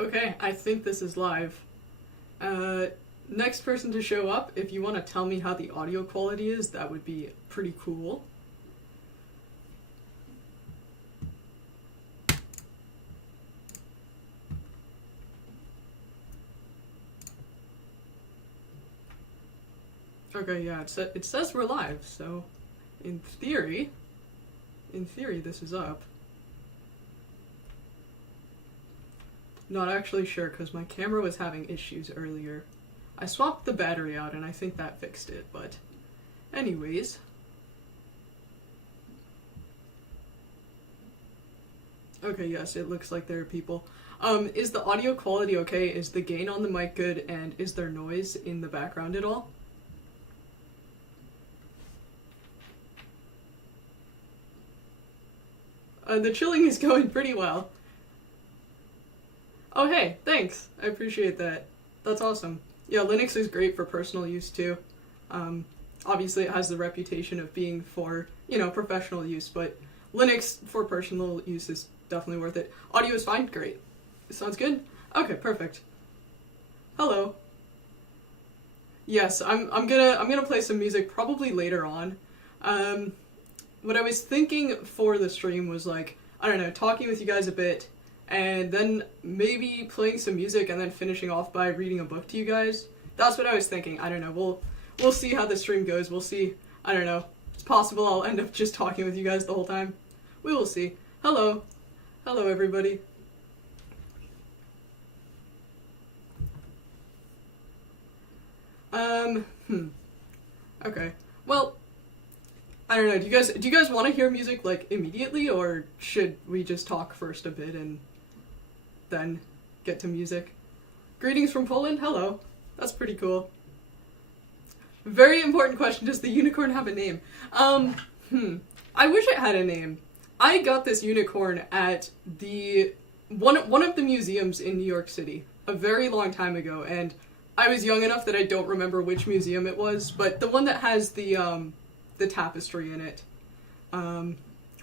Okay, I think this is live. Next person to show up, if you want to tell me how the audio quality is, that would be pretty cool. Okay, yeah, it says we're live, so in theory, this is up. Not actually sure, because my camera was having issues earlier. I swapped the battery out, and I think that fixed it, but anyways. Okay, yes, it looks like there are people. Is the audio quality okay? Is the gain on the mic good, and is there noise in the background at all? The chilling is going pretty well. Oh hey, thanks. I appreciate that. That's awesome. Yeah, Linux is great for personal use too. Obviously it has the reputation of being for, professional use, but Linux for personal use is definitely worth it. Audio is fine? Great. Sounds good? Okay, perfect. Hello. Yes, I'm gonna play some music probably later on. What I was thinking for the stream was talking with you guys a bit, and then maybe playing some music and then finishing off by reading a book to you guys. That's what I was thinking. I don't know. We'll see how the stream goes. We'll see. I don't know. It's possible I'll end up just talking with you guys the whole time. We will see. Hello. Hello, everybody. Okay. Well, I don't know. Do you guys want to hear music immediately, or should we just talk first a bit and then get to music? Greetings from Poland. Hello. That's pretty cool. Very important question. Does the unicorn have a name? I wish it had a name. I got this unicorn at one of the museums in New York City a very long time ago, and I was young enough that I don't remember which museum it was, but the one that has the tapestry in it.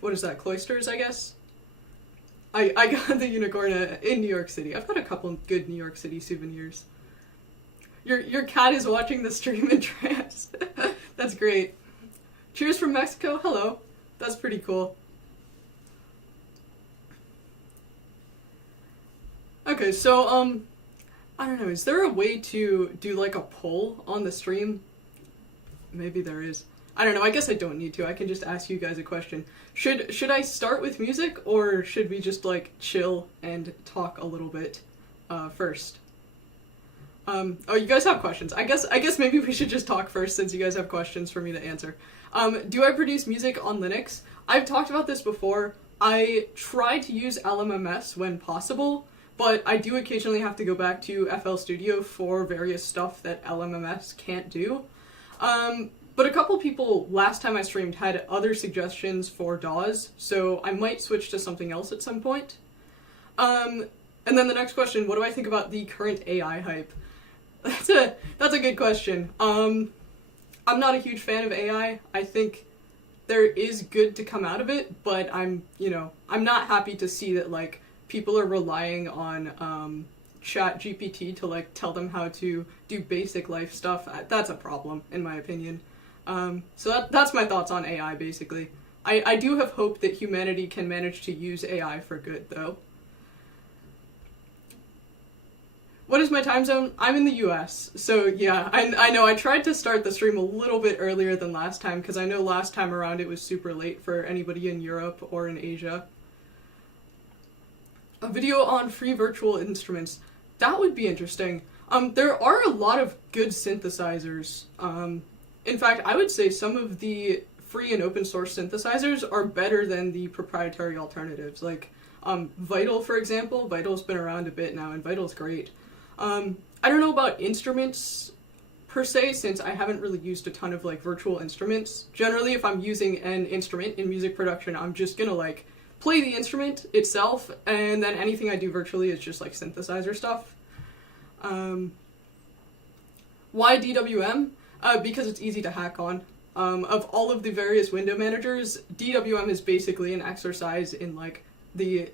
What is that? Cloisters, I guess? I got the unicorn in New York City. I've got a couple good New York City souvenirs. Your cat is watching the stream in trance. That's great. Cheers from Mexico. Hello. That's pretty cool. Okay, so, I don't know, is there a way to do a poll on the stream? Maybe there is. I don't know, I guess I don't need to. I can just ask you guys a question. Should I start with music, or should we just chill and talk a little bit first? Oh, you guys have questions. I guess maybe we should just talk first, since you guys have questions for me to answer. Do I produce music on Linux? I've talked about this before. I try to use LMMS when possible, but I do occasionally have to go back to FL Studio for various stuff that LMMS can't do. But a couple people last time I streamed had other suggestions for DAWs, so I might switch to something else at some point. And then the next question, what do I think about the current AI hype? That's a good question. I'm not a huge fan of AI. I think there is good to come out of it, but I'm not happy to see that people are relying on ChatGPT to tell them how to do basic life stuff. That's a problem, in my opinion. So that's my thoughts on AI, basically. I do have hope that humanity can manage to use AI for good, though. What is my time zone? I'm in the US, so yeah, I know I tried to start the stream a little bit earlier than last time, because I know last time around it was super late for anybody in Europe or in Asia. A video on free virtual instruments. That would be interesting. There are a lot of good synthesizers. In fact, I would say some of the free and open source synthesizers are better than the proprietary alternatives. Vital, for example. Vital's been around a bit now, and Vital's great. I don't know about instruments per se, since I haven't really used a ton of virtual instruments. Generally, if I'm using an instrument in music production, I'm just gonna play the instrument itself, and then anything I do virtually is just synthesizer stuff. Why DWM? Because it's easy to hack on. Of all of the various window managers, DWM is basically an exercise in the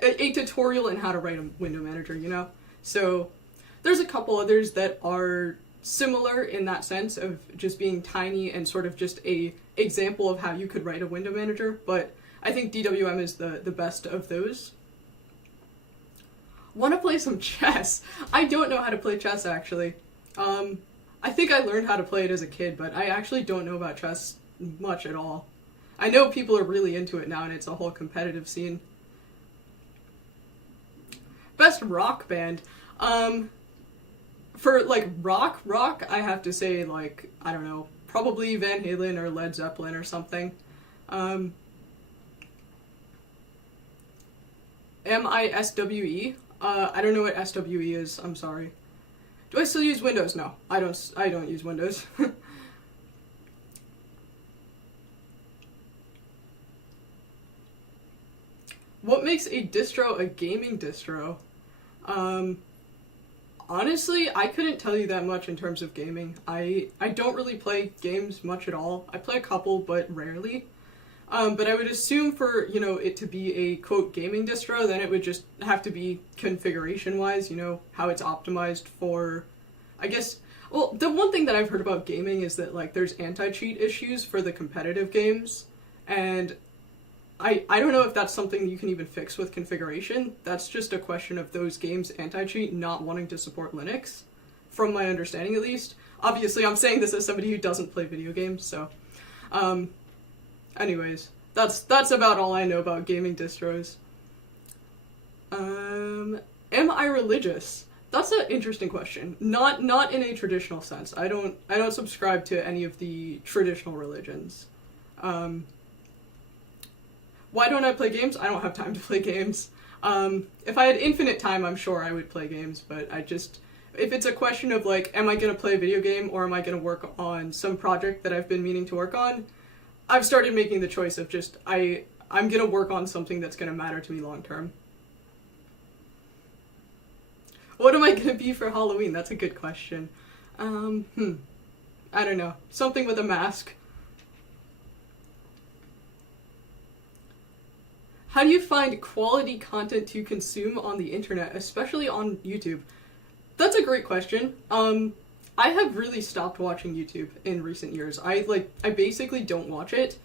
a tutorial in how to write a window manager, you know? So there's a couple others that are similar in that sense of just being tiny and sort of just a example of how you could write a window manager, but I think DWM is the best of those. Want to play some chess? I don't know how to play chess, actually. I think I learned how to play it as a kid, but I actually don't know about chess much at all. I know people are really into it now, and it's a whole competitive scene. Best rock band? For, like, rock, I have to say, like, I don't know, probably Van Halen or Led Zeppelin or something. MISWE? I don't know what SWE is, I'm sorry. Do I still use Windows? No, I don't use Windows. What makes a distro a gaming distro? Honestly, I couldn't tell you that much in terms of gaming. I don't really play games much at all. I play a couple, but rarely. But I would assume for, you know, it to be a, quote, gaming distro, then it would just have to be configuration-wise, you know, how it's optimized for, I guess, well, the one thing that I've heard about gaming is that, like, there's anti-cheat issues for the competitive games, and I don't know if that's something you can even fix with configuration. That's just a question of those games anti-cheat not wanting to support Linux, from my understanding at least. Obviously, I'm saying this as somebody who doesn't play video games, so, anyways, that's about all I know about gaming distros. Am I religious? That's an interesting question. Not in a traditional sense. I don't subscribe to any of the traditional religions. Why don't I play games? I don't have time to play games. If I had infinite time, I'm sure I would play games, but if it's a question of, like, am I gonna play a video game or am I gonna work on some project that I've been meaning to work on, I've started making the choice of just, I'm gonna work on something that's gonna matter to me long term. What am I gonna be for Halloween? That's a good question. I don't know. Something with a mask. How do you find quality content to consume on the internet, especially on YouTube? That's a great question. I have really stopped watching YouTube in recent years. I basically don't watch it.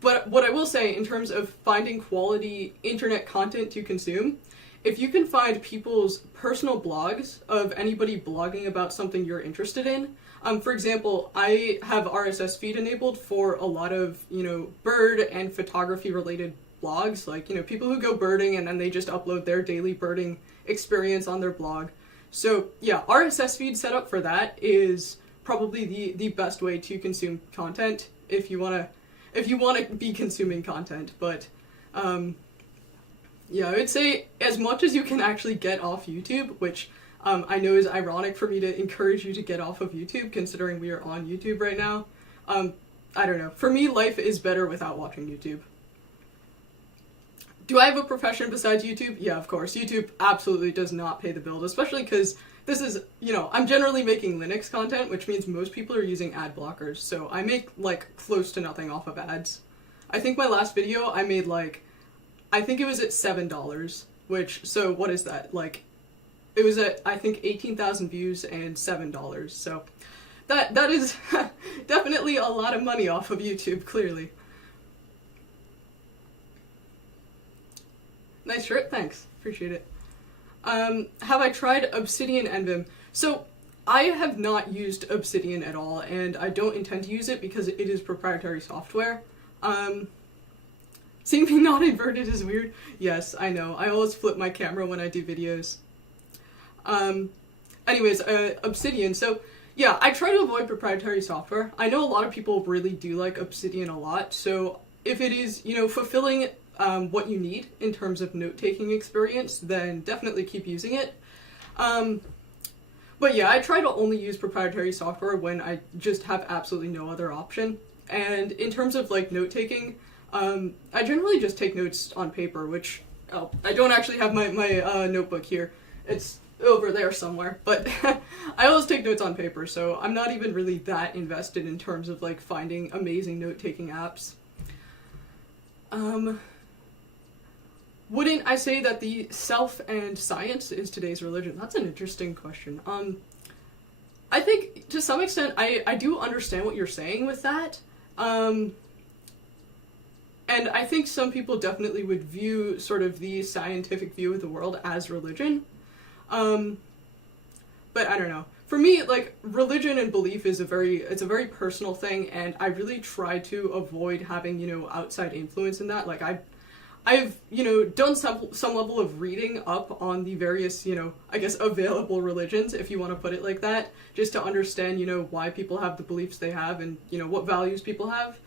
But what I will say in terms of finding quality internet content to consume, if you can find people's personal blogs of anybody blogging about something you're interested in, for example, I have RSS feed enabled for a lot of, you know, bird and photography related blogs, like, you know, people who go birding and then they just upload their daily birding experience on their blog. So yeah, RSS feed setup for that is probably the best way to consume content if you wanna be consuming content. But yeah, I would say as much as you can actually get off YouTube, which I know is ironic for me to encourage you to get off of YouTube, considering we are on YouTube right now. I don't know. For me, life is better without watching YouTube. Do I have a profession besides YouTube? Yeah, of course. YouTube absolutely does not pay the bill, especially because this is, you know, I'm generally making Linux content, which means most people are using ad blockers, so I make, like, close to nothing off of ads. I think my last video, I made, like, I think it was at $7, which, so what is that? Like, it was at, I think, 18,000 views and $7, so that is definitely a lot of money off of YouTube, clearly. Nice shirt, thanks. Appreciate it. Have I tried Obsidian and Vim? So, I have not used Obsidian at all, and I don't intend to use it because it is proprietary software. Seeing me not inverted is weird. Yes, I know. I always flip my camera when I do videos. Anyways, Obsidian. So, yeah, I try to avoid proprietary software. I know a lot of people really do like Obsidian a lot, so if it is, you know, fulfilling what you need in terms of note-taking experience, then definitely keep using it. But yeah, I try to only use proprietary software when I just have absolutely no other option. And in terms of, like, note-taking, I generally just take notes on paper, which, I don't actually have my notebook here. It's over there somewhere, but I always take notes on paper, so I'm not even really that invested in terms of, like, finding amazing note-taking apps. wouldn't I say that the self and science is today's religion? That's an interesting question. I think to some extent I do understand what you're saying with that. And I think some people definitely would view sort of the scientific view of the world as religion. But I don't know. For me, like, religion and belief is it's a very personal thing, and I really try to avoid having, you know, outside influence in that. Like, I've, you know, done some level of reading up on the various, you know, I guess available religions, if you want to put it like that, just to understand, you know, why people have the beliefs they have and, you know, what values people have.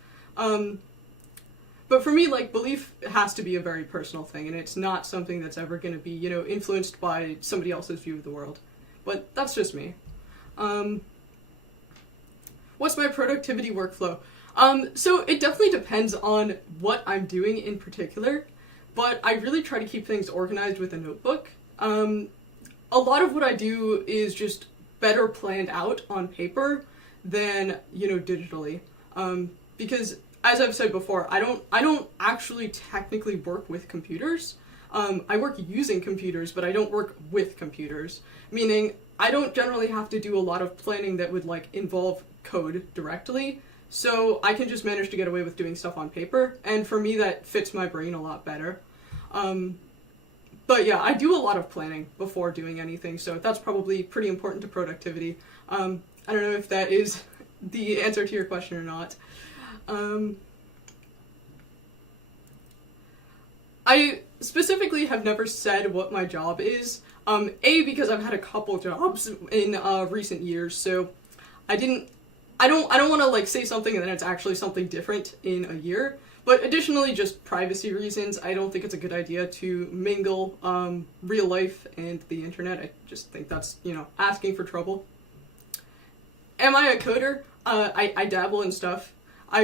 But for me, like, belief has to be a very personal thing, and it's not something that's ever going to be, you know, influenced by somebody else's view of the world. But that's just me. What's my productivity workflow? So it definitely depends on what I'm doing in particular, but I really try to keep things organized with a notebook. A lot of what I do is just better planned out on paper than, you know, digitally. Because as I've said before, I don't actually technically work with computers. I work using computers, but I don't work with computers, meaning I don't generally have to do a lot of planning that would, like, involve code directly, so I can just manage to get away with doing stuff on paper, and for me that fits my brain a lot better. But yeah, I do a lot of planning before doing anything, so that's probably pretty important to productivity. I don't know if that is the answer to your question or not. I specifically have never said what my job is. Because I've had a couple jobs in recent years, so I don't want to, like, say something and then it's actually something different in a year. But additionally, just privacy reasons, I don't think it's a good idea to mingle real life and the internet. I just think that's, you know, asking for trouble. Am I a coder? I dabble in stuff. I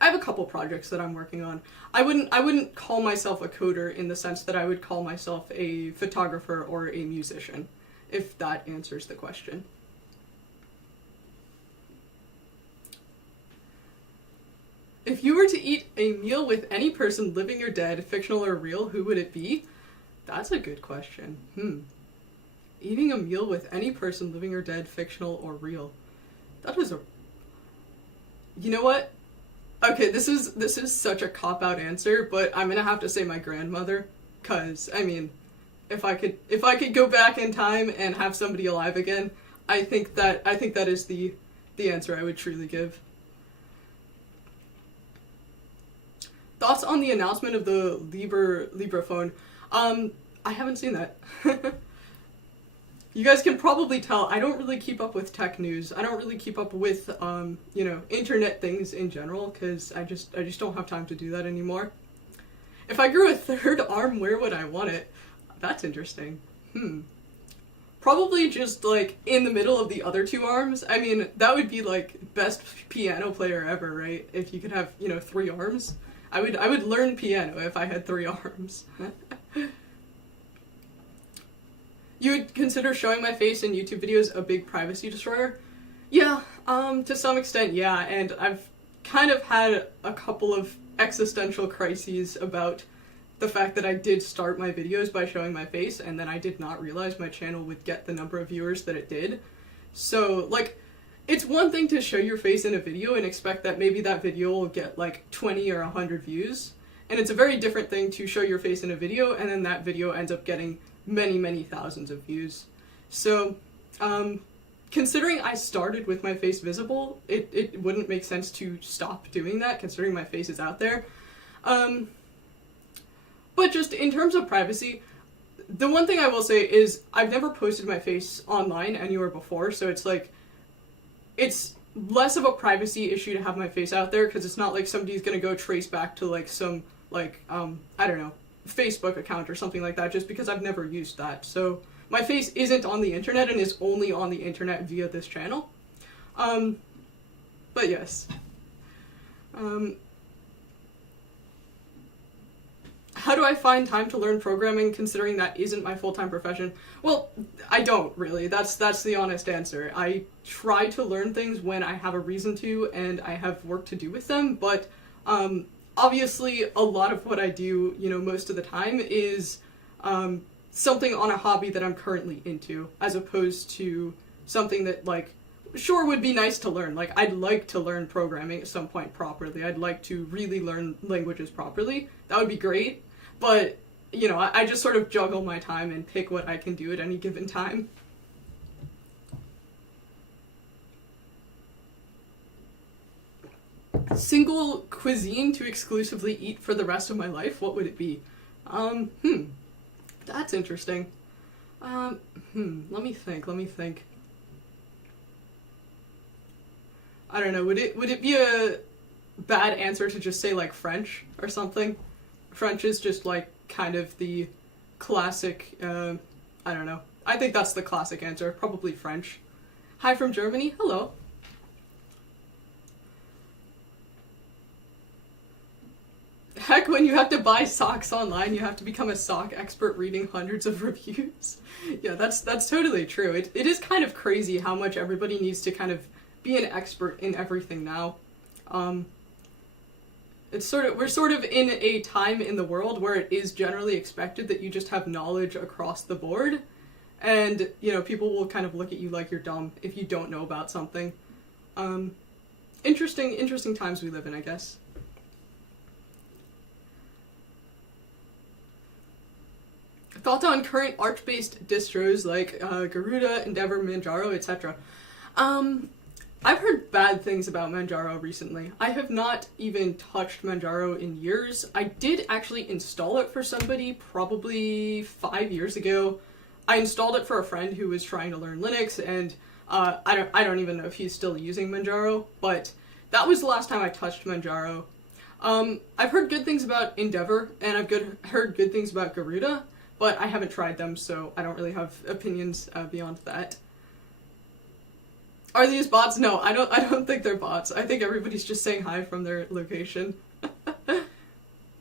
have a couple projects that I'm working on. I wouldn't call myself a coder in the sense that I would call myself a photographer or a musician, if that answers the question. If you were to eat a meal with any person, living or dead, fictional or real, who would it be? That's a good question. Eating a meal with any person, living or dead, fictional or real. That is a... You know what? Okay, this is such a cop-out answer, but I'm gonna have to say my grandmother, cause I mean, if I could go back in time and have somebody alive again, I think that is the answer I would truly give. Thoughts on the announcement of the Libra phone? I haven't seen that. You guys can probably tell I don't really keep up with tech news. I don't really keep up with, you know, internet things in general, because I just don't have time to do that anymore. If I grew a third arm, where would I want it? That's interesting. Probably just, like, in the middle of the other two arms. I mean, that would be, like, best piano player ever, right? If you could have, you know, 3 arms. I would learn piano if I had 3 arms. You would consider showing my face in YouTube videos a big privacy destroyer? Yeah, to some extent, yeah, and I've kind of had a couple of existential crises about the fact that I did start my videos by showing my face, and then I did not realize my channel would get the number of viewers that it did. So, like, it's one thing to show your face in a video and expect that maybe that video will get, like, 20 or 100 views, and it's a very different thing to show your face in a video and then that video ends up getting many thousands of views. So, considering I started with my face visible, it wouldn't make sense to stop doing that, considering my face is out there. But just in terms of privacy, the one thing I will say is I've never posted my face online anywhere before, so it's like, it's less of a privacy issue to have my face out there, because it's not like somebody's gonna go trace back to, like, some, like, I don't know, Facebook account or something like that, just because I've never used that. So my face isn't on the internet and is only on the internet via this channel. But yes. How do I find time to learn programming, considering that isn't my full-time profession? Well, I don't really. That's the honest answer. I try to learn things when I have a reason to and I have work to do with them, but obviously a lot of what I do, you know, most of the time is something on a hobby that I'm currently into, as opposed to something that, like, sure would be nice to learn. Like, I'd like to learn programming at some point properly. I'd like to really learn languages properly. That would be great. But, you know, I just sort of juggle my time and pick what I can do at any given time. Single cuisine to exclusively eat for the rest of my life? What would it be? That's interesting. Let me think. I don't know, would it be a bad answer to just say, like, French or something? French is just, like, kind of the classic, I don't know. I think that's the classic answer, probably French. Hi from Germany, hello. Heck, when you have to buy socks online, you have to become a sock expert reading hundreds of reviews. Yeah, that's totally true. It is kind of crazy how much everybody needs to kind of be an expert in everything now. We're sort of in a time in the world where it is generally expected that you just have knowledge across the board, and, you know, people will kind of look at you like you're dumb if you don't know about something. Interesting times we live in, I guess. Thoughts on current Arch-based distros like Garuda, Endeavor, Manjaro, etc. I've heard bad things about Manjaro recently. I have not even touched Manjaro in years. I did actually install it for somebody probably 5 years ago. I installed it for a friend who was trying to learn Linux, and I don't even know if he's still using Manjaro, but that was the last time I touched Manjaro. I've heard good things about Endeavor, and I've heard good things about Garuda, but I haven't tried them, so I don't really have opinions beyond that. Are these bots? No, I don't think they're bots. I think everybody's just saying hi from their location.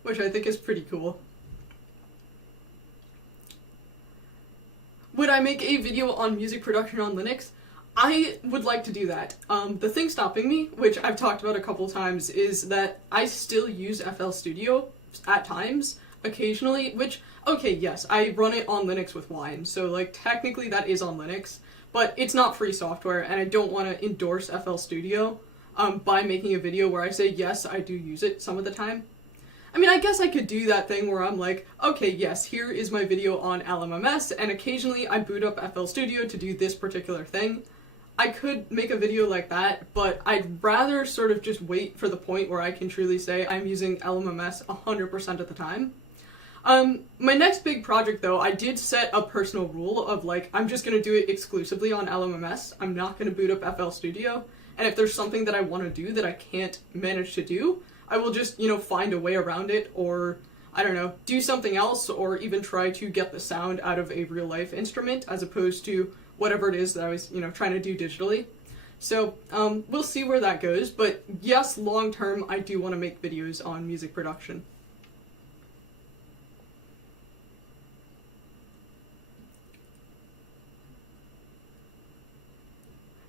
Which I think is pretty cool. Would I make a video on music production on Linux? I would like to do that. The thing stopping me, which I've talked about a couple times, is that I still use FL Studio at times, occasionally, which, okay, yes, I run it on Linux with Wine, so, like, technically that is on Linux, but it's not free software, and I don't want to endorse FL Studio by making a video where I say, yes, I do use it some of the time. I mean, I guess I could do that thing where I'm like, okay, yes, here is my video on LMMS, and occasionally I boot up FL Studio to do this particular thing. I could make a video like that, but I'd rather sort of just wait for the point where I can truly say I'm using LMMS 100% of the time. My next big project, though, I did set a personal rule of, like, I'm just going to do it exclusively on LMMS. I'm not going to boot up FL Studio, and if there's something that I want to do that I can't manage to do, I will just, you know, find a way around it, or, I don't know, do something else, or even try to get the sound out of a real-life instrument, as opposed to whatever it is that I was, you know, trying to do digitally. So, we'll see where that goes, but yes, long-term, I do want to make videos on music production.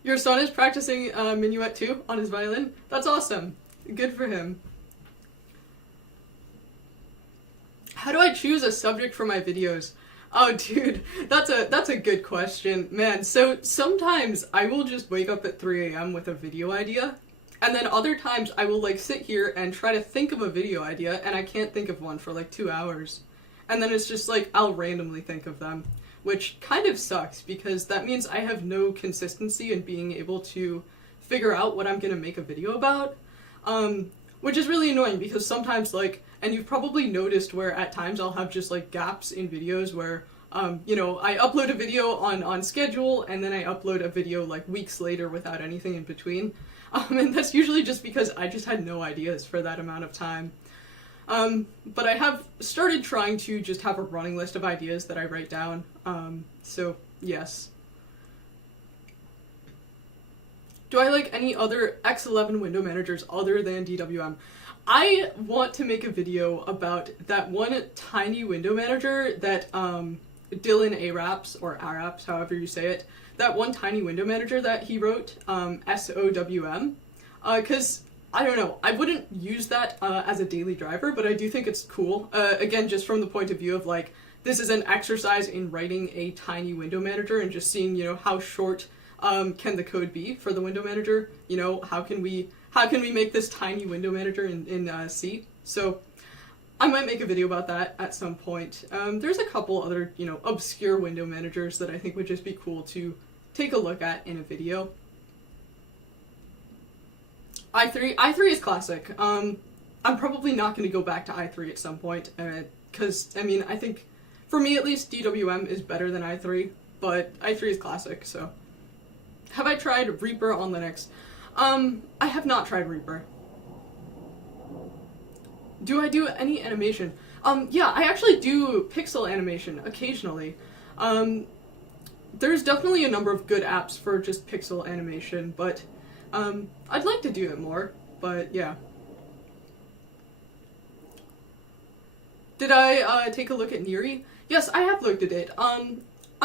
Your son is practicing minuet too on his violin? That's awesome. Good for him. How do I choose a subject for my videos? Oh, dude, that's a good question. Man, so sometimes I will just wake up at 3 a.m. with a video idea, and then other times I will, like, sit here and try to think of a video idea, and I can't think of one for, like, 2 hours. And then it's just, like, I'll randomly think of them, which kind of sucks, because that means I have no consistency in being able to figure out what I'm gonna make a video about, which is really annoying, because sometimes, like, and you've probably noticed where at times I'll have just, like, gaps in videos where, you know, I upload a video on schedule, and then I upload a video, like, weeks later without anything in between. And that's usually just because I just had no ideas for that amount of time. But I have started trying to just have a running list of ideas that I write down, so, yes. Do I like any other X11 window managers other than DWM? I want to make a video about that one tiny window manager that Dylan Araps, or Araps, however you say it, that one tiny window manager that he wrote, SOWM, because I don't know, I wouldn't use that as a daily driver, but I do think it's cool. Again, just from the point of view of like, this is an exercise in writing a tiny window manager and just seeing, you know, how short can the code be for the window manager? You know, how can we make this tiny window manager in C? So I might make a video about that at some point. There's a couple other, you know, obscure window managers that I think would just be cool to take a look at in a video. i3 is classic. I'm probably not going to go back to i3 at some point, because, I mean, I think, for me at least, DWM is better than i3, but i3 is classic, so. Have I tried Reaper on Linux? I have not tried Reaper. Do I do any animation? Yeah, I actually do pixel animation occasionally. There's definitely a number of good apps for just pixel animation, but I'd like to do it more, but yeah. Did I take a look at Neri? Yes, I have looked at it. I'm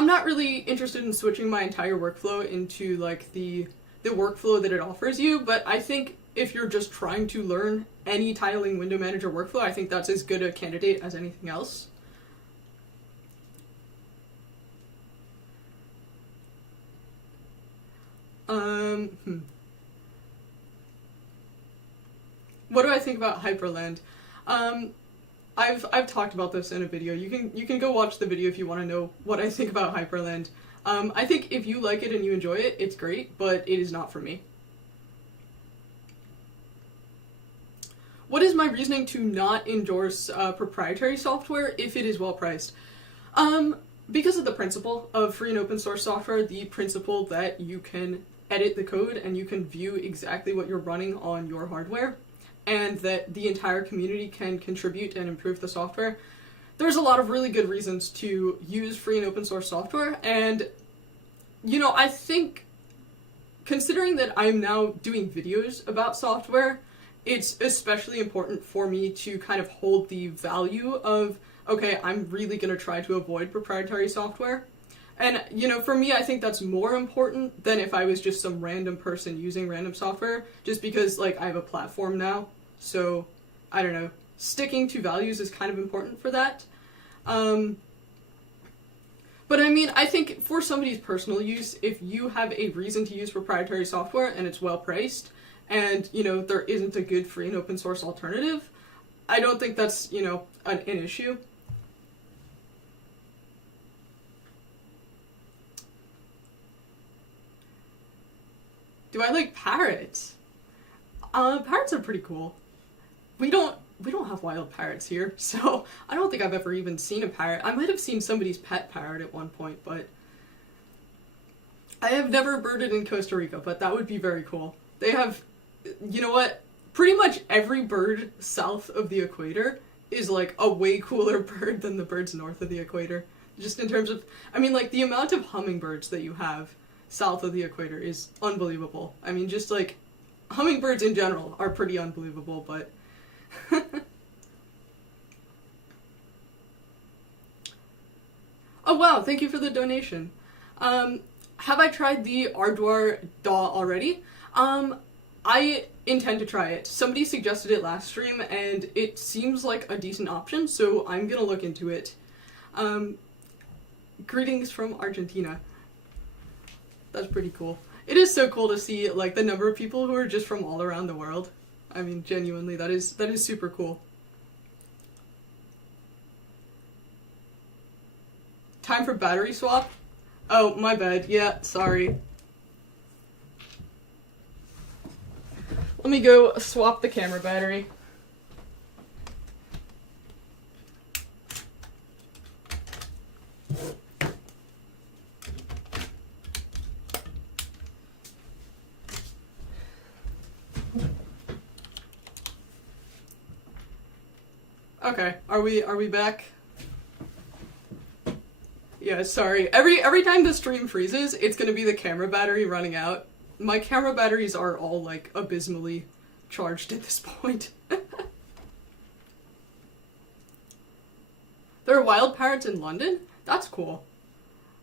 not really interested in switching my entire workflow into like the workflow that it offers you, but I think if you're just trying to learn any tiling window manager workflow, I think that's as good a candidate as anything else. What do I think about Hyperland? I've talked about this in a video. You can go watch the video if you want to know what I think about Hyperland. I think if you like it and you enjoy it, it's great, but it is not for me. What is my reasoning to not endorse proprietary software if it is well priced? Because of the principle of free and open source software, the principle that you can edit the code and you can view exactly what you're running on your hardware, and that the entire community can contribute and improve the software. There's a lot of really good reasons to use free and open source software, and, you know, I think, considering that I'm now doing videos about software, it's especially important for me to kind of hold the value of, okay, I'm really going to try to avoid proprietary software. And, you know, for me, I think that's more important than if I was just some random person using random software, just because, like, I have a platform now. So, I don't know. Sticking to values is kind of important for that. But, I mean, I think for somebody's personal use, if you have a reason to use proprietary software and it's well priced, and, you know, there isn't a good free and open source alternative, I don't think that's, you know, an issue. Do I like parrots? Parrots are pretty cool. We don't have wild parrots here, so I don't think I've ever even seen a parrot. I might have seen somebody's pet parrot at one point, but I have never birded in Costa Rica, but that would be very cool. They have, you know what? Pretty much every bird south of the equator is like a way cooler bird than the birds north of the equator. Just in terms of, I mean, like the amount of hummingbirds that you have south of the equator is unbelievable. I mean, just like, hummingbirds in general are pretty unbelievable, but... Oh wow, thank you for the donation. Have I tried the Ardour DAW already? I intend to try it. Somebody suggested it last stream, and it seems like a decent option, so I'm gonna look into it. Greetings from Argentina. That's pretty cool. It is so cool to see, like, the number of people who are just from all around the world. I mean, genuinely, that is super cool. Time for battery swap? Oh, my bad. Yeah, sorry. Let me go swap the camera battery. Okay, are we back? Yeah, sorry. Every time the stream freezes, it's gonna be the camera battery running out. My camera batteries are all, like, abysmally charged at this point. There are wild parrots in London? That's cool.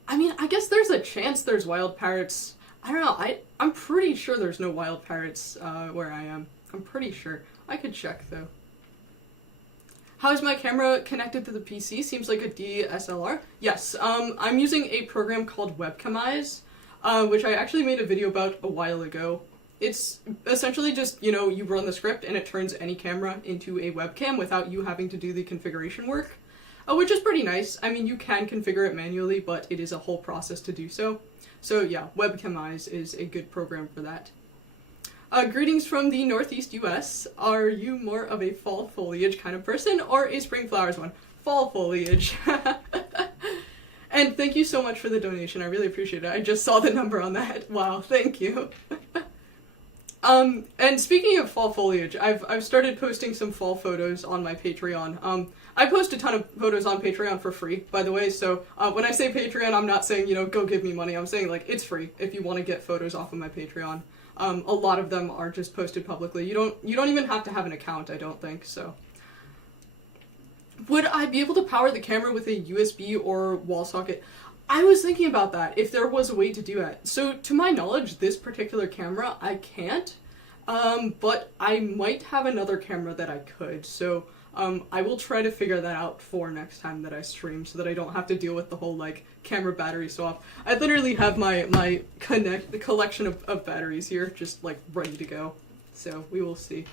I mean, I guess there's a chance there's wild parrots. I don't know, I'm pretty sure there's no wild parrots where I am. I'm pretty sure. I could check though. How is my camera connected to the PC? Seems like a DSLR. Yes, I'm using a program called Webcamize, which I actually made a video about a while ago. It's essentially just, you know, you run the script and it turns any camera into a webcam without you having to do the configuration work, which is pretty nice. I mean, you can configure it manually, but it is a whole process to do so. So yeah, Webcamize is a good program for that. Greetings from the Northeast US. Are you more of a fall foliage kind of person or a spring flowers one? Fall foliage. And thank you so much for the donation. I really appreciate it. I just saw the number on that. Wow, thank you. And speaking of fall foliage, I've started posting some fall photos on my Patreon. I post a ton of photos on Patreon for free, by the way, so when I say Patreon, I'm not saying, you know, go give me money. I'm saying, like, it's free if you want to get photos off of my Patreon. A lot of them are just posted publicly. You don't even have to have an account, I don't think, so. Would I be able to power the camera with a USB or wall socket? I was thinking about that, if there was a way to do that. So, to my knowledge, this particular camera, I can't, but I might have another camera that I could, so I will try to figure that out for next time that I stream so that I don't have to deal with the whole, like, camera battery swap. I literally have my collection of batteries here, just, like, ready to go. So, we will see.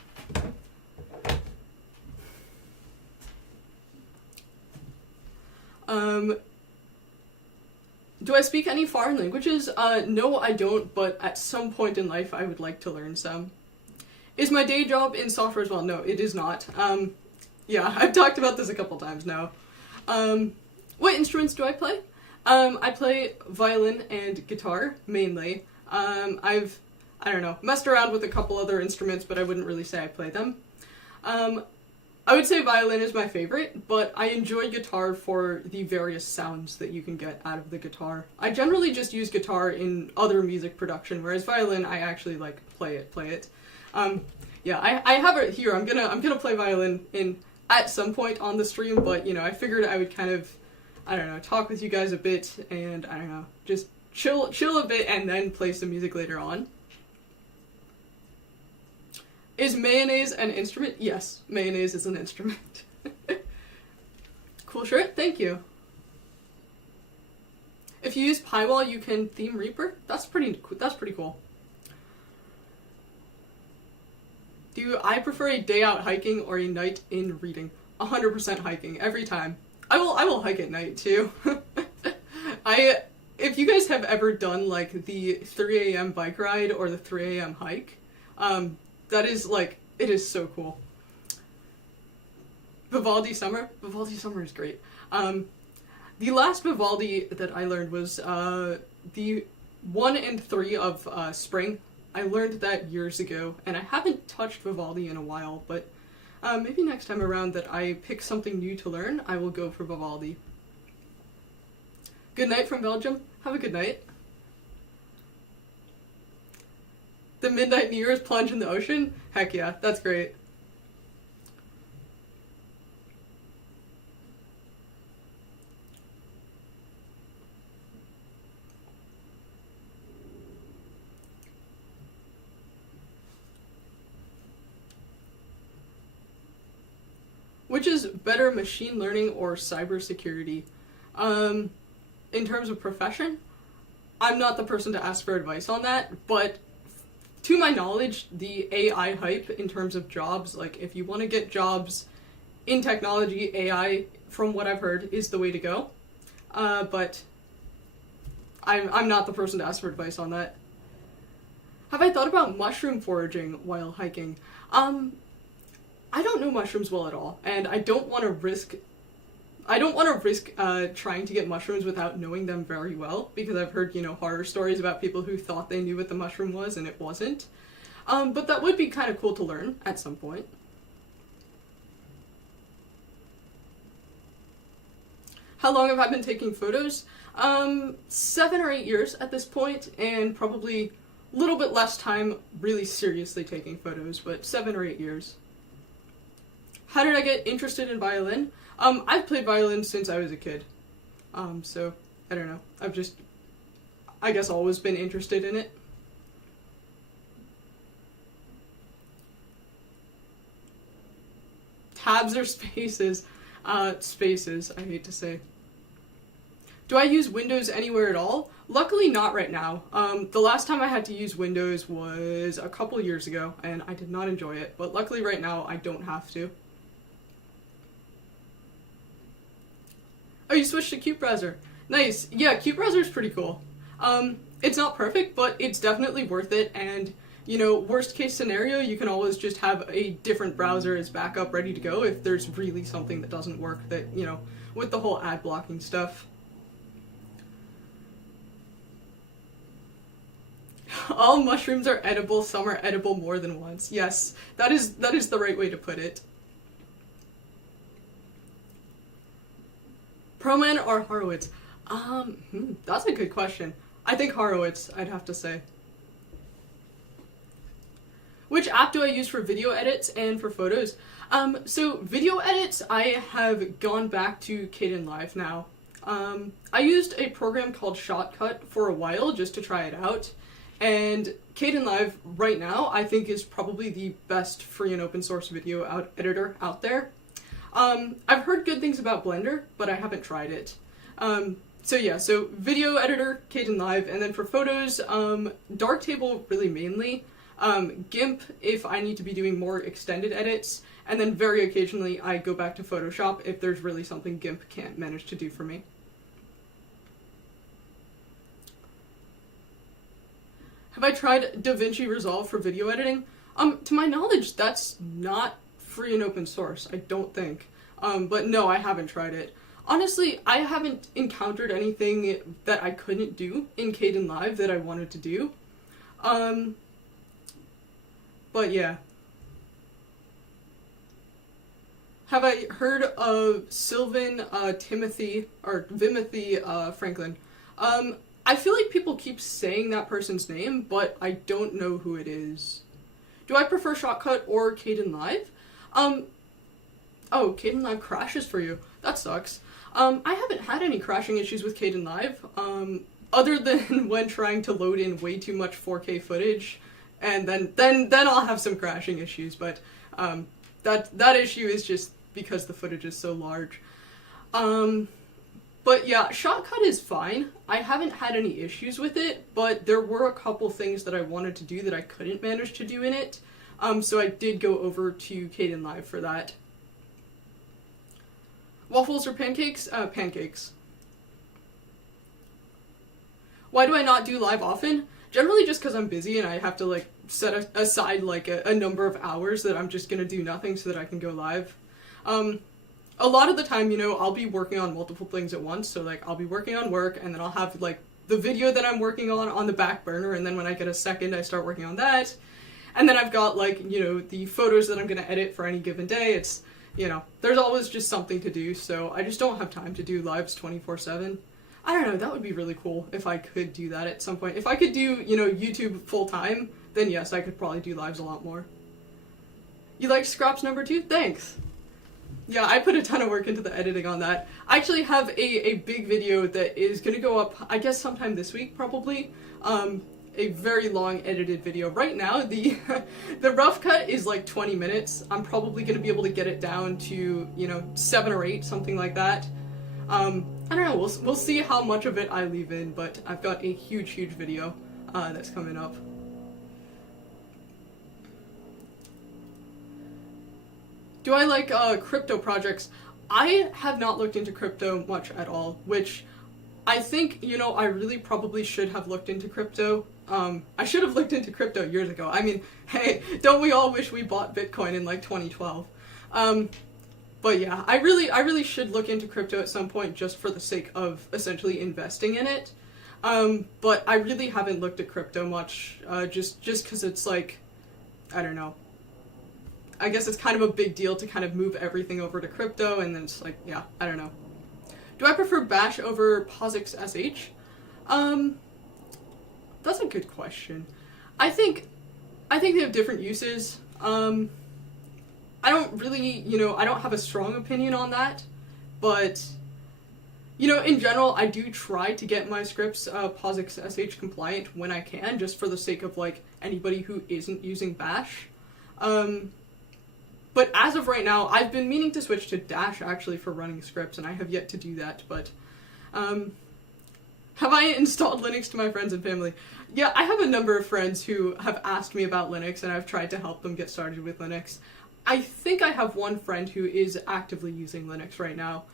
Do I speak any foreign languages? No, I don't, but at some point in life I would like to learn some. Is my day job in software as well? No, it is not. Yeah, I've talked about this a couple times now. What instruments do I play? I play violin and guitar, mainly. I've, I don't know, messed around with a couple other instruments, but I wouldn't really say I play them. I would say violin is my favorite, but I enjoy guitar for the various sounds that you can get out of the guitar. I generally just use guitar in other music production, whereas violin, I actually, like, play it. Yeah, I have it here. I'm gonna play violin at some point on the stream, but, you know, I figured I would kind of, I don't know, talk with you guys a bit, and, I don't know, just chill a bit and then play some music later on. Is mayonnaise an instrument? Yes, mayonnaise is an instrument. Cool shirt, thank you. If you use Pywall, you can theme Reaper? That's pretty cool. Do I prefer a day out hiking or a night in reading? 100% hiking, every time. I will hike at night too. If you guys have ever done, like, the 3 a.m. bike ride or the 3 a.m. hike, that is, like, it is so cool. Vivaldi Summer? Vivaldi Summer is great. The last Vivaldi that I learned was the 1 and 3 of Spring. I learned that years ago, and I haven't touched Vivaldi in a while, but maybe next time around that I pick something new to learn, I will go for Vivaldi. Good night from Belgium. Have a good night. The midnight New Year's plunge in the ocean? Heck yeah, that's great. Which is better, machine learning or cybersecurity? In terms of profession, I'm not the person to ask for advice on that, but to my knowledge, the AI hype in terms of jobs, like, if you want to get jobs in technology, AI, from what I've heard, is the way to go. But I'm not the person to ask for advice on that. Have I thought about mushroom foraging while hiking? I don't know mushrooms well at all, and I don't want to risk trying to get mushrooms without knowing them very well, because I've heard, you know, horror stories about people who thought they knew what the mushroom was and it wasn't. But that would be kind of cool to learn at some point. How long have I been taking photos? 7 or 8 years at this point, and probably a little bit less time really seriously taking photos, but 7 or 8 years. How did I get interested in violin? I've played violin since I was a kid. So, I don't know. I've just, I guess, always been interested in it. tabs or spaces. Spaces, I hate to say. Do I use Windows anywhere at all? Luckily not right now. The last time I had to use Windows was a couple years ago, and I did not enjoy it, but luckily right now I don't have to. Oh, you switched to Qt Browser. Nice. Yeah, Qt Browser is pretty cool. It's not perfect, but it's definitely worth it, and, you know, worst case scenario, you can always just have a different browser as backup ready to go if there's really something that doesn't work that, you know, with the whole ad blocking stuff. All mushrooms are edible, some are edible more than once. Yes, that is the right way to put it. Proman or Horowitz? That's a good question. I think Horowitz, I'd have to say. Which app do I use for video edits and for photos? So video edits, I have gone back to Kdenlive now. I used a program called Shotcut for a while just to try it out. And Kdenlive right now, I think, is probably the best free and open source video editor out there. I've heard good things about Blender, but I haven't tried it. So yeah, so video editor, Kdenlive, and then for photos, Darktable really mainly, GIMP if I need to be doing more extended edits, and then very occasionally I go back to Photoshop if there's really something GIMP can't manage to do for me. Have I tried DaVinci Resolve for video editing? To my knowledge, that's not free and open source, I don't think. But no, I haven't tried it. Honestly, I haven't encountered anything that I couldn't do in Kdenlive that I wanted to do. But yeah. Have I heard of Sylvan Timothy Franklin? I feel like people keep saying that person's name, but I don't know who it is. Do I prefer Shotcut or Kdenlive? Oh, Kdenlive crashes for you. That sucks. I haven't had any crashing issues with Kdenlive, other than when trying to load in way too much 4K footage, and then I'll have some crashing issues, but that issue is just because the footage is so large. But yeah, Shotcut is fine. I haven't had any issues with it, but there were a couple things that I wanted to do that I couldn't manage to do in it. So I did go over to Kdenlive for that. Waffles or pancakes? Pancakes. Why do I not do live often? Generally just because I'm busy and I have to like set aside like a number of hours that I'm just gonna do nothing so that I can go live. A lot of the time, you know, I'll be working on multiple things at once, so like I'll be working on work and then I'll have like the video that I'm working on the back burner, and then when I get a second I start working on that. And then I've got like, you know, the photos that I'm gonna edit for any given day. It's, you know, there's always just something to do, so I just don't have time to do lives 24/7. I don't know, that would be really cool if I could do that at some point. If I could do, you know, YouTube full time, then yes, I could probably do lives a lot more. You liked Scraps number 2? Thanks! Yeah, I put a ton of work into the editing on that. I actually have a big video that is gonna go up, I guess sometime this week, probably. A very long edited video. Right now, the rough cut is like 20 minutes. I'm probably gonna be able to get it down to, you know, 7 or 8, something like that. I don't know, we'll see how much of it I leave in, but I've got a huge video that's coming up. Do I like crypto projects? I have not looked into crypto much at all, which I think, you know, I really probably should have looked into crypto. I should have looked into crypto years ago. I mean, hey, don't we all wish we bought Bitcoin in like 2012? But yeah, I really should look into crypto at some point just for the sake of essentially investing in it. But I really haven't looked at crypto much, just because it's like, I don't know. I guess it's kind of a big deal to kind of move everything over to crypto, and then it's like, yeah, I don't know. Do I prefer Bash over POSIX SH? That's a good question. I think they have different uses. I don't really, you know, I don't have a strong opinion on that, but, you know, in general, I do try to get my scripts POSIX SH compliant when I can, just for the sake of, like, anybody who isn't using Bash. But as of right now, I've been meaning to switch to Dash actually for running scripts, and I have yet to do that. But have I installed Linux to my friends and family? Yeah, I have a number of friends who have asked me about Linux, and I've tried to help them get started with Linux. I think I have one friend who is actively using Linux right now.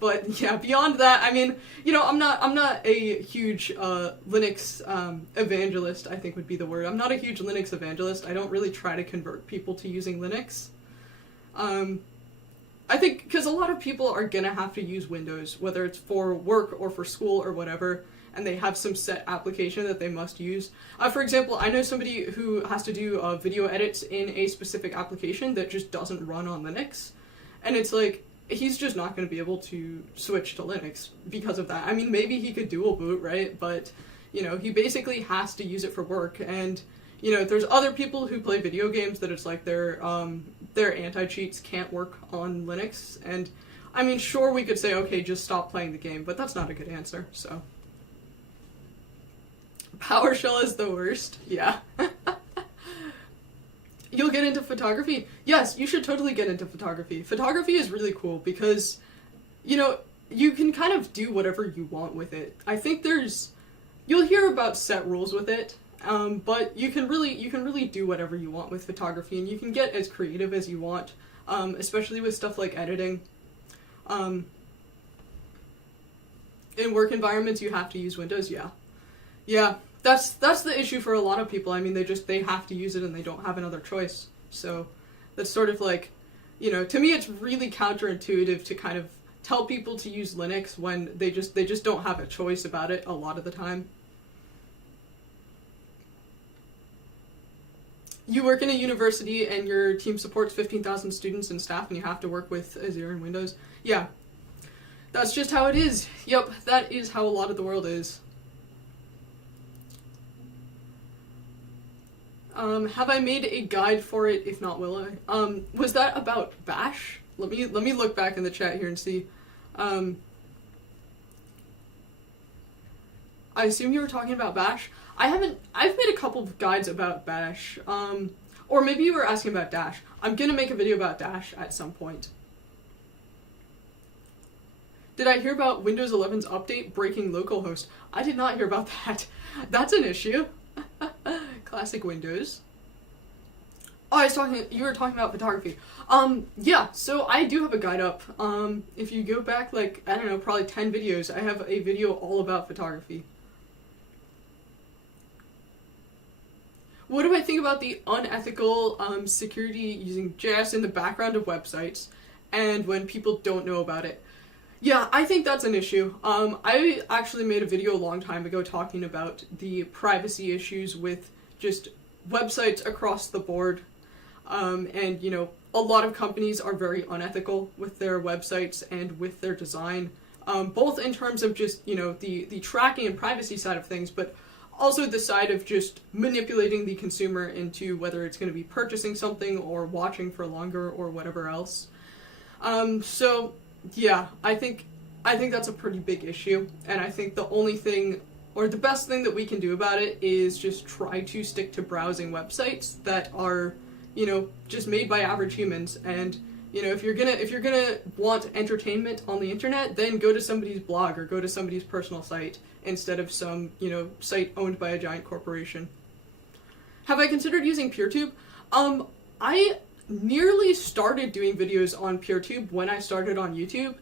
But yeah, beyond that, I mean, you know, I'm not a huge Linux evangelist, I think would be the word. I'm not a huge Linux evangelist. I don't really try to convert people to using Linux. I think because a lot of people are gonna have to use Windows, whether it's for work or for school or whatever, and they have some set application that they must use. For example, I know somebody who has to do video edits in a specific application that just doesn't run on Linux, and it's like, he's just not going to be able to switch to Linux because of that. I mean, maybe he could dual boot, right? But, you know, he basically has to use it for work. And, you know, there's other people who play video games that it's like their anti-cheats can't work on Linux. And, I mean, sure, we could say, okay, just stop playing the game, but that's not a good answer, so. PowerShell is the worst, yeah. You'll get into photography? Yes, you should totally get into photography. Photography is really cool because, you know, you can kind of do whatever you want with it. I think you'll hear about set rules with it, but you can really do whatever you want with photography, and you can get as creative as you want, especially with stuff like editing. In work environments, you have to use Windows, yeah. Yeah. That's the issue for a lot of people. I mean, they have to use it and they don't have another choice. So that's sort of like, you know, to me it's really counterintuitive to kind of tell people to use Linux when they just don't have a choice about it a lot of the time. You work in a university and your team supports 15,000 students and staff and you have to work with Azure and Windows. Yeah. That's just how it is. Yep, that is how a lot of the world is. Have I made a guide for it? If not, will I? Was that about Bash? Let me look back in the chat here and see. I assume you were talking about Bash. I've made a couple of guides about Bash. Or maybe you were asking about Dash. I'm gonna make a video about Dash at some point. Did I hear about Windows 11's update breaking localhost? I did not hear about that. That's an issue. Classic Windows. Oh, you were talking about photography. Yeah, so I do have a guide up. If you go back, like, I don't know, probably 10 videos, I have a video all about photography. What do I think about the unethical security using JS in the background of websites and when people don't know about it? Yeah, I think that's an issue. I actually made a video a long time ago talking about the privacy issues with just websites across the board. And, you know, a lot of companies are very unethical with their websites and with their design, both in terms of just, you know, the tracking and privacy side of things, but also the side of just manipulating the consumer into whether it's going to be purchasing something or watching for longer or whatever else. So yeah, I think that's a pretty big issue, and I think the only thing, or the best thing that we can do about it is just try to stick to browsing websites that are, you know, just made by average humans. And, you know, if you're gonna want entertainment on the internet, then go to somebody's blog or go to somebody's personal site instead of some, you know, site owned by a giant corporation. Have I considered using PeerTube? I nearly started doing videos on PeerTube when I started on YouTube,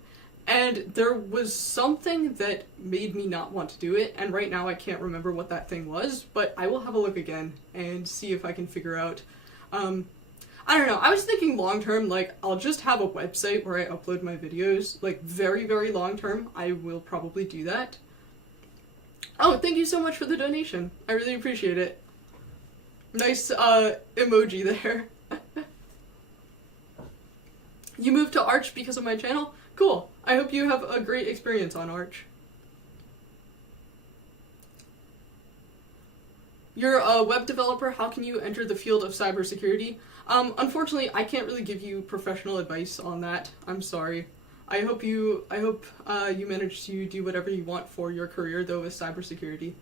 and there was something that made me not want to do it, and right now I can't remember what that thing was, but I will have a look again and see if I can figure out. I don't know, I was thinking long term, like, I'll just have a website where I upload my videos, like, very, very long term. I will probably do that. Oh, thank you so much for the donation. I really appreciate it. Nice, emoji there. You moved to Arch because of my channel? Cool. I hope you have a great experience on Arch. You're a web developer. How can you enter the field of cybersecurity? Unfortunately, I can't really give you professional advice on that. I'm sorry. I hope you manage to do whatever you want for your career, though, with cybersecurity.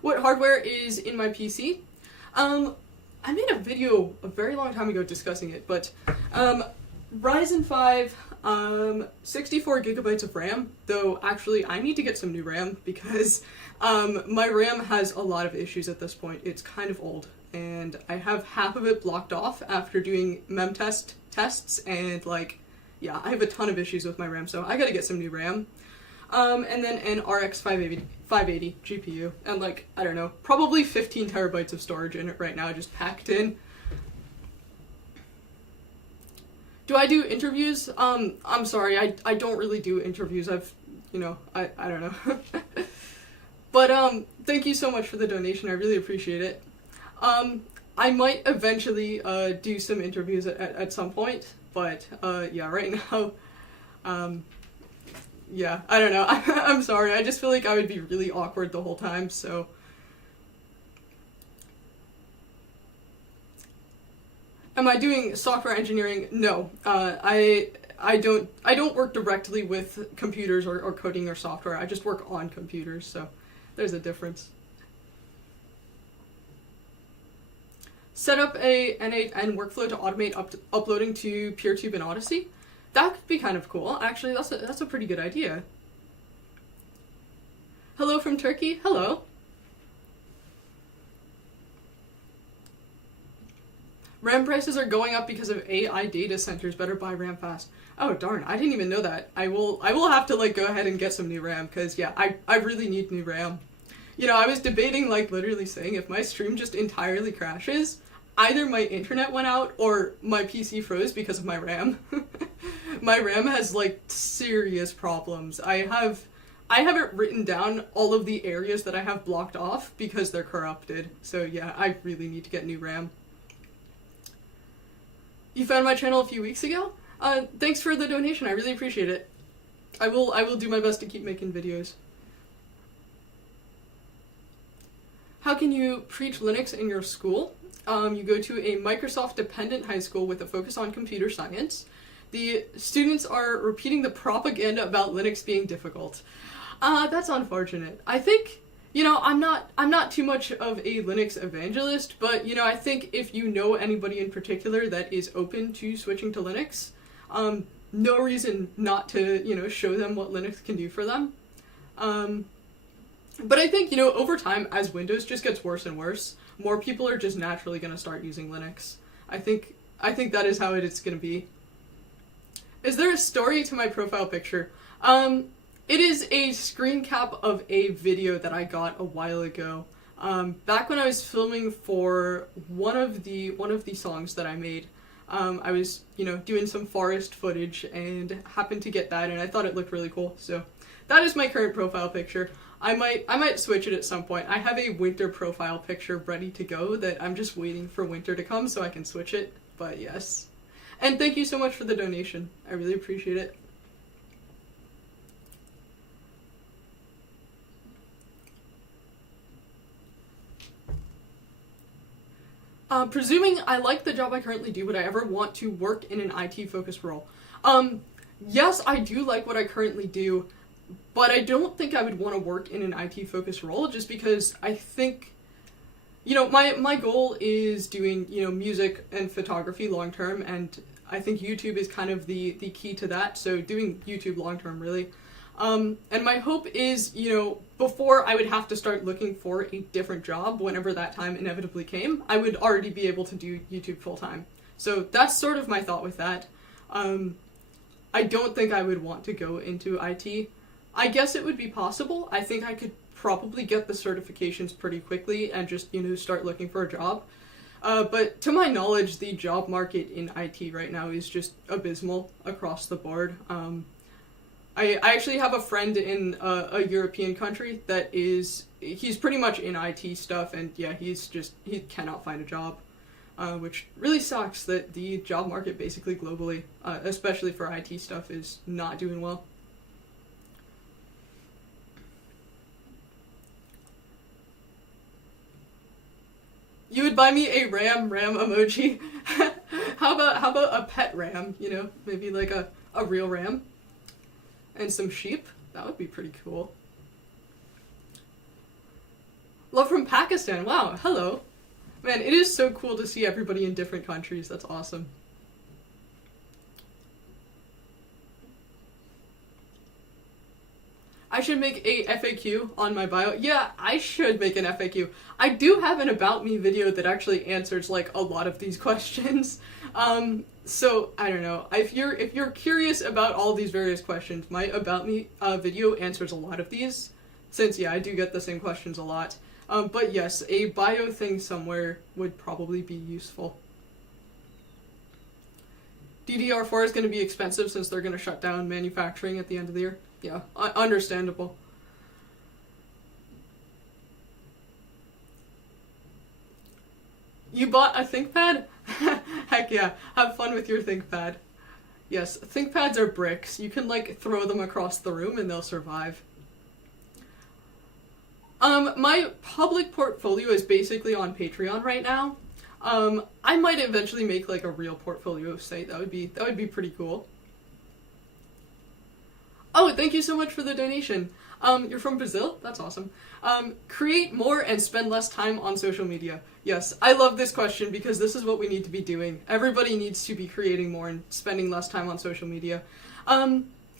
What hardware is in my PC? I made a video a very long time ago discussing it, but Ryzen 5, 64 gigabytes of RAM, though actually I need to get some new RAM because my RAM has a lot of issues at this point. It's kind of old, and I have half of it blocked off after doing mem tests, and like, yeah, I have a ton of issues with my RAM, so I gotta get some new RAM. And then an RX 580 GPU, and like, I don't know, probably 15 terabytes of storage in it right now, just packed in. Do I do interviews? I'm sorry, I don't really do interviews. I don't know. But, thank you so much for the donation, I really appreciate it. I might eventually, do some interviews at some point, but, yeah, right now, yeah, I don't know. I'm sorry, I just feel like I would be really awkward the whole time, so. Am I doing software engineering? No. I don't work directly with computers or coding or software. I just work on computers, so there's a difference. Set up a N8N workflow to automate uploading to PeerTube and Odyssey. That could be kind of cool. Actually, that's a pretty good idea. Hello from Turkey. Hello. RAM prices are going up because of AI data centers. Better buy RAM fast. Oh darn, I didn't even know that. I will have to like go ahead and get some new RAM because yeah, I really need new RAM. You know, I was debating like literally saying if my stream just entirely crashes, either my internet went out or my PC froze because of my RAM. My RAM has like serious problems. I haven't written down all of the areas that I have blocked off because they're corrupted. So yeah, I really need to get new RAM. You found my channel a few weeks ago? Thanks for the donation, I really appreciate it. I will do my best to keep making videos. How can you preach Linux in your school? You go to a Microsoft-dependent high school with a focus on computer science. The students are repeating the propaganda about Linux being difficult. That's unfortunate. I think, you know, I'm not too much of a Linux evangelist, but, you know, I think if you know anybody in particular that is open to switching to Linux, no reason not to, you know, show them what Linux can do for them. But I think, you know, over time, as Windows just gets worse and worse, more people are just naturally going to start using Linux. I think that is how it's going to be. Is there a story to my profile picture? It is a screen cap of a video that I got a while ago. Back when I was filming for one of the songs that I made, I was, you know, doing some forest footage and happened to get that, and I thought it looked really cool. So that is my current profile picture. I might switch it at some point. I have a winter profile picture ready to go that I'm just waiting for winter to come so I can switch it. But yes. And thank you so much for the donation. I really appreciate it. Presuming I like the job I currently do, would I ever want to work in an IT-focused role? Yes, I do like what I currently do, but I don't think I would want to work in an IT-focused role just because I think, you know, my goal is doing, you know, music and photography long-term, and I think YouTube is kind of the key to that, so doing YouTube long-term, really. And my hope is, you know, before I would have to start looking for a different job, whenever that time inevitably came, I would already be able to do YouTube full-time. So that's sort of my thought with that. I don't think I would want to go into IT. I guess it would be possible. I think I could probably get the certifications pretty quickly and just, you know, start looking for a job. But to my knowledge, the job market in IT right now is just abysmal across the board. I actually have a friend in a European country that he's pretty much in IT stuff, and yeah, he cannot find a job, which really sucks that the job market basically globally, especially for IT stuff, is not doing well. You would buy me a ram emoji? How about a pet ram, you know, maybe like a real ram? And some sheep? That would be pretty cool. Love from Pakistan. Wow, hello. Man, it is so cool to see everybody in different countries. That's awesome. I should make a FAQ on my bio. Yeah, I should make an FAQ. I do have an About Me video that actually answers like a lot of these questions. So I don't know. If you're curious about all these various questions, my About Me video answers a lot of these. Since yeah, I do get the same questions a lot. But yes, a bio thing somewhere would probably be useful. DDR4 is going to be expensive since they're going to shut down manufacturing at the end of the year. Yeah, understandable. You bought a ThinkPad? Heck yeah, have fun with your ThinkPad. Yes, ThinkPads are bricks. You can like throw them across the room and they'll survive. My public portfolio is basically on Patreon right now. I might eventually make like a real portfolio site. That would be pretty cool. Oh, thank you so much for the donation. You're from Brazil? That's awesome. Create more and spend less time on social media. Yes, I love this question because this is what we need to be doing. Everybody needs to be creating more and spending less time on social media.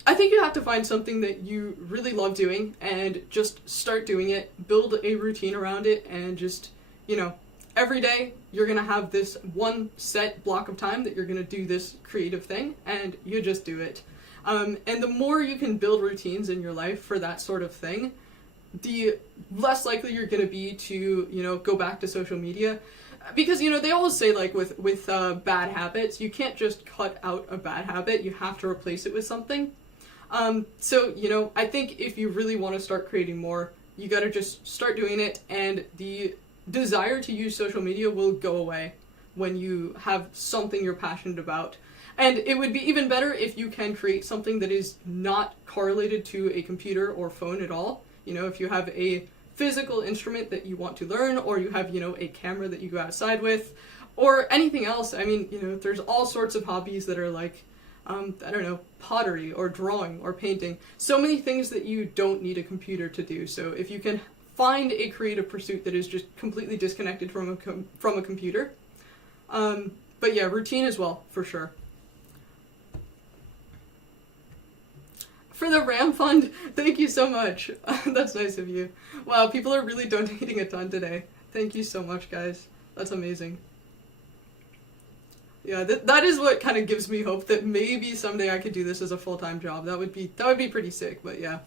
I think you have to find something that you really love doing and just start doing it, build a routine around it, and just, you know, every day you're going to have this one set block of time that you're going to do this creative thing, and you just do it. And the more you can build routines in your life for that sort of thing, the less likely you're going to be to, you know, go back to social media. Because, you know, they always say, like, with bad habits, you can't just cut out a bad habit, you have to replace it with something. So, you know, I think if you really want to start creating more, you gotta just start doing it, and the desire to use social media will go away when you have something you're passionate about. And it would be even better if you can create something that is not correlated to a computer or phone at all. You know, if you have a physical instrument that you want to learn, or you have, you know, a camera that you go outside with, or anything else. I mean, you know, there's all sorts of hobbies that are like, I don't know, pottery or drawing or painting. So many things that you don't need a computer to do. So if you can find a creative pursuit that is just completely disconnected from a computer. But yeah, routine as well, for sure. For the RAM fund, thank you so much. That's nice of you. Wow, people are really donating a ton today. Thank you so much, guys. That's amazing. Yeah, that is what kind of gives me hope that maybe someday I could do this as a full-time job. That would be pretty sick, but yeah.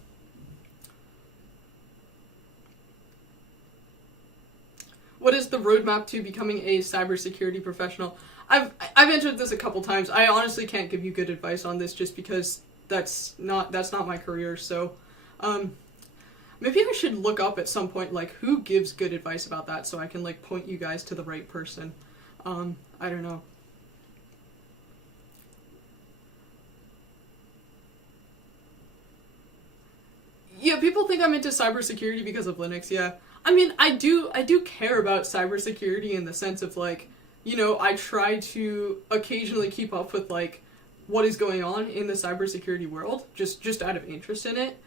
What is the roadmap to becoming a cybersecurity professional? I've answered this a couple times. I honestly can't give you good advice on this just because that's not my career. So, maybe I should look up at some point like who gives good advice about that so I can like point you guys to the right person. I don't know. Yeah, people think I'm into cybersecurity because of Linux, yeah. I mean, I do care about cybersecurity in the sense of like, you know, I try to occasionally keep up with like what is going on in the cybersecurity world, just out of interest in it.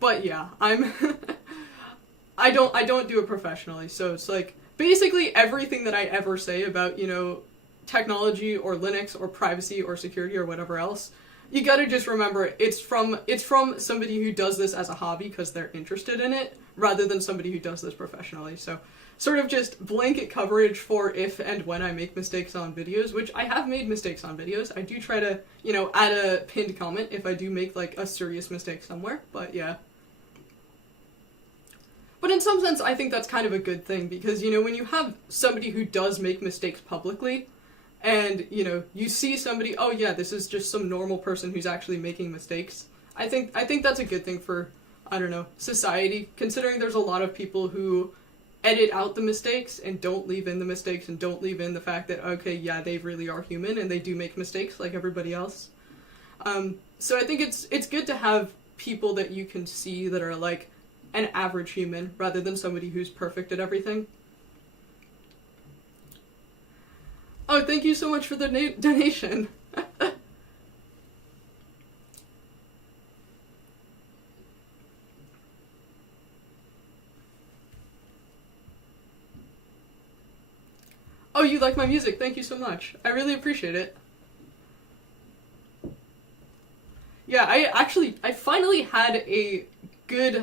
But yeah, I don't do it professionally, so it's like basically everything that I ever say about, you know, technology or Linux or privacy or security or whatever else, you gotta just remember it's from somebody who does this as a hobby because they're interested in it, rather than somebody who does this professionally. So sort of just blanket coverage for if and when I make mistakes on videos, which I have made mistakes on videos. I do try to, you know, add a pinned comment if I do make like a serious mistake somewhere, but yeah. But in some sense, I think that's kind of a good thing because, you know, when you have somebody who does make mistakes publicly, and, you know, you see somebody, oh yeah, this is just some normal person who's actually making mistakes. I think that's a good thing for, I don't know, society, considering there's a lot of people who edit out the mistakes and don't leave in the mistakes and don't leave in the fact that, okay, yeah, they really are human and they do make mistakes like everybody else. So I think it's good to have people that you can see that are like an average human rather than somebody who's perfect at everything. Oh, thank you so much for the donation. Oh, you like my music. Thank you so much. I really appreciate it. Yeah, I finally had a good,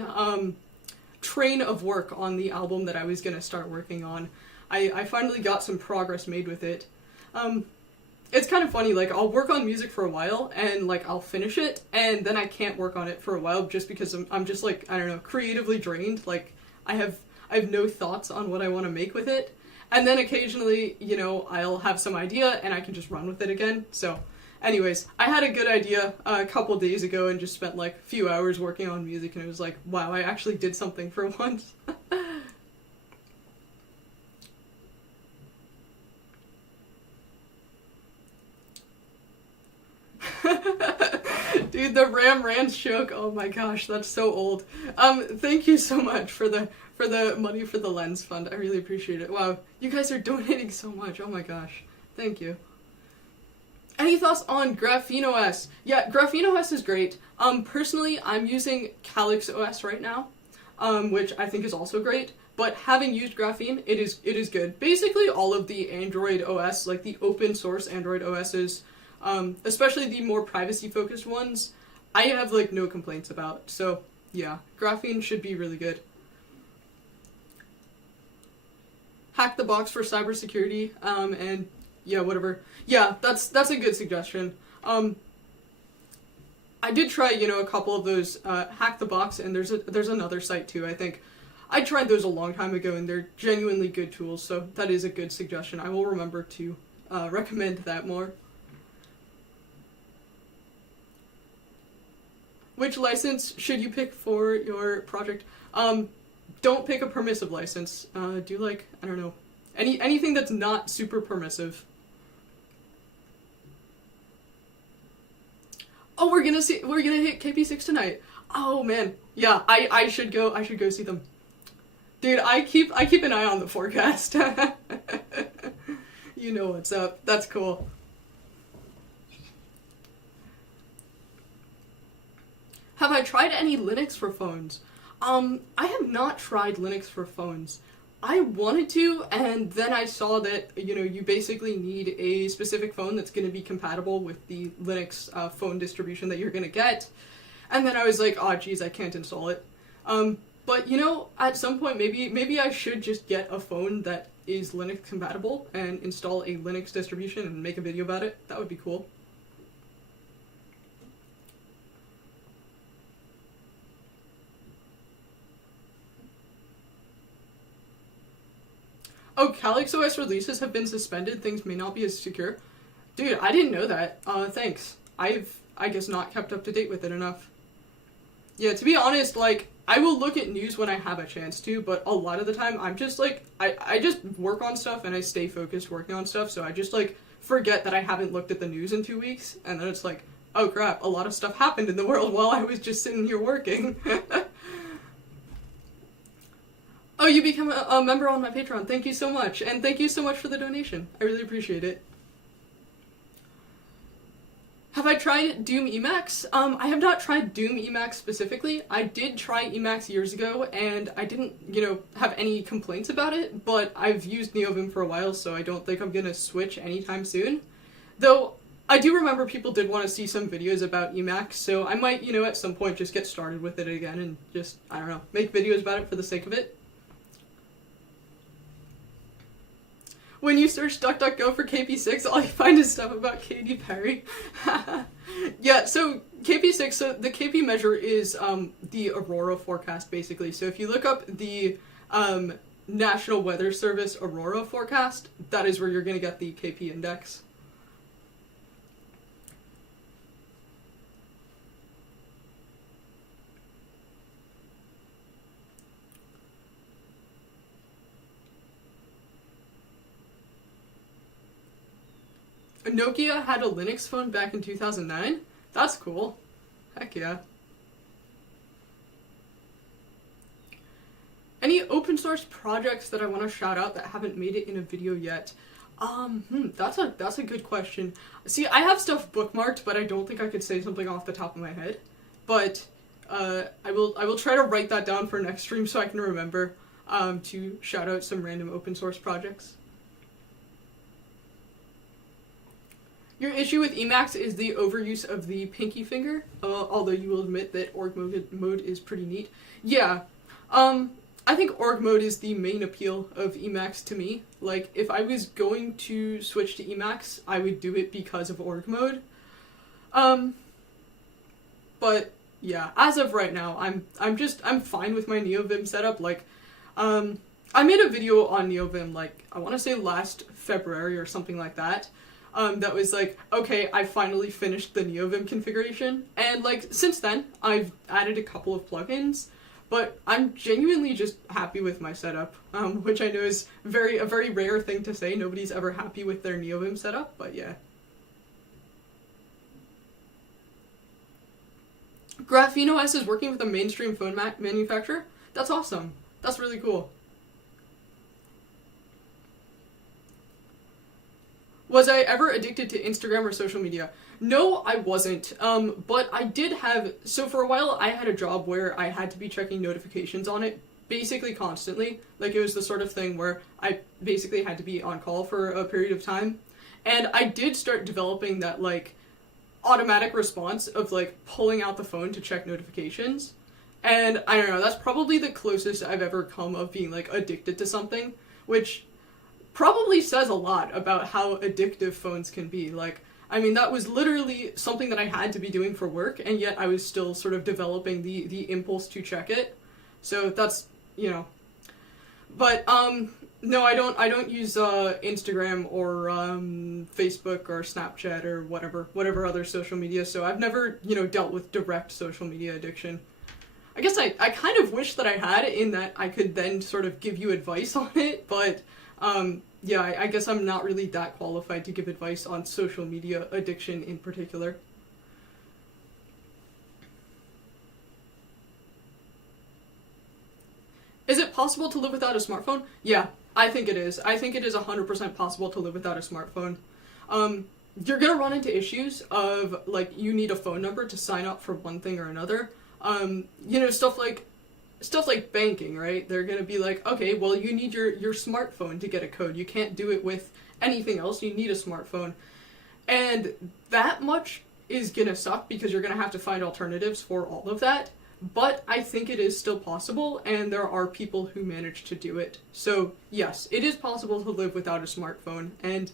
train of work on the album that I was gonna start working on. I finally got some progress made with it. It's kind of funny, like, I'll work on music for a while, and, like, I'll finish it, and then I can't work on it for a while just because I'm just, like, I don't know, creatively drained. Like, I have no thoughts on what I want to make with it. And then occasionally, you know, I'll have some idea, and I can just run with it again. So, anyways, I had a good idea a couple days ago and just spent, like, a few hours working on music, and it was like, wow, I actually did something for once. Dude, the Ram Ranch joke, oh my gosh, that's so old. Thank you so much for the money for the lens fund. I really appreciate it. Wow, you guys are donating so much. Oh my gosh. Thank you. Any thoughts on Graphene OS? Yeah, Graphene OS is great. Personally, I'm using Calyx OS right now, which I think is also great. But having used Graphene, it is good. Basically, all of the Android OS, like the open source Android OSs, especially the more privacy-focused ones, I have, like, no complaints about. So, yeah, Graphene should be really good. Hack the box for cybersecurity, and, yeah, whatever. Yeah, that's a good suggestion. I did try, you know, a couple of those, Hack the Box, and there's another site, too, I think. I tried those a long time ago, and they're genuinely good tools, so that is a good suggestion. I will remember to, recommend that more. Which license should you pick for your project? Don't pick a permissive license. Do, like, I don't know, anything that's not super permissive. Oh, we're gonna hit KP6 tonight. Oh man, yeah, I should go see them. Dude, I keep an eye on the forecast. You know what's up. That's cool. Have I tried any Linux for phones? I have not tried Linux for phones. I wanted to, and then I saw that, you know, you basically need a specific phone that's going to be compatible with the Linux phone distribution that you're going to get. And then I was like, oh geez, I can't install it. But, you know, at some point, maybe I should just get a phone that is Linux compatible and install a Linux distribution and make a video about it. That would be cool. Oh, Calyx OS releases have been suspended. Things may not be as secure. Dude, I didn't know that. Thanks. I guess, not kept up to date with it enough. Yeah, to be honest, like, I will look at news when I have a chance to, but a lot of the time, I'm just, like, I just work on stuff and I stay focused working on stuff, so I just, like, forget that I haven't looked at the news in 2 weeks, and then it's like, oh crap, a lot of stuff happened in the world while I was just sitting here working. Oh, you become a member on my Patreon. Thank you so much. And thank you so much for the donation. I really appreciate it. Have I tried Doom Emacs? I have not tried Doom Emacs specifically. I did try Emacs years ago, and I didn't, you know, have any complaints about it, but I've used NeoVim for a while, so I don't think I'm gonna switch anytime soon. Though, I do remember people did want to see some videos about Emacs, so I might, you know, at some point just get started with it again and just, I don't know, make videos about it for the sake of it. When you search DuckDuckGo for KP6, all you find is stuff about Katy Perry. Yeah, so KP6, so the KP measure is the aurora forecast, basically. So if you look up the National Weather Service aurora forecast, that is where you're going to get the KP index. Nokia had a Linux phone back in 2009? That's cool. Heck yeah. Any open source projects that I want to shout out that haven't made it in a video yet? That's a good question. See, I have stuff bookmarked, but I don't think I could say something off the top of my head. But I will try to write that down for next stream so I can remember to shout out some random open source projects. Your issue with Emacs is the overuse of the pinky finger, although you will admit that org mode is pretty neat. Yeah, I think org mode is the main appeal of Emacs to me. Like, if I was going to switch to Emacs, I would do it because of org mode. But yeah, as of right now, I'm fine with my NeoVim setup. Like, I made a video on NeoVim, like, I want to say last February or something like that. That was like, okay, I finally finished the NeoVim configuration. And like, since then, I've added a couple of plugins, but I'm genuinely just happy with my setup, which I know is a very rare thing to say. Nobody's ever happy with their NeoVim setup, but yeah. Graphene OS is working with a mainstream phone manufacturer? That's awesome. That's really cool. Was I ever addicted to Instagram or social media? No, I wasn't. But I did have, so for a while I had a job where I had to be checking notifications on it basically constantly. Like, it was the sort of thing where I basically had to be on call for a period of time. And I did start developing that, like, automatic response of, like, pulling out the phone to check notifications. And I don't know, that's probably the closest I've ever come of being, like, addicted to something, which probably says a lot about how addictive phones can be. Like, I mean, that was literally something that I had to be doing for work, and yet I was still sort of developing the impulse to check it. So that's, you know. But, no, I don't use, Instagram or, Facebook or Snapchat or whatever other social media, so I've never, you know, dealt with direct social media addiction. I guess I kind of wish that I had, in that I could then sort of give you advice on it, but yeah, I guess I'm not really that qualified to give advice on social media addiction in particular. Is it possible to live without a smartphone? Yeah, I think it is. I think it is 100% possible to live without a smartphone. You're gonna run into issues of, like, you need a phone number to sign up for one thing or another. You know, stuff like banking, right? They're gonna be like, okay, well, you need your smartphone to get a code. You can't do it with anything else. You need a smartphone. And that much is gonna suck because you're gonna have to find alternatives for all of that. But I think it is still possible, and there are people who manage to do it. So yes, it is possible to live without a smartphone, and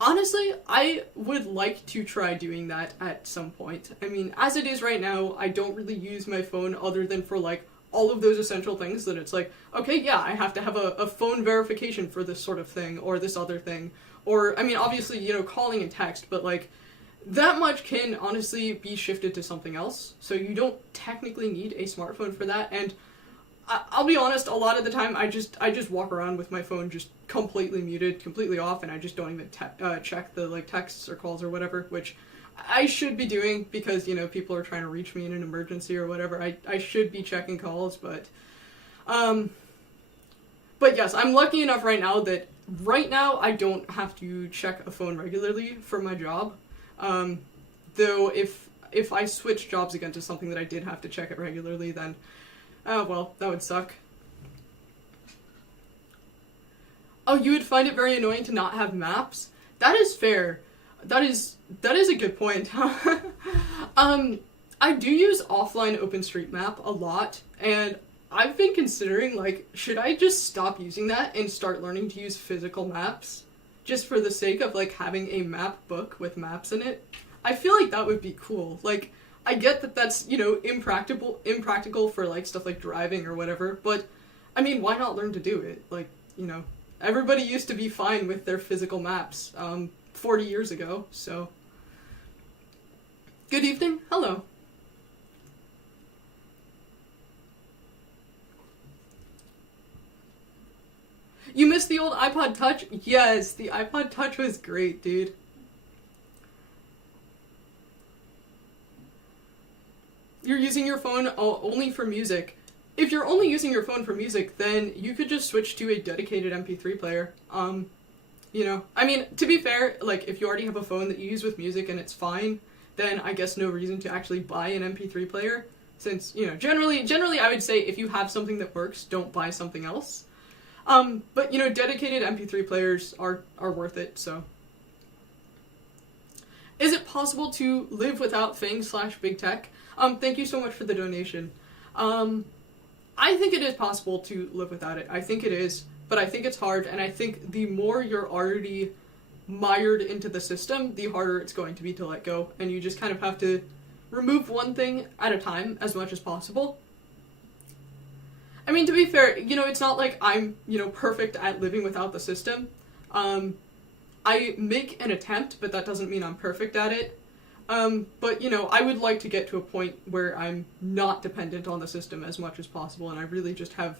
honestly, I would like to try doing that at some point. I mean, as it is right now, I don't really use my phone other than for, like, all of those essential things that it's like, okay, yeah, I have to have a phone verification for this sort of thing, or this other thing. Or, I mean, obviously, you know, calling and text, but, like, that much can honestly be shifted to something else. So you don't technically need a smartphone for that, and I'll be honest, a lot of the time I just walk around with my phone just completely muted, completely off, and I just don't even check the, like, texts or calls or whatever, which I should be doing because, you know, people are trying to reach me in an emergency or whatever. I should be checking calls, but yes, I'm lucky enough right now that right now I don't have to check a phone regularly for my job. Though if I switch jobs again to something that I did have to check it regularly, then well, that would suck. Oh, you would find it very annoying to not have maps? That is fair. That is a good point. I do use offline OpenStreetMap a lot, and I've been considering, like, should I just stop using that and start learning to use physical maps? Just for the sake of, like, having a map book with maps in it? I feel like that would be cool. Like, I get that that's, you know, impractical for, like, stuff like driving or whatever, but, I mean, why not learn to do it? Like, you know, everybody used to be fine with their physical maps, 40 years ago, so. Good evening. Hello. You missed the old iPod Touch? Yes, the iPod Touch was great, dude. You're using your phone only for music. If you're only using your phone for music, then you could just switch to a dedicated MP3 player. You know, I mean, to be fair, like, if you already have a phone that you use with music and it's fine, then I guess no reason to actually buy an MP3 player, since, you know, generally I would say if you have something that works, don't buy something else. But, you know, dedicated MP3 players are worth it, so. Is it possible to live without things/big tech? Thank you so much for the donation. I think it is possible to live without it. I think it is, but I think it's hard, and I think the more you're already mired into the system, the harder it's going to be to let go, and you just kind of have to remove one thing at a time as much as possible. I mean, to be fair, it's not like I'm, perfect at living without the system. I make an attempt, but that doesn't mean I'm perfect at it. But, I would like to get to a point where I'm not dependent on the system as much as possible, and I really just have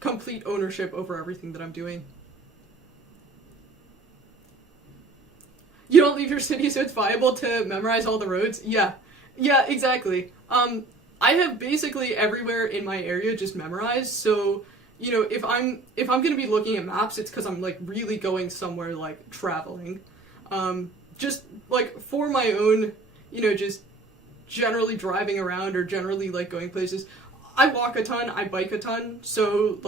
complete ownership over everything that I'm doing. You don't leave your city so it's viable to memorize all the roads? Yeah, exactly. I have basically everywhere in my area just memorized, so, if I'm gonna be looking at maps, it's because I'm, really going somewhere, traveling. Just, for my own, just generally driving around or generally, going places. I walk a ton, I bike a ton, so,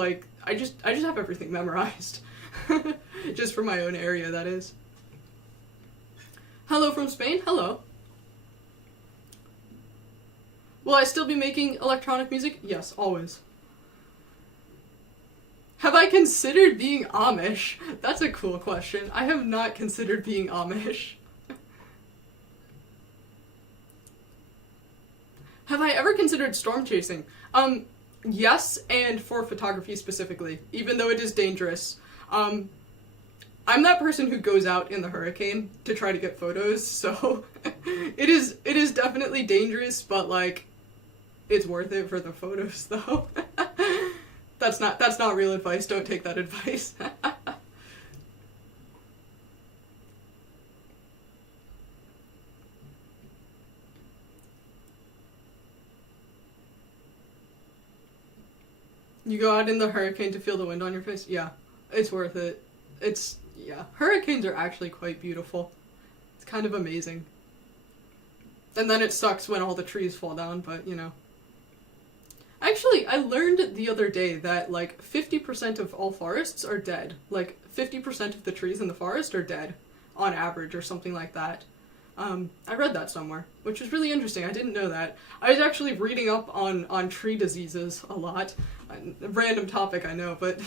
I just have everything memorized. Just for my own area, that is. Hello from Spain? Hello. Will I still be making electronic music? Yes, always. Have I considered being Amish? That's a cool question. I have not considered being Amish. Have I ever considered storm chasing? Yes, and for photography specifically, even though it is dangerous. I'm that person who goes out in the hurricane to try to get photos, so it is definitely dangerous, but it's worth it for the photos though. That's not real advice. Don't take that advice. You go out in the hurricane to feel the wind on your face? Yeah, it's worth it. Hurricanes are actually quite beautiful. It's kind of amazing. And then it sucks when all the trees fall down, but Actually, I learned the other day that 50% of all forests are dead. 50% of the trees in the forest are dead, on average, or something like that. I read that somewhere, which was really interesting. I didn't know that. I was actually reading up on tree diseases a lot. A random topic, I know, but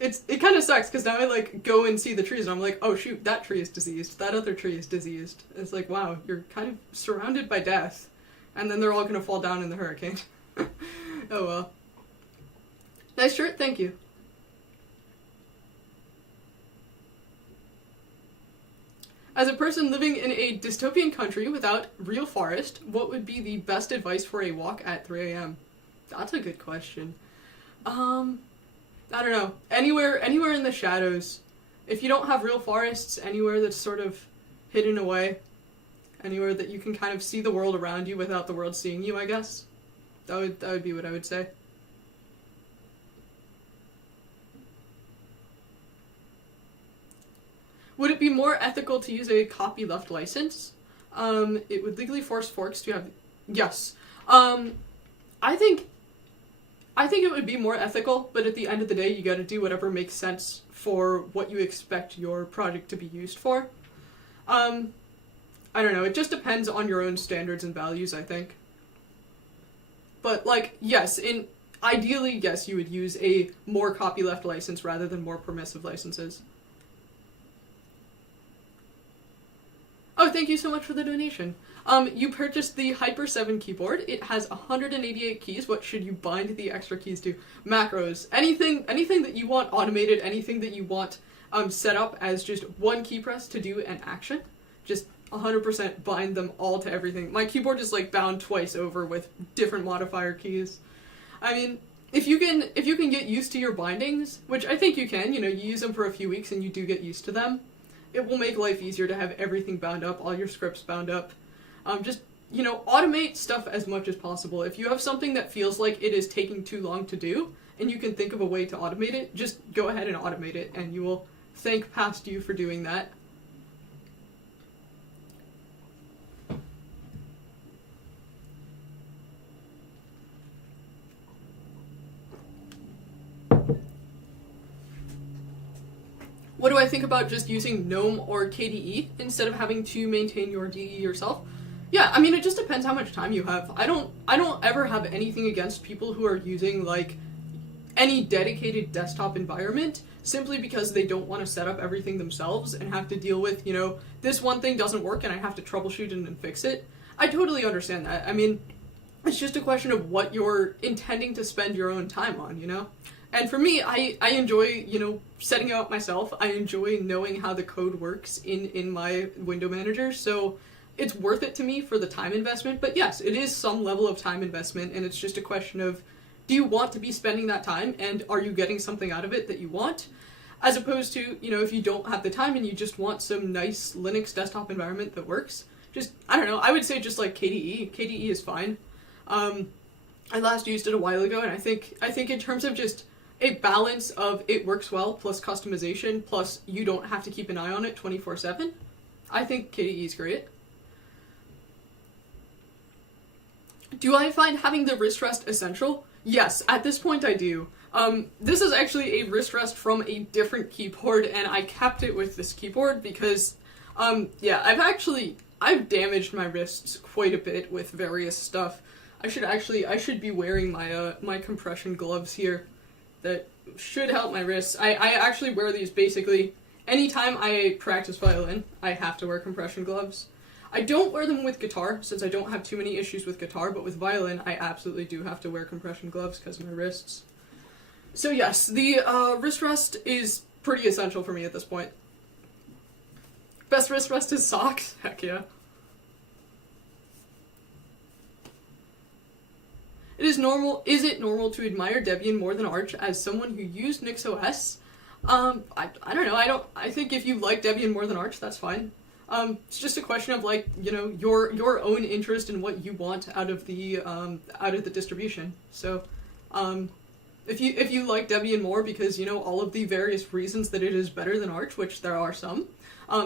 it kind of sucks because now I go and see the trees and I'm like, oh shoot, that tree is diseased, that other tree is diseased. It's like, wow, you're kind of surrounded by death, and then they're all gonna fall down in the hurricane. Oh well. Nice shirt, thank you. As a person living in a dystopian country without real forest, what would be the best advice for a walk at 3 a.m.? That's a good question. I don't know. Anywhere in the shadows. If you don't have real forests, anywhere that's sort of hidden away. Anywhere that you can kind of see the world around you without the world seeing you, I guess. That would be what I would say. Would it be more ethical to use a copyleft license? It would legally force forks to have... Yes. I think it would be more ethical, but at the end of the day, you gotta do whatever makes sense for what you expect your project to be used for. I don't know, it just depends on your own standards and values, I think. But, yes, ideally, yes, you would use a more copyleft license rather than more permissive licenses. Oh, thank you so much for the donation. You purchased the Hyper 7 keyboard. It has 188 keys. What should you bind the extra keys to? Macros. Anything that you want automated, anything that you want set up as just one key press to do an action. Just 100% bind them all to everything. My keyboard is bound twice over with different modifier keys. I mean, if you can get used to your bindings, which I think you can, you use them for a few weeks and you do get used to them, it will make life easier to have everything bound up, all your scripts bound up. Just, automate stuff as much as possible. If you have something that feels like it is taking too long to do, and you can think of a way to automate it, just go ahead and automate it, and you will thank past you for doing that. What do I think about just using GNOME or KDE instead of having to maintain your DE yourself? Yeah, I mean, it just depends how much time you have. I don't ever have anything against people who are using, like, any dedicated desktop environment simply because they don't want to set up everything themselves and have to deal with, you know, this one thing doesn't work and I have to troubleshoot and fix it. I totally understand that. I mean, it's just a question of what you're intending to spend your own time on, you know? And for me, I enjoy, you know, setting it up myself. I enjoy knowing how the code works in my window manager, so it's worth it to me for the time investment. But yes, it is some level of time investment, and it's just a question of, do you want to be spending that time, and are you getting something out of it that you want? As opposed to, you know, if you don't have the time and you just want some nice Linux desktop environment that works, just, I don't know, I would say just like KDE. KDE is fine. I last used it a while ago, and I think in terms of just a balance of it works well plus customization plus you don't have to keep an eye on it 24/7, I think KDE is great. Do I find having the wrist rest essential? Yes, at this point I do. This is actually a wrist rest from a different keyboard, and I kept it with this keyboard because, yeah, I've damaged my wrists quite a bit with various stuff. I should be wearing my, my compression gloves here. That should help my wrists. I actually wear these basically anytime I practice violin. I have to wear compression gloves. I don't wear them with guitar since I don't have too many issues with guitar, but with violin I absolutely do have to wear compression gloves because of my wrists. So yes, the wrist rest is pretty essential for me at this point. Best wrist rest is socks? Heck yeah. Is it normal to admire Debian more than Arch as someone who used NixOS? I don't know. I think if you like Debian more than Arch, that's fine. It's just a question of, like, you know, your own interest in what you want out of the distribution. So, if you like Debian more because, you know, all of the various reasons that it is better than Arch, which there are some,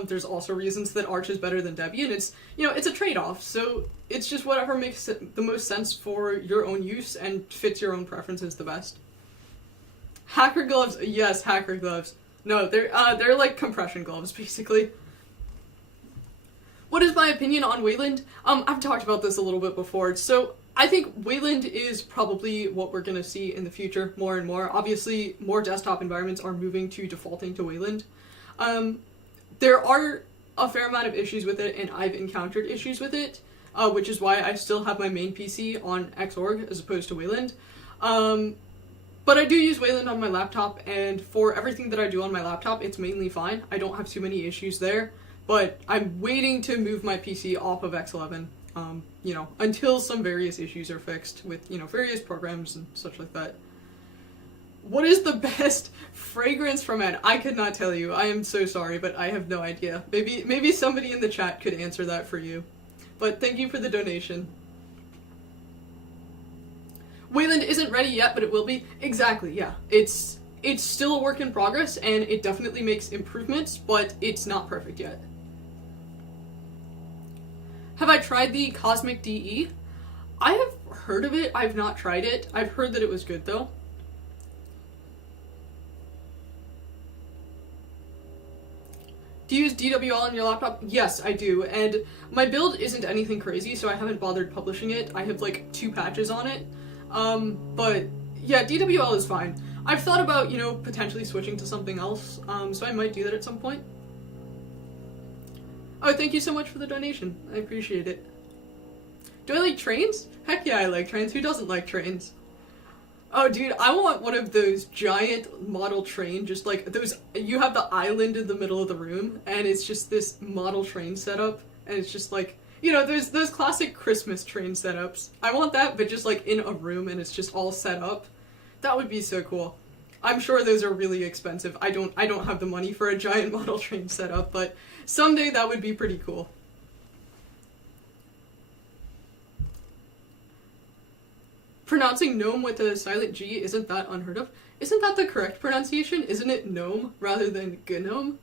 there's also reasons that Arch is better than Debian. It's, you know, it's a trade-off, so it's just whatever makes the most sense for your own use and fits your own preferences the best. Hacker gloves, yes, hacker gloves. No, they're like compression gloves, basically. What is my opinion on Wayland? I've talked about this a little bit before, so I think Wayland is probably what we're going to see in the future more and more. Obviously, more desktop environments are moving to defaulting to Wayland. There are a fair amount of issues with it, and I've encountered issues with it, which is why I still have my main PC on Xorg as opposed to Wayland. But I do use Wayland on my laptop, and for everything that I do on my laptop, it's mainly fine. I don't have too many issues there, but I'm waiting to move my PC off of X11, you know, until some various issues are fixed with, you know, various programs and such like that. What is the best fragrance from Ed? I could not tell you. I am so sorry, but I have no idea. Maybe somebody in the chat could answer that for you. But thank you for the donation. Wayland isn't ready yet, but it will be. Exactly, yeah. It's still a work in progress, and it definitely makes improvements, but it's not perfect yet. Have I tried the Cosmic DE? I have heard of it. I've not tried it. I've heard that it was good, though. Do you use DWL on your laptop? Yes, I do, and my build isn't anything crazy, so I haven't bothered publishing it. I have, like, 2 patches on it. But, yeah, DWL is fine. I've thought about, you know, potentially switching to something else, so I might do that at some point. Oh, thank you so much for the donation. I appreciate it. Do I like trains? Heck yeah, I like trains. Who doesn't like trains? Oh, dude, I want one of those giant model train, just like those, you have the island in the middle of the room, and it's just this model train setup, and it's just like, you know, there's those classic Christmas train setups. I want that, but just like in a room, and it's just all set up. That would be so cool. I'm sure those are really expensive. I don't have the money for a giant model train setup, but someday that would be pretty cool. Pronouncing gnome with a silent G, isn't that unheard of? Isn't that the correct pronunciation? Isn't it gnome rather than gnome?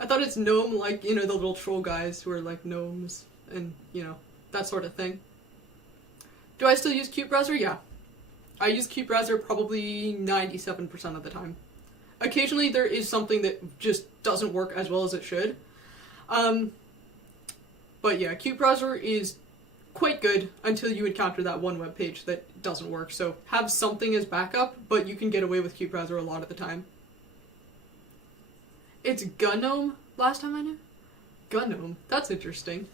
I thought it's gnome like, you know, the little troll guys who are like gnomes and, you know, that sort of thing. Do I still use Qt Browser? Yeah. I use Qt Browser probably 97% of the time. Occasionally there is something that just doesn't work as well as it should. But yeah, Qt Browser is quite good until you encounter that one web page that doesn't work. So have something as backup, but you can get away with Qt Browser a lot of the time. It's GNOME last time I knew. GNOME, that's interesting.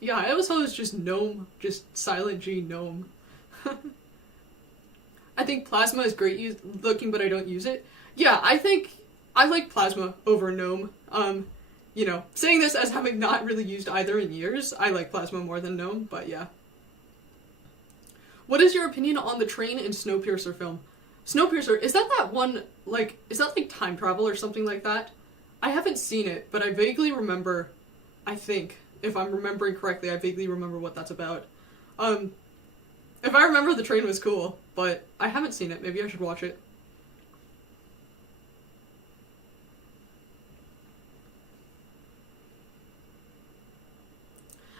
Yeah, I always thought it was just GNOME, just silent G, GNOME. I think Plasma is great looking, but I don't use it. Yeah, I think I like Plasma over GNOME. You know, saying this as having not really used either in years, I like Plasma more than GNOME, but yeah. What is your opinion on the Train and Snowpiercer film? Snowpiercer, is that one, like, is that like time travel or something like that? I haven't seen it, but I vaguely remember, I think, if I'm remembering correctly, I vaguely remember what that's about. If I remember, the train was cool, but I haven't seen it. Maybe I should watch it.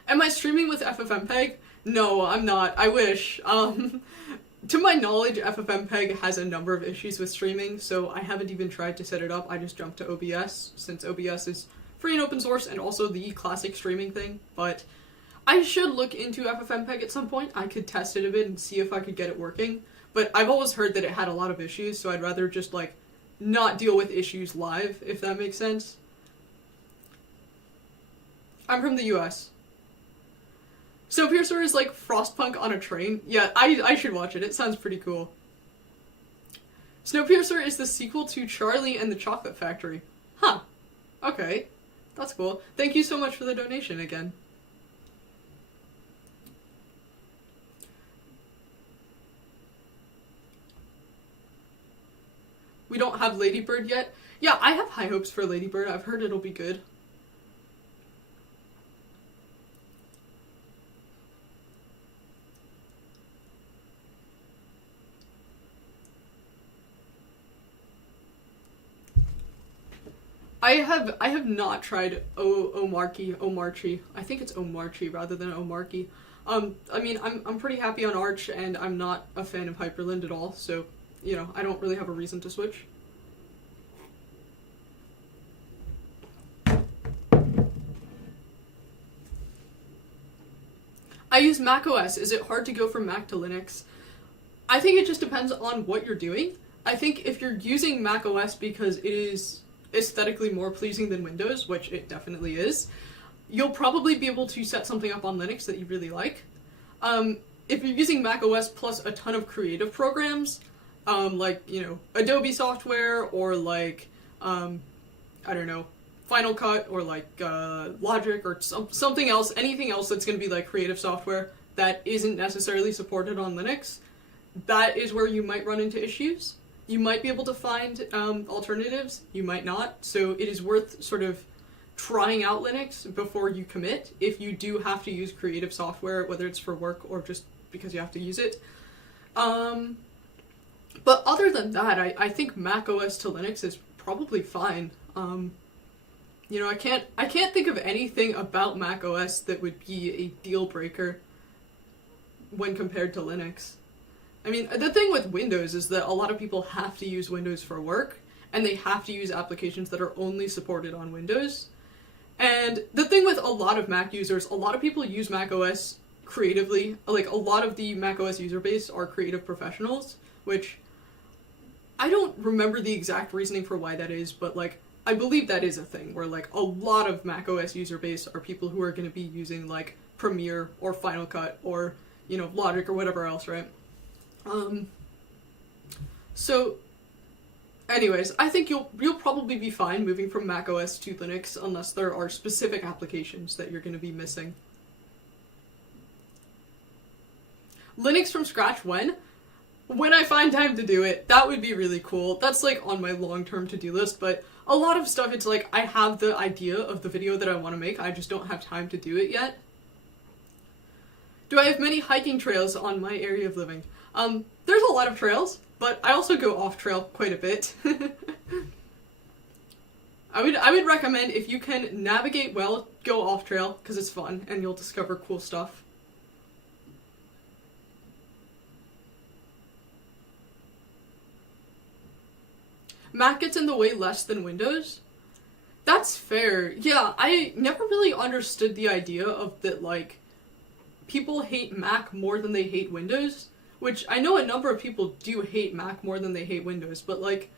Am I streaming with FFmpeg? No, I'm not. I wish. To my knowledge, FFmpeg has a number of issues with streaming, so I haven't even tried to set it up. I just jumped to OBS, since OBS is free and open source and also the classic streaming thing, but I should look into FFmpeg at some point. I could test it a bit and see if I could get it working, but I've always heard that it had a lot of issues, so I'd rather just, like, not deal with issues live, if that makes sense. I'm from the US. Snowpiercer is like Frostpunk on a train. Yeah, I should watch it. It sounds pretty cool. Snowpiercer is the sequel to Charlie and the Chocolate Factory. Huh. Okay. That's cool. Thank you so much for the donation again. We don't have Lady Bird yet. Yeah, I have high hopes for Lady Bird. I've heard it'll be good. I have not tried Omarchy. I think it's Omarchy rather than Omarchy. I mean, I'm pretty happy on Arch, and I'm not a fan of Hyperland at all, so, you know, I don't really have a reason to switch. I use macOS. Is it hard to go from Mac to Linux? I think it just depends on what you're doing. I think if you're using macOS because it is aesthetically more pleasing than Windows, which it definitely is, you'll probably be able to set something up on Linux that you really like. If you're using macOS plus a ton of creative programs, like, you know, Adobe software, or like, I don't know, Final Cut, or like Logic, or something else, anything else that's going to be like creative software that isn't necessarily supported on Linux, that is where you might run into issues. You might be able to find alternatives, you might not, so it is worth sort of trying out Linux before you commit if you do have to use creative software, whether it's for work or just because you have to use it. But other than that, I think Mac OS to Linux is probably fine. You know, I can't think of anything about Mac OS that would be a deal breaker when compared to Linux. I mean, the thing with Windows is that a lot of people have to use Windows for work, and they have to use applications that are only supported on Windows. And the thing with a lot of Mac users, a lot of people use Mac OS creatively. Like, a lot of the Mac OS user base are creative professionals, which I don't remember the exact reasoning for why that is, but, like, I believe that is a thing, where, like, a lot of Mac OS user base are people who are going to be using, like, Premiere or Final Cut or, you know, Logic or whatever else, right? So, anyways, I think you'll probably be fine moving from Mac OS to Linux unless there are specific applications that you're going to be missing. Linux from scratch when? When I find time to do it. That would be really cool. That's like on my long-term to-do list, but a lot of stuff, it's like I have the idea of the video that I want to make, I just don't have time to do it yet. Do I have many hiking trails on my area of living? There's a lot of trails, but I also go off-trail quite a bit. I would recommend, if you can navigate well, go off-trail, because it's fun, and you'll discover cool stuff. Mac gets in the way less than Windows. That's fair. Yeah, I never really understood the idea of that, like, people hate Mac more than they hate Windows, which I know a number of people do hate Mac more than they hate Windows, but, like,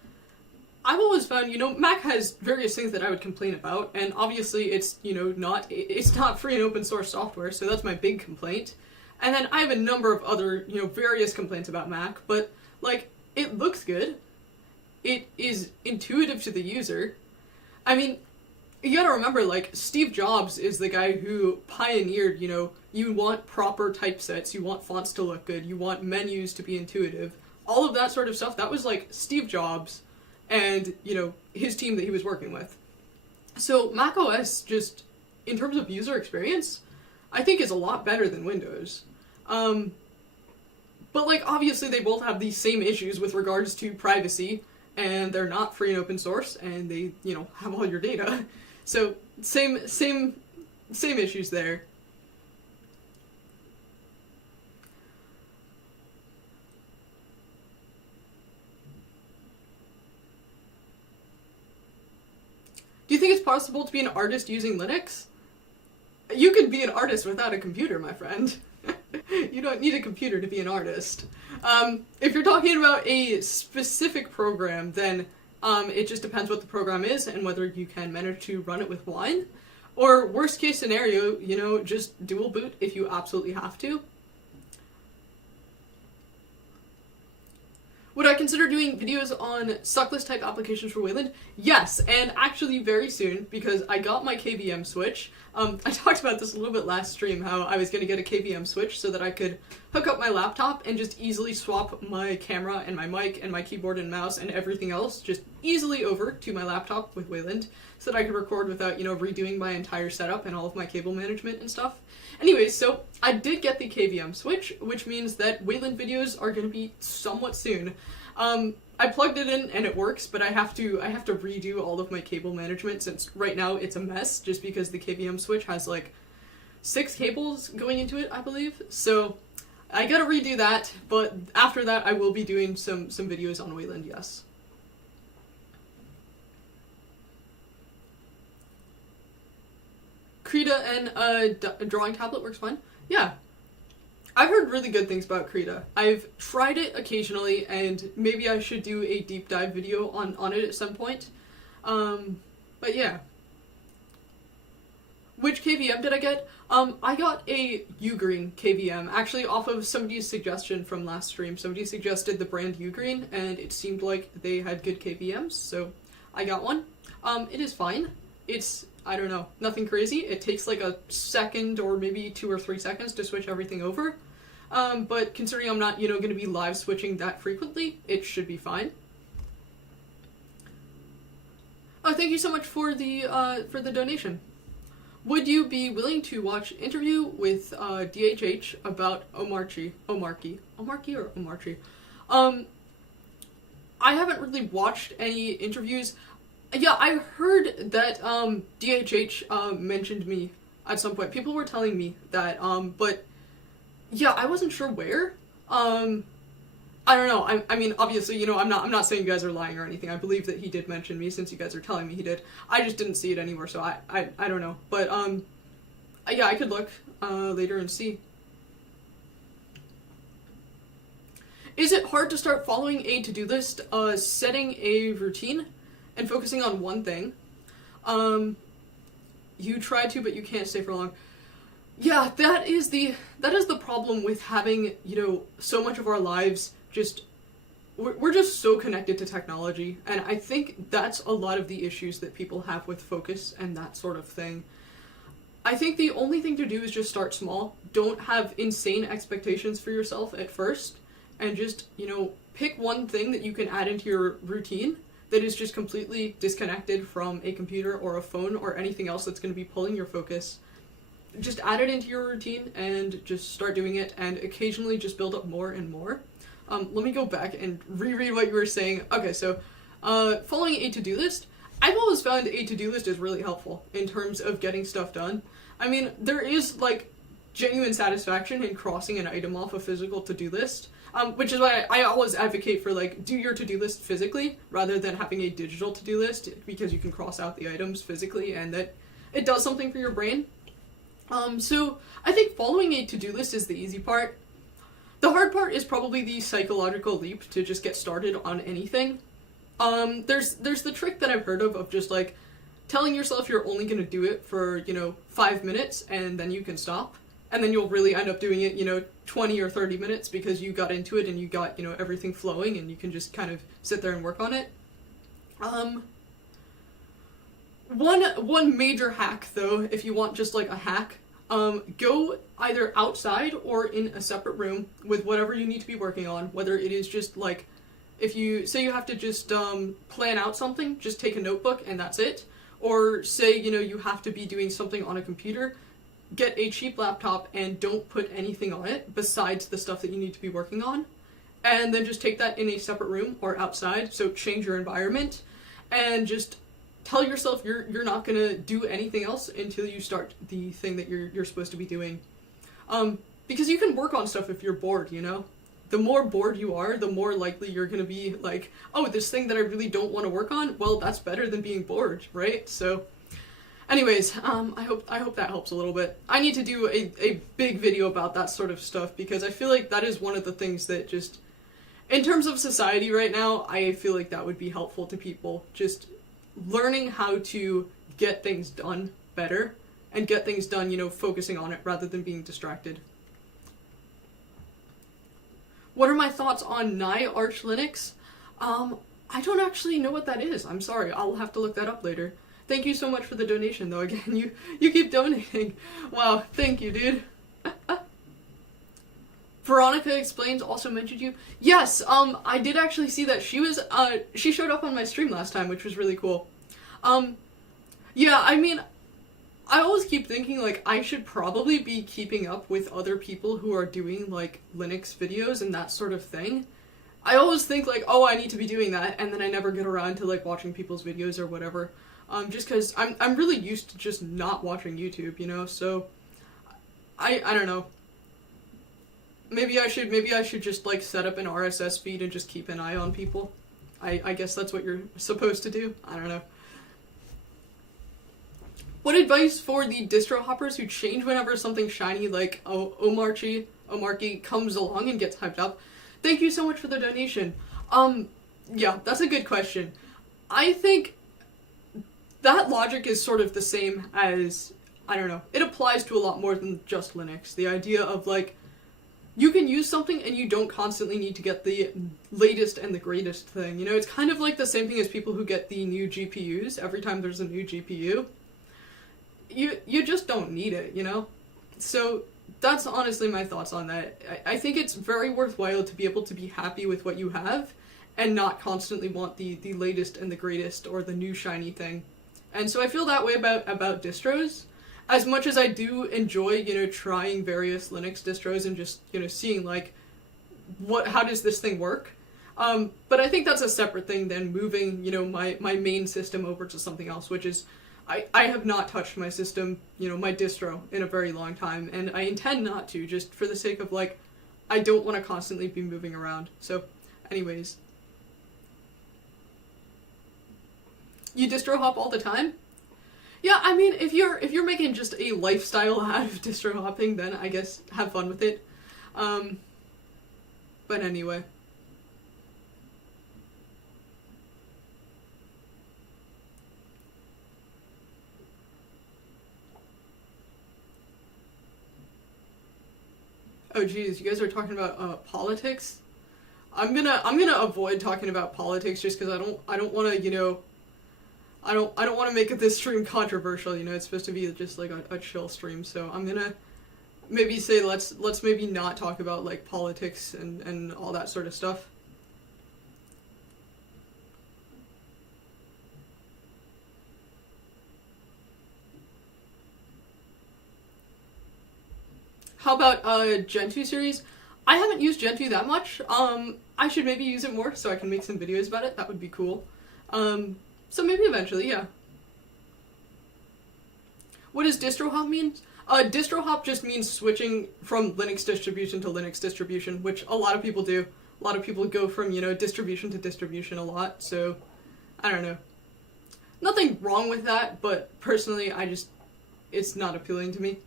I've always found, you know, Mac has various things that I would complain about, and obviously it's, you know, it's not free and open source software, so that's my big complaint. And then I have a number of other, you know, various complaints about Mac, but, like, it looks good. It is intuitive to the user. I mean, you gotta remember, like, Steve Jobs is the guy who pioneered, you know, you want proper typesets, you want fonts to look good, you want menus to be intuitive. All of that sort of stuff, that was, like, Steve Jobs and, you know, his team that he was working with. So macOS, just, in terms of user experience, I think is a lot better than Windows. But, like, obviously they both have these same issues with regards to privacy, and they're not free and open source, and they, you know, have all your data. So, same issues there. Do you think it's possible to be an artist using Linux? You can be an artist without a computer, my friend. You don't need a computer to be an artist. If you're talking about a specific program, then it just depends what the program is and whether you can manage to run it with Wine. Or worst case scenario, you know, just dual boot if you absolutely have to. Would I consider doing videos on suckless type applications for Wayland? Yes, and actually very soon, because I got my KVM switch. I talked about this a little bit last stream, how I was going to get a KVM switch so that I could hook up my laptop and just easily swap my camera and my mic and my keyboard and mouse and everything else just easily over to my laptop with Wayland so that I could record without, you know, redoing my entire setup and all of my cable management and stuff. Anyways, so I did get the KVM switch, which means that Wayland videos are going to be somewhat soon. I plugged it in and it works, but I have to redo all of my cable management since right now it's a mess just because the KVM switch has like 6 cables going into it, I believe. So I gotta redo that, but after that I will be doing some videos on Wayland, yes. Krita and a drawing tablet works fine. Yeah. I've heard really good things about Krita. I've tried it occasionally, and maybe I should do a deep dive video on it at some point. But yeah. Which KVM did I get? I got a Ugreen KVM, actually off of somebody's suggestion from last stream. Somebody suggested the brand Ugreen, and it seemed like they had good KVMs, so I got one. It is fine. It's, I don't know, nothing crazy. It takes like a second or maybe 2 or 3 seconds to switch everything over. But considering I'm not, you know, going to be live switching that frequently, it should be fine. Oh, thank you so much for the donation. Would you be willing to watch an interview with DHH about Omarchy? I haven't really watched any interviews. Yeah, I heard that DHH mentioned me at some point. People were telling me that, but yeah, I wasn't sure where. I don't know. I mean, obviously, you know, I'm not saying you guys are lying or anything. I believe that he did mention me since you guys are telling me he did. I just didn't see it anywhere, so I don't know. But yeah, I could look later and see. Is it hard to start following a to-do list, setting a routine, and focusing on one thing? You try to, but you can't stay for long. Yeah, that is the problem with having, you know, so much of our lives just, we're just so connected to technology, and I think that's a lot of the issues that people have with focus and that sort of thing. I think the only thing to do is just start small. Don't have insane expectations for yourself at first, and just, you know, pick one thing that you can add into your routine that is just completely disconnected from a computer or a phone or anything else that's going to be pulling your focus. Just add it into your routine and just start doing it, and occasionally just build up more and more. Let me go back and reread what you were saying. Okay, so following a to-do list. I've always found a to-do list is really helpful in terms of getting stuff done. I mean, there is, like, genuine satisfaction in crossing an item off a physical to-do list. Which is why I always advocate for, like, do your to-do list physically rather than having a digital to-do list, because you can cross out the items physically and that it does something for your brain. So I think following a to-do list is the easy part. The hard part is probably the psychological leap to just get started on anything. There's the trick that I've heard of just, like, telling yourself you're only going to do it for, 5 minutes and then you can stop. And then you'll really end up doing it, 20 or 30 minutes because you got into it and you got, everything flowing and you can just kind of sit there and work on it. One major hack, though, if you want just, like, a hack, go either outside or in a separate room with whatever you need to be working on, whether it is just, like, if you say you have to just plan out something, just take a notebook and that's it. Or say, you have to be doing something on a computer, get a cheap laptop and don't put anything on it besides the stuff that you need to be working on. And then just take that in a separate room or outside, so change your environment, and just tell yourself you're not gonna do anything else until you start the thing that you're supposed to be doing. Because you can work on stuff if you're bored, The more bored you are, the more likely you're gonna be like, oh, this thing that I really don't want to work on, well, that's better than being bored, right? So, anyways, I hope that helps a little bit. I need to do a big video about that sort of stuff, because I feel like that is one of the things that just, in terms of society right now, I feel like that would be helpful to people. Just learning how to get things done better, and get things done, focusing on it rather than being distracted. What are my thoughts on Nye Arch Linux? I don't actually know what that is. I'm sorry. I'll have to look that up later. Thank you so much for the donation, though. Again, you keep donating. Wow, thank you, dude. Veronica Explains also mentioned you. Yes, I did actually see that. She showed up on my stream last time, which was really cool. Yeah, I mean, I always keep thinking, like, I should probably be keeping up with other people who are doing, like, Linux videos and that sort of thing. I always think, like, oh, I need to be doing that, and then I never get around to, like, watching people's videos or whatever. Just because I'm really used to just not watching YouTube, so I don't know. Maybe I should just, like, set up an RSS feed and just keep an eye on people. I guess that's what you're supposed to do. I don't know. What advice for the distro hoppers who change whenever something shiny like Omarchy comes along and gets hyped up? Thank you so much for the donation. Yeah, that's a good question. I think that logic is sort of the same as, I don't know, it applies to a lot more than just Linux. The idea of, like, you can use something and you don't constantly need to get the latest and the greatest thing. It's kind of like the same thing as people who get the new GPUs every time there's a new GPU. You just don't need it, So that's honestly my thoughts on that. I think it's very worthwhile to be able to be happy with what you have and not constantly want the latest and the greatest or the new shiny thing. And so I feel that way about distros. As much as I do enjoy, trying various Linux distros and just, seeing, like, how does this thing work? But I think that's a separate thing than moving, my main system over to something else, which is, I have not touched my system, my distro, in a very long time, and I intend not to, just for the sake of, like, I don't want to constantly be moving around. So, anyways. You distro hop all the time? Yeah, I mean, if you're making just a lifestyle out of distro hopping, then I guess have fun with it. But anyway. Oh geez, you guys are talking about politics? I'm gonna avoid talking about politics just because I don't want to, I don't want to make this stream controversial, it's supposed to be just like a chill stream, so I'm gonna maybe say let's maybe not talk about, like, politics and all that sort of stuff. How about Gentoo series? I haven't used Gentoo that much. I should maybe use it more so I can make some videos about it. That would be cool. So maybe eventually, yeah. What does distro hop mean? Distro hop just means switching from Linux distribution to Linux distribution, which a lot of people do. A lot of people go from, distribution to distribution a lot, so I don't know. Nothing wrong with that, but personally, it's not appealing to me.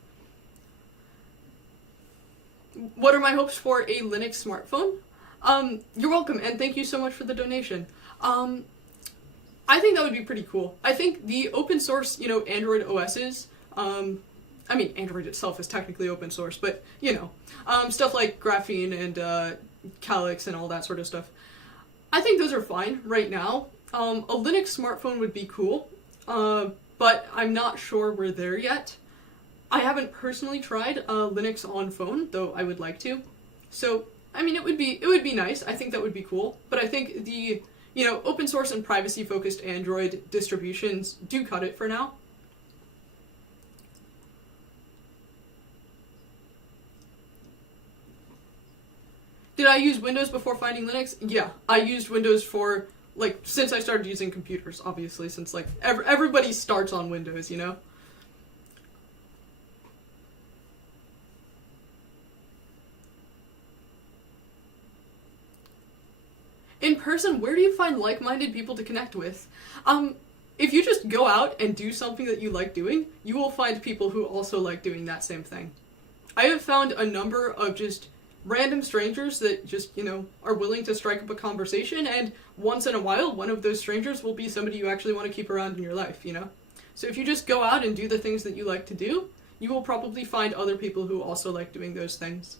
What are my hopes for a Linux smartphone? You're welcome, and thank you so much for the donation. I think that would be pretty cool. I think the open source, Android OSs, Android itself is technically open source, but, stuff like Graphene and Calyx and all that sort of stuff. I think those are fine right now. A Linux smartphone would be cool, but I'm not sure we're there yet. I haven't personally tried Linux on phone, though I would like to. So, it would be nice. I think that would be cool. But I think the, open source and privacy focused Android distributions do cut it for now. Did I use Windows before finding Linux? Yeah, I used Windows for, since I started using computers, obviously, since, everybody starts on Windows, In person, where do you find like-minded people to connect with? If you just go out and do something that you like doing, you will find people who also like doing that same thing. I have found a number of just random strangers that just, are willing to strike up a conversation, and once in a while, one of those strangers will be somebody you actually want to keep around in your life, So if you just go out and do the things that you like to do, you will probably find other people who also like doing those things.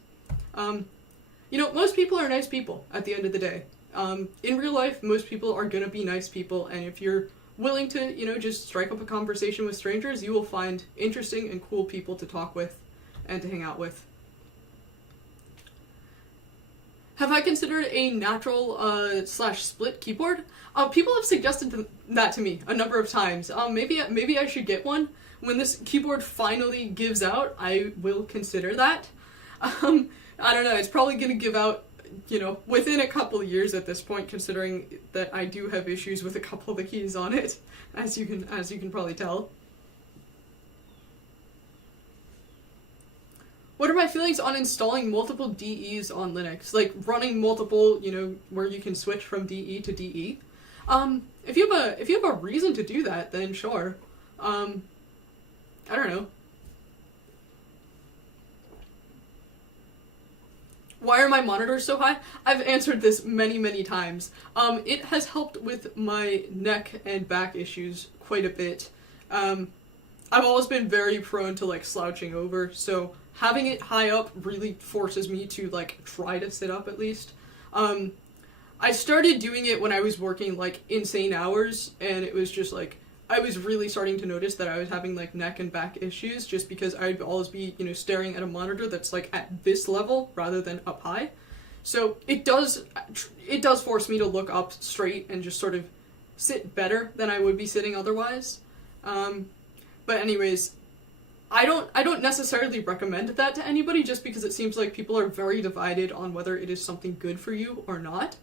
Most people are nice people at the end of the day. In real life, most people are gonna be nice people, and if you're willing to, just strike up a conversation with strangers, you will find interesting and cool people to talk with and to hang out with. Have I considered a natural / split keyboard? People have suggested that to me a number of times. Maybe I should get one. When this keyboard finally gives out, I will consider that. I don't know, it's probably gonna give out, within a couple of years at this point, considering that I do have issues with a couple of the keys on it, as you can probably tell. What are my feelings on installing multiple DEs on Linux? Like running multiple, where you can switch from DE to DE. If you have a reason to do that, then sure. I don't know. Why are my monitors so high? I've answered this many, many times. It has helped with my neck and back issues quite a bit. I've always been very prone to slouching over, so having it high up really forces me to try to sit up at least. I started doing it when I was working insane hours, and it was just I was really starting to notice that I was having neck and back issues just because I'd always be staring at a monitor that's at this level rather than up high. So it does force me to look up straight and just sort of sit better than I would be sitting otherwise. But anyways, I don't necessarily recommend that to anybody just because it seems like people are very divided on whether it is something good for you or not.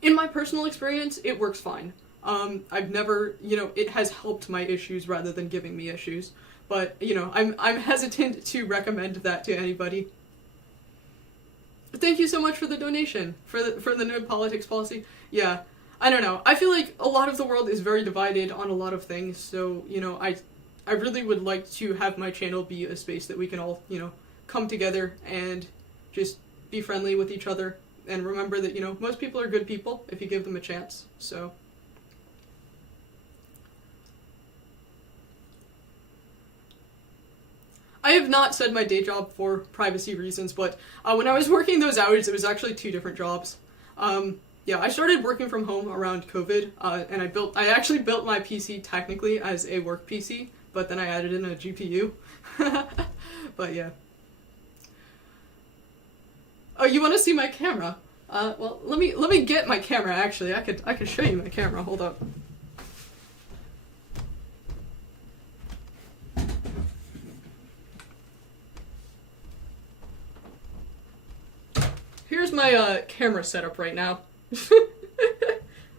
In my personal experience, it works fine. I've never, it has helped my issues rather than giving me issues. But, I'm hesitant to recommend that to anybody. Thank you so much for the donation, for the no politics policy. Yeah, I don't know. I feel like a lot of the world is very divided on a lot of things, so, I really would like to have my channel be a space that we can all, come together and just be friendly with each other and remember that, most people are good people if you give them a chance, so. I have not said my day job for privacy reasons, but when I was working those hours, it was actually 2 different jobs. Yeah, I started working from home around COVID, and I actually built my PC technically as a work PC, but then I added in a GPU. But yeah. Oh, you want to see my camera? Well, let me get my camera. Actually, I could show you my camera. Hold up. Here's my camera setup right now.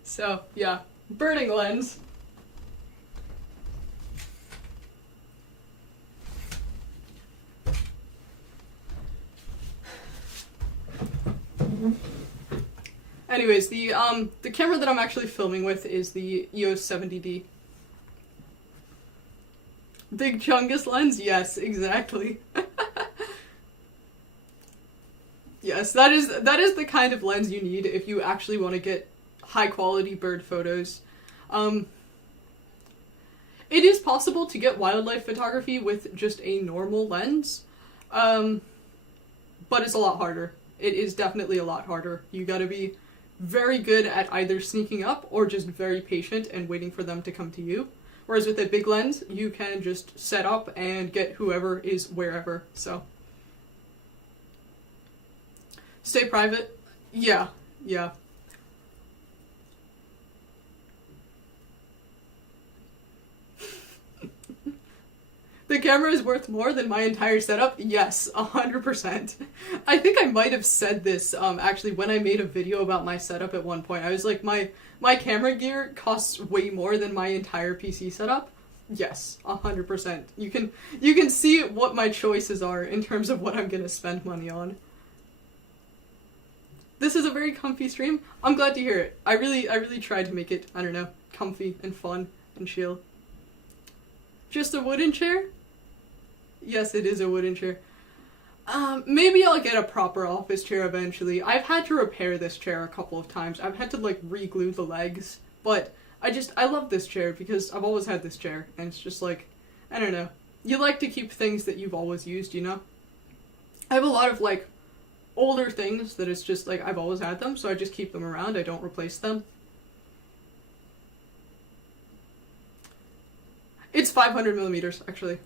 So yeah, burning lens. Anyways, the camera that I'm actually filming with is the EOS 70D. Big Chungus lens? Yes, exactly. Yes, that is the kind of lens you need if you actually want to get high quality bird photos. It is possible to get wildlife photography with just a normal lens, but it's a lot harder. It is definitely a lot harder. You gotta be very good at either sneaking up or just very patient and waiting for them to come to you. Whereas with a big lens, you can just set up and get whoever is wherever, so. Stay private? Yeah. The camera is worth more than my entire setup? Yes, 100%. I think I might have said this, actually, when I made a video about my setup at one point. I was like, my camera gear costs way more than my entire PC setup? Yes, 100%. You can see what my choices are in terms of what I'm gonna spend money on. This is a very comfy stream. I'm glad to hear it. I really tried to make it, I don't know, comfy and fun and chill. Just a wooden chair? Yes, it is a wooden chair. Maybe I'll get a proper office chair eventually. I've had to repair this chair a couple of times. I've had to, like, re-glue the legs. But I love this chair because I've always had this chair. And it's just like, I don't know. You like to keep things that you've always used, you know? I have a lot of, like, older things that it's just, like, I've always had them. So I just keep them around. I don't replace them. It's 500 millimeters, actually.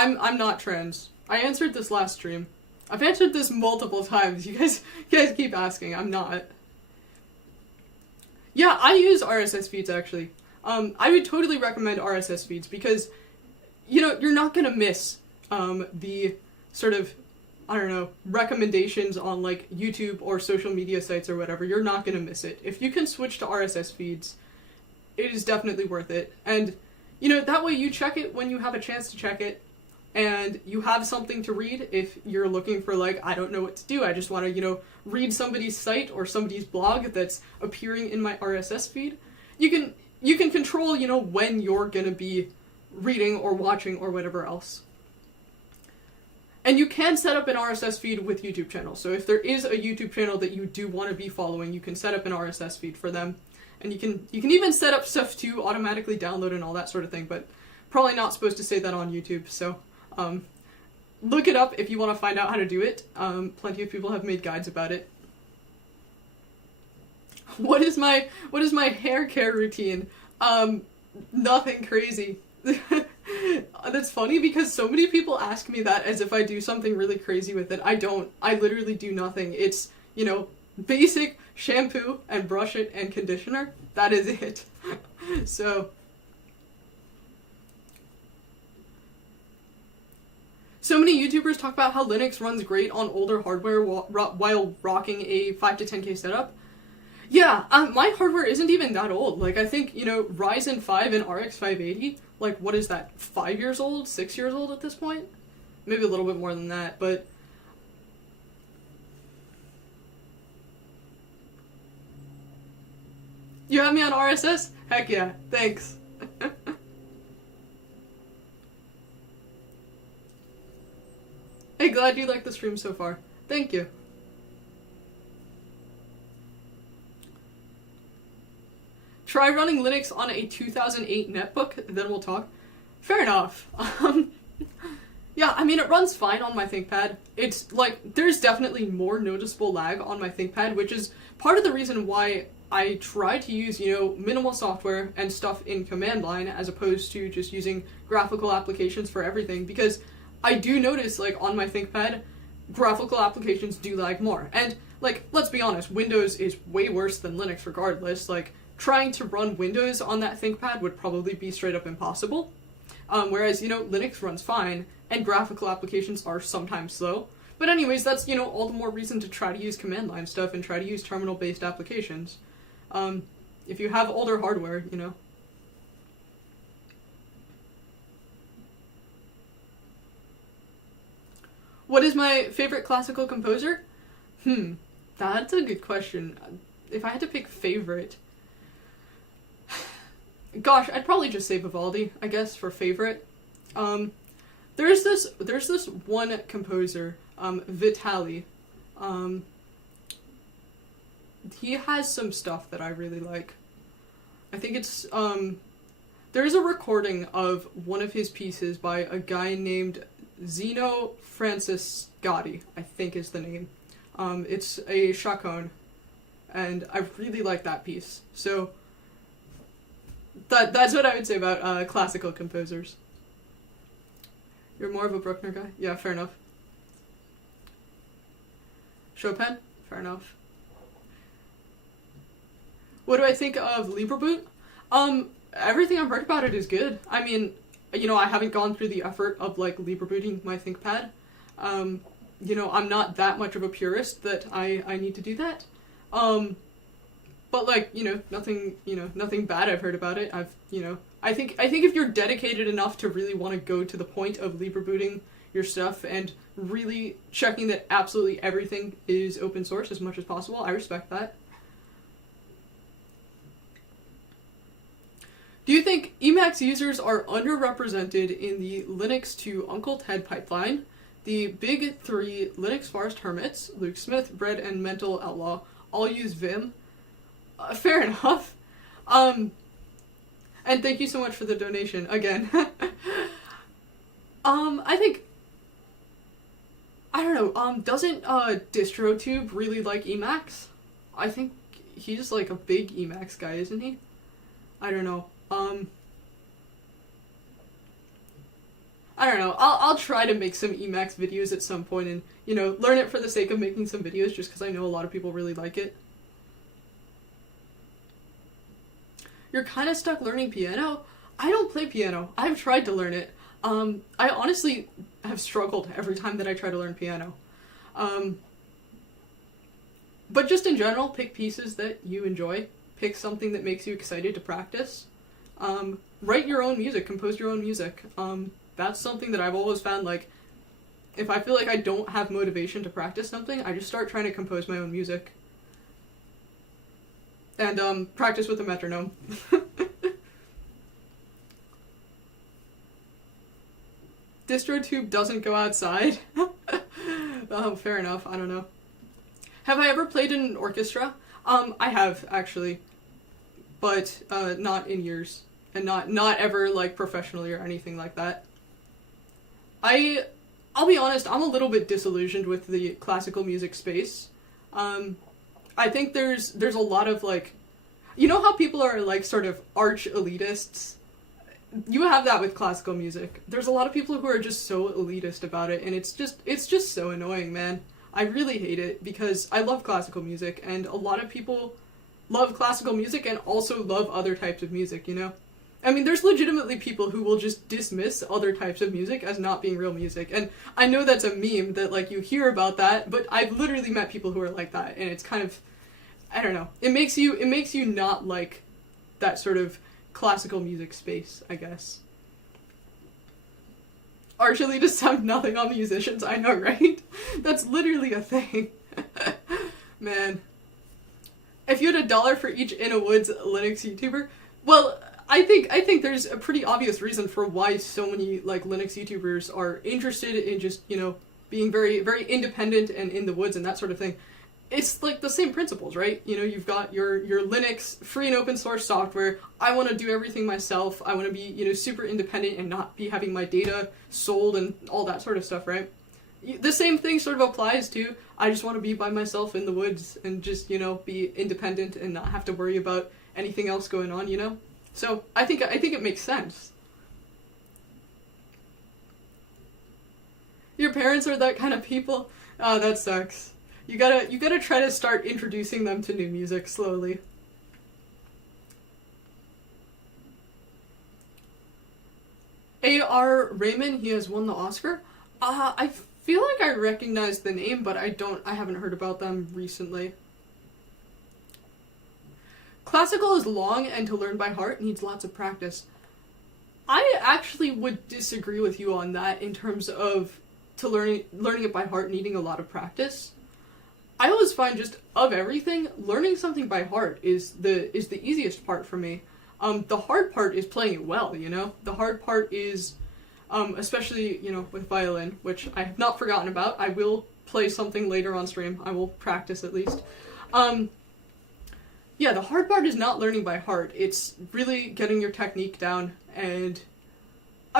I'm not trans. I answered this last stream. I've answered this multiple times. You guys keep asking. I'm not. Yeah, I use RSS feeds, actually. I would totally recommend RSS feeds because, you know, you're not gonna miss the sort of, I don't know, recommendations on, like, YouTube or social media sites or whatever. You're not gonna miss it. If you can switch to RSS feeds, it is definitely worth it. And, you know, that way you check it when you have a chance to check it, and you have something to read if you're looking for, like, I don't know what to do. I just want to, you know, read somebody's site or somebody's blog that's appearing in my RSS feed. You can control, you know, when you're gonna be reading or watching or whatever else. And you can set up an RSS feed with YouTube channels. So if there is a YouTube channel that you do want to be following, you can set up an RSS feed for them. And you can even set up stuff to automatically download and all that sort of thing, but probably not supposed to say that on YouTube, so look it up if you want to find out how to do it. Plenty of people have made guides about it. What is my hair care routine? Nothing crazy. That's funny because so many people ask me that as if I do something really crazy with it. I don't. I literally do nothing. It's, you know, basic shampoo and brush it and conditioner. That is it. So many YouTubers talk about how Linux runs great on older hardware while rocking a 5 to 10K setup. Yeah, my hardware isn't even that old. Like, I think, you know, Ryzen 5 and RX 580, like, what is that, 5 years old, 6 years old at this point? Maybe a little bit more than that, but... You have me on RSS? Heck yeah, thanks. Hey, glad you like the stream so far. Thank you. Try running Linux on a 2008 netbook, then we'll talk. Fair enough. Yeah, I mean, it runs fine on my ThinkPad. It's, like, there's definitely more noticeable lag on my ThinkPad, which is part of the reason why I try to use, you know, minimal software and stuff in command line as opposed to just using graphical applications for everything, because I do notice, like, on my ThinkPad, graphical applications do lag more. And, like, let's be honest, Windows is way worse than Linux regardless. Like, trying to run Windows on that ThinkPad would probably be straight up impossible. Whereas, you know, Linux runs fine, and graphical applications are sometimes slow. But anyways, that's, you know, all the more reason to try to use command line stuff and try to use terminal-based applications. if you have older hardware, you know. What is my favorite classical composer? That's a good question. If I had to pick favorite, gosh, I'd probably just say Vivaldi, I guess, for favorite. There's this one composer, Vitali. He has some stuff that I really like. I think it's, there's a recording of one of his pieces by a guy named Zeno Franciscati, I think is the name. It's a chaconne, and I really like that piece. So, that's what I would say about classical composers. You're more of a Bruckner guy? Yeah, fair enough. Chopin? Fair enough. What do I think of Lieberboot? Everything I've heard about it is good. I mean, you know, I haven't gone through the effort of, like, Lieberbooting my ThinkPad. You know, I'm not that much of a purist that I need to do that. But, like, nothing bad I've heard about it. I think if you're dedicated enough to really want to go to the point of Lieberbooting your stuff and really checking that absolutely everything is open source as much as possible, I respect that. Do you think Emacs users are underrepresented in the Linux to Uncle Ted pipeline? The big three Linux forest hermits, Luke Smith, Bread, and Mental Outlaw, all use Vim. Fair enough. And thank you so much for the donation, again. I don't know, doesn't DistroTube really like Emacs? I think he's like a big Emacs guy, isn't he? I don't know. I don't know. I'll try to make some Emacs videos at some point and, you know, learn it for the sake of making some videos just because I know a lot of people really like it. You're kind of stuck learning piano? I don't play piano. I've tried to learn it. I honestly have struggled every time that I try to learn piano. But just in general, pick pieces that you enjoy. Pick something that makes you excited to practice. Write your own music, compose your own music. That's something that I've always found, like, if I feel like I don't have motivation to practice something, I just start trying to compose my own music. And, practice with a metronome. DistroTube doesn't go outside? Oh, fair enough, I don't know. Have I ever played in an orchestra? I have, actually. But, not in years. And not ever, like, professionally or anything like that. I'll be honest, I'm a little bit disillusioned with the classical music space. I think there's a lot of, like, you know how people are, like, sort of arch elitists? You have that with classical music. There's a lot of people who are just so elitist about it, and it's just so annoying, man. I really hate it, because I love classical music, and a lot of people love classical music and also love other types of music, you know? I mean, there's legitimately people who will just dismiss other types of music as not being real music, and I know that's a meme that, like, you hear about that, but I've literally met people who are like that, and it's kind of, I don't know, it makes you not like that sort of classical music space, I guess. Arch elitists have nothing on musicians, I know, right? That's literally a thing. Man. If you had $1 for each In a Woods Linux YouTuber, well, I think there's a pretty obvious reason for why so many, like, Linux YouTubers are interested in just, you know, being very, very independent and in the woods and that sort of thing. It's, like, the same principles, right? You know, you've got your Linux free and open source software. I want to do everything myself. I want to be, you know, super independent and not be having my data sold and all that sort of stuff, right? The same thing sort of applies to, I just want to be by myself in the woods and just, you know, be independent and not have to worry about anything else going on, you know? So, I think it makes sense. Your parents are that kind of people? Oh, that sucks. You gotta try to start introducing them to new music slowly. A.R. Raymond, he has won the Oscar? I feel like I recognize the name, but I haven't heard about them recently. Classical is long and to learn by heart needs lots of practice. I actually would disagree with you on that in terms of learning it by heart needing a lot of practice. I always find just of everything, learning something by heart is the easiest part for me. The hard part is playing it well, you know? The hard part is, especially, you know, with violin, which I have not forgotten about. I will play something later on stream. I will practice at least. Yeah, the hard part is not learning by heart. It's really getting your technique down, and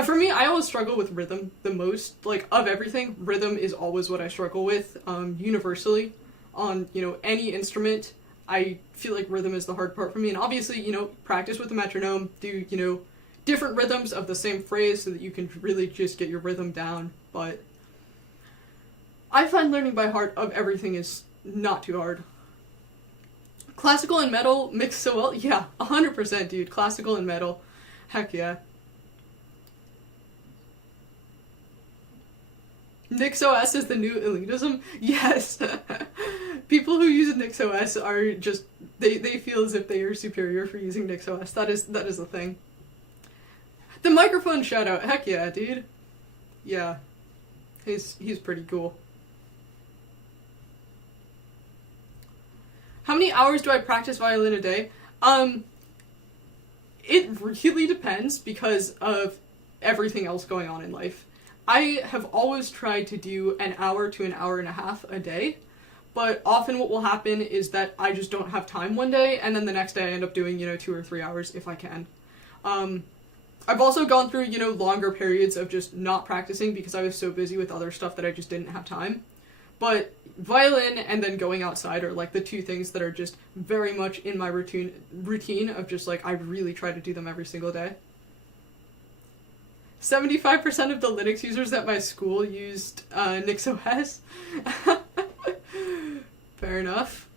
for me, I always struggle with rhythm the most. Like, of everything, rhythm is always what I struggle with, universally. On, you know, any instrument, I feel like rhythm is the hard part for me, and obviously, you know, practice with the metronome, do, you know, different rhythms of the same phrase so that you can really just get your rhythm down, but I find learning by heart of everything is not too hard. Classical and metal mix so well? Yeah, 100%, dude. Classical and metal. Heck yeah. NixOS is the new elitism? Yes. People who use NixOS are just, they feel as if they are superior for using NixOS. That is the thing. The microphone shout out. Heck yeah, dude. Yeah. He's pretty cool. How many hours do I practice violin a day? It really depends because of everything else going on in life. I have always tried to do an hour to an hour and a half a day, but often what will happen is that I just don't have time one day, and then the next day I end up doing, you know, 2 or 3 hours if I can. I've also gone through, you know, longer periods of just not practicing because I was so busy with other stuff that I just didn't have time. But violin and then going outside are like the two things that are just very much in my routine of just like I really try to do them every single day. 75% of the Linux users at my school used NixOS. Fair enough.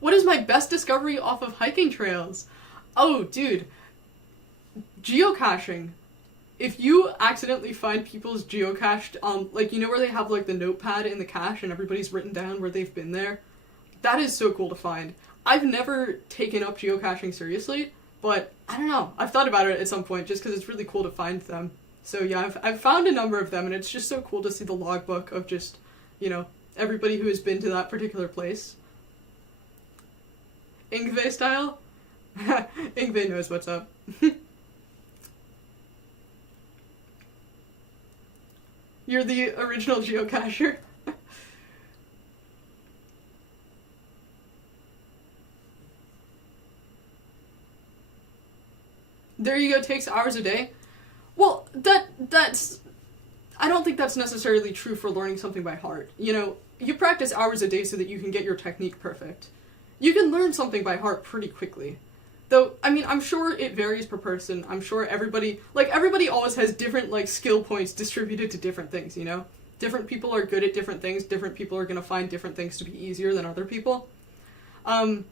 What is my best discovery off of hiking trails? Oh, dude. Geocaching. If you accidentally find people's geocached, like, you know where they have, like, the notepad in the cache and everybody's written down where they've been there? That is so cool to find. I've never taken up geocaching seriously, but I don't know. I've thought about it at some point just because it's really cool to find them. So yeah, I've found a number of them, and it's just so cool to see the logbook of just, you know, everybody who has been to that particular place. Ingve style? Ingve knows what's up. You're the original geocacher. There you go, takes hours a day. Well, that's... I don't think that's necessarily true for learning something by heart. You know, you practice hours a day so that you can get your technique perfect. You can learn something by heart pretty quickly. Though, I mean, I'm sure it varies per person. I'm sure everybody always has different, like, skill points distributed to different things, you know? Different people are good at different things. Different people are going to find different things to be easier than other people. I've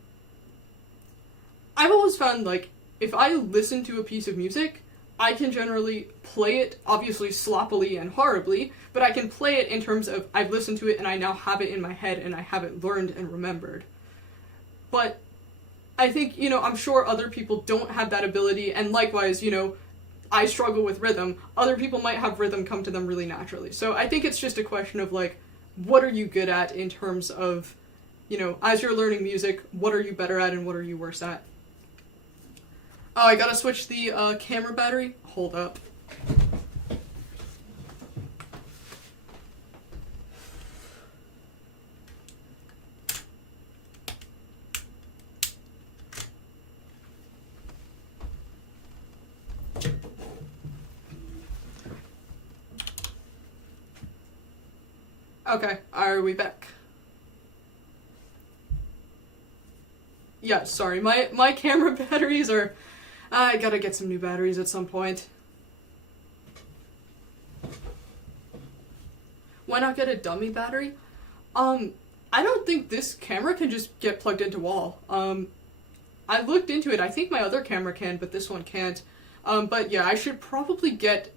always found, like, if I listen to a piece of music, I can generally play it, obviously sloppily and horribly, but I can play it in terms of I've listened to it and I now have it in my head and I have it learned and remembered. But I think, you know, I'm sure other people don't have that ability, and likewise, you know, I struggle with rhythm. Other people might have rhythm come to them really naturally. So I think it's just a question of, like, what are you good at in terms of, you know, as you're learning music, what are you better at and what are you worse at? Oh, I gotta switch the camera battery. Hold up. Okay, are we back? Yeah, sorry, my camera batteries are... I gotta get some new batteries at some point. Why not get a dummy battery? I don't think this camera can just get plugged into wall. I looked into it. I think my other camera can, but this one can't. But yeah, I should probably get,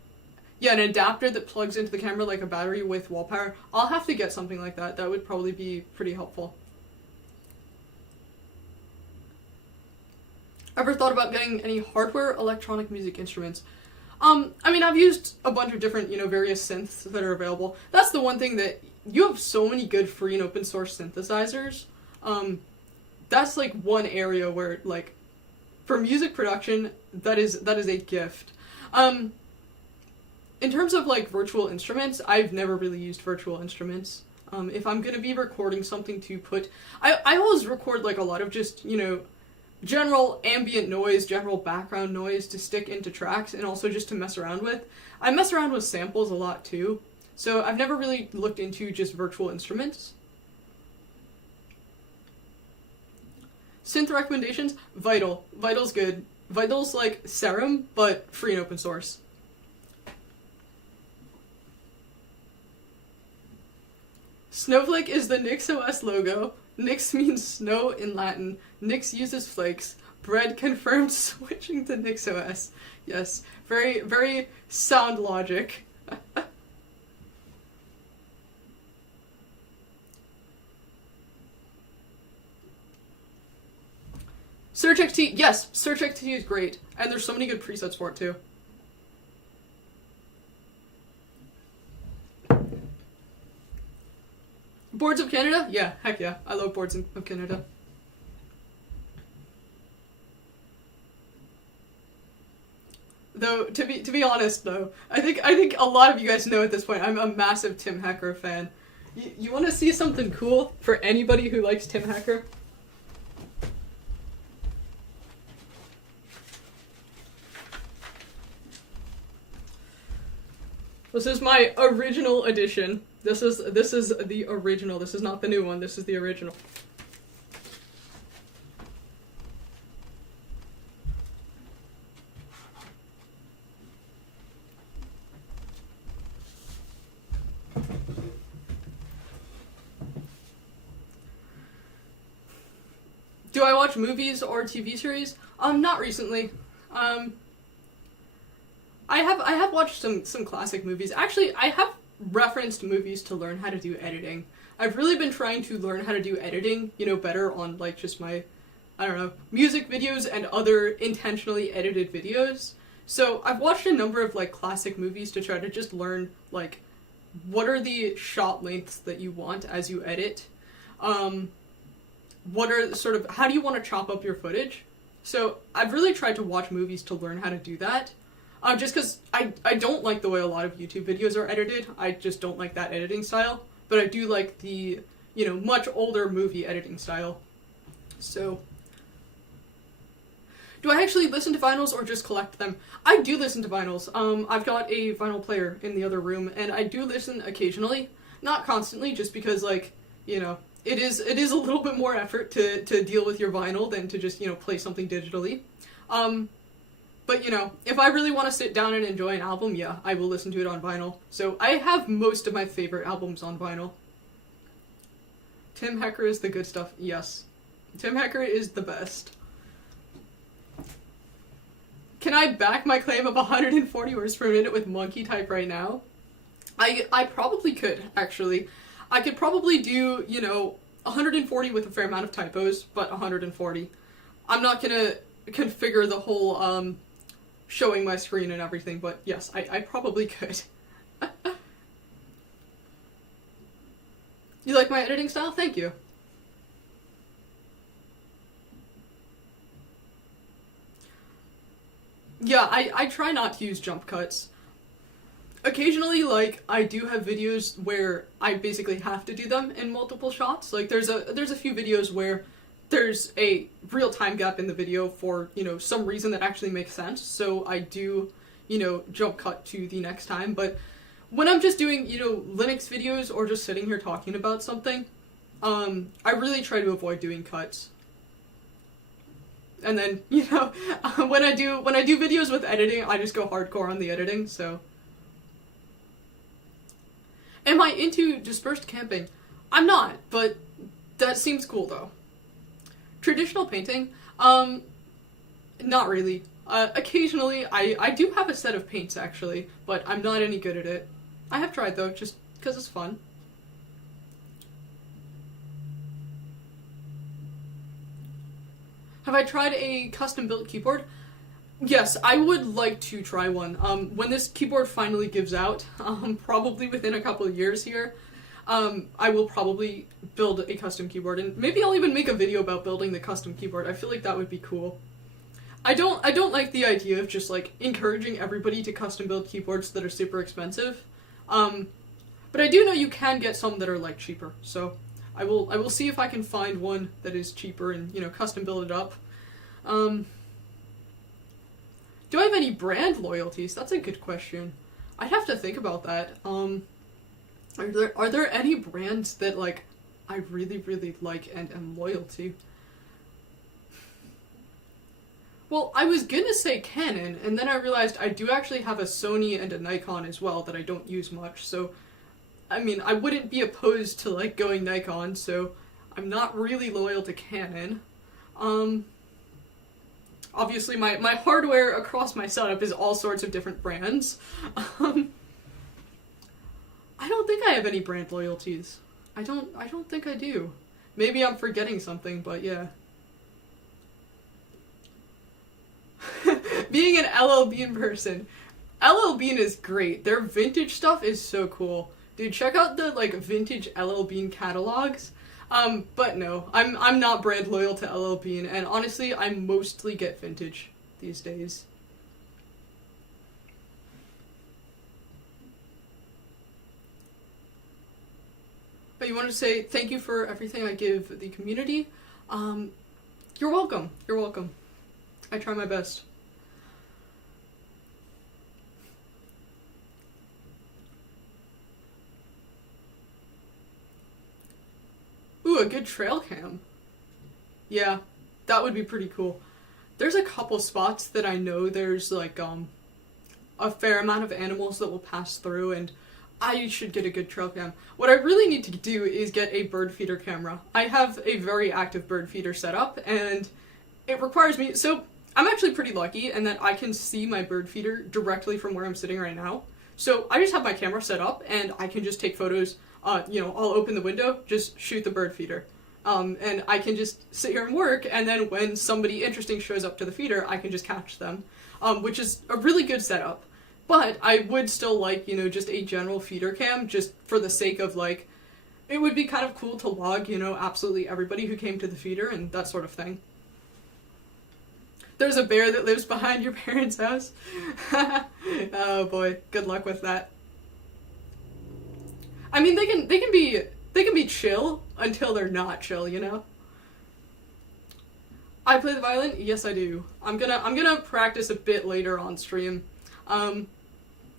an adapter that plugs into the camera like a battery with wall power. I'll have to get something like that. That would probably be pretty helpful. Ever thought about getting any hardware electronic music instruments? I mean, I've used a bunch of different, various synths that are available. That's the one thing that you have so many good free and open source synthesizers. That's like one area where, like, for music production, that is a gift. In terms of like virtual instruments, I've never really used virtual instruments. If I'm gonna be recording something to put, I always record like a lot of just, general ambient noise, general background noise to stick into tracks and also just to mess around with. I mess around with samples a lot too, so I've never really looked into just virtual instruments. Synth recommendations? Vital. Vital's good. Vital's like Serum, but free and open source. Snowflake is the NixOS logo. Nix means snow in Latin. Nix uses flakes. Bread confirmed switching to NixOS. Yes, very, very sound logic. SearchXT, yes, SearchXT is great, and there's so many good presets for it too. Boards of Canada? Yeah, heck yeah. I love Boards of Canada. Though, to be honest though, I think a lot of you guys know at this point, I'm a massive Tim Hecker fan. You want to see something cool for anybody who likes Tim Hecker? This is my original edition. This is the original. This is not the new one. This is the original. Do I watch movies or TV series? Not recently. I have watched some classic movies. Actually, I have referenced movies to learn how to do editing. I've really been trying to learn how to do editing, better on like just my, I don't know, music videos and other intentionally edited videos. So I've watched a number of like classic movies to try to just learn like what are the shot lengths that you want as you edit. What are sort of, how do you want to chop up your footage? So I've really tried to watch movies to learn how to do that. Just because I don't like the way a lot of YouTube videos are edited. I just don't like that editing style. But I do like the, much older movie editing style. So, do I actually listen to vinyls or just collect them? I do listen to vinyls. I've got a vinyl player in the other room, and I do listen occasionally. Not constantly, just because, like, it is a little bit more effort to deal with your vinyl than to just, play something digitally. But, if I really want to sit down and enjoy an album, yeah, I will listen to it on vinyl. So I have most of my favorite albums on vinyl. Tim Hecker is the good stuff. Yes. Tim Hecker is the best. Can I back my claim of 140 words per minute with monkey type right now? I probably could, actually. I could probably do, 140 with a fair amount of typos, but 140. I'm not gonna configure the whole, showing my screen and everything, but yes, I probably could. You like my editing style? Thank you. Yeah, I try not to use jump cuts. Occasionally, like, I do have videos where I basically have to do them in multiple shots. Like, there's a few videos where there's a real time gap in the video for, some reason that actually makes sense. So I do, jump cut to the next time. But when I'm just doing, Linux videos or just sitting here talking about something, I really try to avoid doing cuts. And then, when I do videos with editing, I just go hardcore on the editing, so. Am I into dispersed camping? I'm not, but that seems cool though. Traditional painting? Not really. Occasionally, I do have a set of paints actually, but I'm not any good at it. I have tried though, just because it's fun. Have I tried a custom built keyboard? Yes, I would like to try one. When this keyboard finally gives out, probably within a couple of years here, I will probably build a custom keyboard, and maybe I'll even make a video about building the custom keyboard. I feel like that would be cool. I don't like the idea of just like encouraging everybody to custom build keyboards that are super expensive. But I do know you can get some that are like cheaper. So I will see if I can find one that is cheaper and, you know, custom build it up. Do I have any brand loyalties? That's a good question. I'd have to think about that. Are there any brands that like I really, really like and am loyal to? Well, I was gonna say Canon, and then I realized I do actually have a Sony and a Nikon as well that I don't use much, so I mean, I wouldn't be opposed to like going Nikon, so I'm not really loyal to Canon. Obviously my hardware across my setup is all sorts of different brands. I don't think I have any brand loyalties. I don't think I do. Maybe I'm forgetting something, but yeah. Being an LL Bean person, LL Bean is great. Their vintage stuff is so cool. Dude, check out the like vintage LL Bean catalogs. But no, I'm not brand loyal to LL Bean, and honestly, I mostly get vintage these days. But you want to say thank you for everything I give the community? You're welcome. You're welcome. I try my best. Ooh, a good trail cam. Yeah, that would be pretty cool. There's a couple spots that I know there's like a fair amount of animals that will pass through, and I should get a good trail cam. What I really need to do is get a bird feeder camera. I have a very active bird feeder setup, and it requires me, so I'm actually pretty lucky in that I can see my bird feeder directly from where I'm sitting right now. So I just have my camera set up and I can just take photos. You know, I'll open the window, just shoot the bird feeder. And I can just sit here and work, and then when somebody interesting shows up to the feeder, I can just catch them, which is a really good setup. But I would still like, you know, just a general feeder cam, just for the sake of, like, it would be kind of cool to log, you know, absolutely everybody who came to the feeder and that sort of thing. There's a bear that lives behind your parents' house. Oh boy, good luck with that. I mean, they can be chill until they're not chill, you know? I play the violin? Yes, I do. I'm gonna practice a bit later on stream.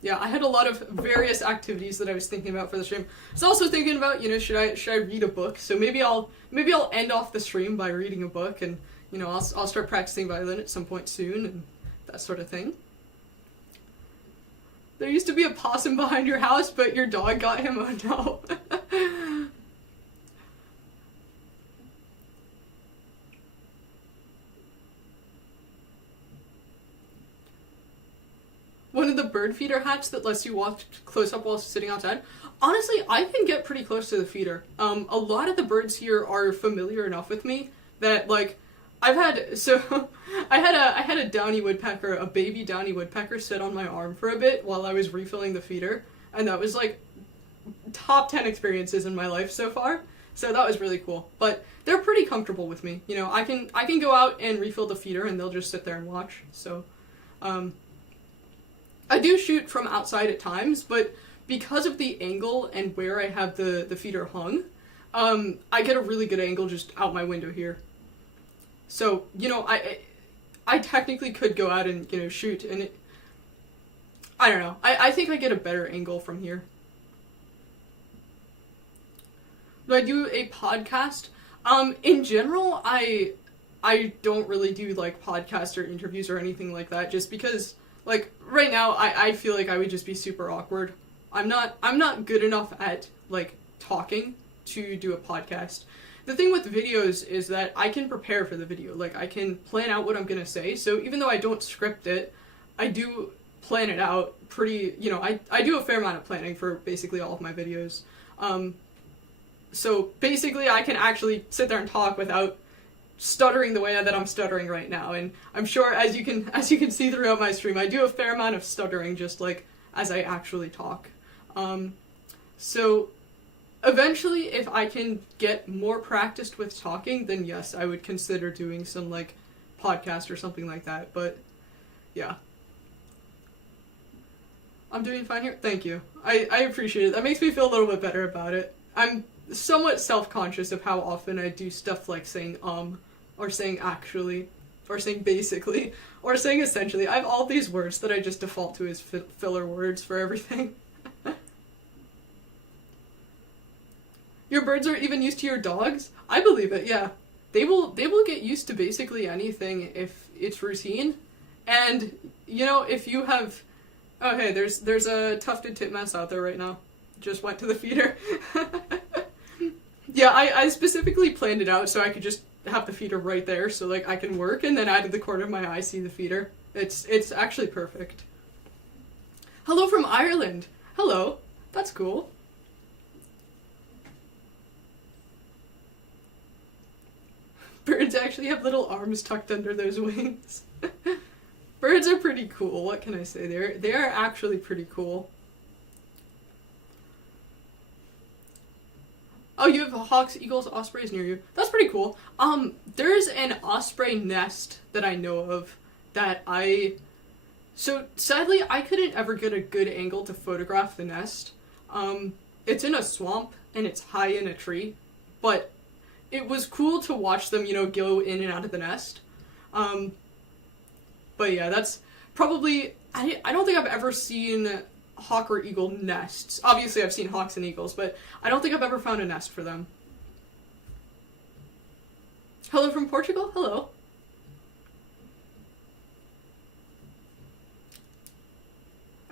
Yeah, I had a lot of various activities that I was thinking about for the stream. I was also thinking about, you know, should I read a book? So maybe I'll end off the stream by reading a book, and you know, I'll start practicing violin at some point soon and that sort of thing. There used to be a possum behind your house, but your dog got him. Oh no. One of the bird feeder hats that lets you watch close up while sitting outside. Honestly, I can get pretty close to the feeder. A lot of the birds here are familiar enough with me that, like, I had a downy woodpecker, a baby downy woodpecker, sit on my arm for a bit while I was refilling the feeder, and that was like top 10 experiences in my life so far. So that was really cool. But they're pretty comfortable with me. You know, I can go out and refill the feeder and they'll just sit there and watch. So I do shoot from outside at times, but because of the angle and where I have the feeder hung, I get a really good angle just out my window here. So, you know, I technically could go out and, you know, shoot, and I don't know. I think I get a better angle from here. Do I do a podcast? In general, I don't really do, like, podcasts or interviews or anything like that, just because, like, right now, I feel like I would just be super awkward. I'm not good enough at, like, talking to do a podcast. The thing with videos is that I can prepare for the video. Like, I can plan out what I'm gonna say, so even though I don't script it, I do plan it out pretty, you know, I do a fair amount of planning for basically all of my videos. So basically I can actually sit there and talk without stuttering the way that I'm stuttering right now. And I'm sure, as you can see throughout my stream, I do a fair amount of stuttering just like as I actually talk. So eventually, if I can get more practiced with talking, then yes, I would consider doing some like podcast or something like that. But yeah, I'm doing fine here. Thank you. I appreciate it. That makes me feel a little bit better about it. I'm somewhat self-conscious of how often I do stuff like saying or saying actually, or saying basically, or saying essentially. I have all these words that I just default to as filler words for everything. Your birds are even used to your dogs? I believe it, yeah. They will get used to basically anything if it's routine. And, you know, if you have... Oh, hey, there's a tufted titmouse out there right now. Just went to the feeder. Yeah, I specifically planned it out so I could just have the feeder right there so like I can work, and then out of the corner of my eye see the feeder. It's actually perfect. Hello from Ireland. Hello. That's cool. Birds actually have little arms tucked under those wings. Birds are pretty cool. What can I say? They are actually pretty cool. Oh, you have hawks, eagles, ospreys near you. That's pretty cool. There's an osprey nest that I know of that so sadly I couldn't ever get a good angle to photograph the nest. It's in a swamp and it's high in a tree, but it was cool to watch them, you know, go in and out of the nest. But yeah, that's probably, I don't think I've ever seen hawk or eagle nests. Obviously I've seen hawks and eagles, but I don't think I've ever found a nest for them. Hello from Portugal? Hello.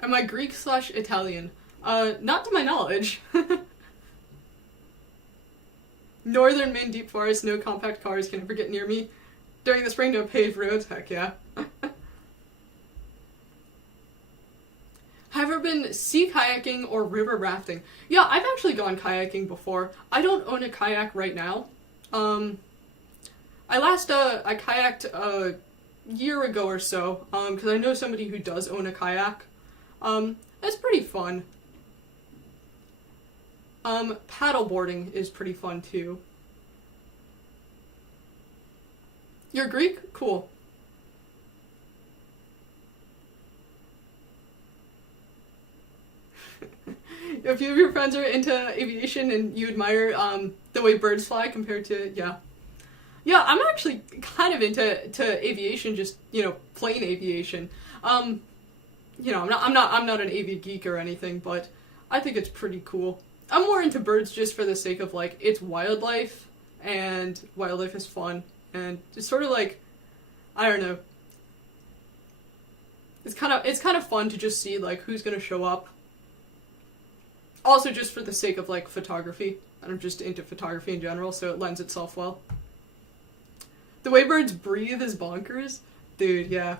Am I Greek/Italian? Not to my knowledge. Northern Maine deep forest, no compact cars can ever get near me. During the spring, no paved roads, heck yeah. Have you ever been sea kayaking or river rafting? Yeah, I've actually gone kayaking before. I don't own a kayak right now. I kayaked a year ago or so, because I know somebody who does own a kayak. It's pretty fun. Paddleboarding is pretty fun too. You're Greek? Cool. A few of your friends are into aviation and you admire the way birds fly compared to, yeah. Yeah, I'm actually kind of into aviation, just, you know, plain aviation. You know, I'm not an AV geek or anything, but I think it's pretty cool. I'm more into birds just for the sake of, like, it's wildlife, and wildlife is fun, and it's sort of like, I don't know. It's kind of fun to just see, like, who's gonna show up. Also just for the sake of, like, photography. I'm just into photography in general, so it lends itself well. The way birds breathe is bonkers. Dude, yeah.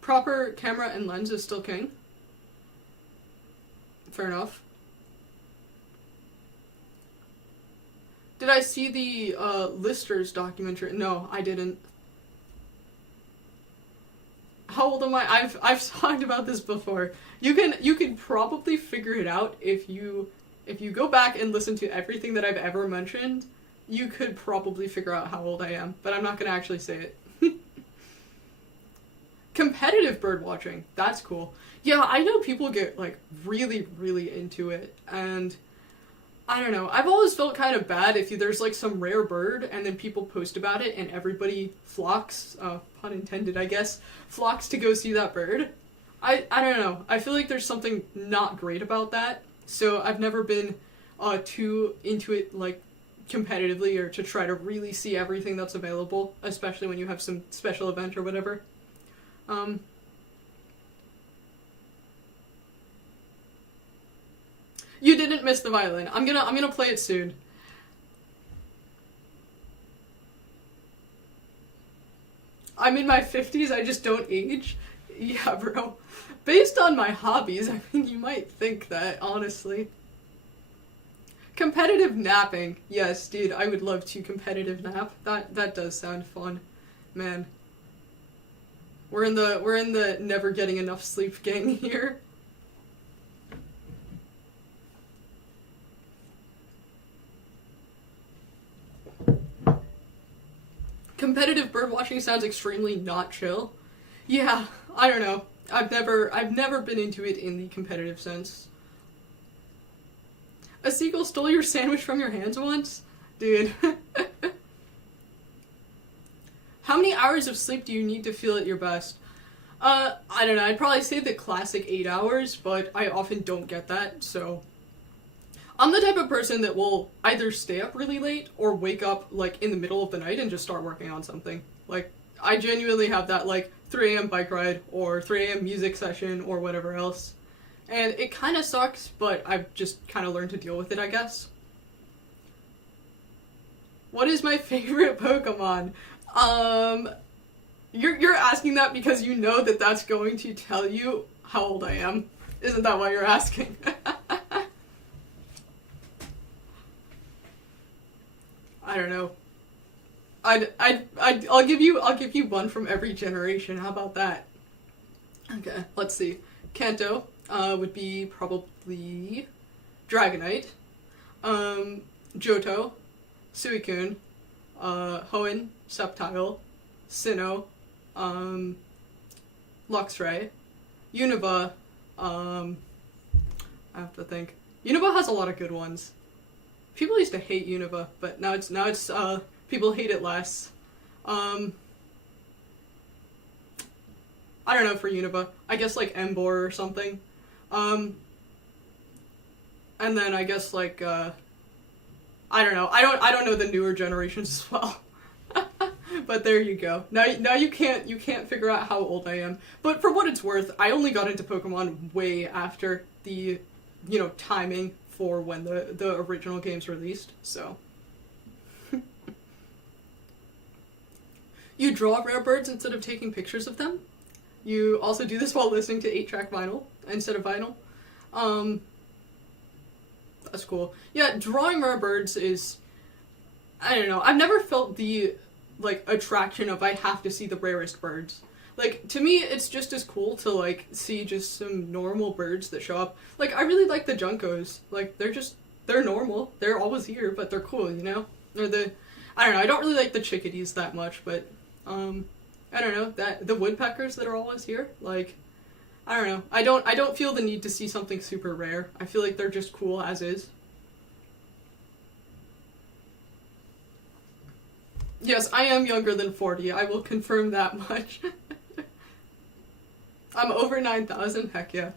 Proper camera and lens is still king. Fair enough. Did I see the Listers documentary? No, I didn't. How old am I? I've talked about this before. You can probably figure it out if you go back and listen to everything that I've ever mentioned. You could probably figure out how old I am, but I'm not gonna actually say it. Competitive bird watching. That's cool. Yeah, I know people get, like, really, really into it, and I don't know. I've always felt kind of bad if there's, like, some rare bird, and then people post about it, and everybody flocks, pun intended, I guess, flocks to go see that bird. I don't know. I feel like there's something not great about that, so I've never been too into it, like, competitively, or to try to really see everything that's available, especially when you have some special event or whatever. You didn't miss the violin. I'm gonna play it soon. I'm in my 50s, I just don't age. Yeah, bro. Based on my hobbies, I mean, you might think that, honestly. Competitive napping. Yes, dude, I would love to competitive nap. That does sound fun. Man. We're in the never getting enough sleep gang here. Competitive birdwatching sounds extremely not chill. Yeah, I don't know. I've never been into it in the competitive sense. A seagull stole your sandwich from your hands once? Dude. How many hours of sleep do you need to feel at your best? I don't know. I'd probably say the classic 8 hours, but I often don't get that, so. I'm the type of person that will either stay up really late or wake up, like, in the middle of the night and just start working on something. Like, I genuinely have that, like, 3 a.m. bike ride or 3 a.m. music session or whatever else. And it kind of sucks, but I've just kind of learned to deal with it, I guess. What is my favorite Pokemon? You're asking that because you know that that's going to tell you how old I am. Isn't that why you're asking? I don't know. I'll give you one from every generation. How about that? Okay, let's see. Kanto would be probably Dragonite. Johto, Suicune, Hoenn, Sceptile, Sinnoh, Luxray, Unova. I have to think. Unova has a lot of good ones. People used to hate Unova, but now it's people hate it less. I don't know for Unova. I guess like Emboar or something. And then I guess like I don't know. I don't know the newer generations as well. But there you go. Now you can't figure out how old I am. But for what it's worth, I only got into Pokemon way after the timing for when the original games released. So you draw rare birds instead of taking pictures of them. You also do this while listening to 8-track vinyl instead of vinyl. That's cool. Yeah, drawing rare birds is, I don't know, I've never felt the, like, attraction of I have to see the rarest birds. Like, to me, it's just as cool to, like, see just some normal birds that show up. Like, I really like the Junkos. Like, they're normal. They're always here, but they're cool, you know? Or I don't know, I don't really like the chickadees that much, but, I don't know, the woodpeckers that are always here, like, I don't know. I don't feel the need to see something super rare. I feel like they're just cool as is. Yes, I am younger than 40. I will confirm that much. I'm over 9,000. Heck yeah.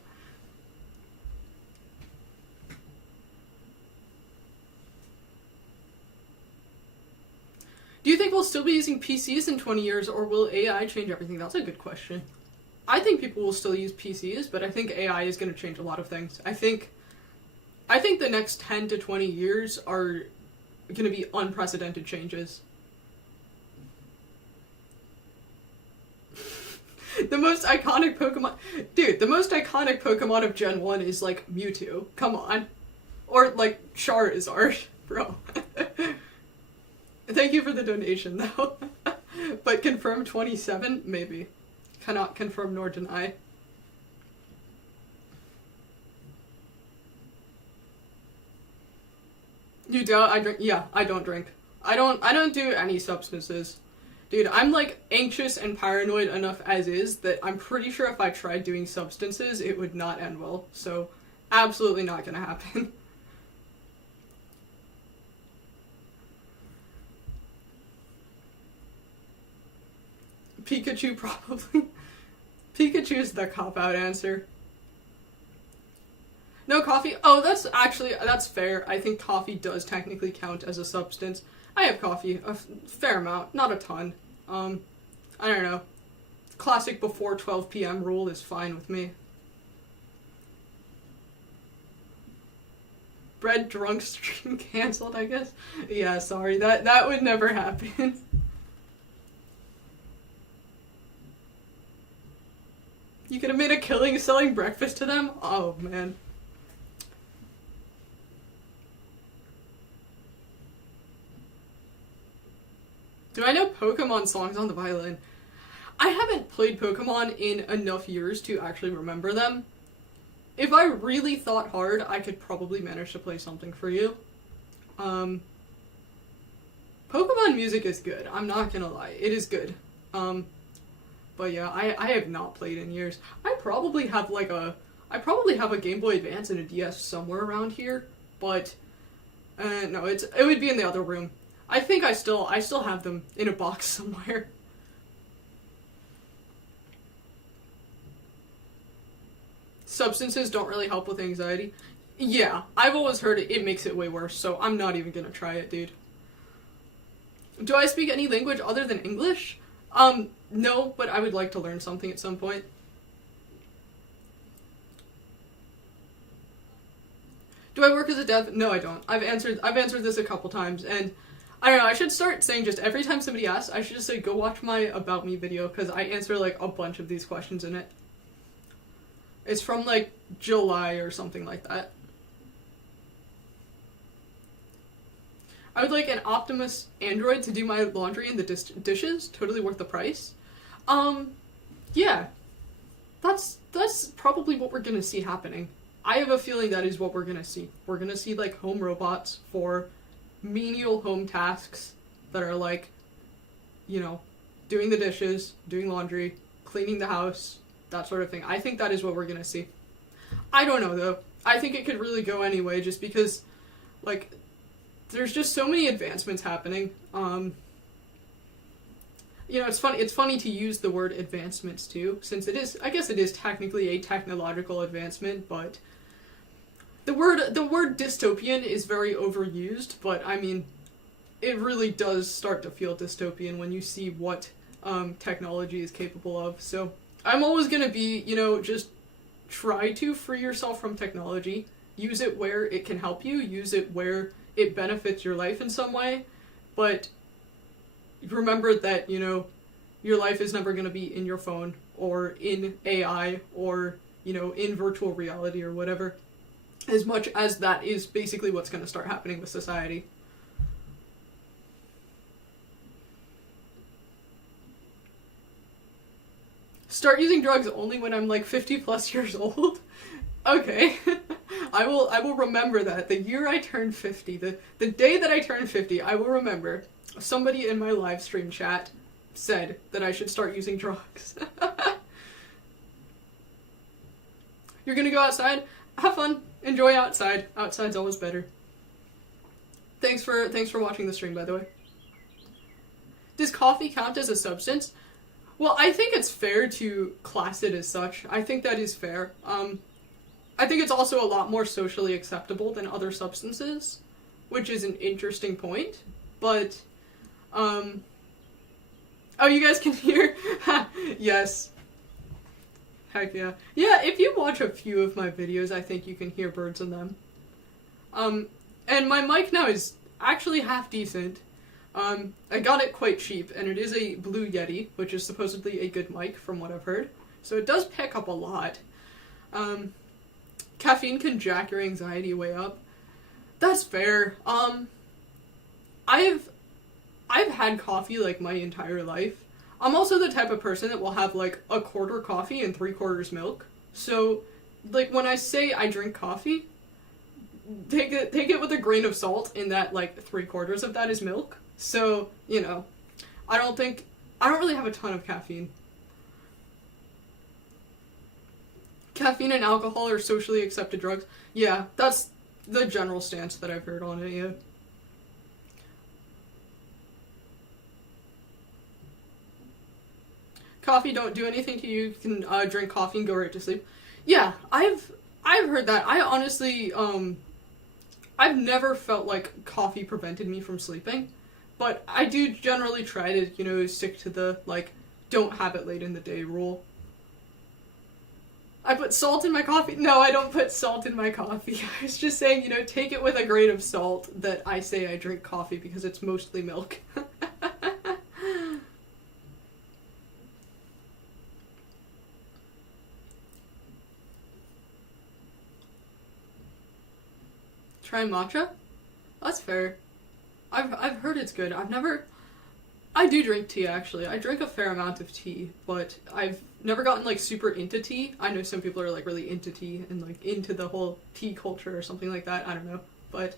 Do you think we'll still be using PCs in 20 years, or will AI change everything? That's a good question. I think people will still use PCs, but I think AI is going to change a lot of things. I think the next 10 to 20 years are going to be unprecedented changes. The most iconic Pokemon... Dude, the most iconic Pokemon of Gen 1 is, like, Mewtwo. Come on. Or, like, Charizard. Bro. Thank you for the donation, though. But confirm 27? Maybe. Cannot confirm nor deny. You don't? I drink? Yeah, I don't drink. I don't do any substances. Dude, I'm, like, anxious and paranoid enough as is that I'm pretty sure if I tried doing substances, it would not end well. So, absolutely not gonna happen. Pikachu, probably. Pikachu's the cop-out answer. No coffee? Oh, that's fair. I think coffee does technically count as a substance. I have coffee, a fair amount, not a ton. I don't know. Classic before 12 p.m. rule is fine with me. Bread drunk stream cancelled, I guess? Yeah, sorry, that would never happen. You could have made a killing selling breakfast to them? Oh, man. Do I know Pokemon songs on the violin? I haven't played Pokemon in enough years to actually remember them. If I really thought hard, I could probably manage to play something for you. Pokemon music is good. I'm not gonna lie. It is good. But yeah, I have not played in years. I probably have a Game Boy Advance and a DS somewhere around here, but no, it would be in the other room. I think I still have them in a box somewhere. Substances don't really help with anxiety. Yeah, I've always heard it makes it way worse, so I'm not even gonna try it, dude. Do I speak any language other than English? No, but I would like to learn something at some point. Do I work as a dev? No, I don't. I've answered this a couple times, and I don't know, I should start saying just every time somebody asks, I should just say, go watch my About Me video, because I answer, like, a bunch of these questions in it. It's from, like, July or something like that. I would like an Optimus Android to do my laundry and the dishes. Totally worth the price. Yeah. That's probably what we're gonna see happening. I have a feeling that is what we're gonna see. We're gonna see, like, home robots for menial home tasks that are, like, you know, doing the dishes, doing laundry, cleaning the house, that sort of thing. I think that is what we're gonna see. I don't know, though. I think it could really go anyway, just because, like, there's just so many advancements happening. You know, it's funny to use the word advancements, too, since I guess it is technically a technological advancement, but the word dystopian is very overused, but, I mean, it really does start to feel dystopian when you see what, technology is capable of, so I'm always gonna be, you know, just try to free yourself from technology, use it where it can help you, use it where it benefits your life in some way, but remember that, you know, your life is never going to be in your phone or in AI or, you know, in virtual reality or whatever, as much as that is basically what's going to start happening with society. Start using drugs only when I'm like 50 plus years old? Okay. I will remember that. The year I turned 50, the day that I turned 50, I will remember. Somebody in my live stream chat said that I should start using drugs. You're gonna go outside? Have fun. Enjoy outside. Outside's always better. Thanks for watching the stream, by the way. Does coffee count as a substance? Well, I think it's fair to class it as such. I think that is fair. I think it's also a lot more socially acceptable than other substances, which is an interesting point, but, oh, you guys can hear? Yes. Heck yeah. Yeah, if you watch a few of my videos, I think you can hear birds in them. And my mic now is actually half decent. I got it quite cheap, and it is a Blue Yeti, which is supposedly a good mic, from what I've heard. So it does pick up a lot. Caffeine can jack your anxiety way up. That's fair. I've had coffee, like, my entire life. I'm also the type of person that will have, like, a quarter coffee and 3/4 milk. So, like, when I say I drink coffee, take it with a grain of salt in that, like, 3/4 of that is milk. So, you know, I don't really have a ton of caffeine. Caffeine and alcohol are socially accepted drugs. Yeah, that's the general stance that I've heard on it, yeah. Coffee don't do anything to you. You can drink coffee and go right to sleep. Yeah, I've heard that. I honestly, I've never felt like coffee prevented me from sleeping. But I do generally try to, you know, stick to the, like, don't have it late in the day rule. I put salt in my coffee? No, I don't put salt in my coffee. I was just saying, you know, take it with a grain of salt that I say I drink coffee because it's mostly milk. Try matcha? That's fair. I've heard it's good. I do drink tea, actually. I drink a fair amount of tea, but I've never gotten, like, super into tea. I know some people are, like, really into tea and, like, into the whole tea culture or something like that. I don't know. But,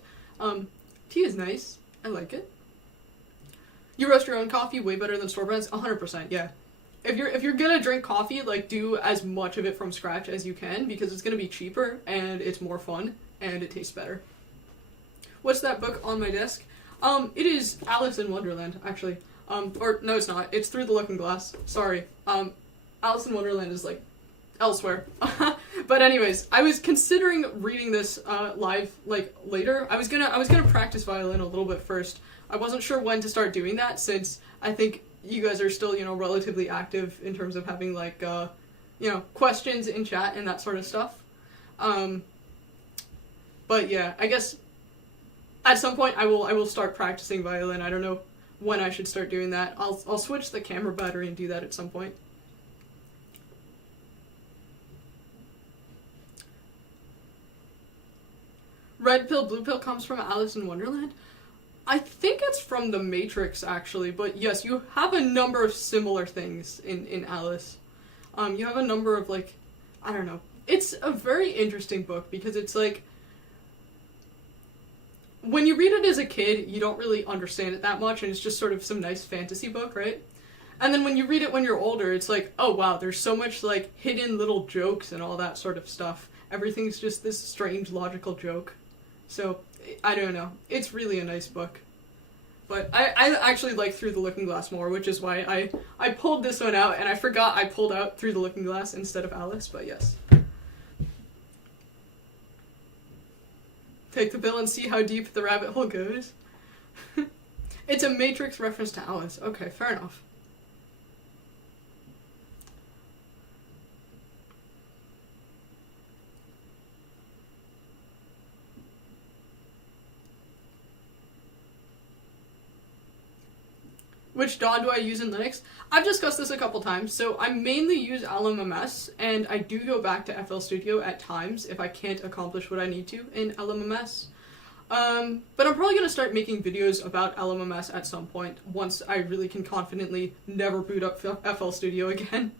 tea is nice. I like it. You roast your own coffee way better than store brands? 100%, yeah. If you're gonna drink coffee, like, do as much of it from scratch as you can, because it's gonna be cheaper, and it's more fun, and it tastes better. What's that book on my desk? It is Alice in Wonderland, actually. Or, no, it's not. It's Through the Looking Glass. Sorry. Alice in Wonderland is, like, elsewhere. But anyways, I was considering reading this, live, like, later. I was gonna practice violin a little bit first. I wasn't sure when to start doing that, since I think you guys are still, you know, relatively active in terms of having, like, you know, questions in chat and that sort of stuff. But yeah, I guess at some point I will start practicing violin. I don't know when I should start doing that. I'll switch the camera battery and do that at some point. Red pill, blue pill comes from Alice in Wonderland? I think it's from The Matrix, actually, but yes, you have a number of similar things in Alice. You have a number of, like, I don't know. It's a very interesting book, because it's, like, when you read it as a kid, you don't really understand it that much, and it's just sort of some nice fantasy book, right? And then when you read it when you're older, it's like, oh wow, there's so much, like, hidden little jokes and all that sort of stuff. Everything's just this strange logical joke. So, I don't know. It's really a nice book. But I actually like Through the Looking Glass more, which is why I pulled this one out, and I forgot I pulled out Through the Looking Glass instead of Alice, but yes. Take the pill and see how deep the rabbit hole goes. It's a Matrix reference to Alice. Okay, fair enough. Which DAW do I use in Linux? I've discussed this a couple times, so I mainly use LMMS, and I do go back to FL Studio at times if I can't accomplish what I need to in LMMS. But I'm probably going to start making videos about LMMS at some point, once I really can confidently never boot up FL Studio again.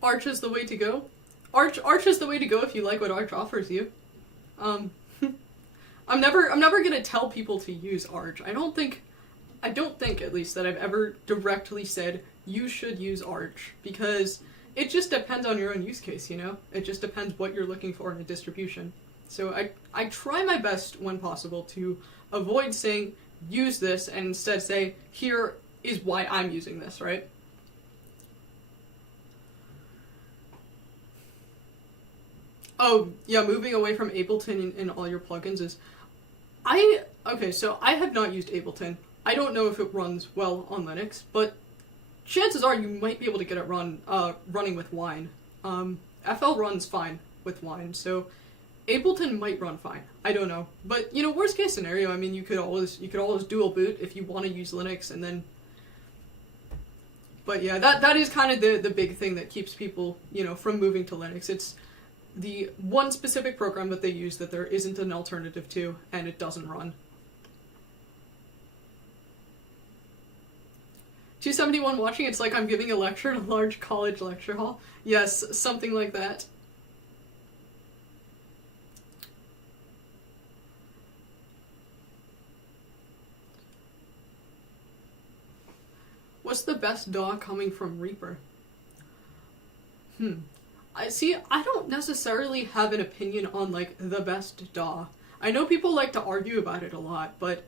Arch is the way to go. Arch is the way to go if you like what Arch offers you. I'm never gonna tell people to use Arch. I don't think at least that I've ever directly said you should use Arch, because it just depends on your own use case, you know? It just depends what you're looking for in a distribution. So I try my best when possible to avoid saying use this and instead say here is why I'm using this, right? Oh, yeah, moving away from Ableton in all your plugins is... Okay, so I have not used Ableton. I don't know if it runs well on Linux, but chances are you might be able to get it running with Wine. FL runs fine with Wine, so Ableton might run fine. I don't know. But, you know, worst case scenario, I mean, you could always dual boot if you want to use Linux, and then... But yeah, that is kind of the big thing that keeps people, you know, from moving to Linux. It's the one specific program that they use that there isn't an alternative to, and it doesn't run. 271 watching, it's like I'm giving a lecture in a large college lecture hall. Yes, something like that. What's the best DAW coming from Reaper? I don't necessarily have an opinion on, like, the best DAW. I know people like to argue about it a lot, but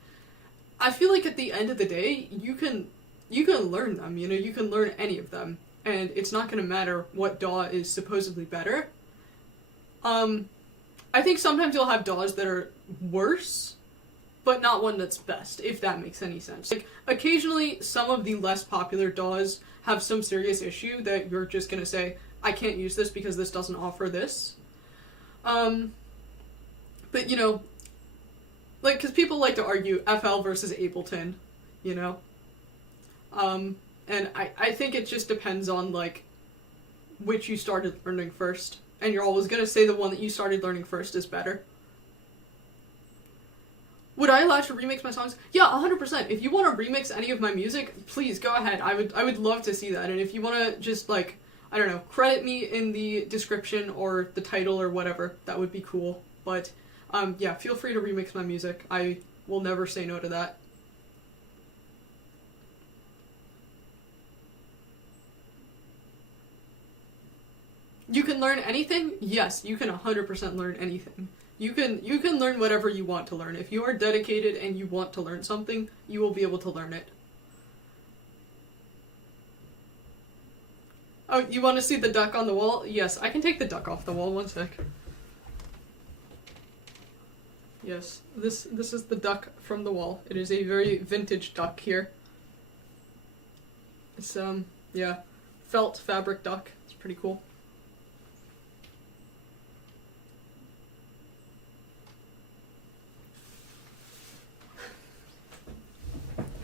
I feel like at the end of the day, you can learn them, you know, you can learn any of them, and it's not gonna matter what DAW is supposedly better. I think sometimes you'll have DAWs that are worse, but not one that's best, if that makes any sense. Like, occasionally, some of the less popular DAWs have some serious issue that you're just gonna say, I can't use this because this doesn't offer this. But, you know, like, because people like to argue FL versus Ableton, you know? And I think it just depends on, like, which you started learning first. And you're always going to say the one that you started learning first is better. Would I allow to remix my songs? Yeah, 100%. If you want to remix any of my music, please go ahead. I would love to see that. And if you want to just, like, I don't know, credit me in the description or the title or whatever, that would be cool. But, yeah, feel free to remix my music. I will never say no to that. You can learn anything? Yes, you can 100% learn anything. You can learn whatever you want to learn. If you are dedicated and you want to learn something, you will be able to learn it. Oh, you want to see the duck on the wall? Yes, I can take the duck off the wall. One sec. Yes, this is the duck from the wall. It is a very vintage duck here. It's, yeah, felt fabric duck. It's pretty cool.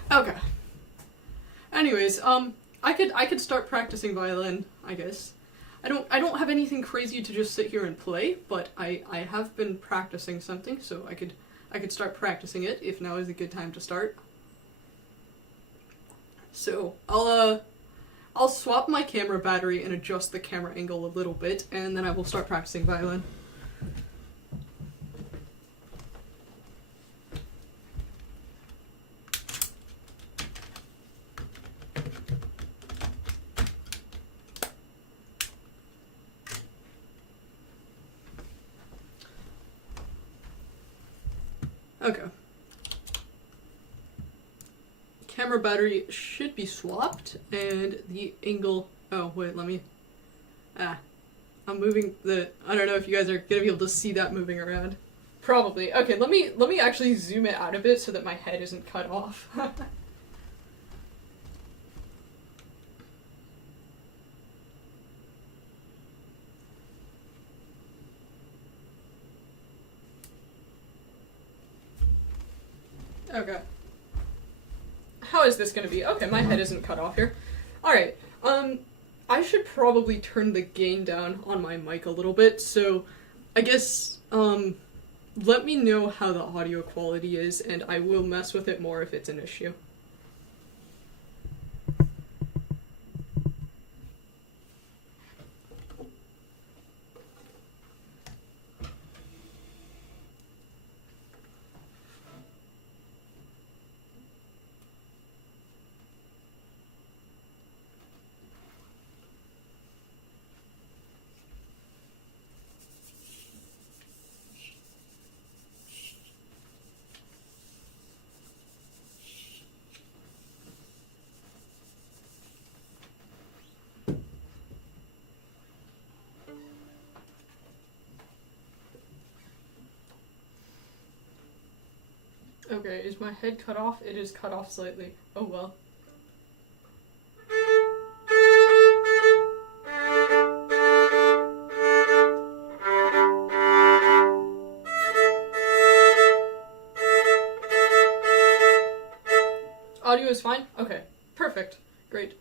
Okay. Anyways, I could start practicing violin, I guess. I don't have anything crazy to just sit here and play, but I have been practicing something, so I could start practicing it if now is a good time to start. So, I'll swap my camera battery and adjust the camera angle a little bit, and then I will start practicing violin. Okay. Camera battery should be swapped, and the angle... Oh, wait, let me... I'm moving the... I don't know if you guys are gonna be able to see that moving around. Probably. Okay, let me actually zoom it out a bit so that my head isn't cut off. Okay. How is this gonna be? Okay, my head isn't cut off here. Alright, I should probably turn the gain down on my mic a little bit, so I guess, let me know how the audio quality is, and I will mess with it more if it's an issue. Okay, is my head cut off? It is cut off slightly. Oh well. Audio is fine? Okay, perfect. Great.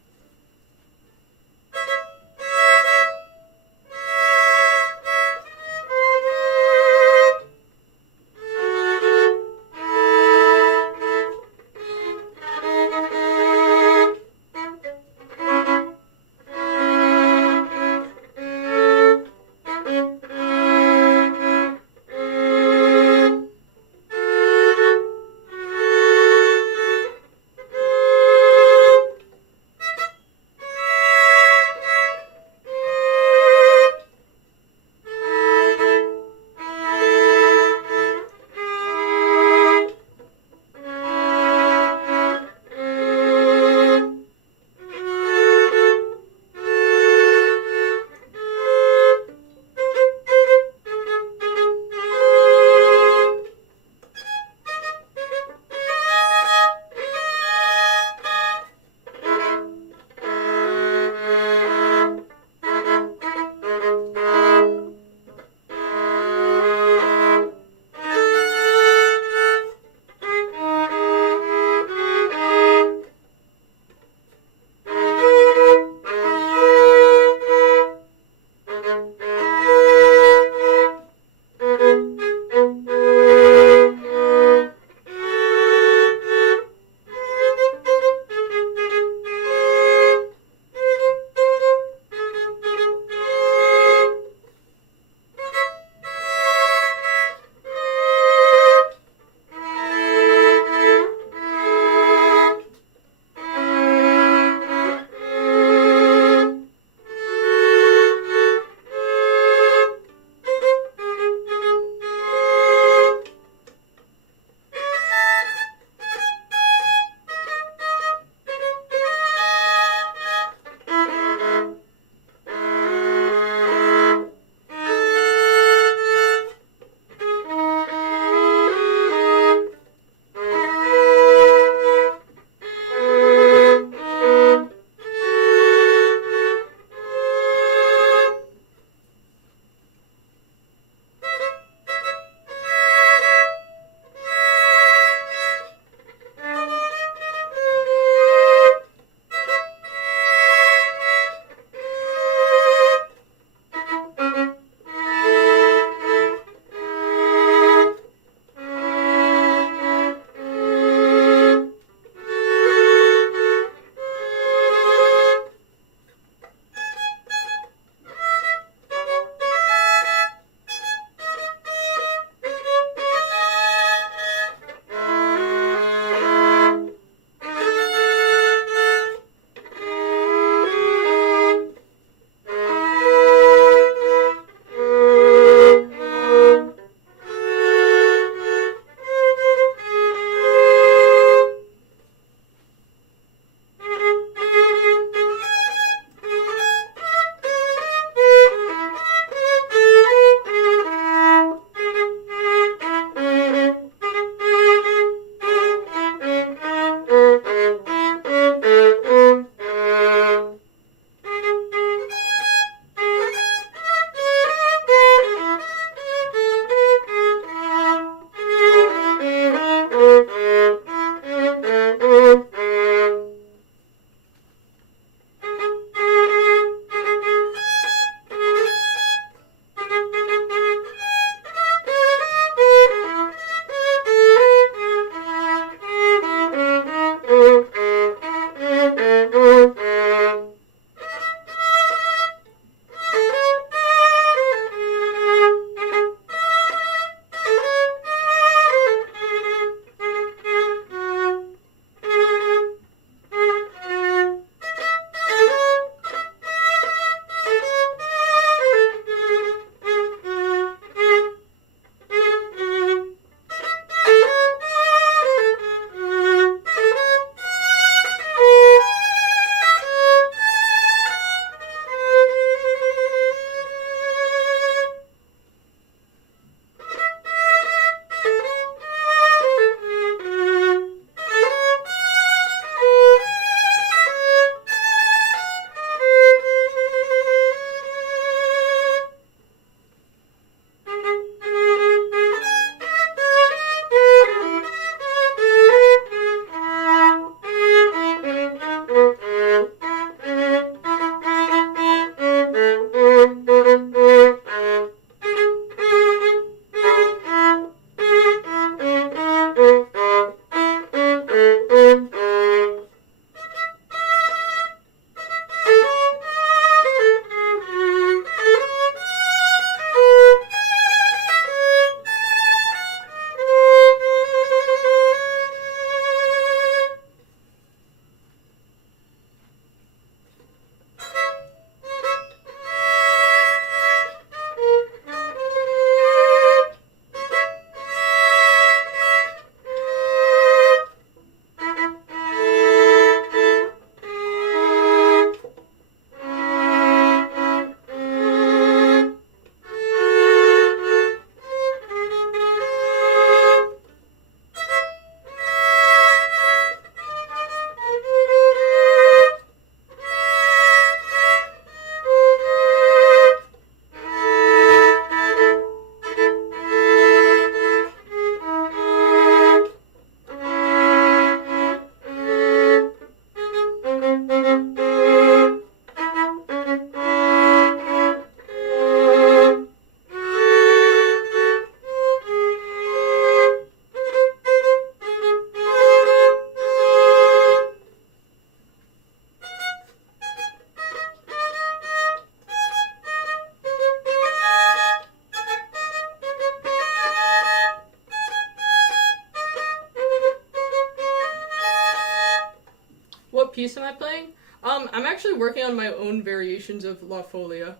piece am I playing? I'm actually working on my own variations of La Folia.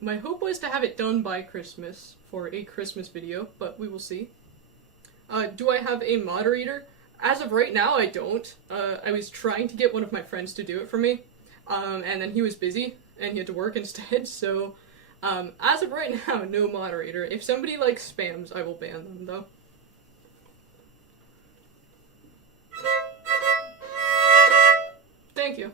My hope was to have it done by Christmas for a Christmas video, but we will see. Do I have a moderator? As of right now, I don't. I was trying to get one of my friends to do it for me, and then he was busy, and he had to work instead, so as of right now, no moderator. If somebody, like, spams, I will ban them, though. Thank you.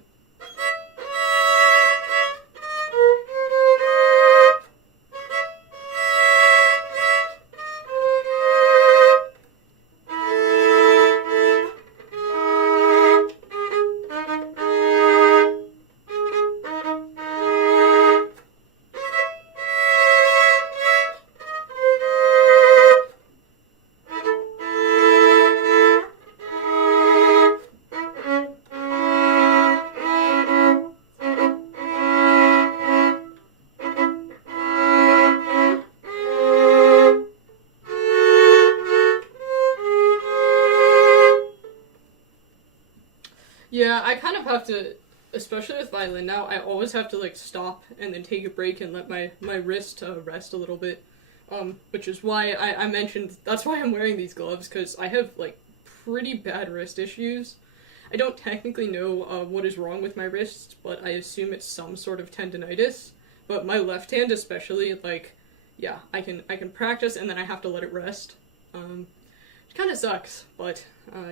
Yeah, I kind of have to, especially with violin now, I always have to, like, stop and then take a break and let my wrist rest a little bit. Which is why I mentioned, that's why I'm wearing these gloves, because I have, like, pretty bad wrist issues. I don't technically know what is wrong with my wrists, but I assume it's some sort of tendinitis. But my left hand especially, like, yeah, I can practice and then I have to let it rest. It kind of sucks, but,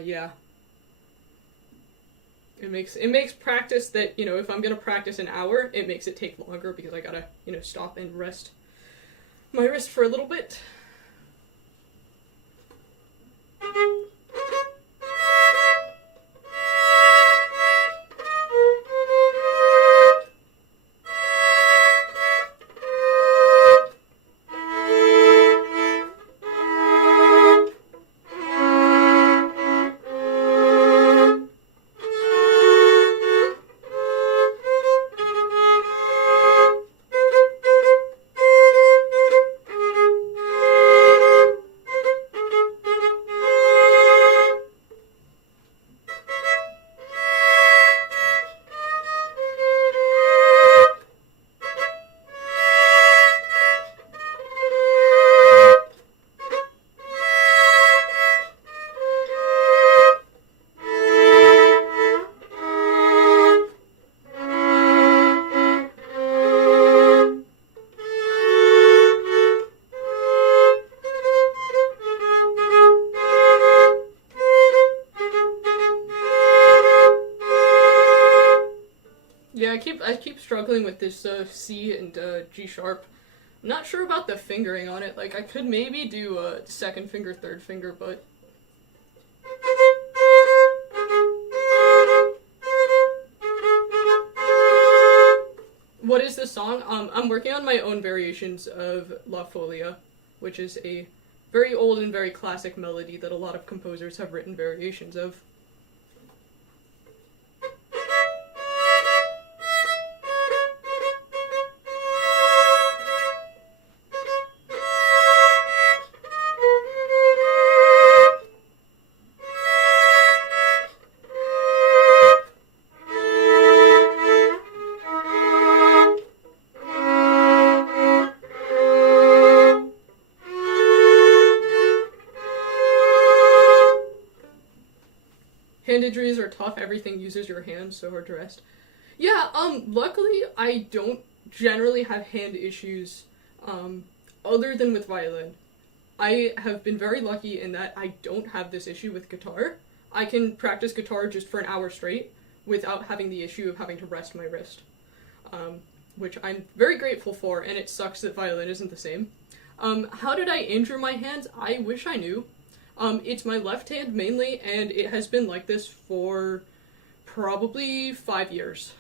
yeah. It makes practice that, you know, if I'm gonna practice an hour, it makes it take longer because I gotta, you know, stop and rest my wrist for a little bit. Yeah, I keep struggling with this C and G sharp. I'm not sure about the fingering on it. Like, I could maybe do second finger, third finger, but what is this song? I'm working on my own variations of La Folia, which is a very old and very classic melody that a lot of composers have written variations of. Hand injuries are tough, everything uses your hands, so hard to rest. Yeah, luckily I don't generally have hand issues, other than with violin. I have been very lucky in that I don't have this issue with guitar. I can practice guitar just for an hour straight without having the issue of having to rest my wrist. Which I'm very grateful for, and it sucks that violin isn't the same. How did I injure my hands? I wish I knew. It's my left hand mainly, and it has been like this for probably 5 years.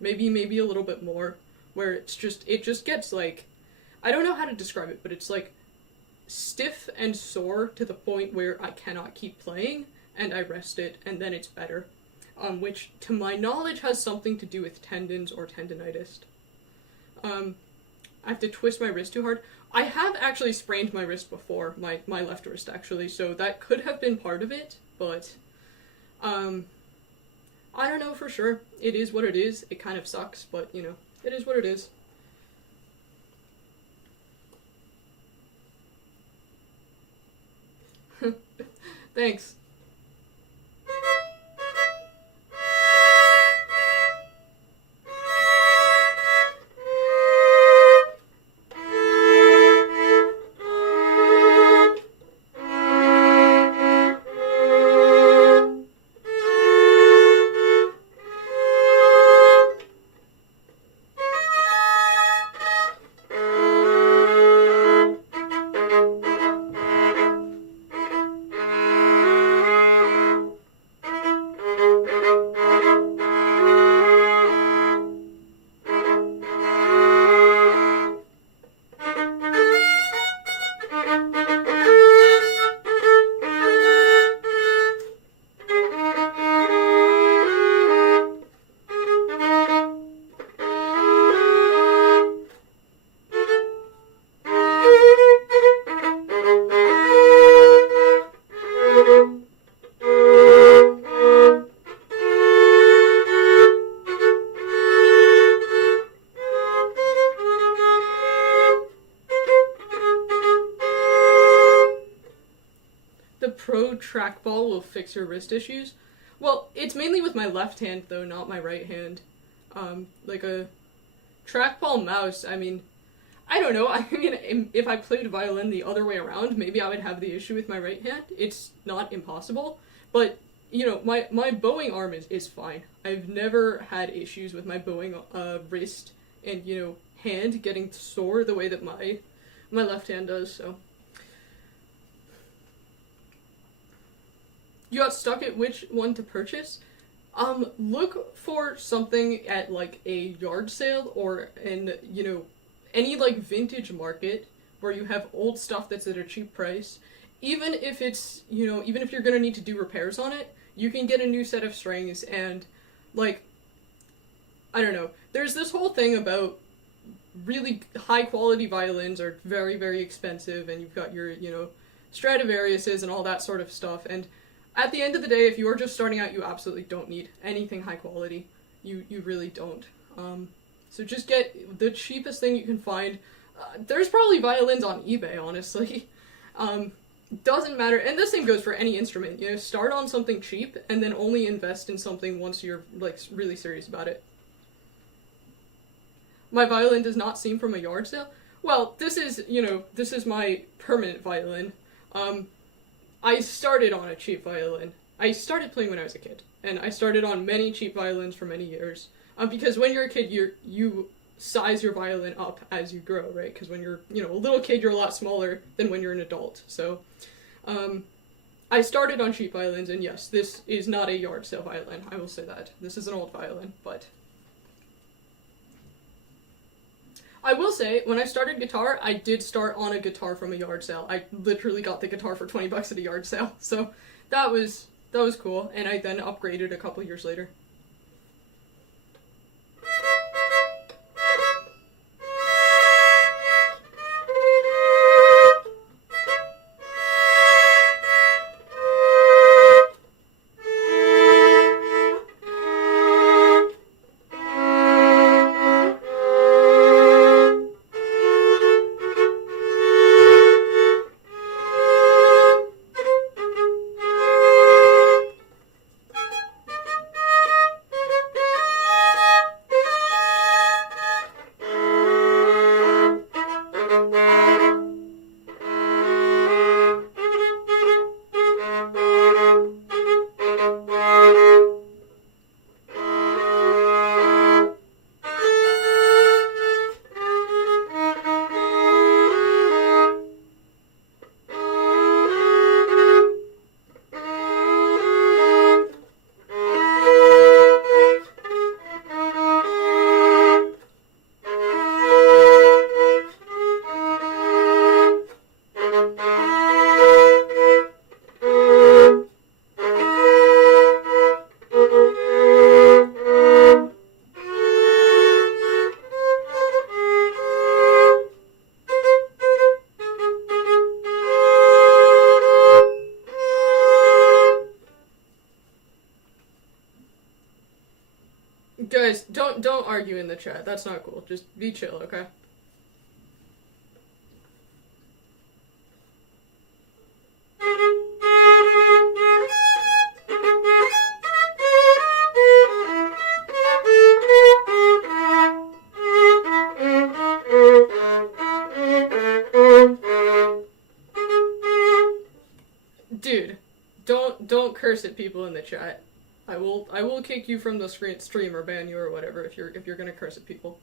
Maybe a little bit more, where it just gets like, I don't know how to describe it, but it's like stiff and sore to the point where I cannot keep playing, and I rest it, and then it's better. Which, to my knowledge, has something to do with tendons or tendinitis. I have to twist my wrist too hard. I have actually sprained my wrist before, my left wrist actually, so that could have been part of it, but I don't know for sure. It is what it is. It kind of sucks, but, you know, it is what it is. Thanks. The Pro trackball will fix your wrist issues. Well, it's mainly with my left hand, though, not my right hand. Like a trackball mouse, I mean, I don't know. I mean, if I played violin the other way around, maybe I would have the issue with my right hand. It's not impossible, but, you know, my bowing arm is fine. I've never had issues with my bowing wrist and, you know, hand getting sore the way that my left hand does, so. You got stuck at which one to purchase? Look for something at, like, a yard sale or in, you know, any, like, vintage market where you have old stuff that's at a cheap price. Even if it's, you know, even if you're gonna need to do repairs on it, you can get a new set of strings and, like, I don't know. There's this whole thing about really high-quality violins are very, very expensive, and you've got your, you know, Stradivariuses and all that sort of stuff, and at the end of the day, if you're just starting out, you absolutely don't need anything high quality. You really don't. So just get the cheapest thing you can find. There's probably violins on eBay, honestly. Doesn't matter, and the same goes for any instrument. You know, start on something cheap, and then only invest in something once you're, like, really serious about it. My violin does not seem from a yard sale. Well, this is, you know, this is my permanent violin. I started on a cheap violin. I started playing when I was a kid, and I started on many cheap violins for many years. Because when you're a kid, you size your violin up as you grow, right? Because when you're, you know, a little kid, you're a lot smaller than when you're an adult. So, I started on cheap violins, and yes, this is not a yard sale violin. I will say that. This is an old violin, but I will say, when I started guitar, I did start on a guitar from a yard sale. I literally got the guitar for 20 bucks at a yard sale, so that was cool, and I then upgraded a couple years later. you in the chat. That's not cool. Just be chill, okay? Dude, don't curse at people in the chat. I will kick you from the stream or ban you or whatever if you're gonna curse at people.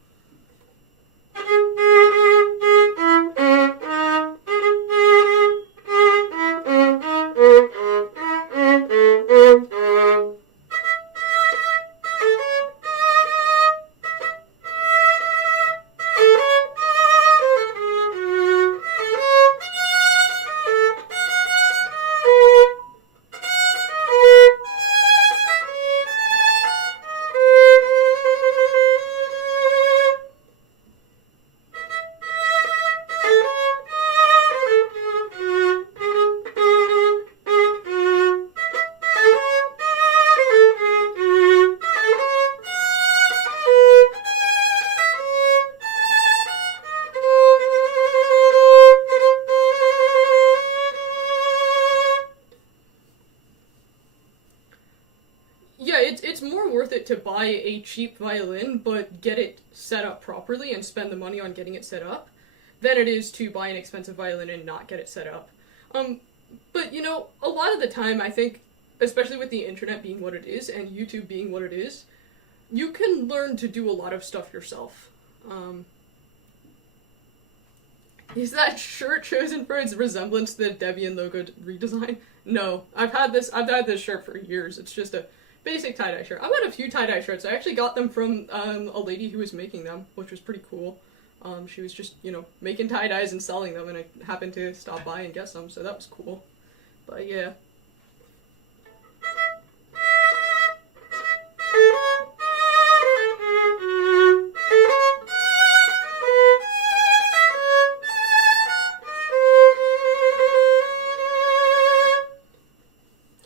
It's more worth it to buy a cheap violin but get it set up properly and spend the money on getting it set up than it is to buy an expensive violin and not get it set up. But you know, a lot of the time I think, especially with the internet being what it is and YouTube being what it is, you can learn to do a lot of stuff yourself. Is that shirt chosen for its resemblance to the Debian logo redesign? No, I've had this shirt for years. It's just a basic tie-dye shirt. I've had a few tie-dye shirts. I actually got them from a lady who was making them, which was pretty cool. She was just, you know, making tie-dyes and selling them, and I happened to stop by and get some, so that was cool. But yeah.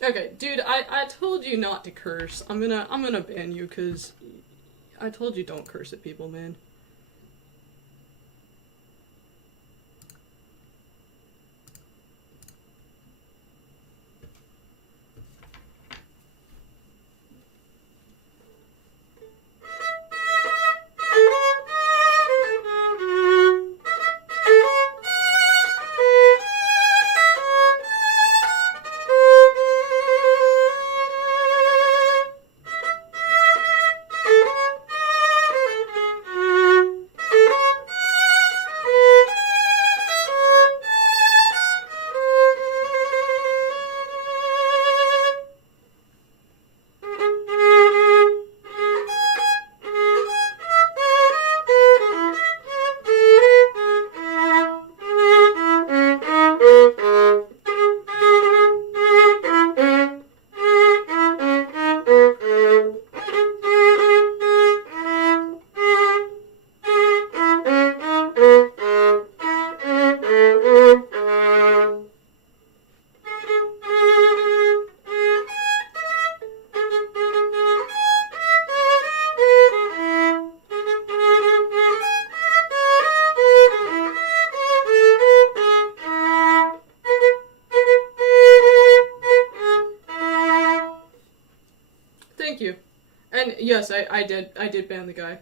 Okay, dude, I told you not to curse. I'm gonna ban you because I told you don't curse at people, man. Thank you. And yes, I did ban the guy.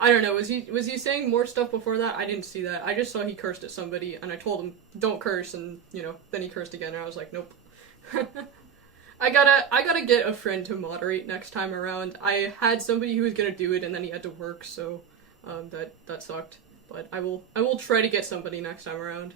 I don't know, was he saying more stuff before that? I didn't see that. I just saw he cursed at somebody, and I told him, don't curse, and, you know, then he cursed again, and I was like, nope. I gotta get a friend to moderate next time around. I had somebody who was gonna do it, and then he had to work, so, that sucked. But I will try to get somebody next time around.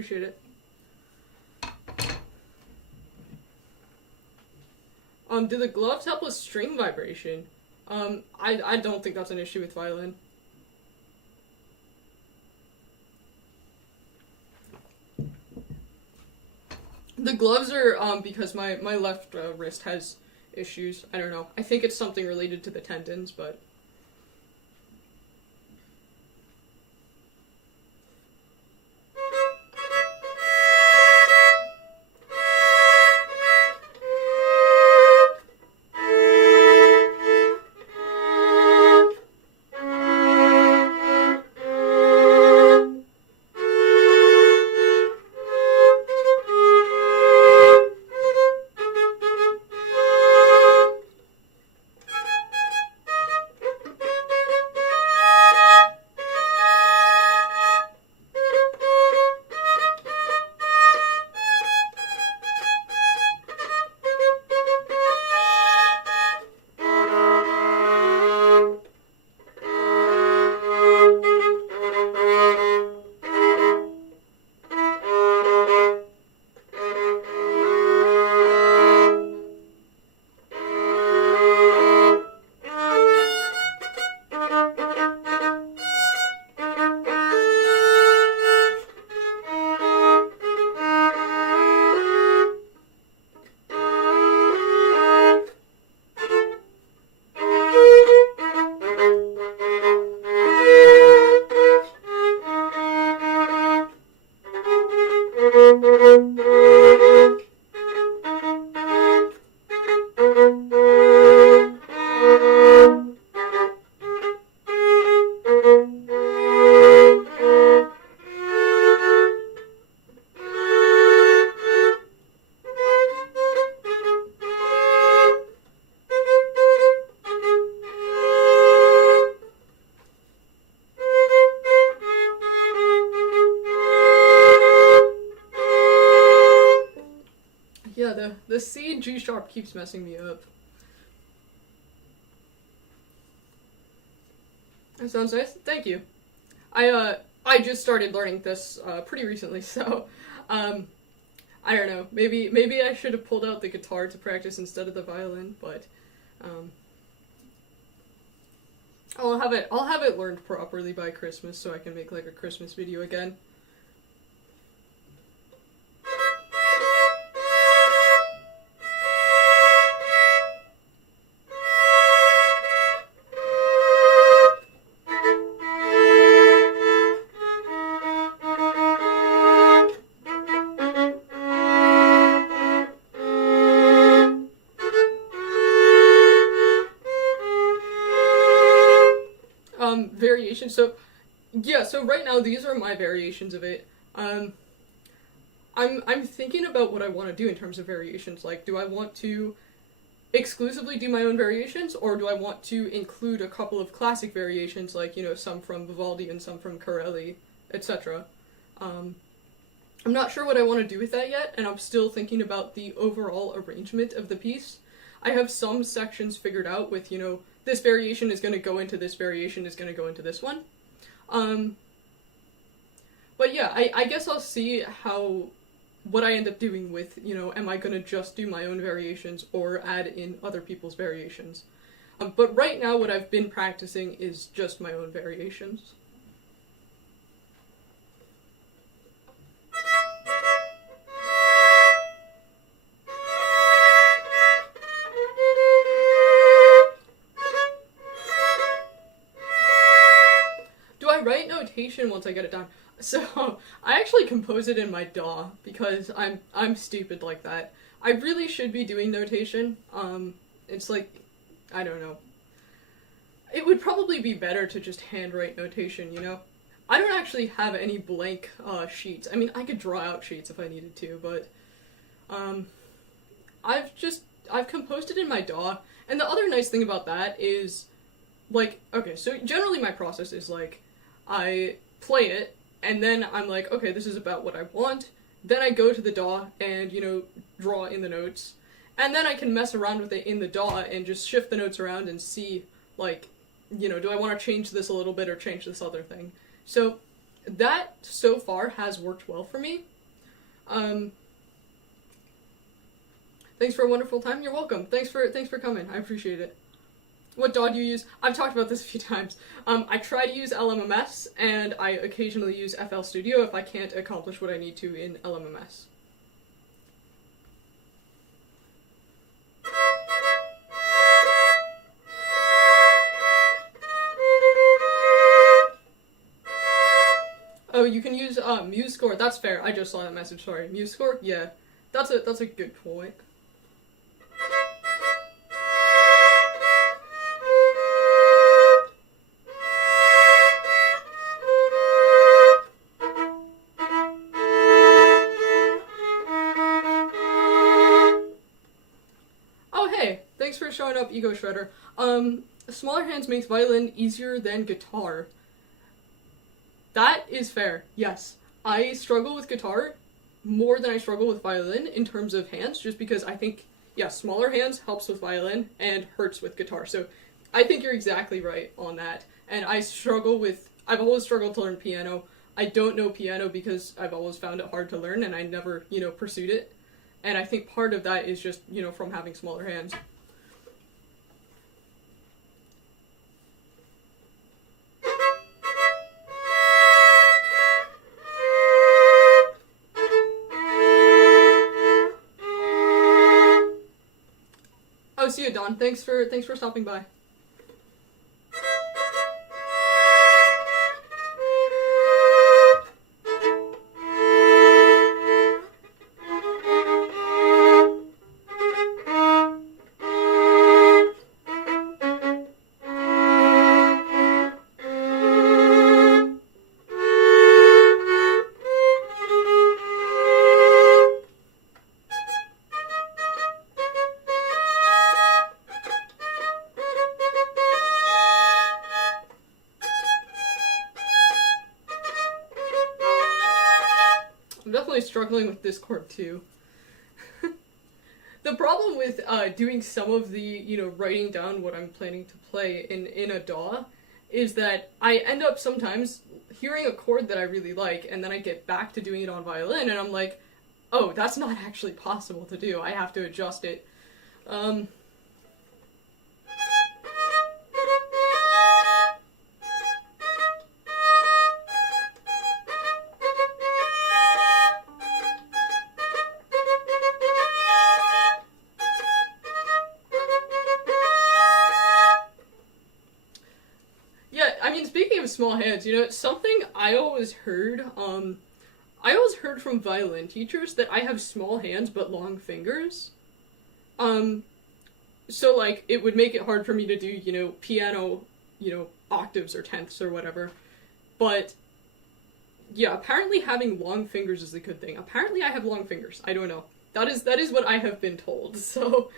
appreciate it. Do the gloves help with string vibration? I don't think that's an issue with violin. The gloves are, because my left wrist has issues. I don't know. I think it's something related to the tendons, but... Yeah, the C G sharp keeps messing me up. That sounds nice. Thank you. I just started learning this pretty recently, so I don't know. Maybe I should have pulled out the guitar to practice instead of the violin, but I'll have it learned properly by Christmas so I can make like a Christmas video again. Variations. So yeah, so right now these are my variations of it. I'm thinking about what I want to do in terms of variations. Like, do I want to exclusively do my own variations, or do I want to include a couple of classic variations, like, you know, some from Vivaldi and some from Corelli, etc. I'm not sure what I want to do with that yet, and I'm still thinking about the overall arrangement of the piece. I have some sections figured out with, you know, this variation is going to go into this variation is going to go into this one. But yeah, I guess I'll see what I end up doing with, you know, am I going to just do my own variations or add in other people's variations. But right now what I've been practicing is just my own variations. Once I get it done. So I actually compose it in my DAW because I'm stupid like that. I really should be doing notation. It's like, I don't know. It would probably be better to just handwrite notation, you know? I don't actually have any blank sheets. I mean, I could draw out sheets if I needed to, but I've composed it in my DAW, and the other nice thing about that is, like, okay, so generally my process is like, I play it, and then I'm like, okay, this is about what I want. Then I go to the DAW and, you know, draw in the notes. And then I can mess around with it in the DAW and just shift the notes around and see, like, you know, do I want to change this a little bit or change this other thing? So that so far has worked well for me. Thanks for a wonderful time. You're welcome. Thanks for coming. I appreciate it. What DAW do you use? I've talked about this a few times. I try to use LMMS, and I occasionally use FL Studio if I can't accomplish what I need to in LMMS. Oh, you can use MuseScore. That's fair. I just saw that message. Sorry, MuseScore. Yeah, that's a good point. Oh hey, thanks for showing up, Ego Shredder. Smaller hands makes violin easier than guitar. That is fair, yes. I struggle with guitar more than I struggle with violin in terms of hands, just because I think, yeah, smaller hands helps with violin and hurts with guitar. So I think you're exactly right on that. And I've always struggled to learn piano. I don't know piano because I've always found it hard to learn and I never, pursued it. And I think part of that is just, from having smaller hands. Oh, see you, Don. Thanks for stopping by. I'm definitely struggling with this chord too. The problem with doing some of the, writing down what I'm planning to play in a DAW is that I end up sometimes hearing a chord that I really like, and then I get back to doing it on violin, and I'm like, oh, that's not actually possible to do. I have to adjust it. Speaking of small hands, something I always heard from violin teachers that I have small hands but long fingers. So like, it would make it hard for me to do, piano, octaves or tenths or whatever. But, yeah, apparently having long fingers is a good thing. Apparently I have long fingers. I don't know. That is what I have been told, so...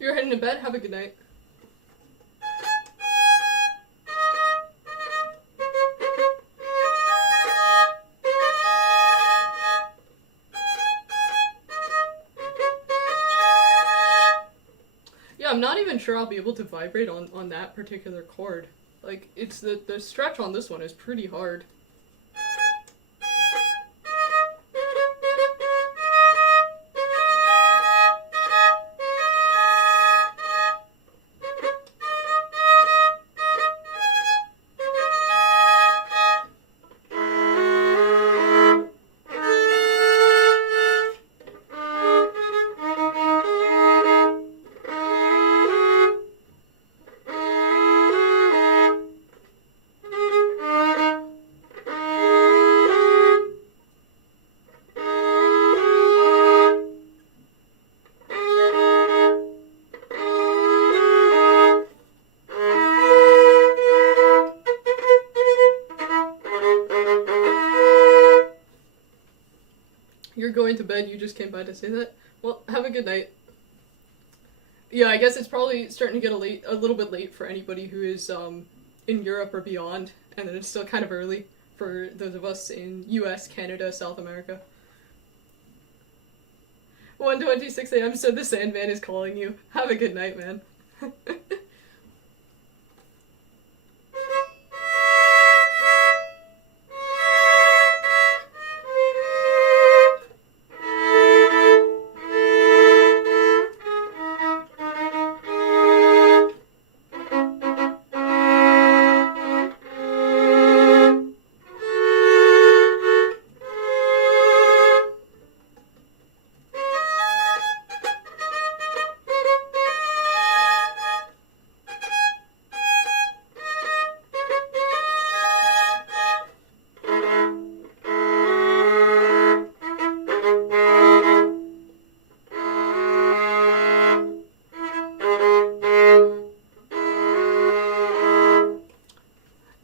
You're heading to bed? Have a good night. Yeah, I'm not even sure I'll be able to vibrate on that particular chord. Like, it's the stretch on this one is pretty hard. you're going to bed, you just came by to say that? Well, have a good night. Yeah, I guess it's probably starting to get a little bit late for anybody who is in Europe or beyond, and then it's still kind of early for those of us in US, Canada, South America. 1:26 a.m. So the Sandman is calling you. Have a good night, man.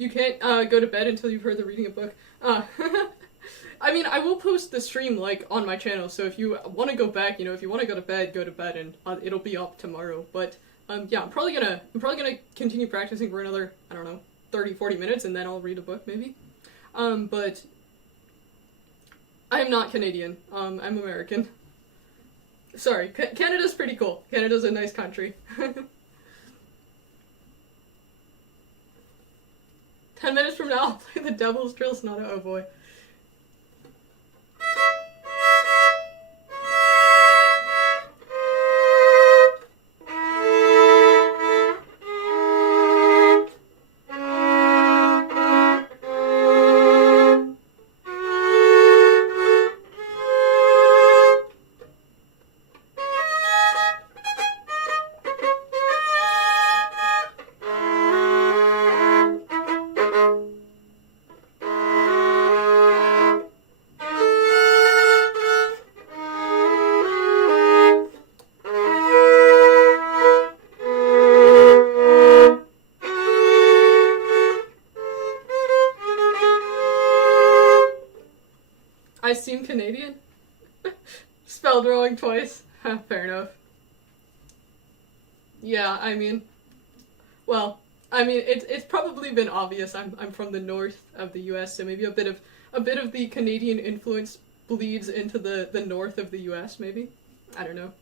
You can't go to bed until you've heard the reading a book. I mean, I will post the stream, like, on my channel, so if you want to go back, if you want to go to bed, and it'll be up tomorrow. But, yeah, I'm probably gonna continue practicing for another, I don't know, 30, 40 minutes, and then I'll read a book, maybe. But I am not Canadian. I'm American. Sorry, Canada's pretty cool. Canada's a nice country. 10 minutes from now, I'll play the Devil's Drill Sonata. Oh boy. I seem Canadian? Spelled wrong twice. Fair enough. Yeah, I mean, it's probably been obvious. I'm from the north of the U.S., so maybe a bit of the Canadian influence bleeds into the north of the U.S. Maybe, I don't know.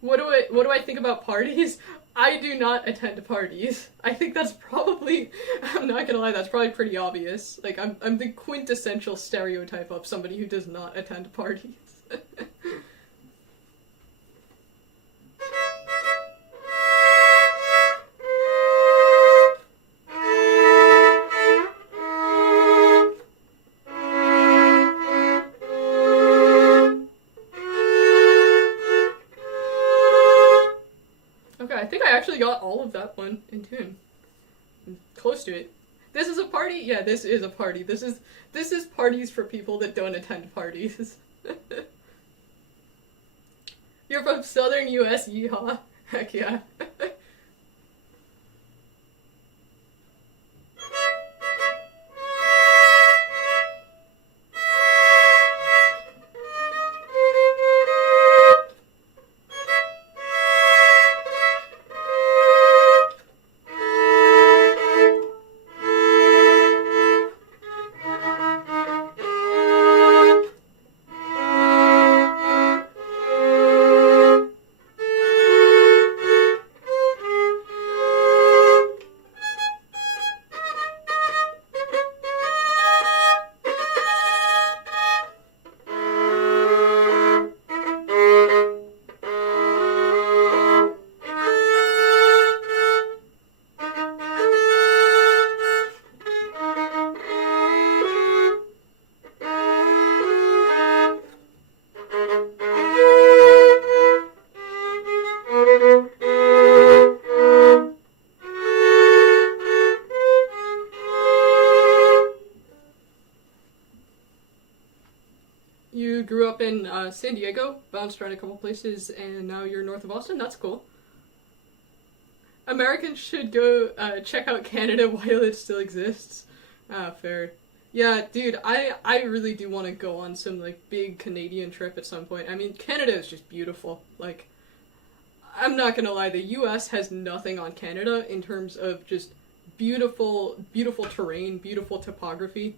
What do I think about parties? I do not attend parties. I think that's probably, I'm not gonna lie, that's probably pretty obvious. Like, I'm the quintessential stereotype of somebody who does not attend parties. I think I actually got all of that one in tune. I'm close to it. This is a party? Yeah, this is a party. This is parties for people that don't attend parties. You're from Southern US, yeehaw. Heck yeah. You grew up in San Diego, bounced around a couple places, and now you're north of Austin? That's cool. Americans should go check out Canada while it still exists. Fair. Yeah, dude, I really do want to go on some like big Canadian trip at some point. I mean, Canada is just beautiful. Like, I'm not gonna lie, the U.S. has nothing on Canada in terms of just beautiful terrain, beautiful topography.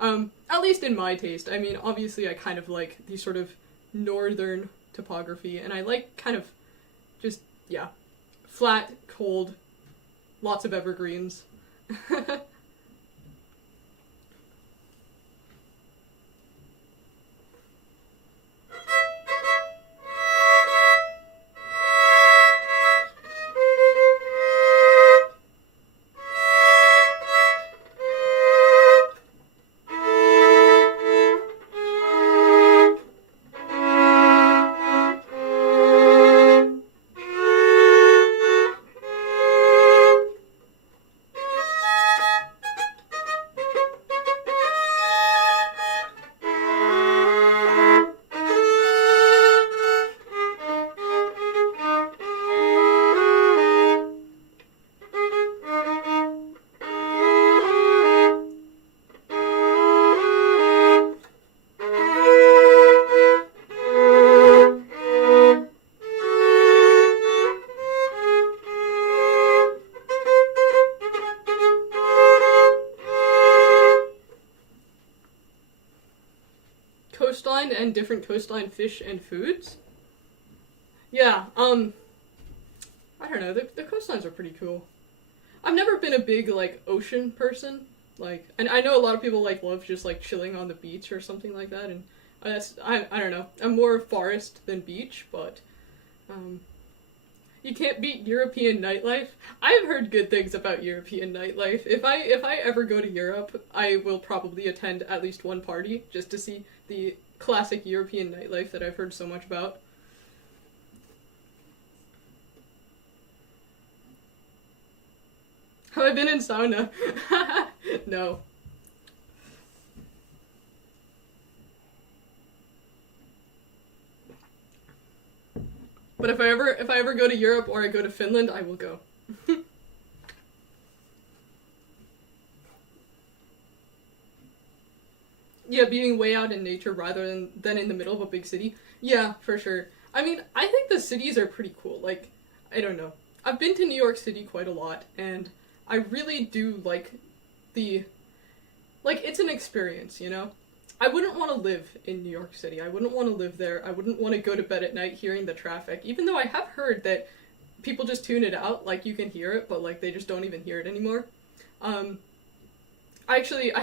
At least in my taste. I mean, obviously, I kind of like the sort of northern topography, and I like kind of just yeah, flat, cold, lots of evergreens. Coastline and different coastline fish and foods. Yeah, I don't know. The coastlines are pretty cool. I've never been a big like ocean person. Like, and I know a lot of people like love just like chilling on the beach or something like that. And I don't know. I'm more forest than beach, but um, you can't beat European nightlife. I've heard good things about European nightlife. If I ever go to Europe, I will probably attend at least one party just to see the classic European nightlife that I've heard so much about. Have I been in sauna? No. But if I ever go to Europe or I go to Finland, I will go. Yeah, being way out in nature rather than in the middle of a big city. Yeah, for sure. I mean, I think the cities are pretty cool. Like, I don't know. I've been to New York City quite a lot, and I really do like the like it's an experience, you know? I wouldn't want to live in New York City. I wouldn't want to live there. I wouldn't want to go to bed at night hearing the traffic, even though I have heard that people just tune it out, like you can hear it, but like they just don't even hear it anymore. Um, I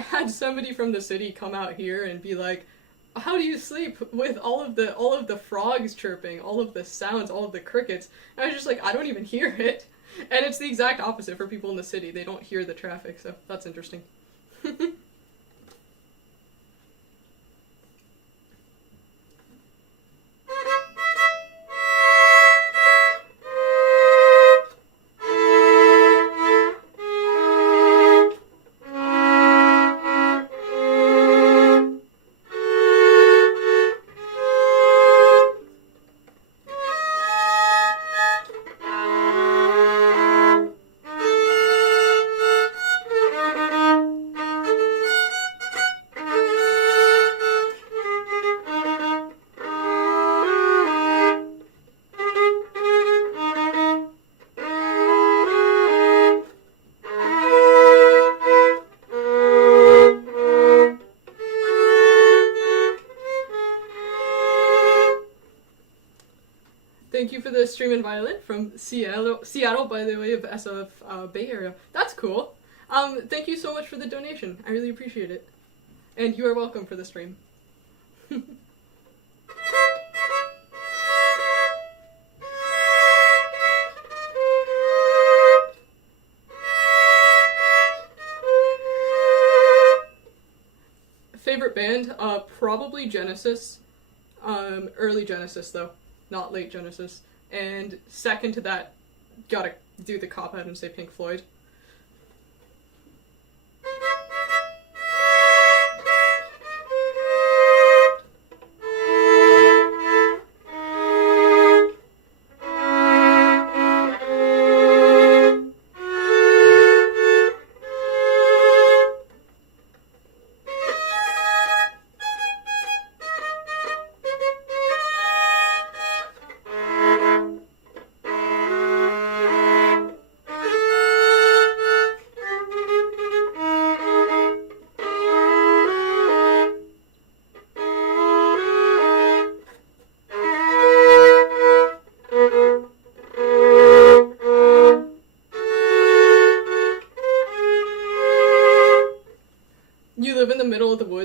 had somebody from the city come out here and be like, "How do you sleep with all of the frogs chirping, all of the sounds, all of the crickets?" And I was just like, "I don't even hear it." And it's the exact opposite for people in the city. They don't hear the traffic, so that's interesting. Thank you for the stream and violin from Seattle, by the way, of SF Bay Area. That's cool. Thank you so much for the donation. I really appreciate it. And you are welcome for the stream. Favorite band? Probably Genesis. Early Genesis, though. Not late Genesis. And second to that, gotta do the cop out and say Pink Floyd.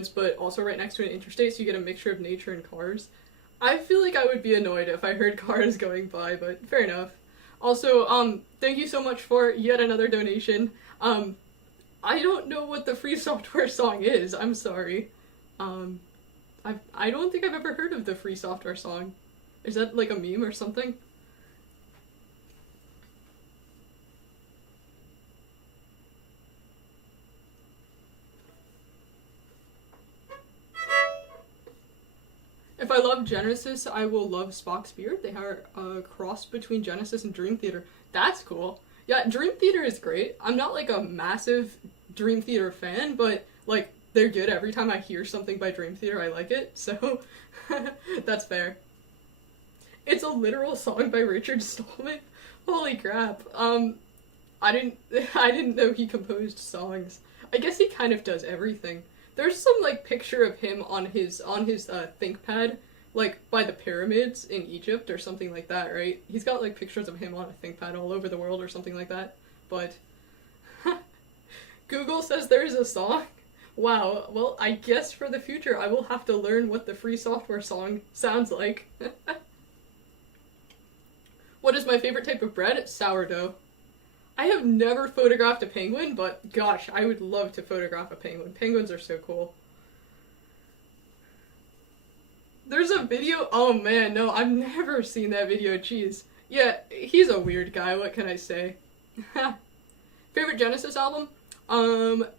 woods, but also right next to an interstate, so you get a mixture of nature and cars. I feel like I would be annoyed if I heard cars going by, but fair enough. Also, thank you so much for yet another donation. I don't know what the free software song is. I'm sorry. I don't think I've ever heard of the free software song. Is that like a meme or something? If I love Genesis, I will love Spock's Beard. They are a cross between Genesis and Dream Theater. That's cool. Yeah, Dream Theater is great. I'm not like a massive Dream Theater fan, but like they're good. Every time I hear something by Dream Theater, I like it. So that's fair. It's a literal song by Richard Stallman. Holy crap. I didn't know he composed songs. I guess he kind of does everything. There's some like picture of him on his ThinkPad, like by the pyramids in Egypt or something like that, right? He's got like pictures of him on a ThinkPad all over the world or something like that. But Google says there's a song. Wow. Well, I guess for the future I will have to learn what the free software song sounds like. What is my favorite type of bread? Sourdough. I have never photographed a penguin, but gosh, I would love to photograph a penguin. Penguins are so cool. There's a video. Oh man, no, I've never seen that video. Jeez. Yeah, he's a weird guy. What can I say? Favorite Genesis album?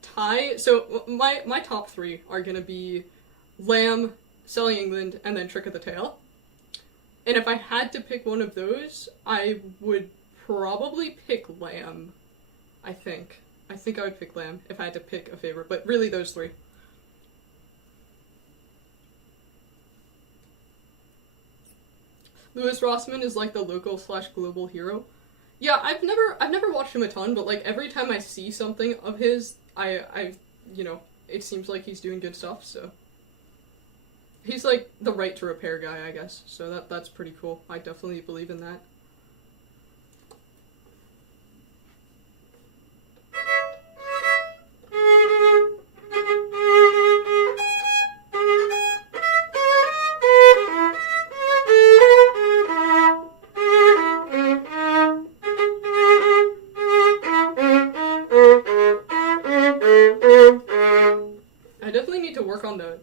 Tie. So my top three are gonna be Lamb, Selling England, and then Trick of the Tail. And if I had to pick one of those, I would probably pick Lamb, I think. I think I would pick Lamb if I had to pick a favorite, but really those three. Louis Rossman is like the local/global hero. Yeah, I've never watched him a ton, but like every time I see something of his, I you know, it seems like he's doing good stuff, so. He's like the right to repair guy, I guess. So that's pretty cool. I definitely believe in that.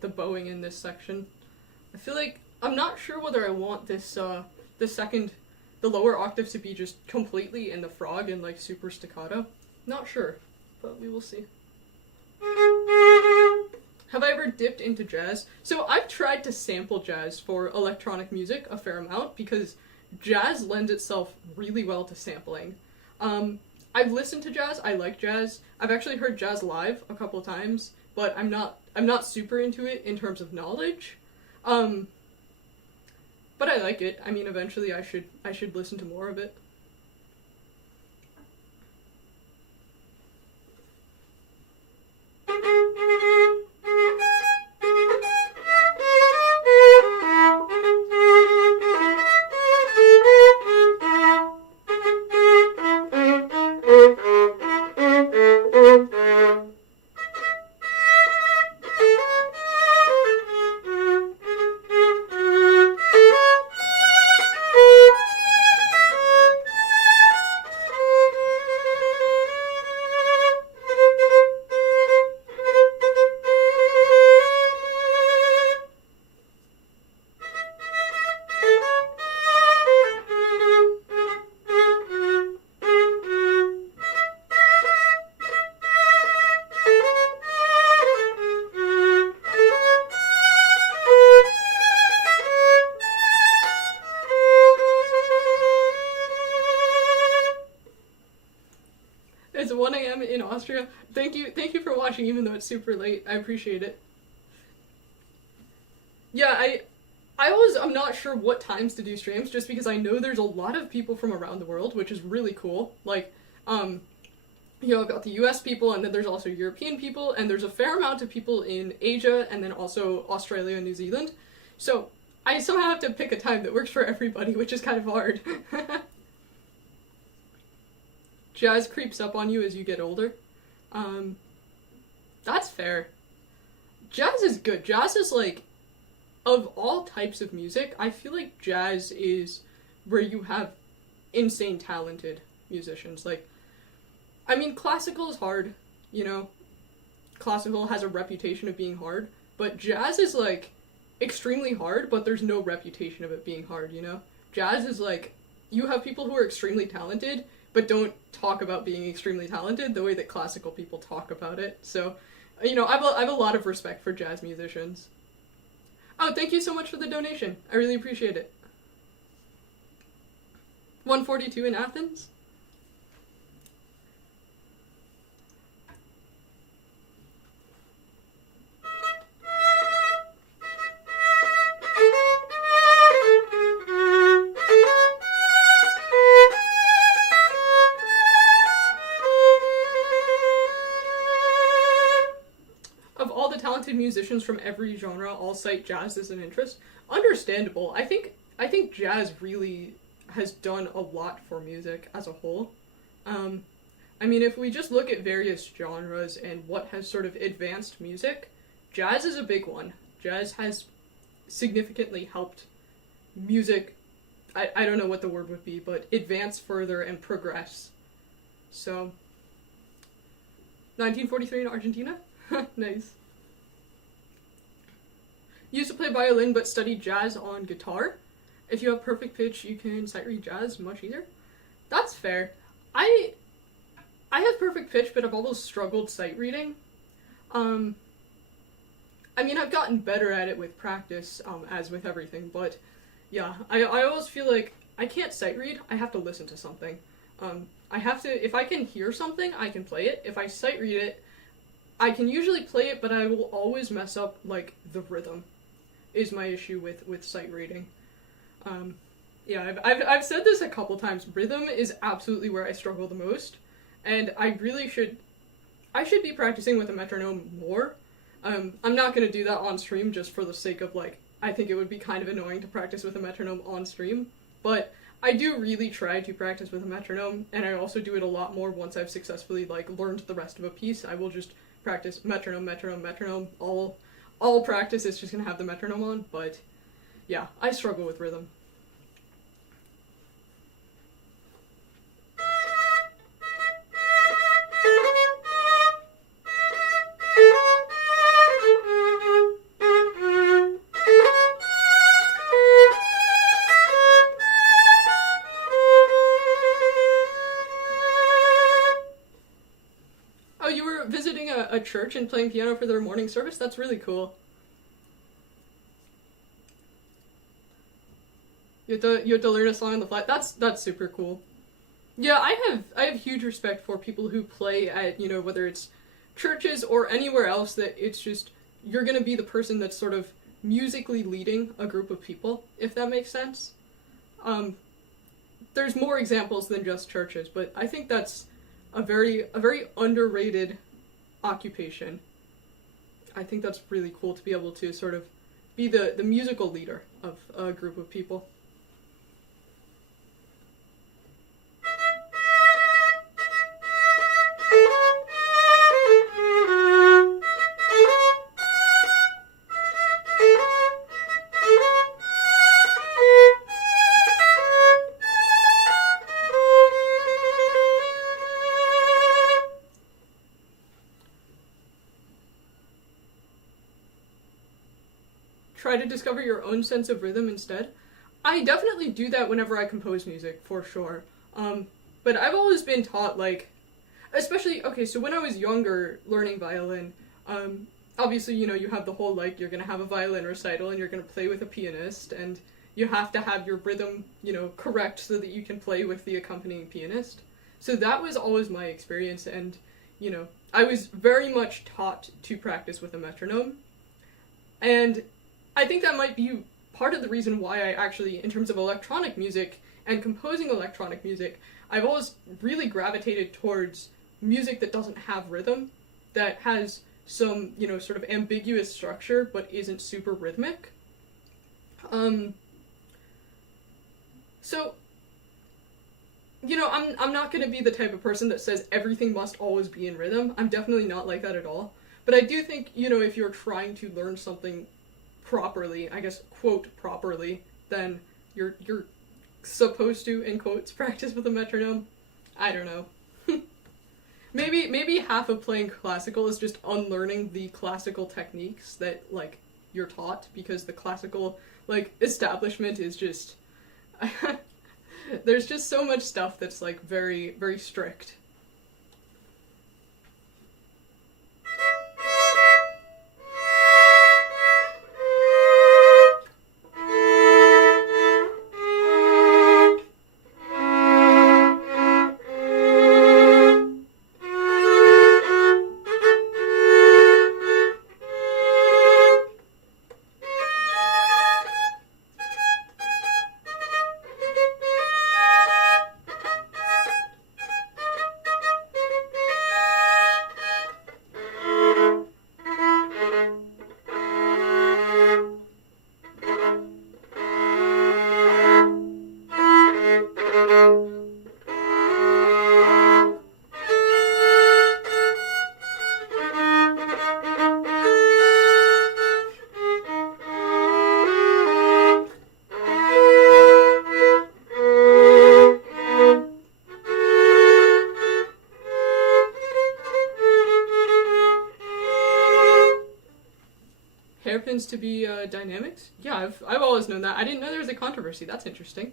The bowing in this section. I feel like I'm not sure whether I want this the lower octave to be just completely in the frog and like super staccato. Not sure, but we will see. Have I ever dipped into jazz? So I've tried to sample jazz for electronic music a fair amount because jazz lends itself really well to sampling. I've listened to jazz. I like jazz. I've actually heard jazz live a couple times, but I'm not super into it in terms of knowledge. But I like it. I mean, eventually I should listen to more of it. It's 1 a.m. in Austria. Thank you for watching, even though it's super late. I appreciate it. Yeah, I'm not sure what times to do streams, just because I know there's a lot of people from around the world, which is really cool. Like, you know, I've got the US people, and then there's also European people, and there's a fair amount of people in Asia, and then also Australia and New Zealand. So, I somehow have to pick a time that works for everybody, which is kind of hard. Jazz creeps up on you as you get older. That's fair. jazz is good. Jazz is like, of all types of music, I feel like jazz is where you have insane talented musicians. Like, I mean, classical is hard, you know? Classical has a reputation of being hard, but jazz is like extremely hard, but there's no reputation of it being hard, you know? Jazz is like, you have people who are extremely talented, but don't talk about being extremely talented the way that classical people talk about it. So, you know, I have a lot of respect for jazz musicians. Oh, thank you so much for the donation. I really appreciate it. 142 in Athens? Of all the talented musicians from every genre, all cite jazz as an interest. Understandable. I think jazz really has done a lot for music as a whole. I mean, if we just look at various genres and what has sort of advanced music, jazz is a big one. Jazz has significantly helped music, I don't know what the word would be, but advance further and progress. So, 1943 in Argentina? Nice. Used to play violin but studied jazz on guitar. If you have perfect pitch, you can sight read jazz much easier. That's fair. I have perfect pitch, but I've always struggled sight reading. I mean, I've gotten better at it with practice, as with everything, but yeah, I always feel like I can't sight read, I have to listen to something. I have to, if I can hear something, I can play it. If I sight read it, I can usually play it, but I will always mess up, like, the rhythm is my issue with sight reading. Yeah, I've said this a couple times. Rhythm is absolutely where I struggle the most, and I should be practicing with a metronome more. I'm not gonna do that on stream just for the sake of, like, I think it would be kind of annoying to practice with a metronome on stream, but I do really try to practice with a metronome, and I also do it a lot more once I've successfully, like, learned the rest of a piece. I will just practice metronome, metronome, metronome, all practice is just gonna have the metronome on, but yeah, I struggle with rhythm. Oh, you were visiting a church and playing piano for their morning service? That's really cool. You have to learn a song on the fly. That's super cool. Yeah, I have huge respect for people who play at, you know, whether it's churches or anywhere else, that it's just, you're gonna be the person that's sort of musically leading a group of people, if that makes sense. There's more examples than just churches, but I think that's a very underrated occupation. I think that's really cool to be able to sort of be the musical leader of a group of people. Try to discover your own sense of rhythm instead. I definitely do that whenever I compose music, for sure. But I've always been taught, like, especially, okay, so when I was younger, learning violin, obviously, you know, you have the whole, like, you're gonna have a violin recital and you're gonna play with a pianist, and you have to have your rhythm, you know, correct so that you can play with the accompanying pianist. So that was always my experience, and, you know, I was very much taught to practice with a metronome. And I think that might be part of the reason why I actually, in terms of electronic music and composing electronic music, I've always really gravitated towards music that doesn't have rhythm, that has some, you know, sort of ambiguous structure, but isn't super rhythmic. So, you know, I'm not gonna be the type of person that says everything must always be in rhythm. I'm definitely not like that at all. But I do think, if you're trying to learn something properly, I guess, quote, properly, then you're supposed to, in quotes, practice with a metronome. I don't know. Maybe half of playing classical is just unlearning the classical techniques that, like, you're taught, because the classical, like, establishment is just... There's just so much stuff that's, like, very, very strict. Hairpins to be dynamics? Yeah, I've always known that. I didn't know there was a controversy. That's interesting.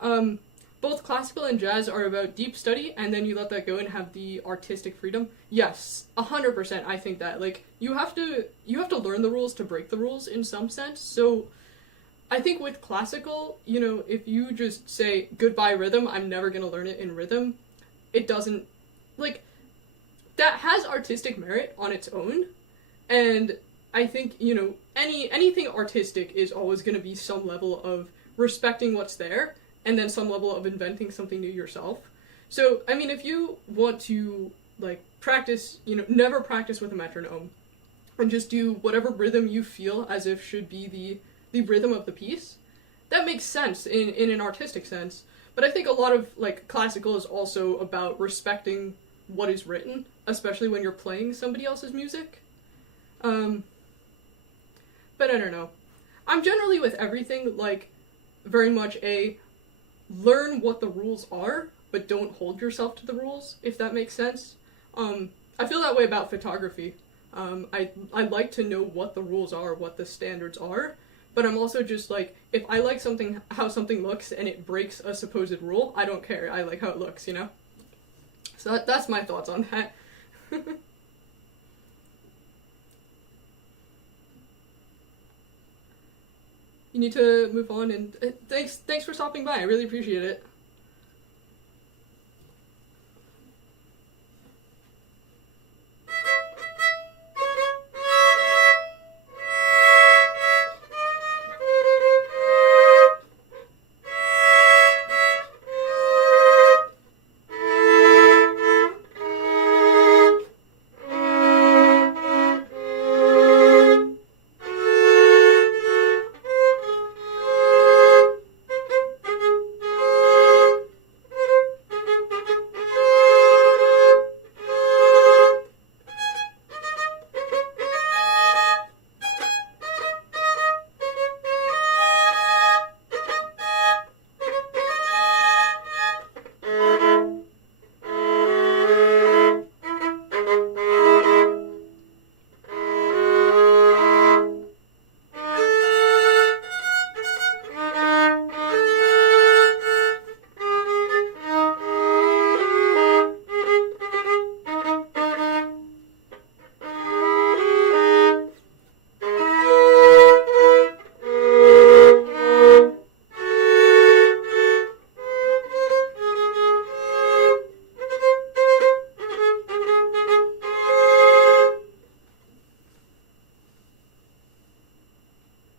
Both classical and jazz are about deep study, and then you let that go and have the artistic freedom. Yes, 100%. I think that, like, you have to learn the rules to break the rules in some sense. So I think with classical, if you just say goodbye rhythm, I'm never gonna learn it in rhythm, it doesn't, like, that has artistic merit on its own, and I think, anything artistic is always going to be some level of respecting what's there, and then some level of inventing something new yourself. So, I mean, if you want to, like, practice, never practice with a metronome, and just do whatever rhythm you feel as if should be the rhythm of the piece, that makes sense in an artistic sense. But I think a lot of, like, classical is also about respecting what is written, especially when you're playing somebody else's music. But I don't know. I'm generally with everything, like, very much a learn what the rules are, but don't hold yourself to the rules, if that makes sense. I feel that way about photography. I like to know what the rules are, what the standards are, but I'm also just like, if I like something, how something looks, and it breaks a supposed rule, I don't care. I like how it looks, So that's my thoughts on that. You need to move on, and thanks for stopping by. I really appreciate it.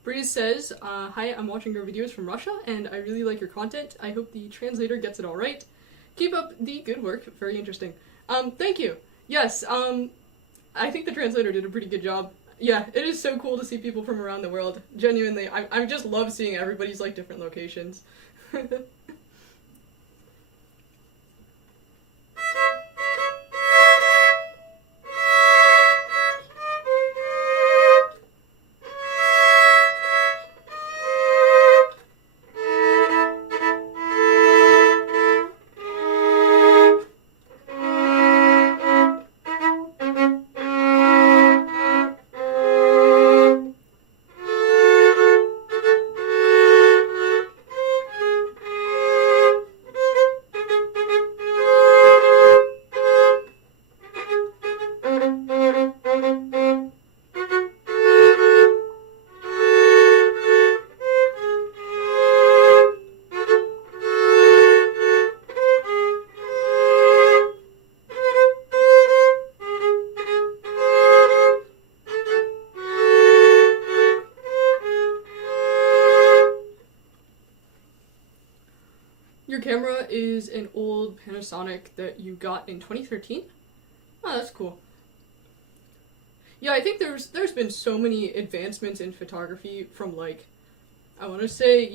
Breeze says, hi, I'm watching your videos from Russia, and I really like your content. I hope the translator gets it all right. Keep up the good work. Very interesting. Thank you. Yes, I think the translator did a pretty good job. Yeah, it is so cool to see people from around the world. Genuinely, I just love seeing everybody's, like, different locations. Your camera is an old Panasonic that you got in 2013? Oh, that's cool. Yeah, I think there's been so many advancements in photography from, like, I want to say,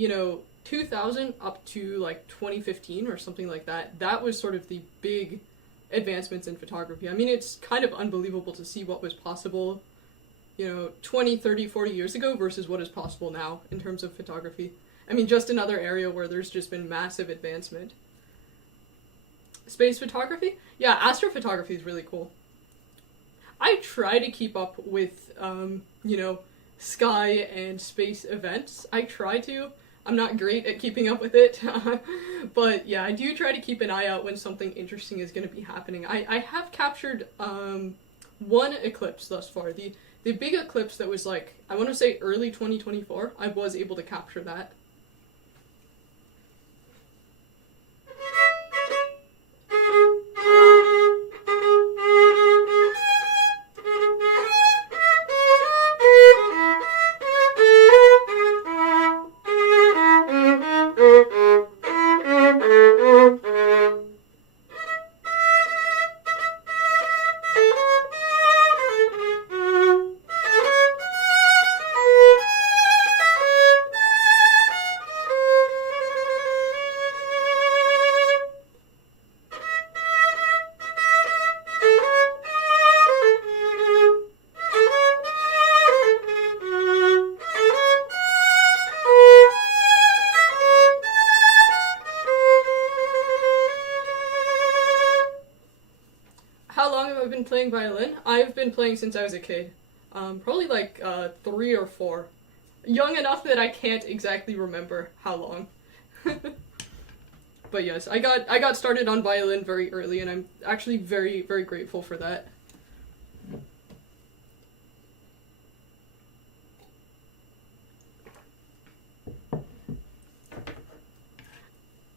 2000 up to, like, 2015 or something like that. That was sort of the big advancements in photography. I mean, it's kind of unbelievable to see what was possible, 20, 30, 40 years ago versus what is possible now in terms of photography. I mean, just another area where there's just been massive advancement. Space photography? Yeah, astrophotography is really cool. I try to keep up with, sky and space events. I try to. I'm not great at keeping up with it. But yeah, I do try to keep an eye out when something interesting is going to be happening. I have captured one eclipse thus far. The big eclipse that was, like, I want to say early 2024. I was able to capture that. How long have I been playing violin? I've been playing since I was a kid. Probably like 3 or 4. Young enough that I can't exactly remember how long. But yes, I got started on violin very early, and I'm actually very, very grateful for that.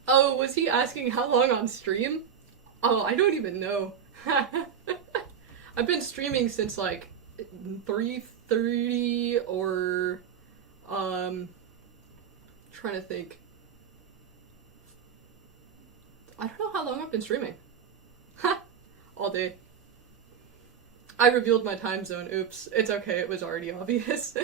Oh, was he asking how long on stream? Oh, I don't even know. I've been streaming since like 3:30 or trying to think. I don't know how long I've been streaming. All day. I revealed my time zone. Oops. It's okay, it was already obvious.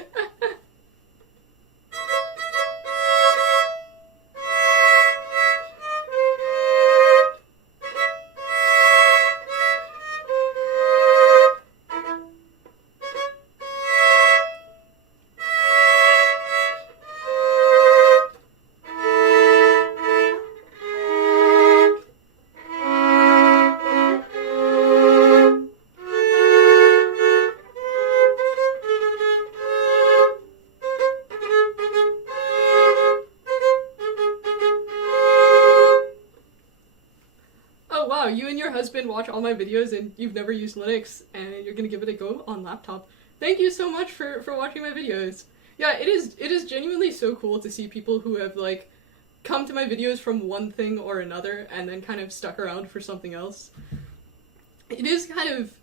Wow, you and your husband watch all my videos and you've never used Linux and you're gonna give it a go on laptop. Thank you so much for watching my videos. Yeah, it is genuinely so cool to see people who have, like, come to my videos from one thing or another and then kind of stuck around for something else. It is kind of...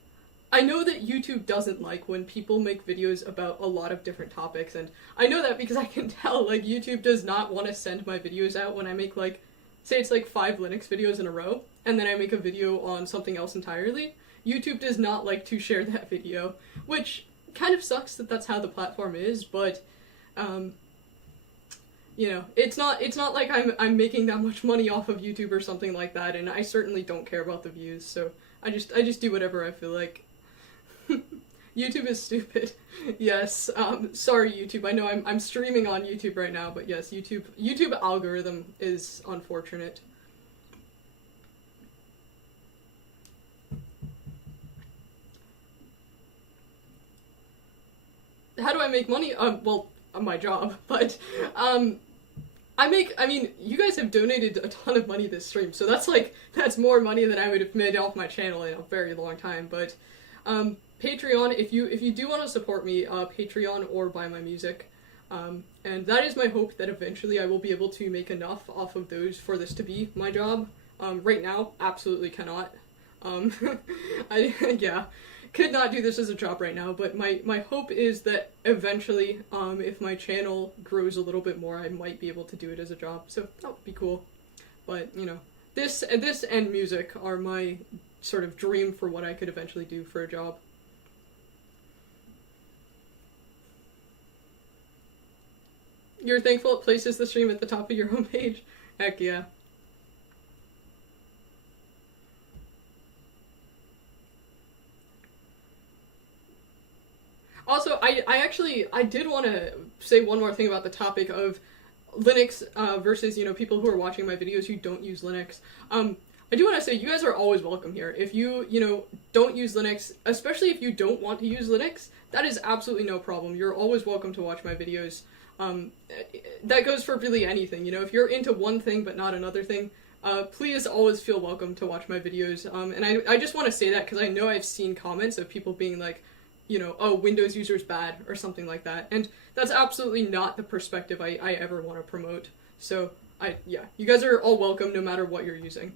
I know that YouTube doesn't like when people make videos about a lot of different topics, and I know that because I can tell, like, YouTube does not want to send my videos out when I make, like, say it's like 5 Linux videos in a row, and then I make a video on something else entirely. YouTube does not like to share that video, which kind of sucks that that's how the platform is, but, it's not like I'm making that much money off of YouTube or something like that, and I certainly don't care about the views, so I just do whatever I feel like. YouTube is stupid. Yes, sorry YouTube, I know I'm streaming on YouTube right now, but yes, YouTube algorithm is unfortunate. How do I make money? Well, my job, but, I mean, you guys have donated a ton of money this stream, so that's more money than I would have made off my channel in a very long time, but, Patreon, if you do want to support me, Patreon or buy my music, and that is my hope that eventually I will be able to make enough off of those for this to be my job. Right now, absolutely cannot. Yeah, could not do this as a job right now, but my hope is that eventually, if my channel grows a little bit more, I might be able to do it as a job, so that would be cool. But, you know, this and music are my sort of dream for what I could eventually do for a job. You're thankful it places the stream at the top of your homepage? Heck yeah. Also, I did want to say one more thing about the topic of Linux versus, you know, people who are watching my videos who don't use Linux. I do want to say you guys are always welcome here. If you know, don't use Linux, especially if you don't want to use Linux, that is absolutely no problem. You're always welcome to watch my videos. That goes for really anything, you know, if you're into one thing but not another thing, please always feel welcome to watch my videos. And I just want to say that because I know I've seen comments of people being like, you know, oh, Windows users bad or something like that. And that's absolutely not the perspective I ever want to promote. So, yeah, you guys are all welcome no matter what you're using.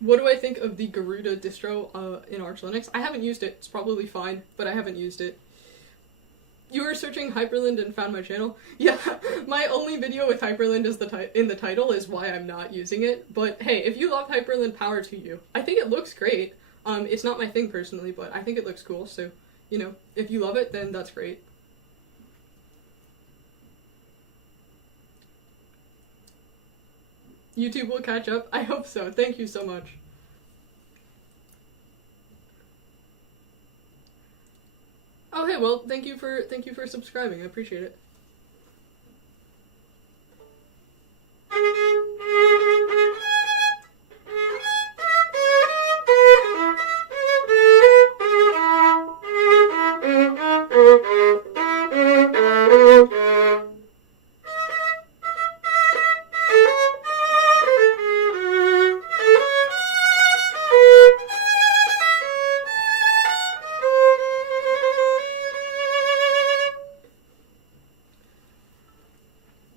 What do I think of the Garuda distro in Arch Linux? I haven't used it. It's probably fine, but I haven't used it. You were searching Hyperland and found my channel? Yeah, my only video with Hyperland is in the title is why I'm not using it. But hey, if you love Hyperland, power to you. I think it looks great. It's not my thing personally, but I think it looks cool. So, you know, if you love it, then that's great. YouTube will catch up. I hope so. Thank you so much. Oh hey, well, thank you for subscribing. I appreciate it.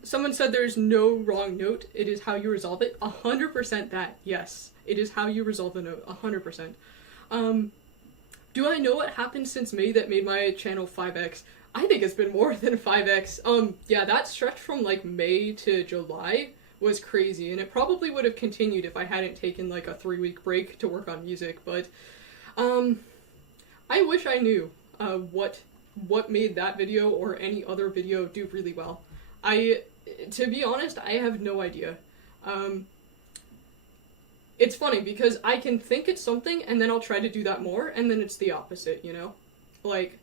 Someone said there's no wrong note, it is how you resolve it. 100% that, yes. It is how you resolve the note, 100%. Do I know what happened since May that made my channel 5x? I think it's been more than 5x. Yeah, that stretch from like May to July was crazy, and it probably would have continued if I hadn't taken like a 3-week break to work on music, but I wish I knew what made that video or any other video do really well. To be honest, I have no idea. It's funny because I can think it's something and then I'll try to do that more and then it's the opposite, you know? Like,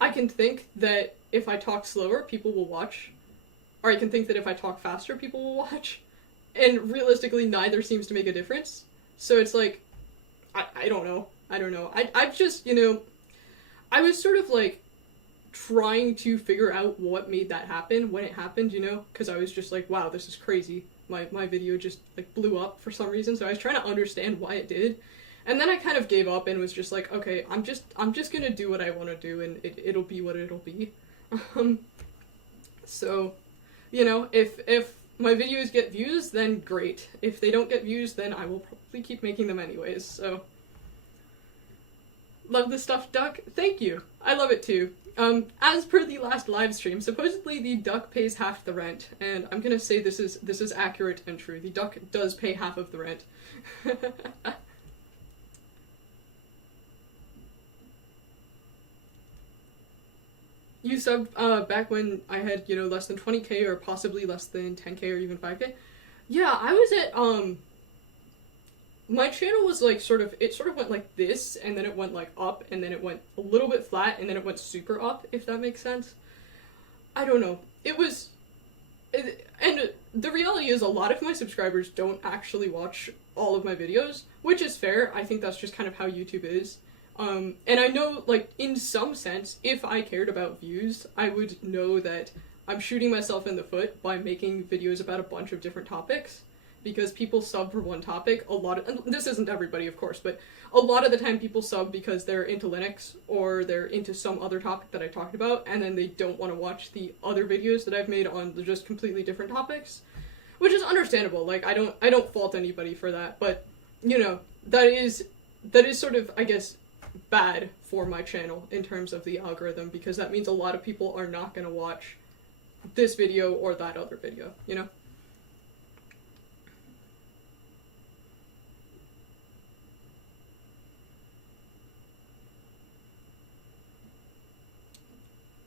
I can think that if I talk slower, people will watch. Or I can think that if I talk faster, people will watch. And realistically, neither seems to make a difference. So it's like, I don't know. I've just, you know, I was sort of like, trying to figure out what made that happen when it happened, you know, because I was just like, wow, this is crazy. My video just like blew up for some reason, so I was trying to understand why it did, and then I kind of gave up and was just like, okay, I'm just gonna do what I want to do, and it'll be what it'll be. So, you know, if my videos get views, then great. If they don't get views, then I will probably keep making them anyways. So, love the stuffed duck. Thank you. I love it too. As per the last live stream, supposedly the duck pays half the rent, and I'm gonna say this is accurate and true. The duck does pay half of the rent. You subbed back when I had, you know, less than 20k or possibly less than 10k or even 5k. Yeah, I was at my channel was like it sort of went like this, and then it went like up, and then it went a little bit flat, and then it went super up, if that makes sense. I don't know. And the reality is a lot of my subscribers don't actually watch all of my videos, which is fair. I think that's just kind of how YouTube is. And I know, like, in some sense, if I cared about views, I would know that I'm shooting myself in the foot by making videos about a bunch of different topics. Because people sub for one topic, and this isn't everybody, of course, but a lot of the time people sub because they're into Linux or they're into some other topic that I talked about, and then they don't want to watch the other videos that I've made on just completely different topics, which is understandable. Like, I don't fault anybody for that, but, you know, that is sort of, I guess, bad for my channel in terms of the algorithm, because that means a lot of people are not going to watch this video or that other video, you know?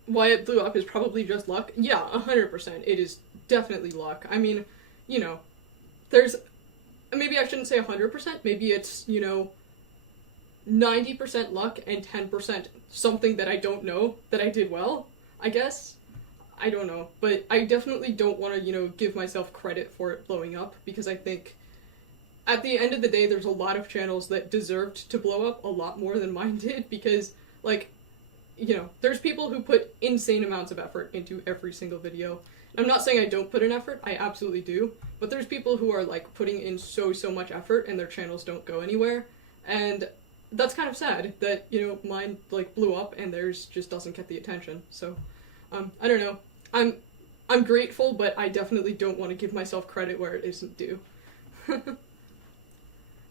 why it blew up is probably just luck. Yeah, 100%. It is definitely luck. I mean, you know, there's, maybe I shouldn't say 100%, maybe it's, 90% luck and 10% something that I don't know that I did well, I guess. I don't know. But I definitely don't want to, give myself credit for it blowing up, because I think at the end of the day, there's a lot of channels that deserved to blow up a lot more than mine did, because, like, there's people who put insane amounts of effort into every single video. And I'm not saying I don't put in effort, I absolutely do, but there's people who are, like, putting in so much effort and their channels don't go anywhere, and that's kind of sad that, mine, like, blew up and theirs just doesn't get the attention. So, I don't know. I'm grateful, but I definitely don't want to give myself credit where it isn't due.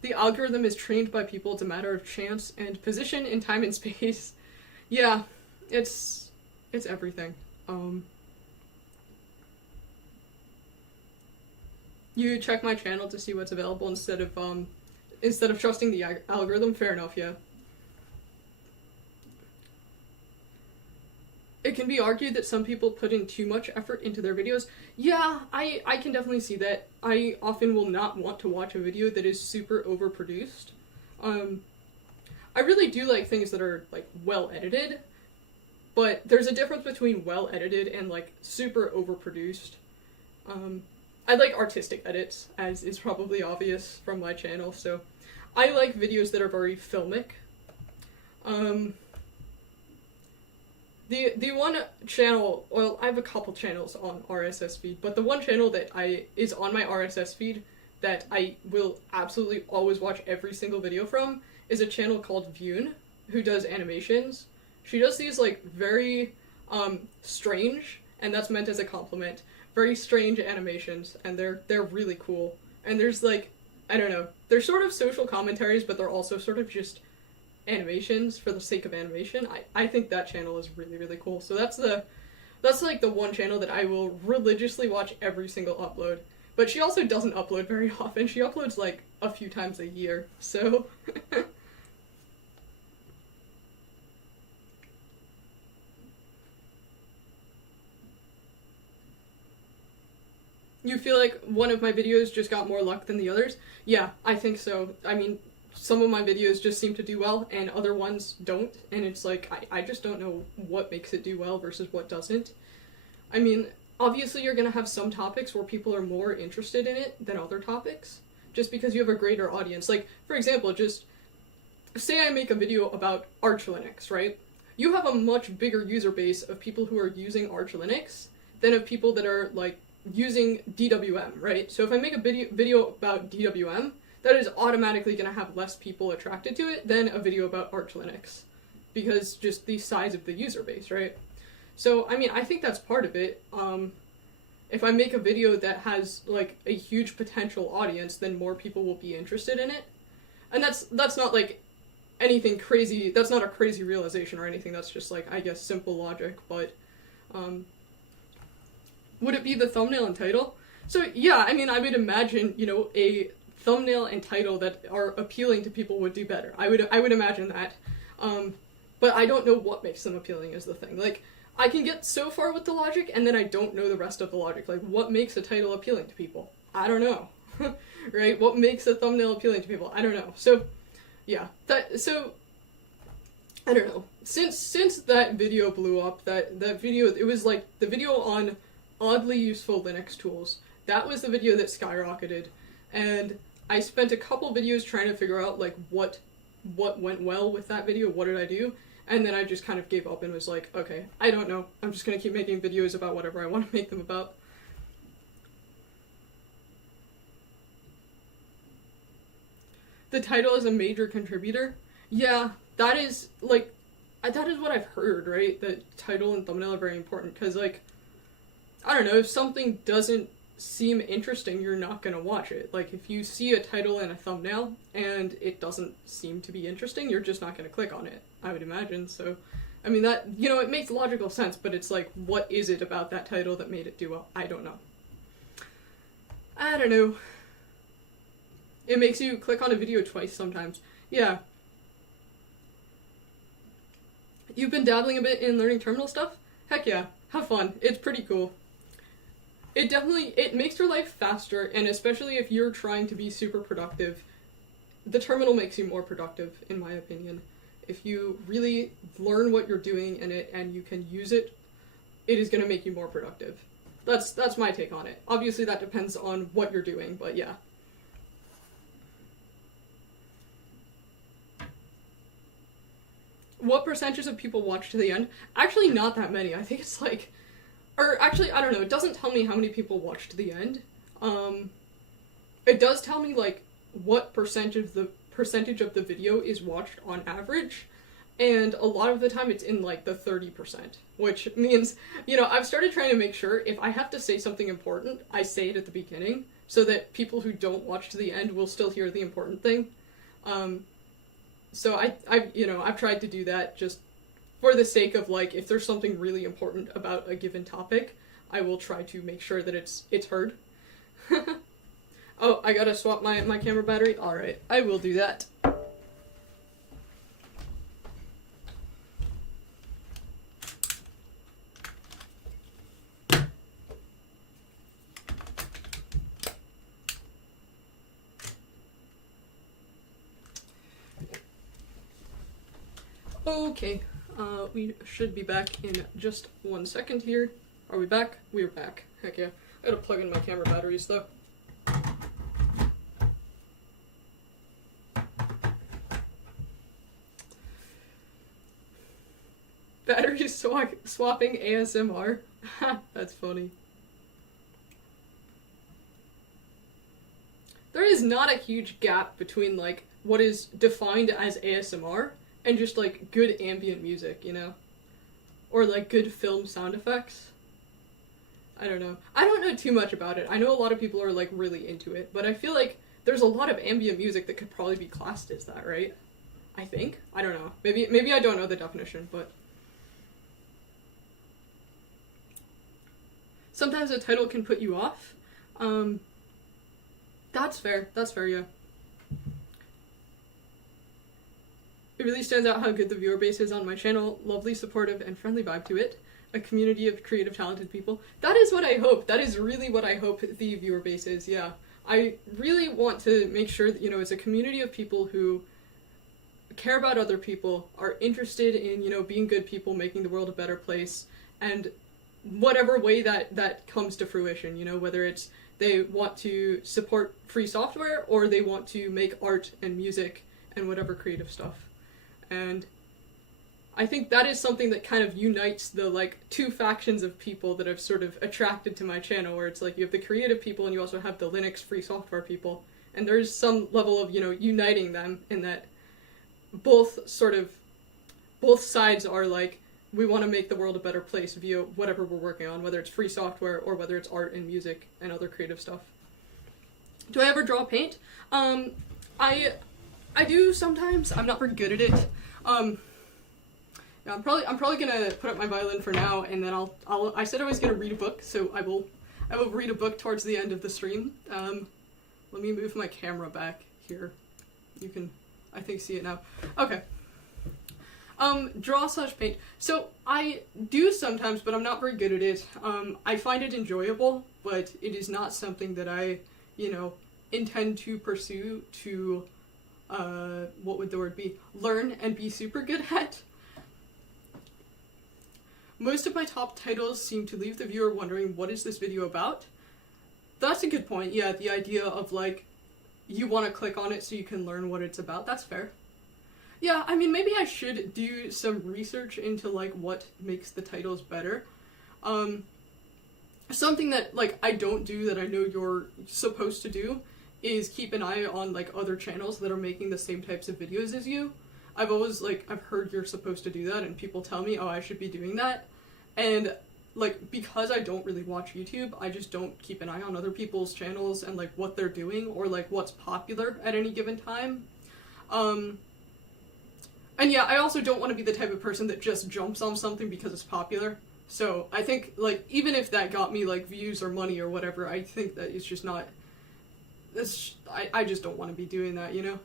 The algorithm is trained by people. It's a matter of chance and position in time and space. Yeah, it's everything. You check my channel to see what's available instead of trusting the algorithm. Fair enough, yeah. It can be argued that some people put in too much effort into their videos. Yeah, I can definitely see that. I often will not want to watch a video that is super overproduced. I really do like things that are, like, well edited, but there's a difference between well edited and, like, super overproduced. I like artistic edits, as is probably obvious from my channel, so I like videos that are very filmic. The one channel, well, I have a couple channels on RSS feed, but the one channel that is on my RSS feed that I will absolutely always watch every single video from is a channel called violin, who does animations. She does these, like, very, strange, and that's meant as a compliment, very strange animations, and they're really cool. And there's, like, I don't know, they're sort of social commentaries, but they're also sort of just animations for the sake of animation. I think that channel is really, really cool. So that's like the one channel that I will religiously watch every single upload. But she also doesn't upload very often. She uploads, like, a few times a year, so You feel like one of my videos just got more luck than the others? Yeah, I think so. I mean, some of my videos just seem to do well, and other ones don't, and it's like, I just don't know what makes it do well versus what doesn't. I mean, obviously you're gonna have some topics where people are more interested in it than other topics, just because you have a greater audience. Like, for example, just say I make a video about Arch Linux, right? You have a much bigger user base of people who are using Arch Linux than of people that are, like, using DWM, right? So if I make a video about DWM, that is automatically going to have less people attracted to it than a video about Arch Linux, because just the size of the user base, right? So, I mean, I think that's part of it. If I make a video that has, like, a huge potential audience, then more people will be interested in it. And that's not, like, anything crazy, that's not a crazy realization or anything, that's just, like, I guess, simple logic, but, would it be the thumbnail and title? So, yeah, I mean, I would imagine, a thumbnail and title that are appealing to people would do better. I would imagine that. But I don't know what makes them appealing is the thing. Like, I can get so far with the logic, and then I don't know the rest of the logic. Like, what makes a title appealing to people? I don't know. Right? What makes a thumbnail appealing to people? I don't know. So, yeah. I don't know. Since that video blew up, that video, it was like the video on oddly useful Linux tools. That was the video that skyrocketed, and I spent a couple videos trying to figure out, like, what went well with that video, what did I do, and then I just kind of gave up and was like, okay, I don't know, I'm just gonna keep making videos about whatever I want to make them about. The title is a major contributor? Yeah, that is, like, that is what I've heard, right? The title and thumbnail are very important, because, like, I don't know, if something doesn't seem interesting, you're not gonna watch it. Like, if you see a title and a thumbnail, and it doesn't seem to be interesting, you're just not gonna click on it, I would imagine. So, I mean, that, it makes logical sense, but it's like, what is it about that title that made it do well? I don't know. I don't know. It makes you click on a video twice sometimes. Yeah. You've been dabbling a bit in learning terminal stuff? Heck yeah, have fun. It's pretty cool. It makes your life faster, and especially if you're trying to be super productive, the terminal makes you more productive, in my opinion. If you really learn what you're doing in it and you can use it, it is going to make you more productive. That's my take on it. Obviously that depends on what you're doing, but yeah. What percentage of people watch to the end? Actually, not that many. I think it's like, or actually, I don't know. It doesn't tell me how many people watch to the end. It does tell me like what percentage of the video is watched on average, and a lot of the time it's in like the 30%, which means, you know, I've started trying to make sure if I have to say something important, I say it at the beginning, so that people who don't watch to the end will still hear the important thing. So I've tried to do that just for the sake of, like, if there's something really important about a given topic, I will try to make sure that it's heard. Oh, I gotta swap my camera battery? Alright, I will do that. Okay, we should be back in just 1 second here. Are we back? We're back. Heck yeah. I gotta plug in my camera batteries though. Battery swapping ASMR? That's funny. There is not a huge gap between, like, what is defined as ASMR and just, like, good ambient music, you know? Or, like, good film sound effects. I don't know. I don't know too much about it. I know a lot of people are, like, really into it, but I feel like there's a lot of ambient music that could probably be classed as that, right? I think? I don't know. Maybe I don't know the definition, but... Sometimes a title can put you off. That's fair, yeah. It really stands out how good the viewer base is on my channel. Lovely, supportive, and friendly vibe to it. A community of creative, talented people. That is what I hope. That is really what I hope the viewer base is, yeah. I really want to make sure that, you know, it's a community of people who care about other people, are interested in, you know, being good people, making the world a better place, and whatever way that comes to fruition, you know, whether it's they want to support free software or they want to make art and music and whatever creative stuff. And I think that is something that kind of unites the, like, two factions of people that have sort of attracted to my channel, where it's like you have the creative people and you also have the Linux free software people, and there's some level of, you know, uniting them in that both sides are like, we want to make the world a better place via whatever we're working on, whether it's free software or whether it's art and music and other creative stuff. Do I ever draw paint? I do sometimes. I'm not very good at it. Yeah, I'm probably gonna put up my violin for now, and then I said I was gonna read a book, so I will read a book towards the end of the stream. Let me move my camera back here. You can, I think, see it now. Okay. Draw/paint. So I do sometimes, but I'm not very good at it. I find it enjoyable, but it is not something that I, you know, intend to pursue to, what would the word be? Learn and be super good at. Most of my top titles seem to leave the viewer wondering, what is this video about? That's a good point, yeah, the idea of, like, you want to click on it so you can learn what it's about. That's fair. Yeah, I mean, maybe I should do some research into, like, what makes the titles better. Something that, like, I don't do that I know you're supposed to do is keep an eye on, like, other channels that are making the same types of videos as you. I've always, like, I've heard you're supposed to do that, and people tell me, oh, I should be doing that. And, like, because I don't really watch YouTube, I just don't keep an eye on other people's channels and, like, what they're doing or, like, what's popular at any given time. And yeah, I also don't want to be the type of person that just jumps on something because it's popular. So I think, like, even if that got me, like, views or money or whatever, I think that it's just not... I just don't want to be doing that, you know?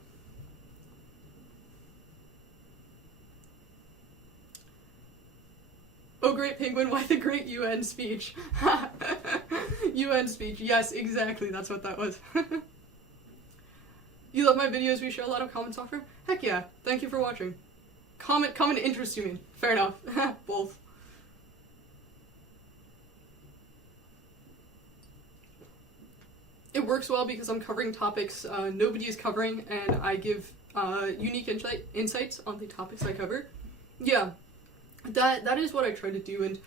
Oh, great penguin, why the great UN speech? UN speech, yes, exactly, that's what that was. You love my videos, we show a lot of common software? Heck yeah, thank you for watching. Common interest you mean. Fair enough. Both. It works well because I'm covering topics nobody is covering, and I give unique insights on the topics I cover. Yeah, that is what I try to do, and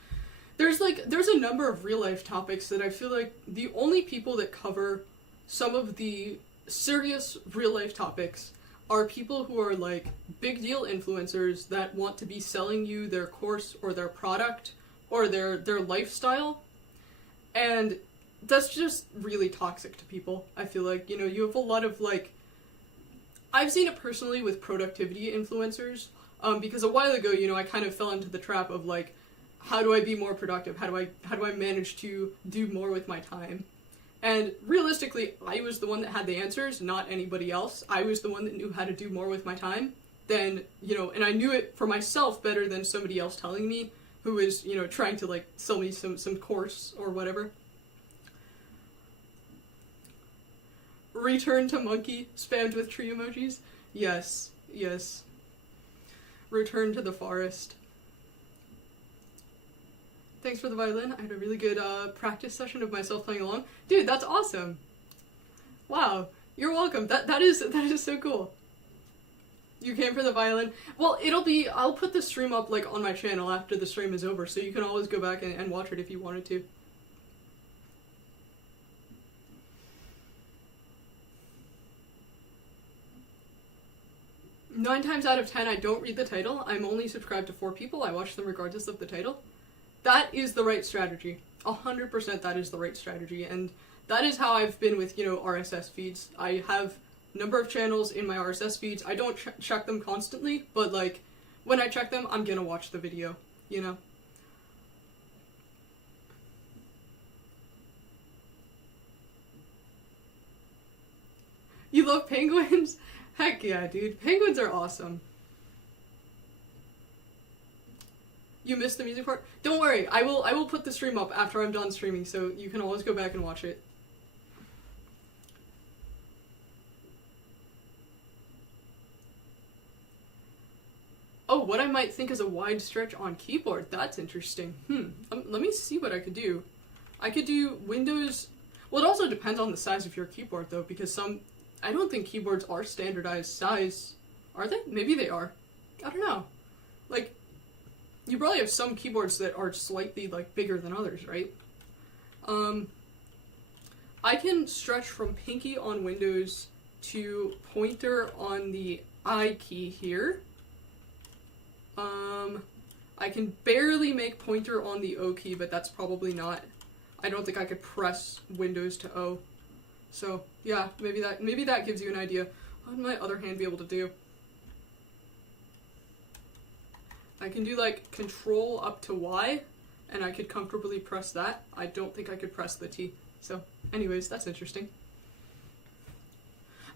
there's a number of real life topics that I feel like the only people that cover some of the serious real life topics are people who are like big deal influencers that want to be selling you their course or their product or their lifestyle, and that's just really toxic to people. I feel like, you know, you have a lot of like, I've seen it personally with productivity influencers, because a while ago, you know, I kind of fell into the trap of like, how do I be more productive? How do I manage to do more with my time? And realistically, I was the one that had the answers, not anybody else. I was the one that knew how to do more with my time than, you know, and I knew it for myself better than somebody else telling me, who was, you know, trying to like sell me some course or whatever. Return to monkey, spammed with tree emojis. Yes, yes. Return to the forest. Thanks for the violin. I had a really good practice session of myself playing along. Dude, that's awesome. Wow, you're welcome. That is so cool. You came for the violin. Well, I'll put the stream up like on my channel after the stream is over, so you can always go back and watch it if you wanted to. Nine times out of 10, I don't read the title. I'm only subscribed to 4 people. I watch them regardless of the title. That is the right strategy. 100% that is the right strategy, and that is how I've been with, you know, RSS feeds. I have a number of channels in my RSS feeds. I don't check them constantly, but like, when I check them, I'm gonna watch the video, you know? You love penguins? Heck yeah, dude. Penguins are awesome. You missed the music part? Don't worry, I will put the stream up after I'm done streaming, so you can always go back and watch it. Oh, what I might think is a wide stretch on keyboard. That's interesting. Let me see what I could do. I could do Windows... Well, it also depends on the size of your keyboard, though, because I don't think keyboards are standardized size. Are they? Maybe they are. I don't know. Like, you probably have some keyboards that are slightly, like, bigger than others, right? I can stretch from pinky on Windows to pointer on the I key here. I can barely make pointer on the O key, but that's probably not... I don't think I could press Windows to O. So, yeah, maybe that gives you an idea. What would my other hand be able to do? I can do, like, Control up to Y, and I could comfortably press that. I don't think I could press the T. So, anyways, that's interesting.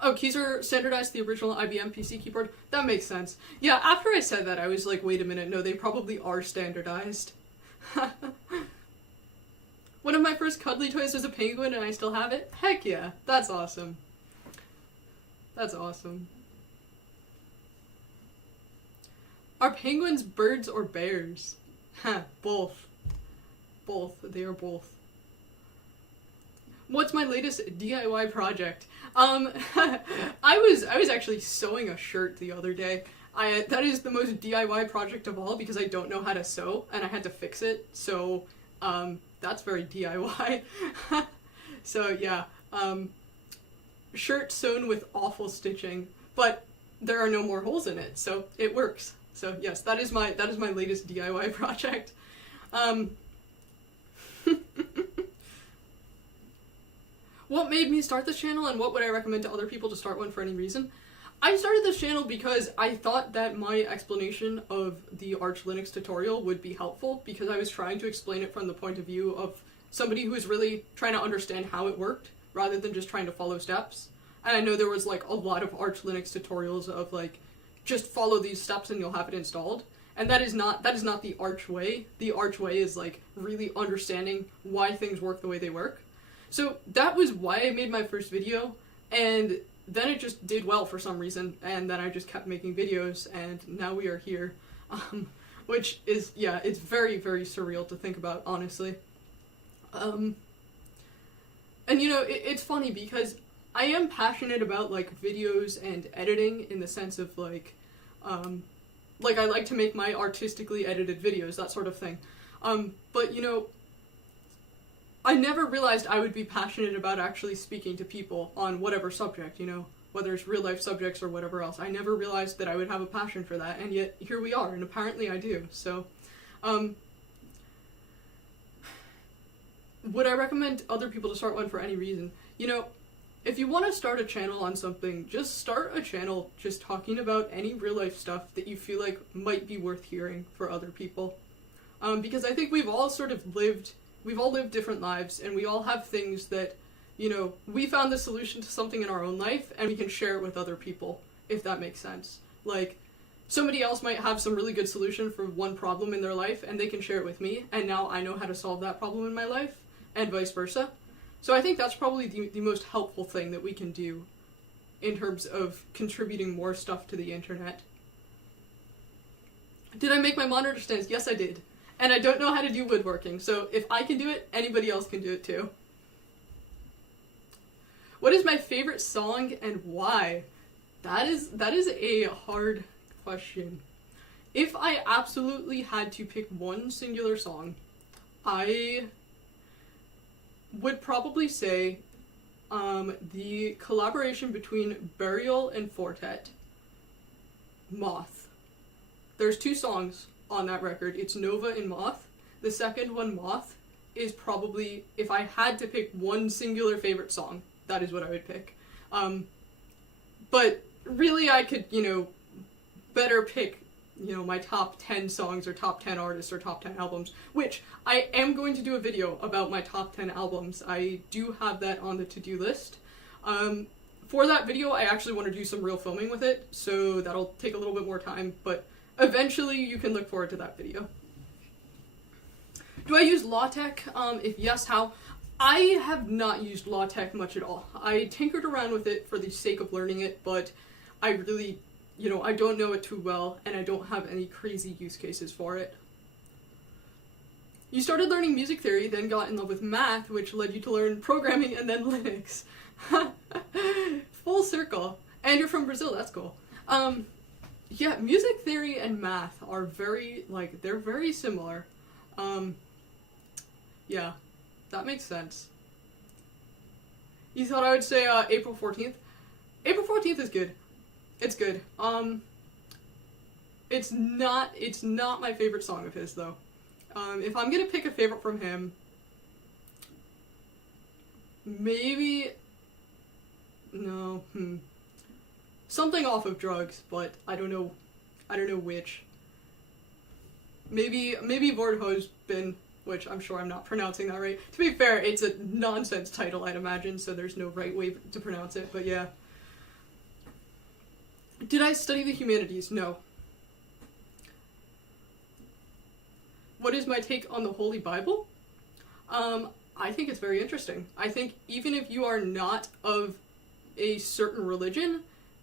Oh, keys are standardized to the original IBM PC keyboard? That makes sense. Yeah, after I said that, I was like, wait a minute, no, they probably are standardized. One of my first cuddly toys was a penguin, and I still have it? Heck yeah, that's awesome. That's awesome. Are penguins birds or bears? Both. Both. They are both. What's my latest DIY project? I was actually sewing a shirt the other day. That is the most DIY project of all because I don't know how to sew and I had to fix it. So, that's very DIY. So yeah, shirt sewn with awful stitching, but there are no more holes in it, so it works. So yes, that is my latest DIY project. What made me start this channel, and what would I recommend to other people to start one for any reason? I started this channel because I thought that my explanation of the Arch Linux tutorial would be helpful, because I was trying to explain it from the point of view of somebody who was really trying to understand how it worked, rather than just trying to follow steps. And I know there was like a lot of Arch Linux tutorials of like, just follow these steps and you'll have it installed. And that is not the arch way. The arch way is like really understanding why things work the way they work. So that was why I made my first video, and then it just did well for some reason, and then I just kept making videos, and now we are here. Which is, yeah, it's very, very surreal to think about, honestly. And you know, it's funny because I am passionate about, like, videos and editing in the sense of, like, I like to make my artistically edited videos, that sort of thing. But, you know, I never realized I would be passionate about actually speaking to people on whatever subject, you know, whether it's real life subjects or whatever else. I never realized that I would have a passion for that, and yet here we are, and apparently I do. So, would I recommend other people to start one for any reason? You know, if you want to start a channel on something, just start a channel just talking about any real life stuff that you feel like might be worth hearing for other people. Because I think we've all lived different lives, and we all have things that, you know, we found the solution to something in our own life, and we can share it with other people, if that makes sense. Like, somebody else might have some really good solution for one problem in their life, and they can share it with me, and now I know how to solve that problem in my life, and vice versa. So I think that's probably the most helpful thing that we can do in terms of contributing more stuff to the internet. Did I make my monitor stands? Yes, I did. And I don't know how to do woodworking, so if I can do it, anybody else can do it too. What is my favorite song and why? That is a hard question. If I absolutely had to pick one singular song, I would probably say the collaboration between Burial and Fortet, Moth. There's two songs on that record. It's Nova and Moth. The second one, Moth, is probably, if I had to pick one singular favorite song, that is what I would pick. But really I could, you know, better pick, you know, my top 10 songs or top 10 artists or top 10 albums, which I am going to do a video about my top 10 albums. I do have that on the to-do list. For that video, I actually want to do some real filming with it, so that'll take a little bit more time, but eventually you can look forward to that video. Do I use LaTeX? If yes, how? I have not used LaTeX much at all. I tinkered around with it for the sake of learning it, but I really, you know, I don't know it too well, and I don't have any crazy use cases for it. You started learning music theory, then got in love with math, which led you to learn programming and then Linux. Full circle. And you're from Brazil, that's cool. Yeah, music theory and math are very, like, they're very similar. Yeah, that makes sense. You thought I would say, April 14th? April 14th is good. It's good. It's not my favorite song of his, though. If I'm gonna pick a favorite from him, maybe, no, something off of Drugs, but I don't know which. Maybe Vordhosbin, which I'm sure I'm not pronouncing that right. To be fair, it's a nonsense title, I'd imagine, so there's no right way to pronounce it, but yeah. Did I study the humanities? No. What is my take on the Holy Bible? I think it's very interesting. I think even if you are not of a certain religion,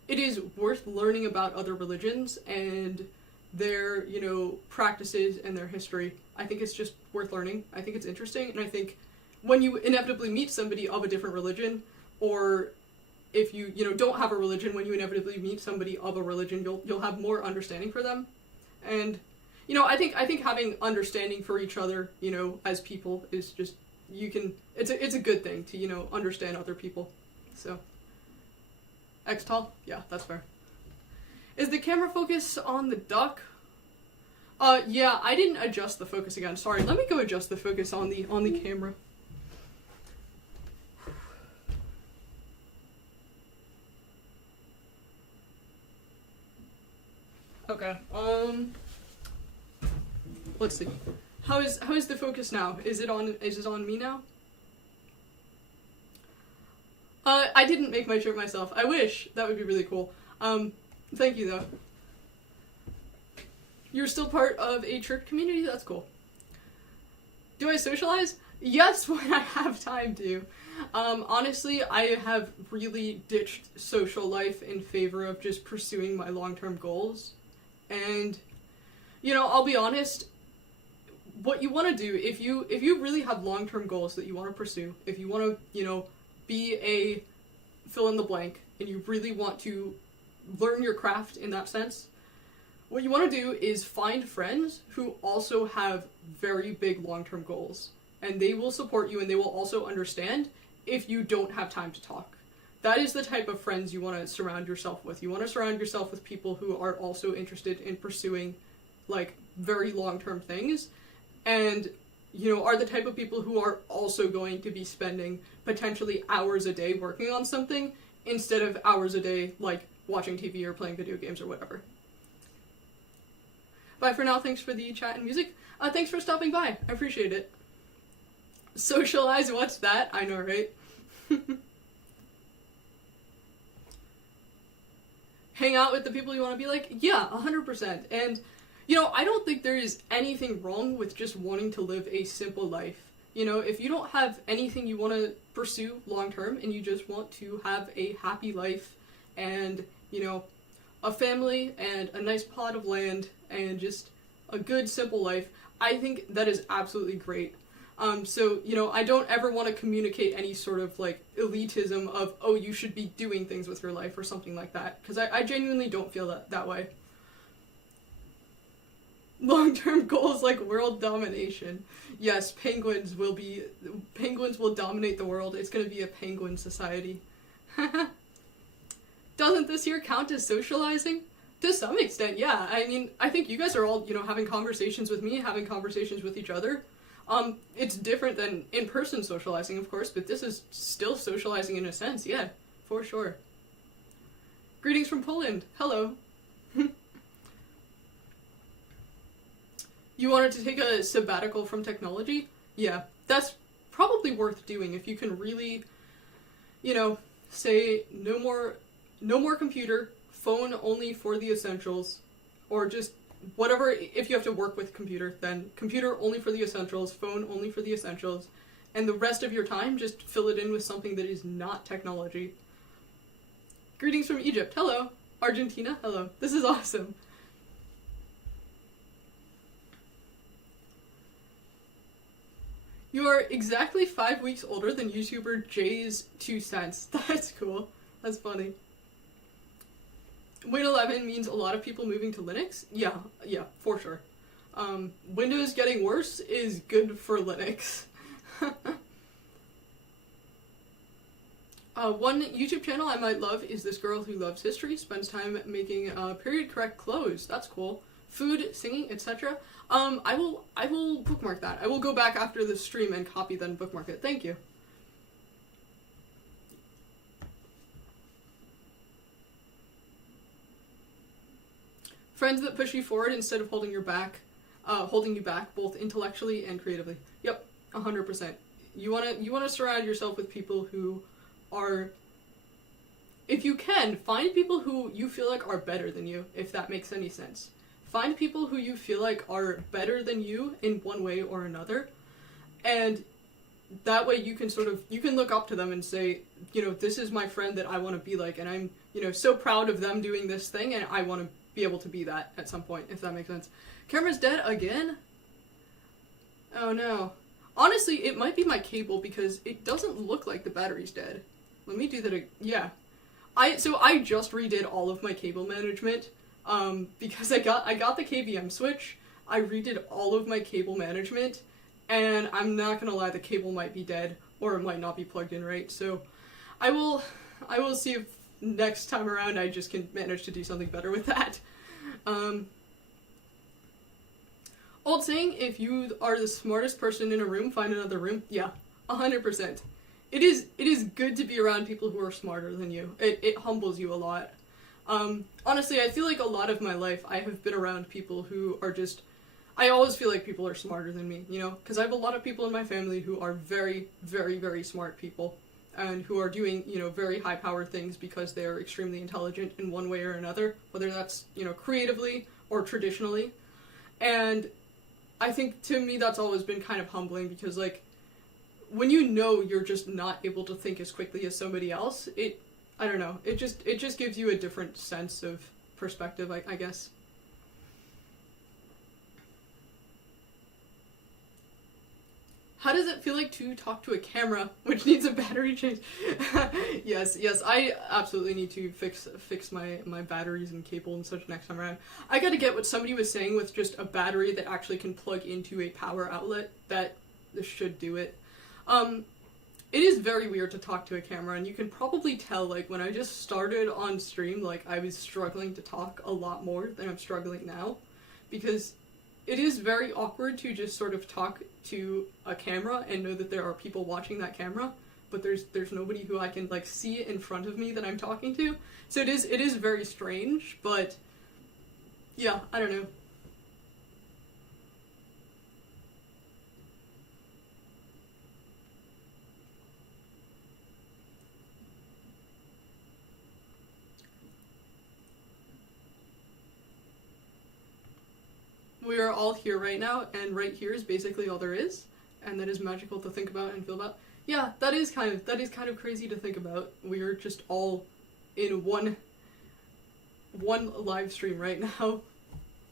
it is worth learning about other religions and their, you know, practices and their history. I think it's just worth learning. I think it's interesting, and I think when you inevitably meet somebody of a different religion, or if you know, don't have a religion, when you inevitably meet somebody of a religion, you'll have more understanding for them. And, you know, I think having understanding for each other, you know, as people is just, it's a good thing to, you know, understand other people. So, X-Tall? Yeah, that's fair. Is the camera focus on the duck? Yeah, I didn't adjust the focus again. Sorry, let me go adjust the focus on the camera. Okay, let's see. How is the focus now? Is it on me now? I didn't make my shirt myself. I wish. That would be really cool. Thank you though. You're still part of a church community? That's cool. Do I socialize? Yes, when I have time to. Honestly, I have really ditched social life in favor of just pursuing my long-term goals. And, I'll be honest, what you want to do, if you really have long-term goals that you want to pursue, if you want to, be a fill in the blank, and you really want to learn your craft in that sense, what you want to do is find friends who also have very big long-term goals. And they will support you, and they will also understand if you don't have time to talk. That is the type of friends you want to surround yourself with. You want to surround yourself with people who are also interested in pursuing, very long-term things. And, are the type of people who are also going to be spending potentially hours a day working on something instead of hours a day, watching TV or playing video games or whatever. Bye for now. Thanks for the chat and music. Thanks for stopping by. I appreciate it. Socialize? What's that? I know, right? Hang out with the people you want to be like? Yeah, 100%. And, I don't think there is anything wrong with just wanting to live a simple life. If you don't have anything you want to pursue long term and you just want to have a happy life and, a family and a nice plot of land and just a good, simple life, I think that is absolutely great. So, I don't ever want to communicate any sort of, elitism of, oh, you should be doing things with your life or something like that. Because I genuinely don't feel that way. Long-term goals like world domination. Yes, penguins will dominate the world. It's going to be a penguin society. Doesn't this year count as socializing? To some extent, yeah. I mean, I think you guys are all, having conversations with me, having conversations with each other. It's different than in-person socializing, of course, but this is still socializing in a sense, yeah, for sure. Greetings from Poland. Hello. You wanted to take a sabbatical from technology? Yeah, that's probably worth doing if you can really, say no more computer, phone only for the essentials, or just whatever. If you have to work with computer, then computer only for the essentials, phone only for the essentials, and the rest of your time just fill it in with something that is not technology. Greetings from Egypt. Hello. Argentina. Hello. This is awesome. You are exactly 5 weeks older than YouTuber Jay's 2 cents. That's cool. That's funny. Win 11 means a lot of people moving to Linux? Yeah, for sure. Windows getting worse is good for Linux. One YouTube channel I might love is this girl who loves history, spends time making period correct clothes. That's cool. Food, singing, etc. I will bookmark that. I will go back after the stream and copy then bookmark it. Thank you. Friends that push you forward instead of holding you back, both intellectually and creatively. Yep, 100%. You wanna surround yourself with people who are, if you can, find people who you feel like are better than you, if that makes any sense. Find people who you feel like are better than you in one way or another, and that way you can look up to them and say, this is my friend that I want to be like, and I'm, so proud of them doing this thing, and I want to be able to be that at some point, if that makes sense. Camera's dead again? Oh no. Honestly, it might be my cable because it doesn't look like the battery's dead. Let me do that yeah. I just redid all of my cable management, because I got the KVM switch, I redid all of my cable management, and I'm not gonna lie, the cable might be dead, or it might not be plugged in right, so I will see if next time around I just can manage to do something better with that. Old saying, if you are the smartest person in a room, find another room. Yeah, 100%. It is good to be around people who are smarter than you. It humbles you a lot. Honestly, I feel like a lot of my life I have been around people who are just, I always feel like people are smarter than me, because I have a lot of people in my family who are very, very, very smart people, and who are doing, very high-powered things because they are extremely intelligent in one way or another, whether that's, creatively or traditionally. And I think to me that's always been kind of humbling, because like when you know you're just not able to think as quickly as somebody else, I don't know, it just gives you a different sense of perspective, I guess. How does it feel like to talk to a camera which needs a battery change? yes, I absolutely need to fix my batteries and cable and such next time around. I gotta get what somebody was saying with just a battery that actually can plug into a power outlet. That should do it. It is very weird to talk to a camera, and you can probably tell, like, when I just started on stream, like, I was struggling to talk a lot more than I'm struggling now, because it is very awkward to just sort of talk to a camera and know that there are people watching that camera, but there's nobody who I can, like, see in front of me that I'm talking to. So it is very strange, but yeah, I don't know. We are all here right now, and right here is basically all there is, and that is magical to think about and feel about. Yeah, that is kind of crazy to think about. We are just all in one live stream right now,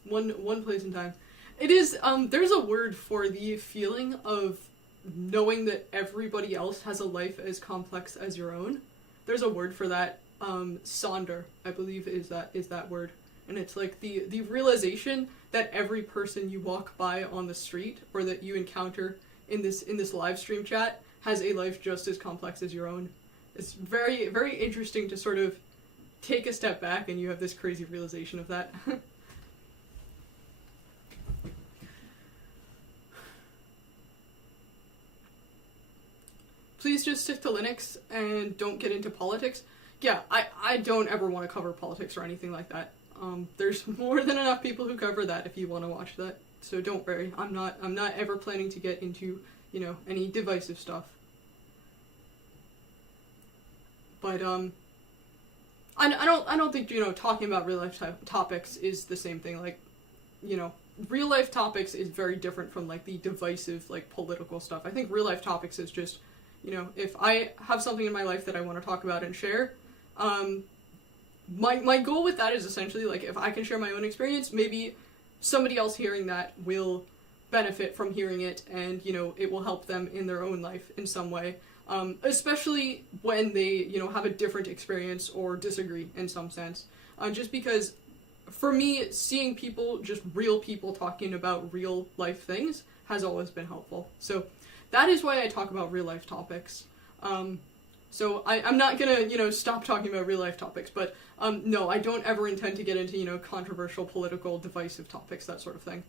one place in time. It is there's a word for the feeling of knowing that everybody else has a life as complex as your own. There's a word for that. Sonder, I believe, is that word. And it's like the realization that every person you walk by on the street or that you encounter in this live stream chat has a life just as complex as your own. It's very, very interesting to sort of take a step back and you have this crazy realization of that. Please just stick to Linux and don't get into politics. Yeah, I don't ever want to cover politics or anything like that. There's more than enough people who cover that if you want to watch that. So don't worry. I'm not ever planning to get into, any divisive stuff. But I don't think, talking about real life topics is the same thing. Like, real life topics is very different from like the divisive like political stuff. I think real life topics is just, if I have something in my life that I want to talk about and share, my goal with that is essentially, like, if I can share my own experience, maybe somebody else hearing that will benefit from hearing it, and, it will help them in their own life in some way. Especially when they, have a different experience or disagree in some sense. Just because, for me, seeing people, just real people talking about real life things has always been helpful. So that is why I talk about real life topics. So I'm not gonna, stop talking about real life topics, but no, I don't ever intend to get into, controversial, political, divisive topics, that sort of thing.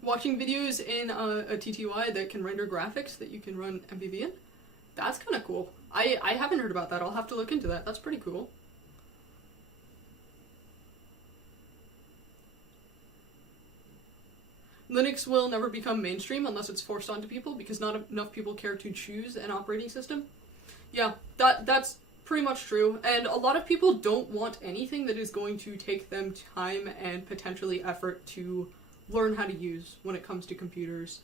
Watching videos in a TTY that can render graphics that you can run MPV in, that's kind of cool. I haven't heard about that. I'll have to look into that. That's pretty cool. Linux will never become mainstream unless it's forced onto people, because not enough people care to choose an operating system. Yeah, that's pretty much true, and a lot of people don't want anything that is going to take them time and potentially effort to learn how to use when it comes to computers.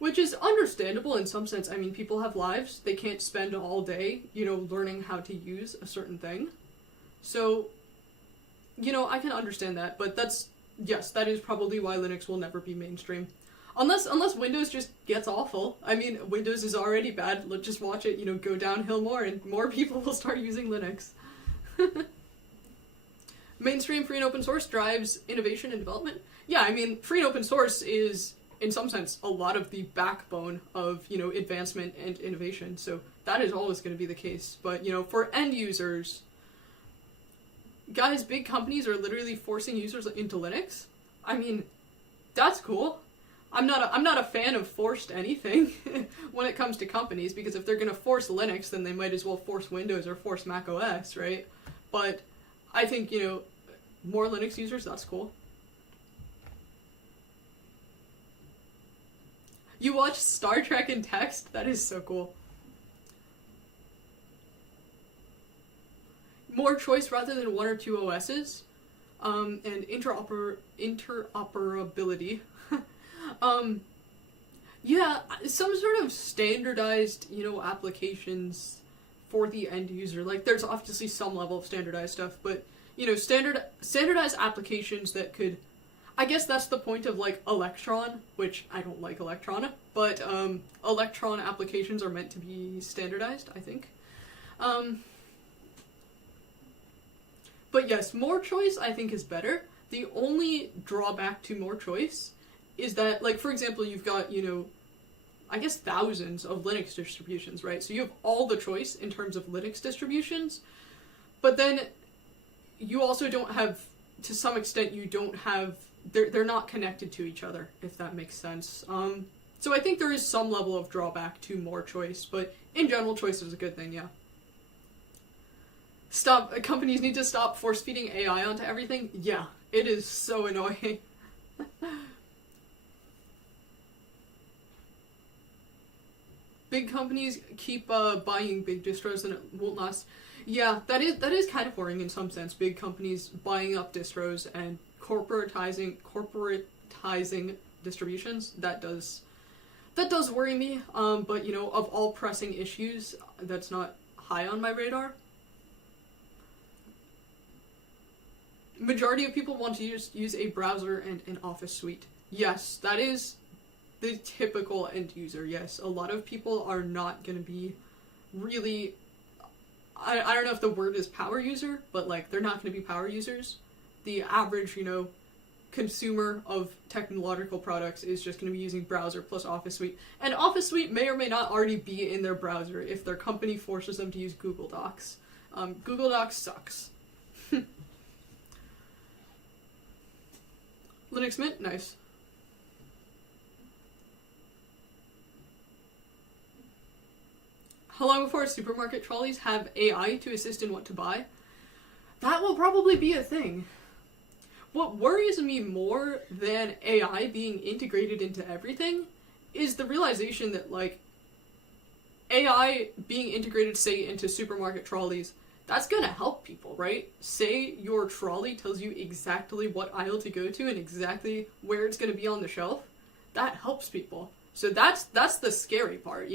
Which is understandable in some sense. I mean, people have lives. They can't spend all day, learning how to use a certain thing. So, I can understand that, but yes, that is probably why Linux will never be mainstream. Unless Windows just gets awful. I mean, Windows is already bad. Let's just watch it, go downhill more, and more people will start using Linux. Mainstream free and open source drives innovation and development. Yeah, I mean, free and open source is, in some sense, a lot of the backbone of, advancement and innovation. So that is always going to be the case. But, for end users, guys, big companies are literally forcing users into Linux. I mean, that's cool. I'm not a fan of forced anything when it comes to companies, because if they're going to force Linux, then they might as well force Windows or force Mac OS, right? But I think, more Linux users, that's cool. You watch Star Trek in text? That is so cool. more choice rather than one or two OSs, and interoperability. Yeah, some sort of standardized, applications for the end user. Like, there's obviously some level of standardized stuff, but, standardized applications that could... I guess that's the point of, like, Electron, which I don't like Electron, but, Electron applications are meant to be standardized, I think. But yes, more choice, I think, is better. The only drawback to more choice is that, like, for example, you've got, I guess thousands of Linux distributions, right? So you have all the choice in terms of Linux distributions, but then you also don't have, to some extent, you don't have, they're not connected to each other, if that makes sense. So I think there is some level of drawback to more choice, but in general, choice is a good thing, yeah. Companies need to stop force-feeding AI onto everything. Yeah, it is so annoying. Big companies keep buying big distros and it won't last. Yeah, that is kind of worrying in some sense. Big companies buying up distros and corporatizing distributions. That does worry me. But of all pressing issues, that's not high on my radar. Majority of people want to use a browser and an office suite. Yes, that is the typical end user, yes. A lot of people are not going to be really... I don't know if the word is power user, but, like, they're not going to be power users. The average, consumer of technological products is just going to be using browser plus Office Suite. And Office Suite may or may not already be in their browser if their company forces them to use Google Docs. Google Docs sucks. Linux Mint? Nice. How long before supermarket trolleys have AI to assist in what to buy? That will probably be a thing. What worries me more than AI being integrated into everything is the realization that, like, AI being integrated, say, into supermarket trolleys, that's gonna help people, right? Say your trolley tells you exactly what aisle to go to and exactly where it's gonna be on the shelf. That helps people. So that's the scary part,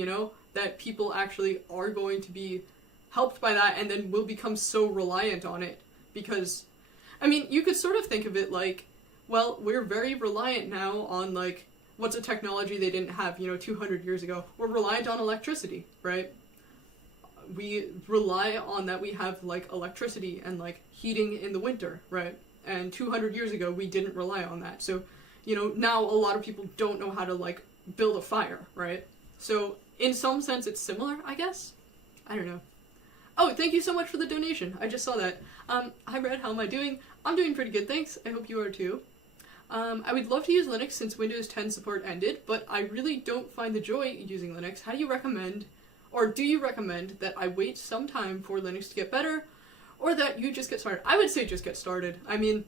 that people actually are going to be helped by that and then will become so reliant on it. Because, I mean, you could sort of think of it like, well, we're very reliant now on, like, what's a technology they didn't have, 200 years ago? We're reliant on electricity, right? We rely on that we have, like, electricity and, like, heating in the winter, right? And 200 years ago, we didn't rely on that. So, now a lot of people don't know how to, like, build a fire, right? So, in some sense, it's similar, I guess? I don't know. Oh, thank you so much for the donation. I just saw that. Hi, Brad. How am I doing? I'm doing pretty good, thanks. I hope you are, too. I would love to use Linux since Windows 10 support ended, but I really don't find the joy in using Linux. How do you recommend, or do you recommend that I wait some time for Linux to get better, or that you just get started? I would say just get started. I mean,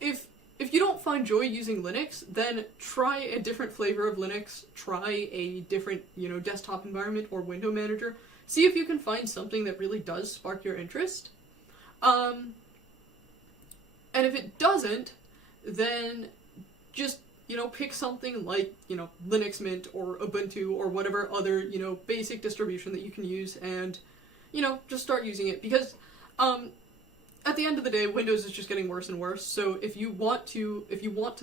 if you don't find joy using Linux, then try a different flavor of Linux, try a different, desktop environment or window manager. See if you can find something that really does spark your interest. And if it doesn't, then just, pick something like, Linux Mint or Ubuntu or whatever other, basic distribution that you can use and, just start using it. Because, at the end of the day, Windows is just getting worse and worse, so if you want to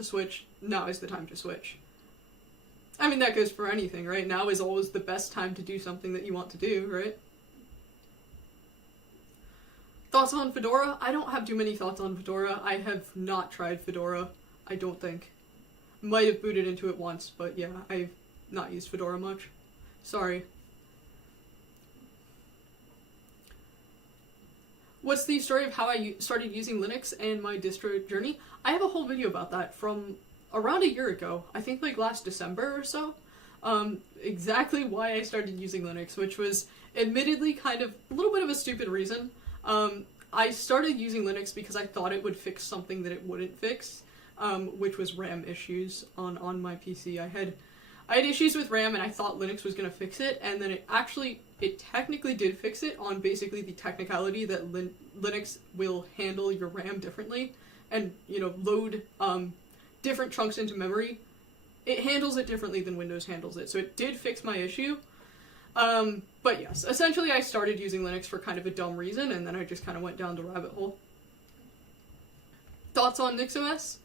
switch, now is the time to switch. I mean, that goes for anything, right? Now is always the best time to do something that you want to do, right? Thoughts on Fedora? I don't have too many thoughts on Fedora. I have not tried Fedora, I don't think. Might have booted into it once, but yeah, I've not used Fedora much. Sorry. What's the story of how I started using Linux and my distro journey? I have a whole video about that from around a year ago. I think like last December or so. Exactly why I started using Linux, which was admittedly kind of a little bit of a stupid reason. I started using Linux because I thought it would fix something that it wouldn't fix, which was RAM issues on my PC. I had I had issues with RAM and I thought Linux was going to fix it, and then it technically did fix it on basically the technicality that Linux will handle your RAM differently and, load different chunks into memory. It handles it differently than Windows handles it, so it did fix my issue. But yes, essentially I started using Linux for kind of a dumb reason, and then I just kind of went down the rabbit hole. Thoughts on NixOS?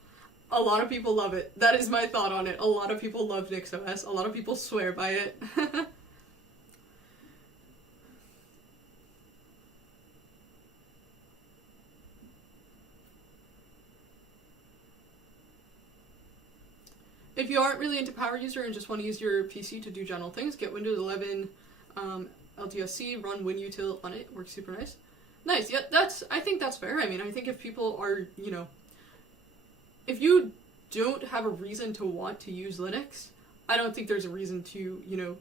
A lot of people love it. That is my thought on it. A lot of people love NixOS. A lot of people swear by it. If you aren't really into Power User and just want to use your PC to do general things, get Windows 11 LTSC, run WinUtil on it. Works super nice. Nice, yeah, I think that's fair. I mean, I think if people are, if you don't have a reason to want to use Linux, I don't think there's a reason to,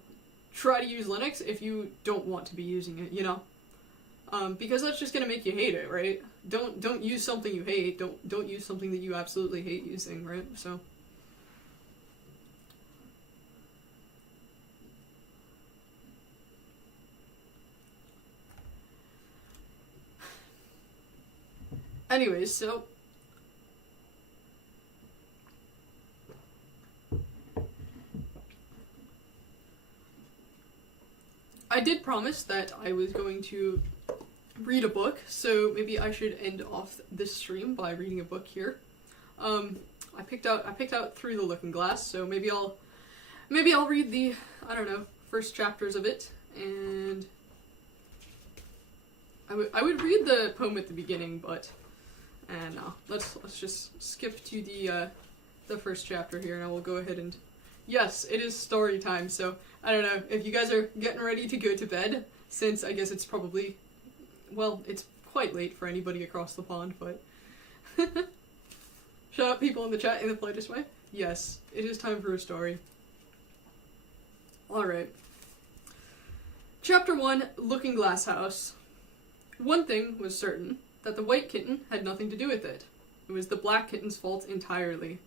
try to use Linux if you don't want to be using it, because that's just gonna make you hate it, right? Don't use something you hate. Don't use something that you absolutely hate using, right? So. Anyways, so I did promise that I was going to read a book, so maybe I should end off this stream by reading a book here. I picked out Through the Looking Glass, so maybe I'll read the, I don't know, first chapters of it, and I would read the poem at the beginning, but no, let's just skip to the first chapter here, and I will go ahead and, yes, it is story time, so I don't know if you guys are getting ready to go to bed, since I guess it's probably, well, it's quite late for anybody across the pond, but shut up, people in the chat in the politest way. Yes, it is time for a story. Alright. Chapter 1, Looking Glass House. One thing was certain, that the white kitten had nothing to do with it. It was the black kitten's fault entirely.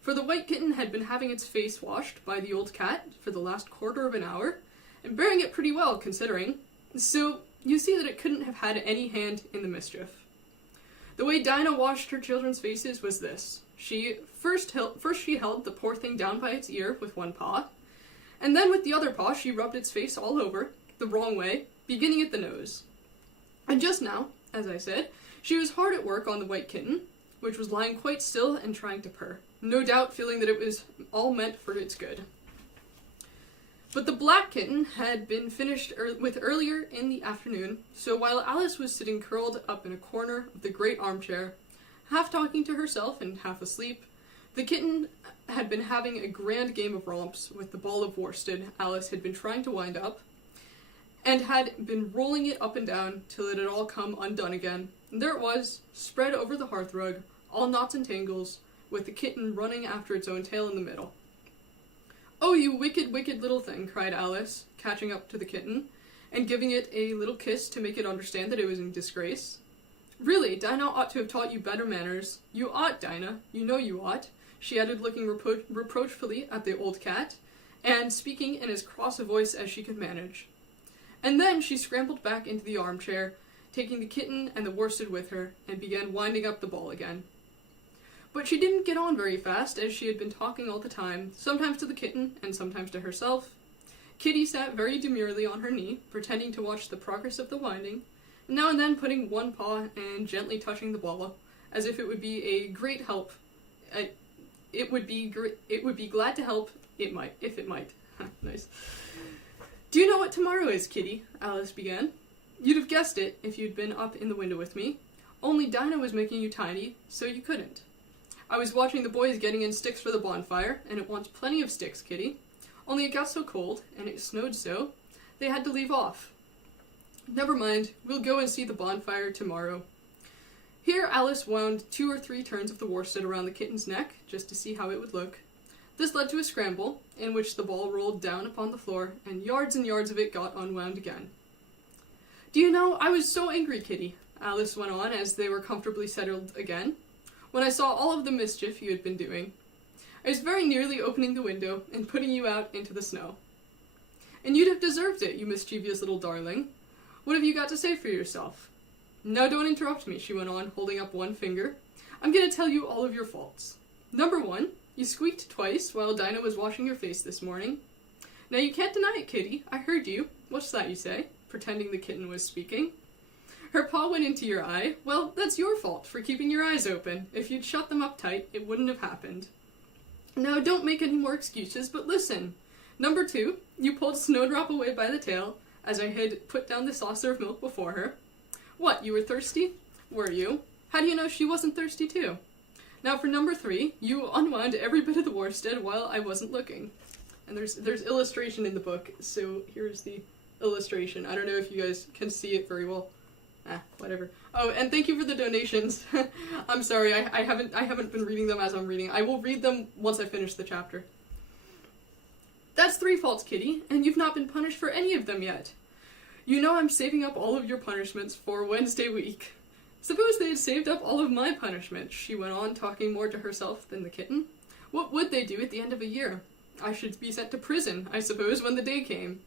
For the white kitten had been having its face washed by the old cat for the last quarter of an hour, and bearing it pretty well, considering. So, you see that it couldn't have had any hand in the mischief. The way Dinah washed her children's faces was this. First she held the poor thing down by its ear with one paw, and then with the other paw she rubbed its face all over, the wrong way, beginning at the nose. And just now, as I said, she was hard at work on the white kitten, which was lying quite still and trying to purr, no doubt feeling that it was all meant for its good. But the black kitten had been finished with earlier in the afternoon, so while Alice was sitting curled up in a corner of the great armchair, half talking to herself and half asleep, the kitten had been having a grand game of romps with the ball of worsted Alice had been trying to wind up, and had been rolling it up and down till it had all come undone again. And there it was, spread over the hearthrug, all knots and tangles, with the kitten running after its own tail in the middle. "Oh, you wicked, wicked little thing," cried Alice, catching up to the kitten, and giving it a little kiss to make it understand that it was in disgrace. "Really, Dinah ought to have taught you better manners. You ought, Dinah, you know you ought," she added, looking reproachfully at the old cat, and speaking in as cross a voice as she could manage. And then she scrambled back into the armchair, taking the kitten and the worsted with her, and began winding up the ball again. But she didn't get on very fast, as she had been talking all the time, sometimes to the kitten and sometimes to herself. Kitty sat very demurely on her knee, pretending to watch the progress of the winding, now and then putting one paw and gently touching the ball, as if it would be a great help. It would be glad to help. If it might. Nice. "Do you know what tomorrow is, Kitty?" Alice began. "You'd have guessed it if you'd been up in the window with me. Only Dinah was making you tiny, so you couldn't. I was watching the boys getting in sticks for the bonfire, and it wants plenty of sticks, Kitty. Only it got so cold, and it snowed so, they had to leave off. Never mind, we'll go and see the bonfire tomorrow." Here Alice wound 2 or 3 turns of the worsted around the kitten's neck, just to see how it would look. This led to a scramble, in which the ball rolled down upon the floor, and yards of it got unwound again. "Do you know, I was so angry, Kitty," Alice went on as they were comfortably settled again, "when I saw all of the mischief you had been doing. I was very nearly opening the window and putting you out into the snow. And you'd have deserved it, you mischievous little darling. What have you got to say for yourself? Now don't interrupt me, she went on, holding up one finger. I'm going to tell you all of your faults. Number 1, you squeaked twice while Dinah was washing your face this morning. Now you can't deny it, kitty. I heard you. What's that you say? Pretending the kitten was speaking. Her paw went into your eye. Well, that's your fault for keeping your eyes open. If you'd shut them up tight, it wouldn't have happened. Now don't make any more excuses, but listen. Number 2, you pulled Snowdrop away by the tail, as I had put down the saucer of milk before her. What, you were thirsty? Were you? How do you know she wasn't thirsty too? Now for number 3, you unwound every bit of the worsted while I wasn't looking. And there's illustration in the book, so here's the illustration. I don't know if you guys can see it very well. Whatever. Oh, and thank you for the donations. I'm sorry, I haven't been reading them as I'm reading. I will read them once I finish the chapter. That's 3 faults, kitty, and you've not been punished for any of them yet. You know I'm saving up all of your punishments for Wednesday week. Suppose they had saved up all of my punishment, she went on, talking more to herself than the kitten. What would they do at the end of a year? I should be sent to prison, I suppose, when the day came.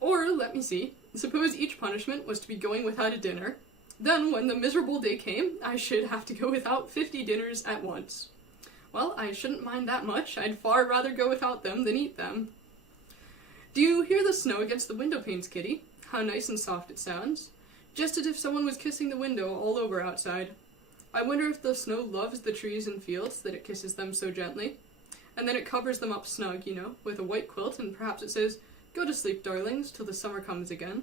Or, let me see, suppose each punishment was to be going without a dinner. Then, when the miserable day came, I should have to go without 50 dinners at once. Well, I shouldn't mind that much. I'd far rather go without them than eat them. Do you hear the snow against the window panes, kitty? How nice and soft it sounds. Just as if someone was kissing the window all over outside. I wonder if the snow loves the trees and fields that it kisses them so gently. And then it covers them up snug, you know, with a white quilt, and perhaps it says, "Go to sleep, darlings, till the summer comes again."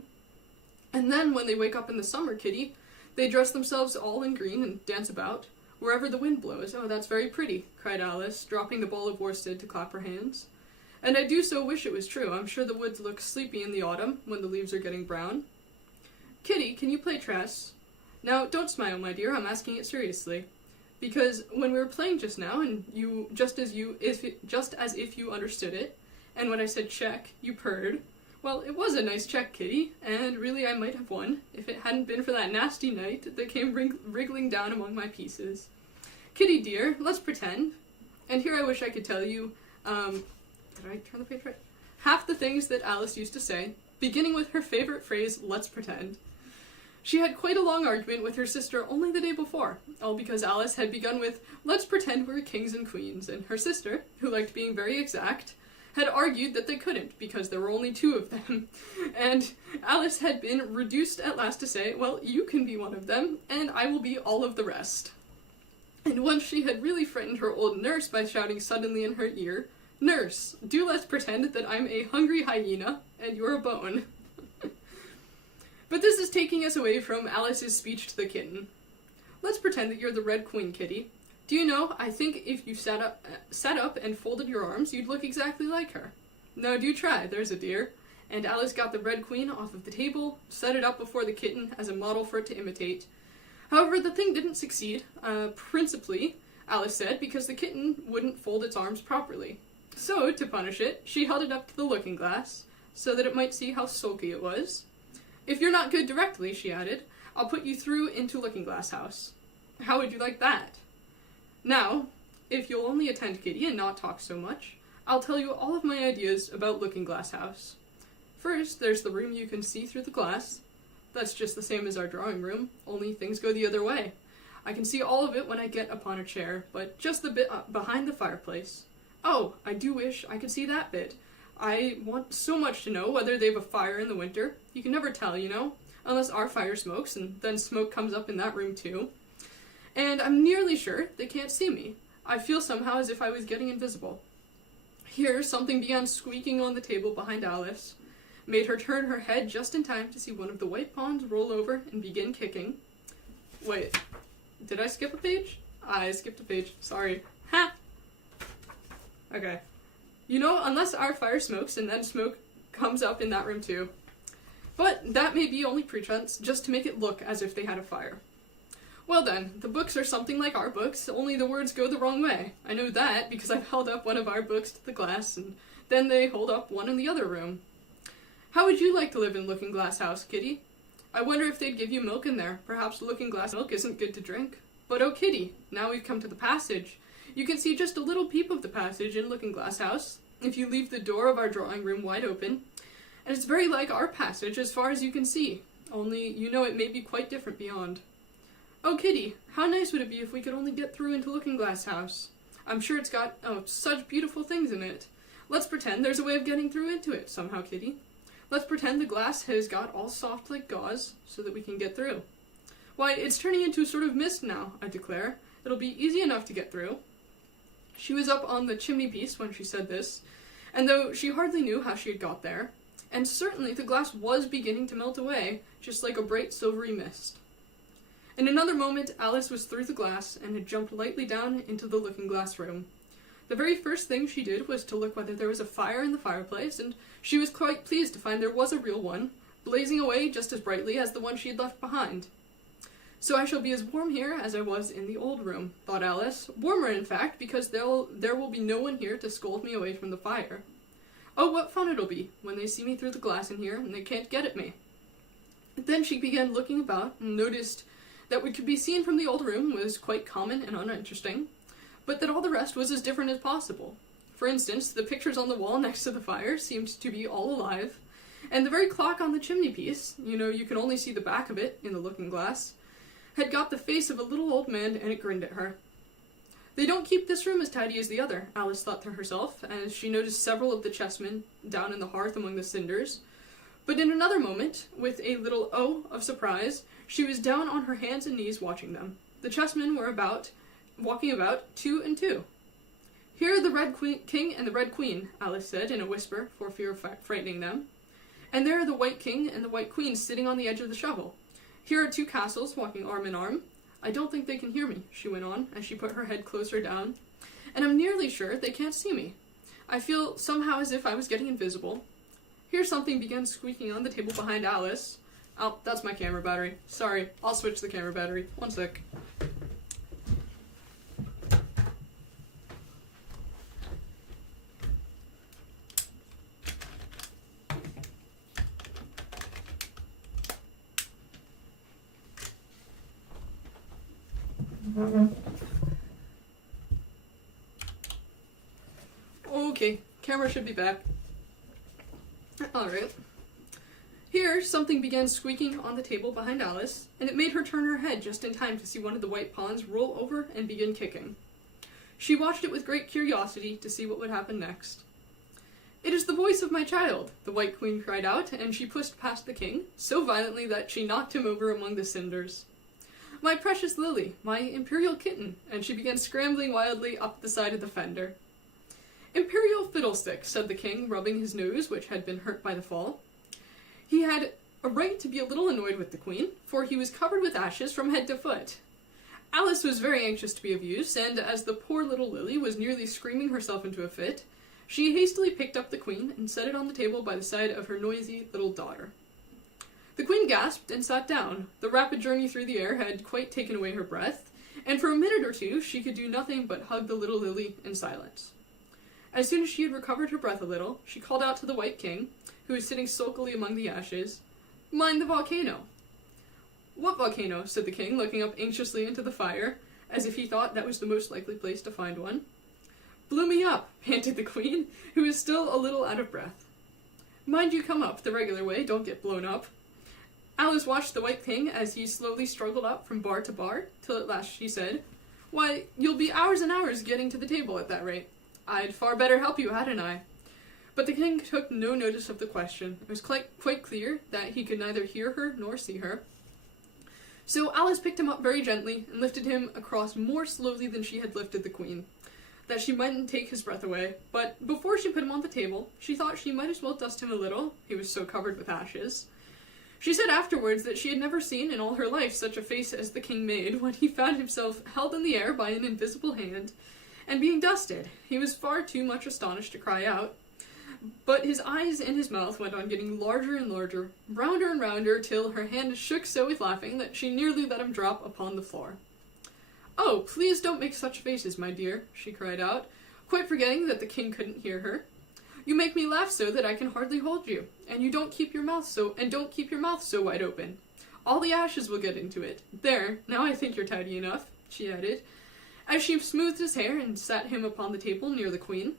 And then, when they wake up in the summer, kitty, they dress themselves all in green and dance about, wherever the wind blows. Oh, that's very pretty, cried Alice, dropping the ball of worsted to clap her hands. And I do so wish it was true. I'm sure the woods look sleepy in the autumn, when the leaves are getting brown. Kitty, can you play chess? Now, don't smile, my dear, I'm asking it seriously. Because when we were playing just now, and you, just as if you understood it, and when I said check, you purred, well, it was a nice check, kitty, and really I might have won, if it hadn't been for that nasty knight that came wriggling down among my pieces. Kitty dear, let's pretend. And here I wish I could tell you, did I turn the page right? Half the things that Alice used to say, beginning with her favorite phrase, let's pretend. She had quite a long argument with her sister only the day before, all because Alice had begun with, let's pretend we're kings and queens, and her sister, who liked being very exact, had argued that they couldn't, because there were only 2 of them, and Alice had been reduced at last to say, well, you can be one of them, and I will be all of the rest. And once she had really frightened her old nurse by shouting suddenly in her ear, Nurse, do let's pretend that I'm a hungry hyena, and you're a bone. But this is taking us away from Alice's speech to the kitten. Let's pretend that you're the Red Queen, kitty. Do you know, I think if you sat up and folded your arms, you'd look exactly like her. Now do try, there's a dear. And Alice got the Red Queen off of the table, set it up before the kitten as a model for it to imitate. However, the thing didn't succeed, principally, Alice said, because the kitten wouldn't fold its arms properly. So, to punish it, she held it up to the looking glass, so that it might see how sulky it was. If you're not good directly, she added, I'll put you through into Looking Glass House. How would you like that? Now, if you'll only attend, kitty, and not talk so much, I'll tell you all of my ideas about Looking Glass House. First, there's the room you can see through the glass. That's just the same as our drawing room, only things go the other way. I can see all of it when I get upon a chair, but just the bit behind the fireplace. Oh, I do wish I could see that bit. I want so much to know whether they have a fire in the winter. You can never tell, you know, unless our fire smokes, and then smoke comes up in that room too. And I'm nearly sure they can't see me. I feel somehow as if I was getting invisible. Here, something began squeaking on the table behind Alice, made her turn her head just in time to see one of the white pawns roll over and begin kicking. Wait, did I skip a page? I skipped a page, sorry. Ha! Okay. You know, unless our fire smokes, and then smoke comes up in that room too. But that may be only pretense, just to make it look as if they had a fire. Well then, the books are something like our books, only the words go the wrong way. I know that because I've held up one of our books to the glass, and then they hold up one in the other room. How would you like to live in Looking Glass House, kitty? I wonder if they'd give you milk in there. Perhaps Looking Glass milk isn't good to drink. But oh, kitty, now we've come to the passage. You can see just a little peep of the passage in Looking Glass House if you leave the door of our drawing room wide open, and it's very like our passage as far as you can see, only you know it may be quite different beyond. Oh, Kitty, how nice would it be if we could only get through into Looking Glass House? I'm sure it's got, such beautiful things in it. Let's pretend there's a way of getting through into it somehow, Kitty. Let's pretend the glass has got all soft like gauze so that we can get through. Why, it's turning into a sort of mist now, I declare. It'll be easy enough to get through. She was up on the chimney piece when she said this, and though she hardly knew how she had got there, and certainly the glass was beginning to melt away, just like a bright silvery mist. In another moment, Alice was through the glass and had jumped lightly down into the looking-glass room. The very first thing she did was to look whether there was a fire in the fireplace, and she was quite pleased to find there was a real one, blazing away just as brightly as the one she had left behind. So I shall be as warm here as I was in the old room, thought Alice. Warmer, in fact, because there will be no one here to scold me away from the fire. Oh, what fun it'll be when they see me through the glass in here and they can't get at me. Then she began looking about and noticed that what could be seen from the old room was quite common and uninteresting, but that all the rest was as different as possible. For instance, the pictures on the wall next to the fire seemed to be all alive, and the very clock on the chimney piece, you can only see the back of it in the looking glass, had got the face of a little old man, and it grinned at her. They don't keep this room as tidy as the other, Alice thought to herself, as she noticed several of the chessmen down in the hearth among the cinders. But in another moment, with a little oh of surprise, she was down on her hands and knees watching them. The chessmen were walking about 2 and 2. Here are the Red King and the Red Queen, Alice said in a whisper, for fear of frightening them. And there are the White King and the White Queen sitting on the edge of the shovel. Here are 2 castles walking arm in arm. I don't think they can hear me, she went on, as she put her head closer down. And I'm nearly sure they can't see me. I feel somehow as if I was getting invisible. Here something began squeaking on the table behind Alice. Oh, that's my camera battery. Sorry, I'll switch the camera battery. One sec. Okay, camera should be back. Alright. Here, something began squeaking on the table behind Alice, and it made her turn her head just in time to see one of the white pawns roll over and begin kicking. She watched it with great curiosity to see what would happen next. "It is the voice of my child," the White Queen cried out, and she pushed past the king, so violently that she knocked him over among the cinders. "My precious Lily, my imperial kitten," and she began scrambling wildly up the side of the fender. "Imperial fiddlestick," said the king, rubbing his nose, which had been hurt by the fall. He had a right to be a little annoyed with the queen, for he was covered with ashes from head to foot. Alice was very anxious to be of use, and as the poor little Lily was nearly screaming herself into a fit, she hastily picked up the queen and set it on the table by the side of her noisy little daughter. The queen gasped and sat down. The rapid journey through the air had quite taken away her breath, and for a minute or two she could do nothing but hug the little Lily in silence. As soon as she had recovered her breath a little, she called out to the White King, who was sitting sulkily among the ashes, "Mind the volcano." "What volcano?" said the king, looking up anxiously into the fire, as if he thought that was the most likely place to find one. "Blew me up," panted the queen, who was still a little out of breath. "Mind you come up the regular way, don't get blown up." Alice watched the White King as he slowly struggled up from bar to bar, till at last she said, "Why, you'll be hours and hours getting to the table at that rate. I'd far better help you, hadn't I?" But the king took no notice of the question. It was quite clear that he could neither hear her nor see her. So Alice picked him up very gently and lifted him across more slowly than she had lifted the queen, that she mightn't take his breath away. But before she put him on the table, she thought she might as well dust him a little, he was so covered with ashes. She said afterwards that she had never seen in all her life such a face as the king made when he found himself held in the air by an invisible hand and being dusted. He was far too much astonished to cry out, but his eyes and his mouth went on getting larger and larger, rounder and rounder, till her hand shook so with laughing that she nearly let him drop upon the floor. "Oh, please don't make such faces, my dear," she cried out, quite forgetting that the king couldn't hear her. "You make me laugh so that I can hardly hold you, and don't keep your mouth so wide open. All the ashes will get into it. There, now I think you're tidy enough," she added, As she smoothed his hair and sat him upon the table near the queen,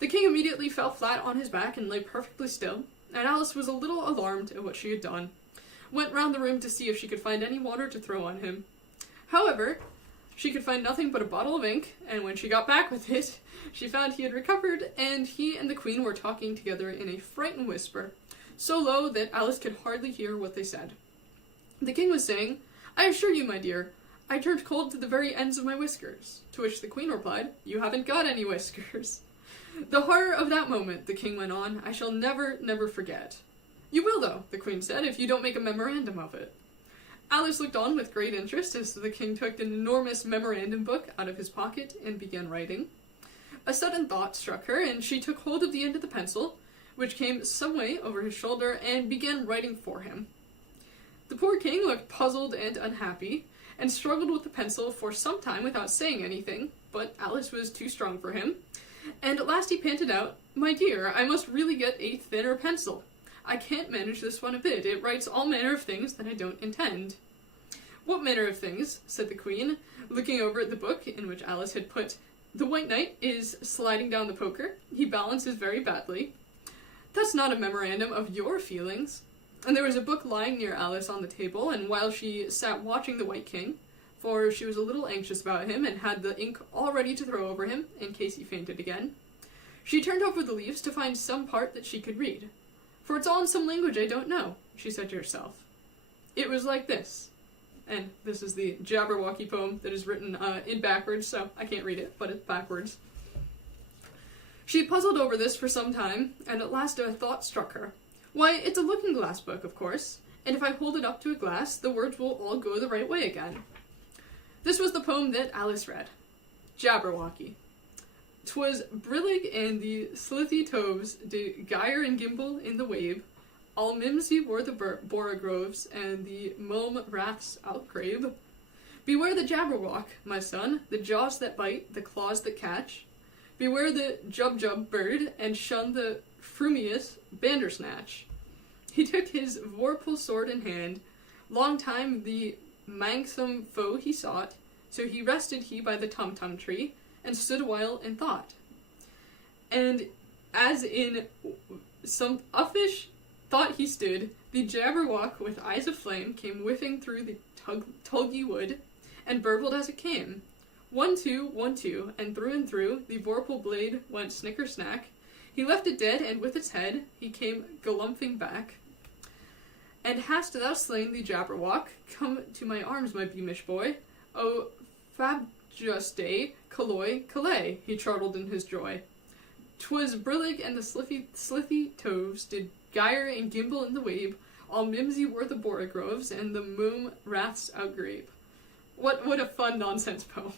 the king immediately fell flat on his back and lay perfectly still, and Alice was a little alarmed at what she had done. Went round the room to see if she could find any water to throw on him. However, she could find nothing but a bottle of ink, and when she got back with it, she found he had recovered, and he and the queen were talking together in a frightened whisper, so low that Alice could hardly hear what they said. The king was saying, "I assure you, my dear, I turned cold to the very ends of my whiskers," to which the queen replied, "You haven't got any whiskers." "The horror of that moment," the king went on, "I shall never, never forget." "You will, though," the queen said, "if you don't make a memorandum of it." Alice looked on with great interest as the king took an enormous memorandum book out of his pocket and began writing. A sudden thought struck her, and she took hold of the end of the pencil, which came some way over his shoulder, and began writing for him. The poor king looked puzzled and unhappy, and struggled with the pencil for some time without saying anything, but Alice was too strong for him, and at last he panted out, "My dear, I must really get a thinner pencil. I can't manage this one a bit. It writes all manner of things that I don't intend." "What manner of things?" said the queen, looking over at the book in which Alice had put, "The White Knight is sliding down the poker. He balances very badly." "That's not a memorandum of your feelings." And there was a book lying near Alice on the table, and while she sat watching the White King, for she was a little anxious about him and had the ink all ready to throw over him in case he fainted again, she turned over the leaves to find some part that she could read. "For it's all in some language I don't know," she said to herself. It was like this. And this is the Jabberwocky poem that is written in backwards, so I can't read it, but it's backwards. She puzzled over this for some time, and at last a thought struck her. "Why, it's a looking-glass book, of course, and if I hold it up to a glass, the words will all go the right way again." This was the poem that Alice read. Jabberwocky. "'Twas brillig and the slithy toves did gyre and gimble in the wabe, all mimsy were the borogoves, and the mome raths outgrabe. Beware the Jabberwock, my son, the jaws that bite, the claws that catch. Beware the Jubjub bird, and shun the frumious Bandersnatch. He took his vorpal sword in hand, long time the manxome foe he sought, so he rested he by the tum-tum tree, and stood awhile in thought. And as in some uffish thought he stood, the Jabberwock with eyes of flame came whiffing through the tulgey wood, and burbled as it came. 1, 2, 1, 2, and through, the vorpal blade went snicker-snack. He left it dead, and with its head he came galumphing back. And hast thou slain the Jabberwock? Come to my arms, my beamish boy. O fabjuste, Calloy, Calais, he chortled in his joy. 'Twas brillig and the slithy toves did gyre and gimble in the wabe, all mimsy were the borogoves, and the moom raths outgrabe. What a fun nonsense poem.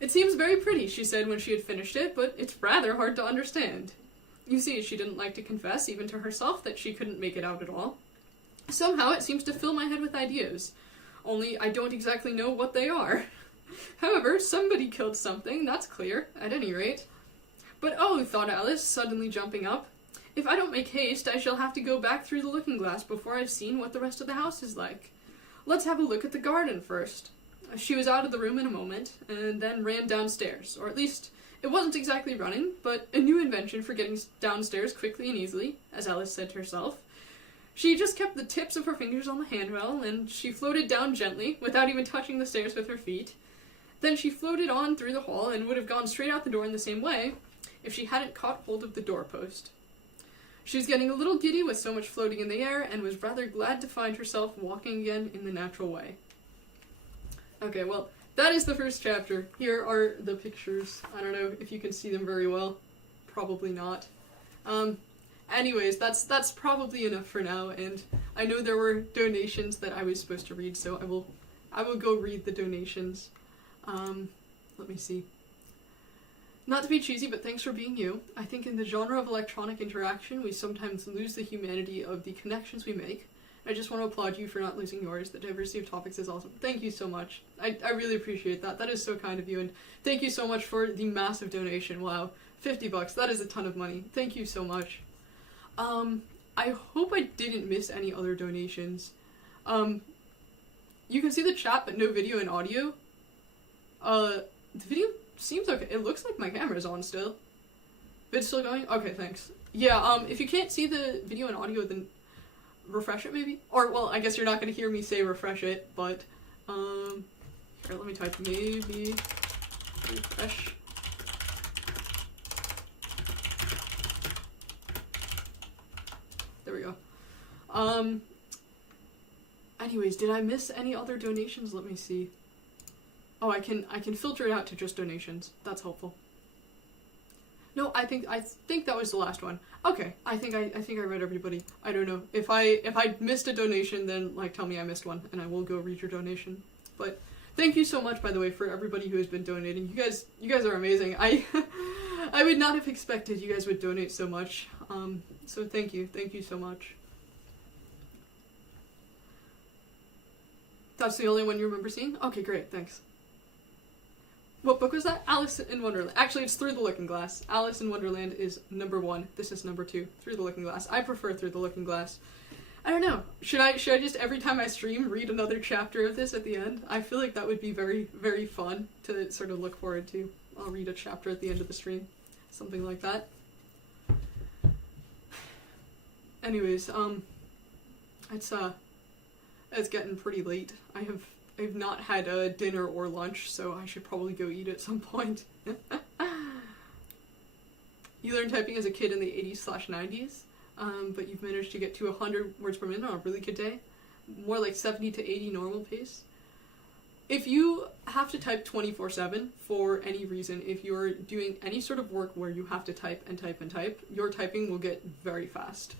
It seems very pretty, she said when she had finished it, but it's rather hard to understand. You see, she didn't like to confess, even to herself, that she couldn't make it out at all. Somehow it seems to fill my head with ideas, only I don't exactly know what they are. However, somebody killed something, that's clear, at any rate. But oh, thought Alice, suddenly jumping up, if I don't make haste, I shall have to go back through the looking-glass before I've seen what the rest of the house is like. Let's have a look at the garden first. She was out of the room in a moment, and then ran downstairs, or at least, it wasn't exactly running, but a new invention for getting downstairs quickly and easily, as Alice said to herself. She just kept the tips of her fingers on the handrail, and she floated down gently, without even touching the stairs with her feet. Then she floated on through the hall, and would have gone straight out the door in the same way, if she hadn't caught hold of the doorpost. She was getting a little giddy with so much floating in the air, and was rather glad to find herself walking again in the natural way. Okay, well, that is the first chapter. Here are the pictures. I don't know if you can see them very well. Probably not. Anyways, that's probably enough for now, and I know there were donations that I was supposed to read, so I will go read the donations. Let me see. Not to be cheesy, but thanks for being you. I think in the genre of electronic interaction, we sometimes lose the humanity of the connections we make. I just want to applaud you for not losing yours. The diversity of topics is awesome. Thank you so much. I really appreciate that. That is so kind of you, and thank you so much for the massive donation. Wow, $50. That is a ton of money. Thank you so much. I hope I didn't miss any other donations. You can see the chat, but no video and audio. The video seems okay. It looks like my camera's on still. It's still going? Okay, thanks. Yeah, if you can't see the video and audio, then refresh it maybe? Or, well, I guess you're not gonna hear me say refresh it, but, here, let me type maybe refresh. There we go. Anyways, did I miss any other donations? Let me see. Oh, I can filter it out to just donations. That's helpful. No, I think that was the last one. Okay, I think I read everybody. I don't know. If I missed a donation, then like tell me I missed one and I will go read your donation. But thank you so much, by the way, for everybody who has been donating. You guys are amazing. I would not have expected you guys would donate so much. So thank you so much. That's the only one you remember seeing? Okay, great, thanks. What book was that? Alice in Wonderland. Actually, it's Through the Looking Glass. Alice in Wonderland is number 1. This is number 2. Through the Looking Glass. I prefer Through the Looking Glass. I don't know. Should I just every time I stream read another chapter of this at the end? I feel like that would be very, very fun to sort of look forward to. I'll read a chapter at the end of the stream. Something like that. Anyways, it's getting pretty late. I've not had a dinner or lunch, so I should probably go eat at some point. You learned typing as a kid in the 80s/90s, but you've managed to get to 100 words per minute on a really good day. More like 70 to 80 normal pace. If you have to type 24/7 for any reason, if you're doing any sort of work where you have to type and type and type, your typing will get very fast.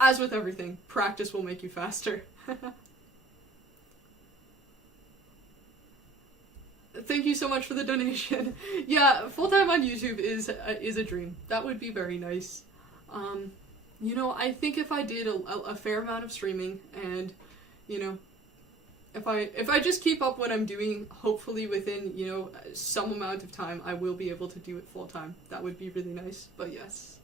As with everything, practice will make you faster. Thank you so much for the donation. Yeah, full-time on YouTube is a dream. That would be very nice. You know, I think if I did a fair amount of streaming and, you know, if I just keep up what I'm doing, hopefully within, you know, some amount of time, I will be able to do it full-time. That would be really nice, but yes.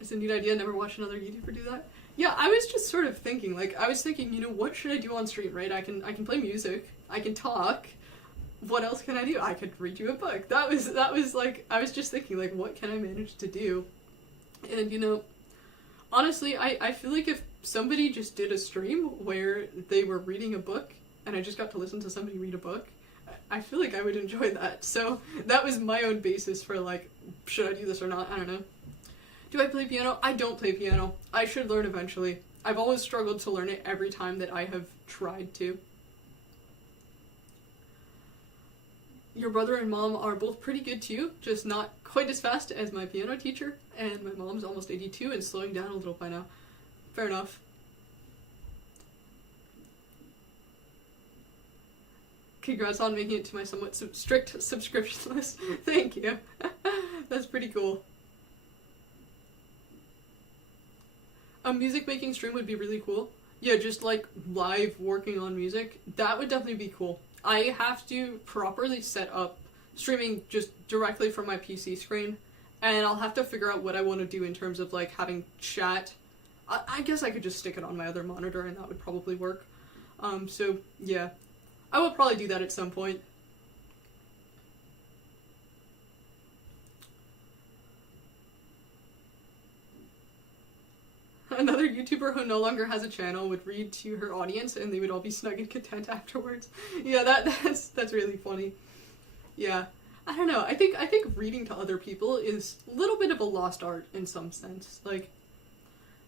It's a neat idea. Never watch another YouTuber do that. Yeah, I was just sort of thinking, you know, what should I do on stream, right? I can play music, I can talk. What else can I do? I could read you a book. That was like, I was just thinking, like, what can I manage to do? And, you know, honestly, I feel like if somebody just did a stream where they were reading a book and I just got to listen to somebody read a book, I feel like I would enjoy that. So that was my own basis for, like, should I do this or not? I don't know. Do I play piano? I don't play piano. I should learn eventually. I've always struggled to learn it every time that I have tried to. Your brother and mom are both pretty good too, just not quite as fast as my piano teacher, and my mom's almost 82 and slowing down a little by now. Fair enough. Congrats on making it to my somewhat strict subscription list. Thank you. That's pretty cool. A music making stream would be really cool. Yeah, just like live working on music. That would definitely be cool. I have to properly set up streaming just directly from my PC screen, and I'll have to figure out what I want to do in terms of like having chat. I guess I could just stick it on my other monitor and that would probably work. So yeah, I will probably do that at some point. Another YouTuber who no longer has a channel would read to her audience and they would all be snug and content afterwards. Yeah, that's really funny. Yeah. I don't know. I think reading to other people is a little bit of a lost art in some sense. Like,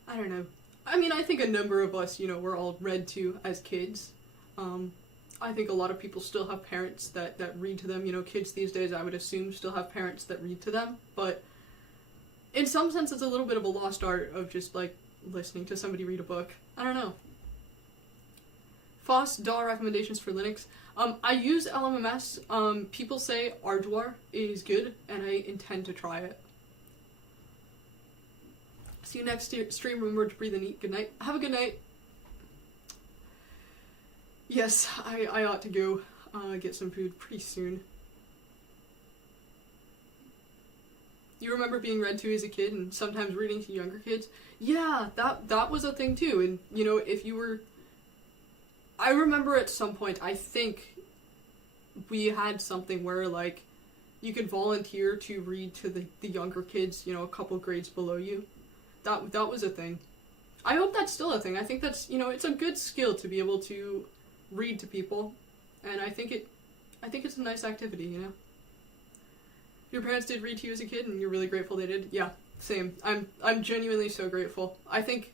I don't know. I mean, I think a number of us, you know, we're all read to as kids. I think a lot of people still have parents that read to them. You know, kids these days, I would assume, still have parents that read to them. But in some sense, it's a little bit of a lost art of just, like, listening to somebody read a book. I don't know. FOSS DAW recommendations for Linux. I use LMMS. People say Ardour is good, and I intend to try it. See you next stream. Remember to breathe and eat. Good night. Have a good night. Yes, I ought to go get some food pretty soon. You remember being read to as a kid and sometimes reading to younger kids? Yeah, that was a thing too. And, you know, if you were... I remember at some point, I think we had something where, like, you could volunteer to read to the younger kids, you know, a couple grades below you. That was a thing. I hope that's still a thing. I think that's, you know, it's a good skill to be able to read to people, and I think it's a nice activity, you know. Your parents did read to you as a kid, and you're really grateful they did. Yeah, same. I'm genuinely so grateful. I think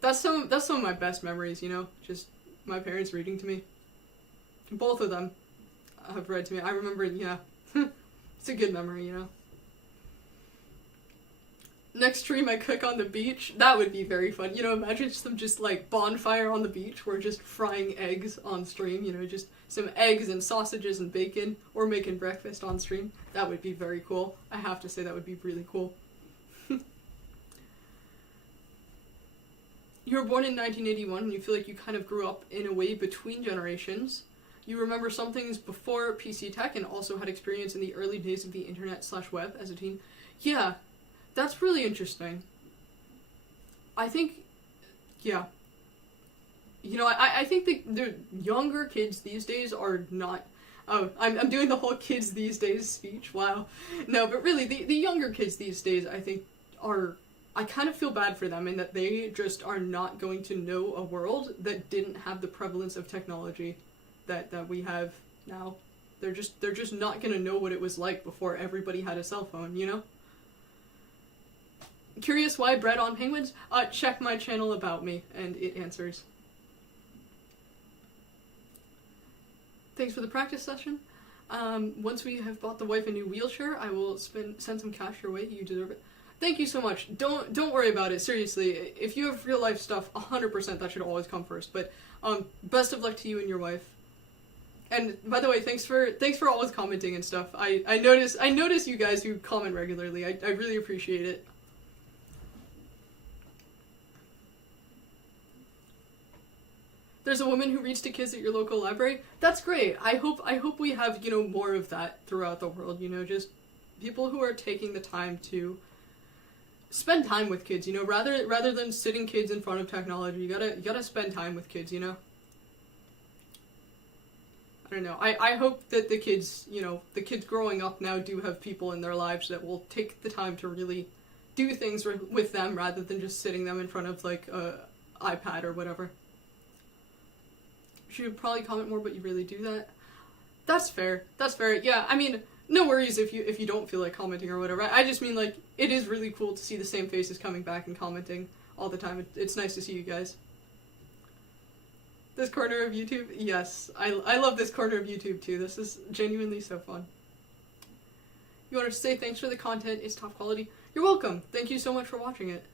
that's some of my best memories, you know, just my parents reading to me. Both of them have read to me. I remember, yeah, it's a good memory, you know. Next stream I cook on the beach, that would be very fun. You know, imagine some just like bonfire on the beach, we're just frying eggs on stream, you know, just some eggs and sausages and bacon, or making breakfast on stream. That would be very cool. I have to say that would be really cool. You were born in 1981 and you feel like you kind of grew up in a way between generations. You remember some things before PC tech and also had experience in the early days of the internet/web as a teen. Yeah. That's really interesting. I think, yeah. You know, I think the younger kids these days are not... Oh, I'm doing the whole kids these days speech, wow. No, but really, the younger kids these days, I think, are... I kind of feel bad for them in that they just are not going to know a world that didn't have the prevalence of technology that we have now. They're just not going to know what it was like before everybody had a cell phone, you know? Curious why bread on penguins? Check my channel about me, and it answers. Thanks for the practice session. Once we have bought the wife a new wheelchair, I will send some cash your way. You deserve it. Thank you so much. Don't worry about it. Seriously, if you have real life stuff, 100% that should always come first. But best of luck to you and your wife. And by the way, thanks for always commenting and stuff. I notice you guys who comment regularly. I really appreciate it. There's a woman who reads to kids at your local library. That's great. I hope we have, you know, more of that throughout the world, you know, just people who are taking the time to spend time with kids, you know, rather than sitting kids in front of technology. You gotta spend time with kids, you know. I don't know. I hope that the kids, you know, the kids growing up now do have people in their lives that will take the time to really do things with them rather than just sitting them in front of, like, a iPad or whatever. Should probably comment more, but you really do that. That's fair. That's fair. Yeah, I mean, no worries if you don't feel like commenting or whatever. I just mean, like, it is really cool to see the same faces coming back and commenting all the time. It's nice to see you guys. This corner of YouTube? Yes. I love this corner of YouTube too. This is genuinely so fun. You want to say thanks for the content. It's top quality. You're welcome. Thank you so much for watching it.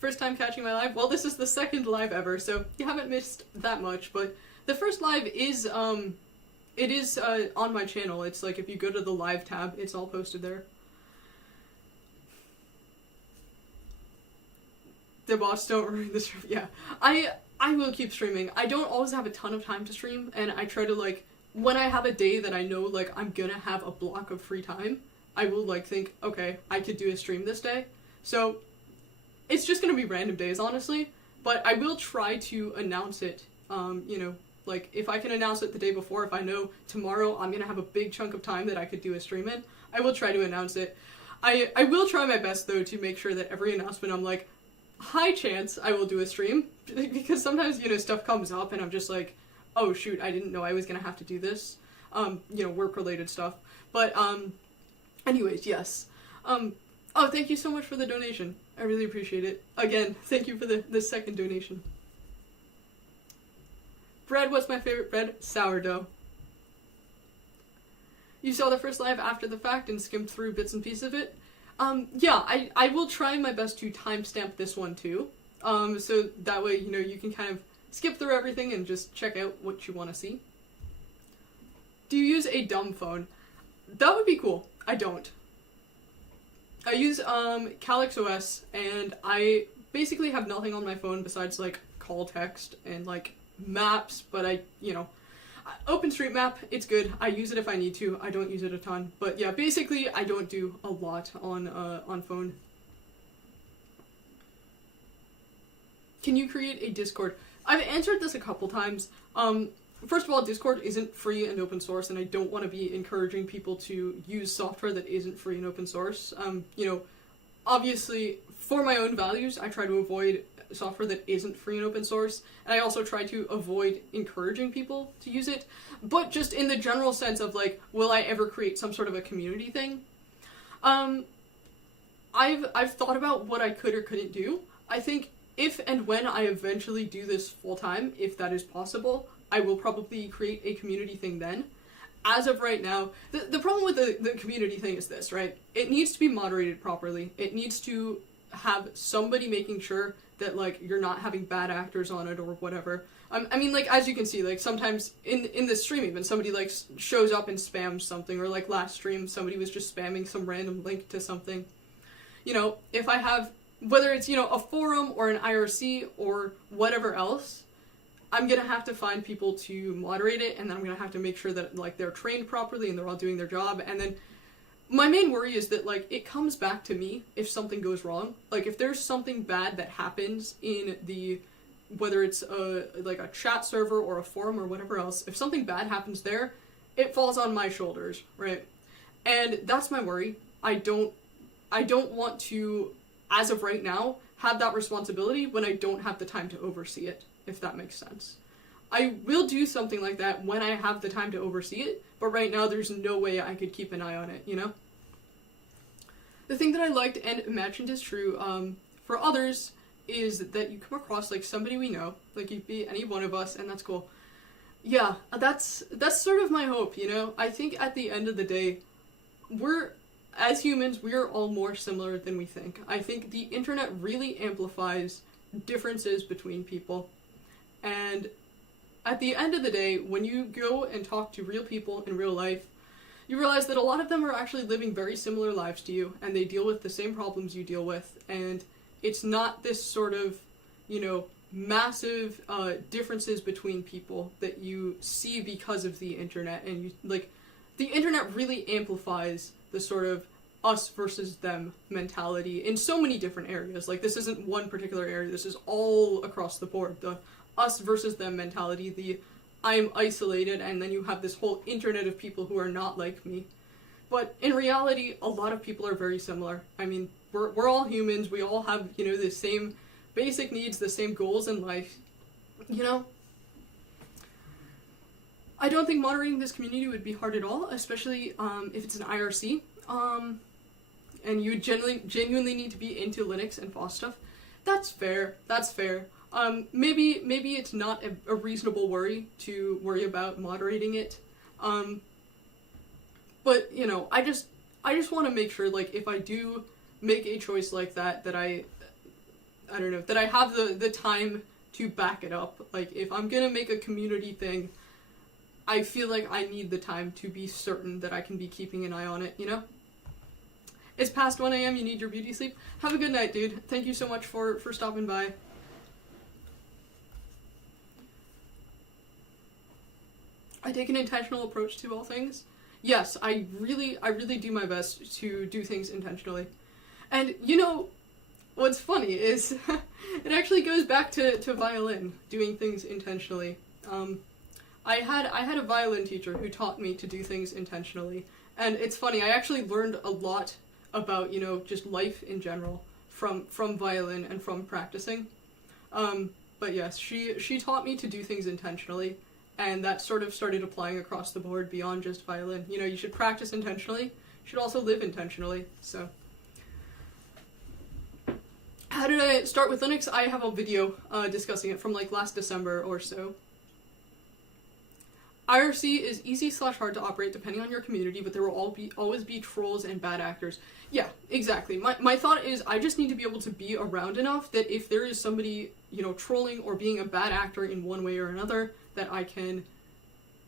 First time catching my live? Well, this is the second live ever, so you haven't missed that much, but the first live is, it is, on my channel. It's like, if you go to the live tab, it's all posted there. The bots don't ruin the stream. Yeah. I will keep streaming. I don't always have a ton of time to stream, and I try to, like, when I have a day that I know, like, I'm gonna have a block of free time, I will, like, think, okay, I could do a stream this day. So, it's just gonna be random days, honestly, but I will try to announce it, you know, like, if I can announce it the day before, if I know tomorrow I'm gonna have a big chunk of time that I could do a stream in, I will try to announce it. I will try my best, though, to make sure that every announcement I'm like, high chance I will do a stream, because sometimes, you know, stuff comes up and I'm just like, oh shoot, I didn't know I was gonna have to do this, you know, work-related stuff, but, anyways, yes. Oh, thank you so much for the donation. I really appreciate it. Again, thank you for the second donation. Bread, what's my favorite bread? Sourdough. You saw the first live after the fact and skimmed through bits and pieces of it? Yeah, I will try my best to timestamp this one too. So that way, you know, you can kind of skip through everything and just check out what you want to see. Do you use a dumb phone? That would be cool. I don't. I use, Calyx OS, and I basically have nothing on my phone besides, like, call text and, like, maps, but you know, OpenStreetMap, it's good. I use it if I need to. I don't use it a ton. But yeah, basically, I don't do a lot on phone. Can you create a Discord? I've answered this a couple times. First of all, Discord isn't free and open source, and I don't want to be encouraging people to use software that isn't free and open source. Obviously, for my own values, I try to avoid software that isn't free and open source, and I also try to avoid encouraging people to use it, but just in the general sense of, like, will I ever create some sort of a community thing? I've thought about what I could or couldn't do. I think if and when I eventually do this full-time, if that is possible, I will probably create a community thing then. As of right now, the problem with the community thing is this, right? It needs to be moderated properly. It needs to have somebody making sure that, like, you're not having bad actors on it or whatever. I mean, like, as you can see, like, sometimes in the stream even, somebody, like, shows up and spams something, or, like, last stream, somebody was just spamming some random link to something. You know, if I have, whether it's, you know, a forum or an IRC or whatever else, I'm gonna have to find people to moderate it, and then I'm gonna have to make sure that, like, they're trained properly and they're all doing their job, and then my main worry is that, like, it comes back to me if something goes wrong. Like, if there's something bad that happens in the, whether it's like a chat server or a forum or whatever else, if something bad happens there, it falls on my shoulders, right? And that's my worry. I don't want to, as of right now, have that responsibility when I don't have the time to oversee it, if that makes sense. I will do something like that when I have the time to oversee it, but right now there's no way I could keep an eye on it, you know? The thing that I liked and imagined is true, for others, is that you come across, like, somebody we know, like, you'd be any one of us, and that's cool. Yeah, that's sort of my hope, you know? I think at the end of the day, as humans, we are all more similar than we think. I think the internet really amplifies differences between people, and at the end of the day, when you go and talk to real people in real life, you realize that a lot of them are actually living very similar lives to you, and they deal with the same problems you deal with, and it's not this sort of, you know, massive differences between people that you see because of the internet, and you, like, the internet really amplifies the sort of us versus them mentality in so many different areas. Like, this isn't one particular area, this is all across the board. The us versus them mentality, the I am isolated, and then you have this whole internet of people who are not like me. But in reality, a lot of people are very similar. I mean, we're all humans, we all have, you know, the same basic needs, the same goals in life, you know? I don't think moderating this community would be hard at all, especially if it's an IRC, and you genuinely need to be into Linux and FOSS stuff. That's fair, that's fair. Maybe it's not a reasonable worry to worry about moderating it. But, you know, I just want to make sure, like, if I do make a choice like that, that I don't know, that I have the time to back it up. Like, if I'm gonna make a community thing, I feel like I need the time to be certain that I can be keeping an eye on it, you know? It's past 1 a.m, you need your beauty sleep. Have a good night, dude. Thank you so much for stopping by. I take an intentional approach to all things. Yes, I really do my best to do things intentionally. And, you know, what's funny is, it actually goes back to violin, doing things intentionally. I had a violin teacher who taught me to do things intentionally. And it's funny, I actually learned a lot about, you know, just life in general from violin and from practicing. But yes, she taught me to do things intentionally. And that sort of started applying across the board beyond just violin. You know, you should practice intentionally. You should also live intentionally. So, how did I start with Linux? I have a video discussing it from, like, last December or so. IRC is easy/hard to operate depending on your community, but there will always be trolls and bad actors. Yeah, exactly. My thought is I just need to be able to be around enough that if there is somebody, you know, trolling or being a bad actor in one way or another, that I can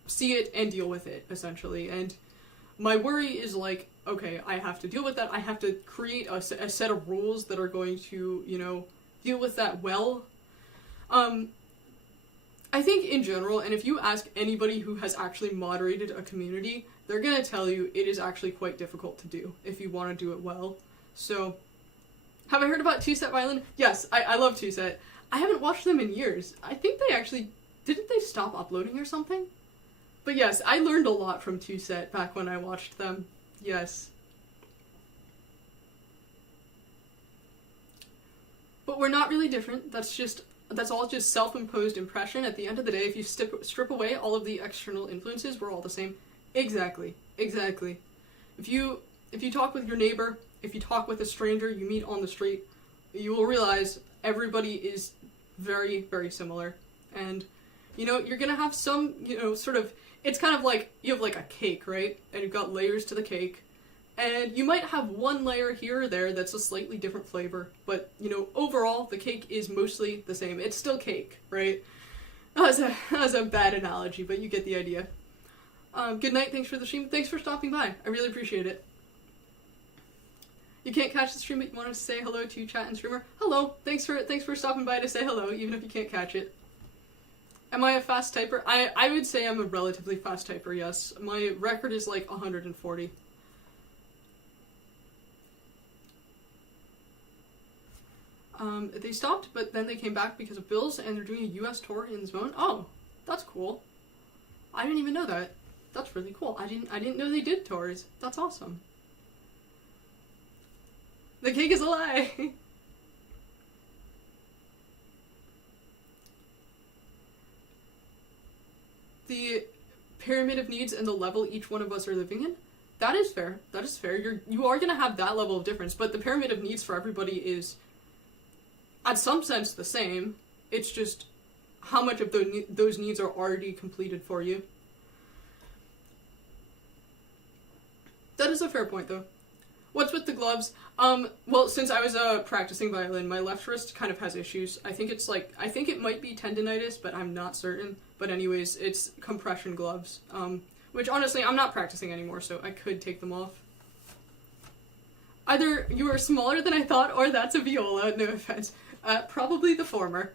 see it and deal with it, essentially. And my worry is, like, okay, I have to deal with that. I have to create a set of rules that are going to, you know, deal with that well. I think in general, and if you ask anybody who has actually moderated a community, they're gonna tell you it is actually quite difficult to do if you want to do it well. So, have I heard about two-set violin? Yes, I love two-set. I haven't watched them in years. I think they actually, didn't they stop uploading or something? But yes, I learned a lot from Two Set back when I watched them. Yes. But we're not really different. That's all just self-imposed impression. At the end of the day, if you strip away all of the external influences, we're all the same. Exactly. Exactly. If you talk with your neighbor, if you talk with a stranger you meet on the street, you will realize everybody is very, very similar. And, you know, you're gonna have some, you know, sort of, it's kind of like, you have like a cake, right? And you've got layers to the cake. And you might have one layer here or there that's a slightly different flavor. But, you know, overall, the cake is mostly the same. It's still cake, right? That was a bad analogy, but you get the idea. Good night, thanks for the stream. Thanks for stopping by. I really appreciate it. You can't catch the stream, but you wanted to say hello to chat and streamer. Hello. Thanks for stopping by to say hello, even if you can't catch it. Am I a fast typer? I would say I'm a relatively fast typer, yes. My record is like 140. They stopped, but then they came back because of bills, and they're doing a US tour in Zone. Oh, that's cool. I didn't even know that. That's really cool. I didn't know they did tours. That's awesome. The cake is a lie. The pyramid of needs and the level each one of us are living in. That is fair. That is fair. You are gonna have that level of difference, but the pyramid of needs for everybody is, at some sense, the same. It's just how much of those needs are already completed for you. That is a fair point, though. What's with the gloves? Well, since I was practicing violin, my left wrist kind of has issues. I think it might be tendonitis, but I'm not certain. But anyways, it's compression gloves. Which honestly, I'm not practicing anymore, so I could take them off. Either you are smaller than I thought, or that's a viola, no offense. Probably the former.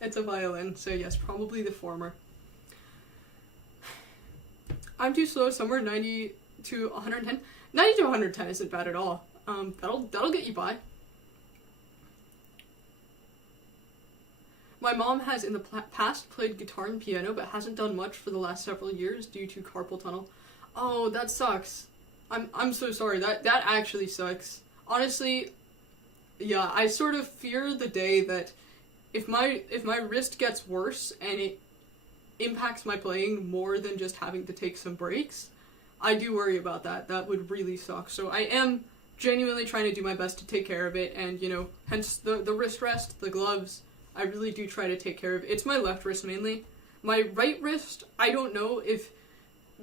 It's a violin, so yes, probably the former. I'm too slow, somewhere 90 to 110. 90 to 110 isn't bad at all. That'll get you by. My mom has in the past played guitar and piano, but hasn't done much for the last several years due to carpal tunnel. Oh, that sucks. I'm so sorry. That actually sucks. Honestly, yeah, I sort of fear the day that if my wrist gets worse and it impacts my playing more than just having to take some breaks, I do worry about that. That would really suck. So I am genuinely trying to do my best to take care of it, and, you know, hence the wrist rest, the gloves, I really do try to take care of. It's my left wrist mainly. My right wrist, I don't know if,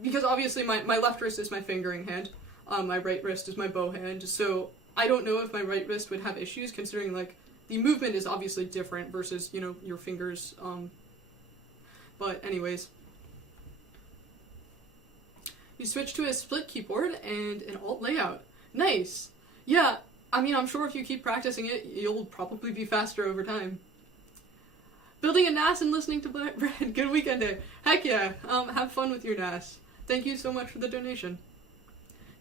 because obviously my left wrist is my fingering hand, my right wrist is my bow hand, so I don't know if my right wrist would have issues, considering, like, the movement is obviously different versus, you know, your fingers, but anyways. You switch to a split keyboard and an alt layout. Nice! Yeah, I mean, I'm sure if you keep practicing it, you'll probably be faster over time. Building a NAS and listening to Brad. Good weekend day. Heck yeah, have fun with your NAS. Thank you so much for the donation.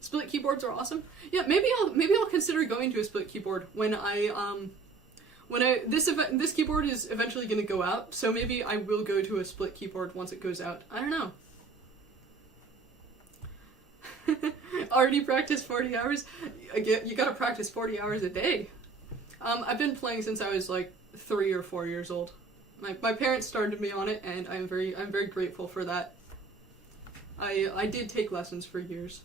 Split keyboards are awesome. Yeah, maybe I'll consider going to a split keyboard when this keyboard is eventually going to go out, so maybe I will go to a split keyboard once it goes out. I don't know. Already practiced 40 hours? You gotta practice 40 hours a day. I've been playing since I was like 3 or 4 years old. My parents started me on it, and I'm very grateful for that. I did take lessons for years.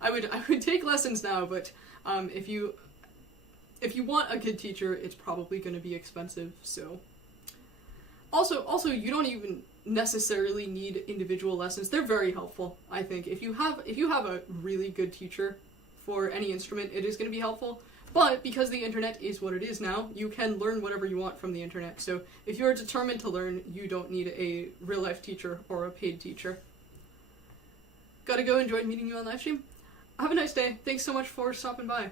I would take lessons now, but if you want a good teacher, it's probably going to be expensive. So also you don't even necessarily need individual lessons. They're very helpful, I think. If you have a really good teacher for any instrument, it is going to be helpful. But because the internet is what it is now, you can learn whatever you want from the internet. So if you're determined to learn, you don't need a real life teacher or a paid teacher. Gotta go. Enjoyed meeting you on livestream. Have a nice day. Thanks so much for stopping by.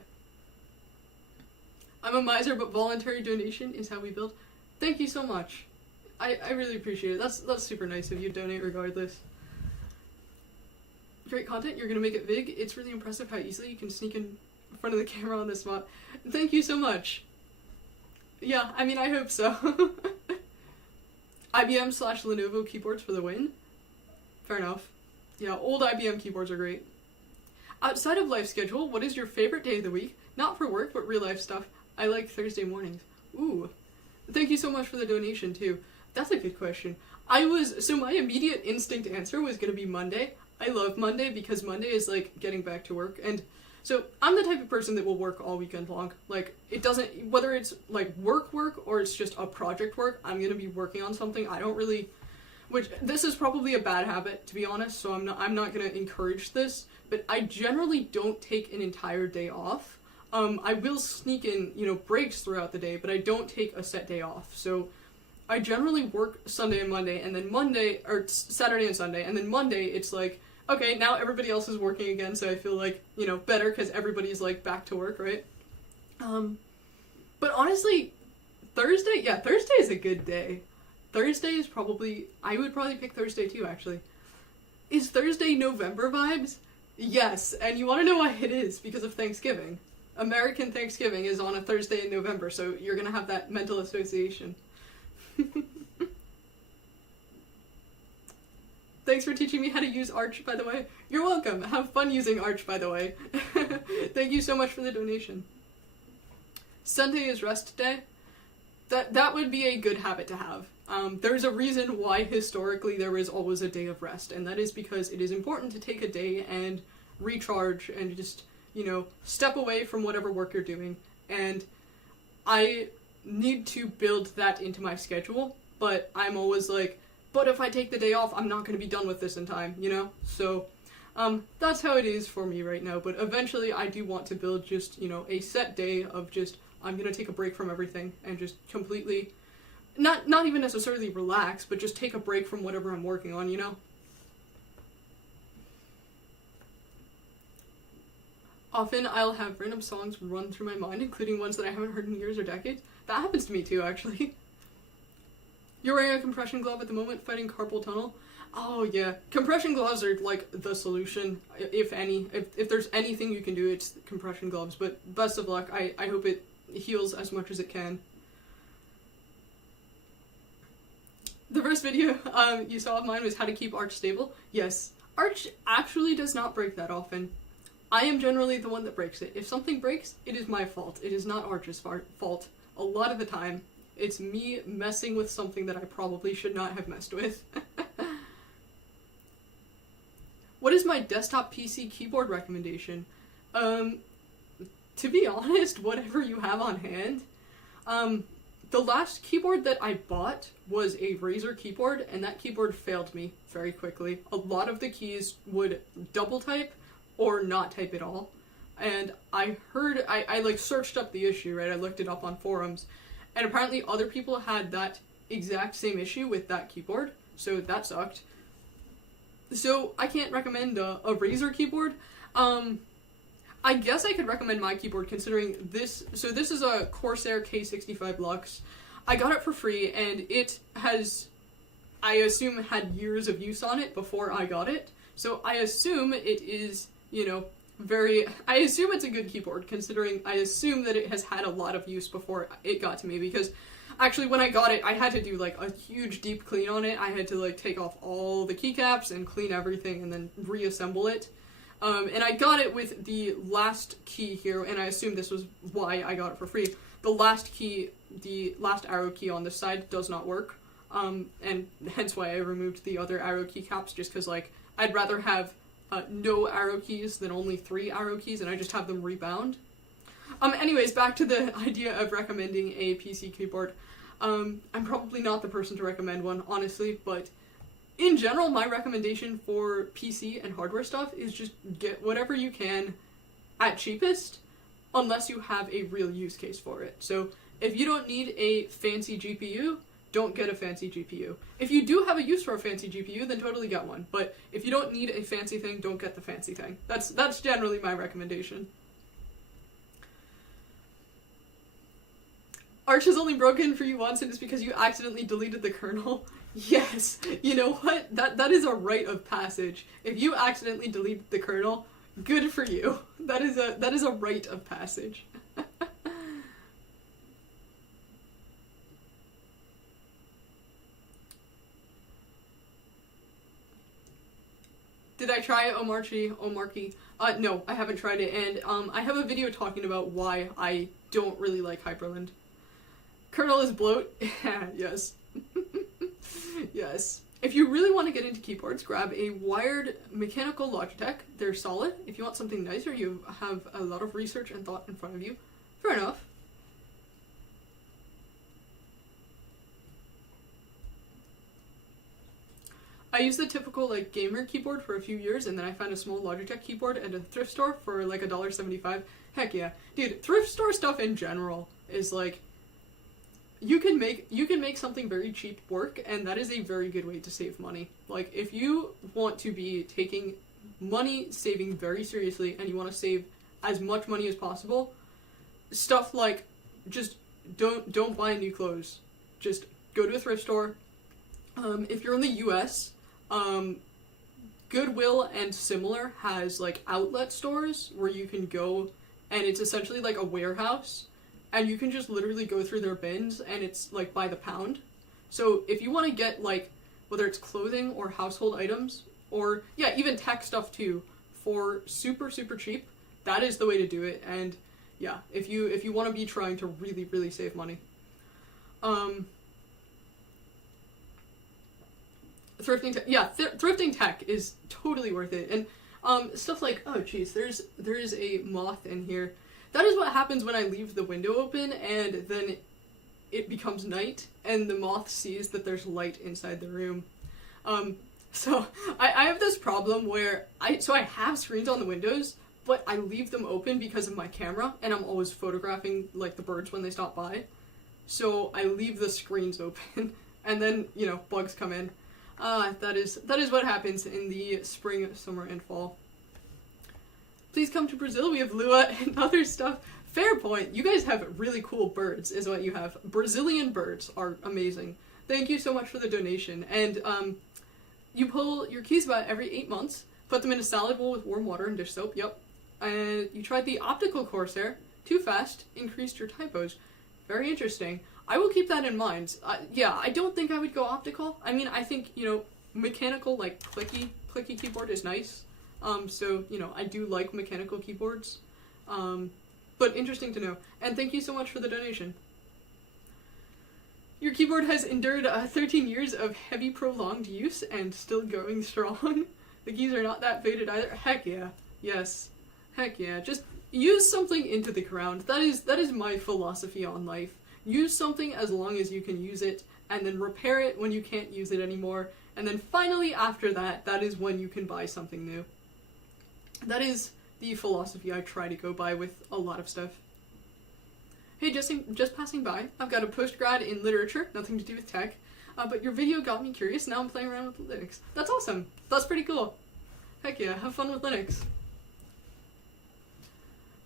I'm a miser, but voluntary donation is how we build. Thank you so much. I really appreciate it. That's super nice of you to donate regardless. Great content. You're gonna make it big. It's really impressive how easily you can sneak in front of the camera on the spot. Thank you so much. Yeah, I mean, I hope so. IBM/Lenovo keyboards for the win. Fair enough. Yeah, old IBM keyboards are great. Outside of life schedule, what is your favorite day of the week? Not for work, but real life stuff. I like Thursday mornings. Ooh. Thank you so much for the donation, too. That's a good question. So my immediate instinct answer was gonna be Monday. I love Monday because Monday is like getting back to work, and so I'm the type of person that will work all weekend long. Like, it doesn't, whether it's like work or it's just a project work, I'm gonna be working on something. I don't really, which this is probably a bad habit, to be honest, so I'm not gonna encourage this, but I generally don't take an entire day off. I will sneak in, breaks throughout the day, but I don't take a set day off. So I generally work Sunday and Monday, and then Saturday and Sunday, and then Monday it's like, okay, now everybody else is working again, so I feel like, better because everybody's like back to work, right? But honestly, Thursday is a good day. Thursday is I would probably pick Thursday too, actually. Is Thursday November vibes? Yes, and you want to know why it is? Because of Thanksgiving. American Thanksgiving is on a Thursday in November, so you're gonna have that mental association. Thanks for teaching me how to use Arch, by the way. You're welcome. Have fun using Arch, by the way. Thank you so much for the donation. Sunday is rest day. That would be a good habit to have. There's a reason why historically there is always a day of rest, and that is because it is important to take a day and recharge and just, step away from whatever work you're doing. And I need to build that into my schedule, but I'm always like, but if I take the day off, I'm not going to be done with this in time, So, that's how it is for me right now, but eventually I do want to build just, a set day of just, I'm going to take a break from everything and just completely, not even necessarily relax, but just take a break from whatever I'm working on, Often I'll have random songs run through my mind, including ones that I haven't heard in years or decades. That happens to me too, actually. You're wearing a compression glove at the moment, fighting carpal tunnel? Oh yeah, compression gloves are like the solution, if any. If there's anything you can do, it's compression gloves, but best of luck. I hope it heals as much as it can. The first video you saw of mine was how to keep Arch stable. Yes, Arch actually does not break that often. I am generally the one that breaks it. If something breaks, it is my fault. It is not Arch's fault. A lot of the time, it's me messing with something that I probably should not have messed with. What is my desktop PC keyboard recommendation? To be honest, whatever you have on hand. The last keyboard that I bought was a Razer keyboard, and that keyboard failed me very quickly. A lot of the keys would double type or not type at all. And I searched up the issue, right? I looked it up on forums. And apparently other people had that exact same issue with that keyboard, so that sucked. So I can't recommend a Razer keyboard. I guess I could recommend my keyboard considering this. So this is a Corsair K65 Lux. I got it for free, and it has, I assume, had years of use on it before I got it. So I assume it is, I assume it's a good keyboard, considering I assume that it has had a lot of use before it got to me, because actually when I got it, I had to do like a huge deep clean on it. I had to like take off all the keycaps and clean everything and then reassemble it. And I got it with the last key here, and I assume this was why I got it for free. The last arrow key on this side does not work, and hence why I removed the other arrow keycaps, just because like I'd rather have no arrow keys than only 3 arrow keys, and I just have them rebound. Anyways, back to the idea of recommending a PC keyboard. I'm probably not the person to recommend one, honestly, but in general, my recommendation for PC and hardware stuff is just get whatever you can at cheapest, unless you have a real use case for it. So if you don't need a fancy GPU, don't get a fancy GPU. If you do have a use for a fancy GPU, then totally get one. But if you don't need a fancy thing, don't get the fancy thing. That's generally my recommendation. Arch is only broken for you once, and it's because you accidentally deleted the kernel. Yes, you know what? That is a rite of passage. If you accidentally delete the kernel, good for you. That is a rite of passage. Did I try Omarchy? No, I haven't tried it, and I have a video talking about why I don't really like Hyperland. Kernel is bloat. Yes. Yes. If you really want to get into keyboards, grab a wired mechanical Logitech. They're solid. If you want something nicer, you have a lot of research and thought in front of you. Fair enough. I used the typical like gamer keyboard for a few years, and then I found a small Logitech keyboard at a thrift store for like $1.75. Heck yeah. Dude, thrift store stuff in general is like, you can make something very cheap work, and that is a very good way to save money. Like, if you want to be taking money saving very seriously and you want to save as much money as possible, stuff like just don't buy new clothes. Just go to a thrift store. If you're in the US, Goodwill and similar has like outlet stores where you can go, and it's essentially like a warehouse, and you can just literally go through their bins, and it's like by the pound. So if you want to get like, whether it's clothing or household items, or yeah, even tech stuff too, for super cheap, that is the way to do it. And yeah, if you want to be trying to really save money. Thrifting tech, yeah, thrifting tech is totally worth it. And stuff like, oh geez, there is a moth in here. That is what happens when I leave the window open, and then it becomes night, and the moth sees that there's light inside the room. So I have this problem where I have screens on the windows, but I leave them open because of my camera, and I'm always photographing like the birds when they stop by. So I leave the screens open, and then, you know, bugs come in. That is what happens in the spring, summer, and fall. Please come to Brazil. We have Lua and other stuff. Fair point. You guys have really cool birds, is what you have. Brazilian birds are amazing. Thank you so much for the donation. And you pull your keys about every 8 months. Put them in a salad bowl with warm water and dish soap. Yep. And you tried the optical Corsair. Too fast. Increased your typos. Very interesting. I will keep that in mind. Yeah, I don't think I would go optical. I mean, I think, you know, mechanical, like, clicky keyboard is nice. So, you know, I do like mechanical keyboards. But interesting to know. And thank you so much for the donation. Your keyboard has endured 13 years of heavy prolonged use and still going strong. The keys are not that faded either. Heck yeah. Yes. Heck yeah. Just use something into the ground. That is my philosophy on life. Use something as long as you can use it, and then repair it when you can't use it anymore. And then finally after that, that is when you can buy something new. That is the philosophy I try to go by with a lot of stuff. Hey, just passing by. I've got a postgrad in literature, nothing to do with tech, but your video got me curious. Now I'm playing around with Linux. That's awesome. That's pretty cool. Heck yeah, have fun with Linux.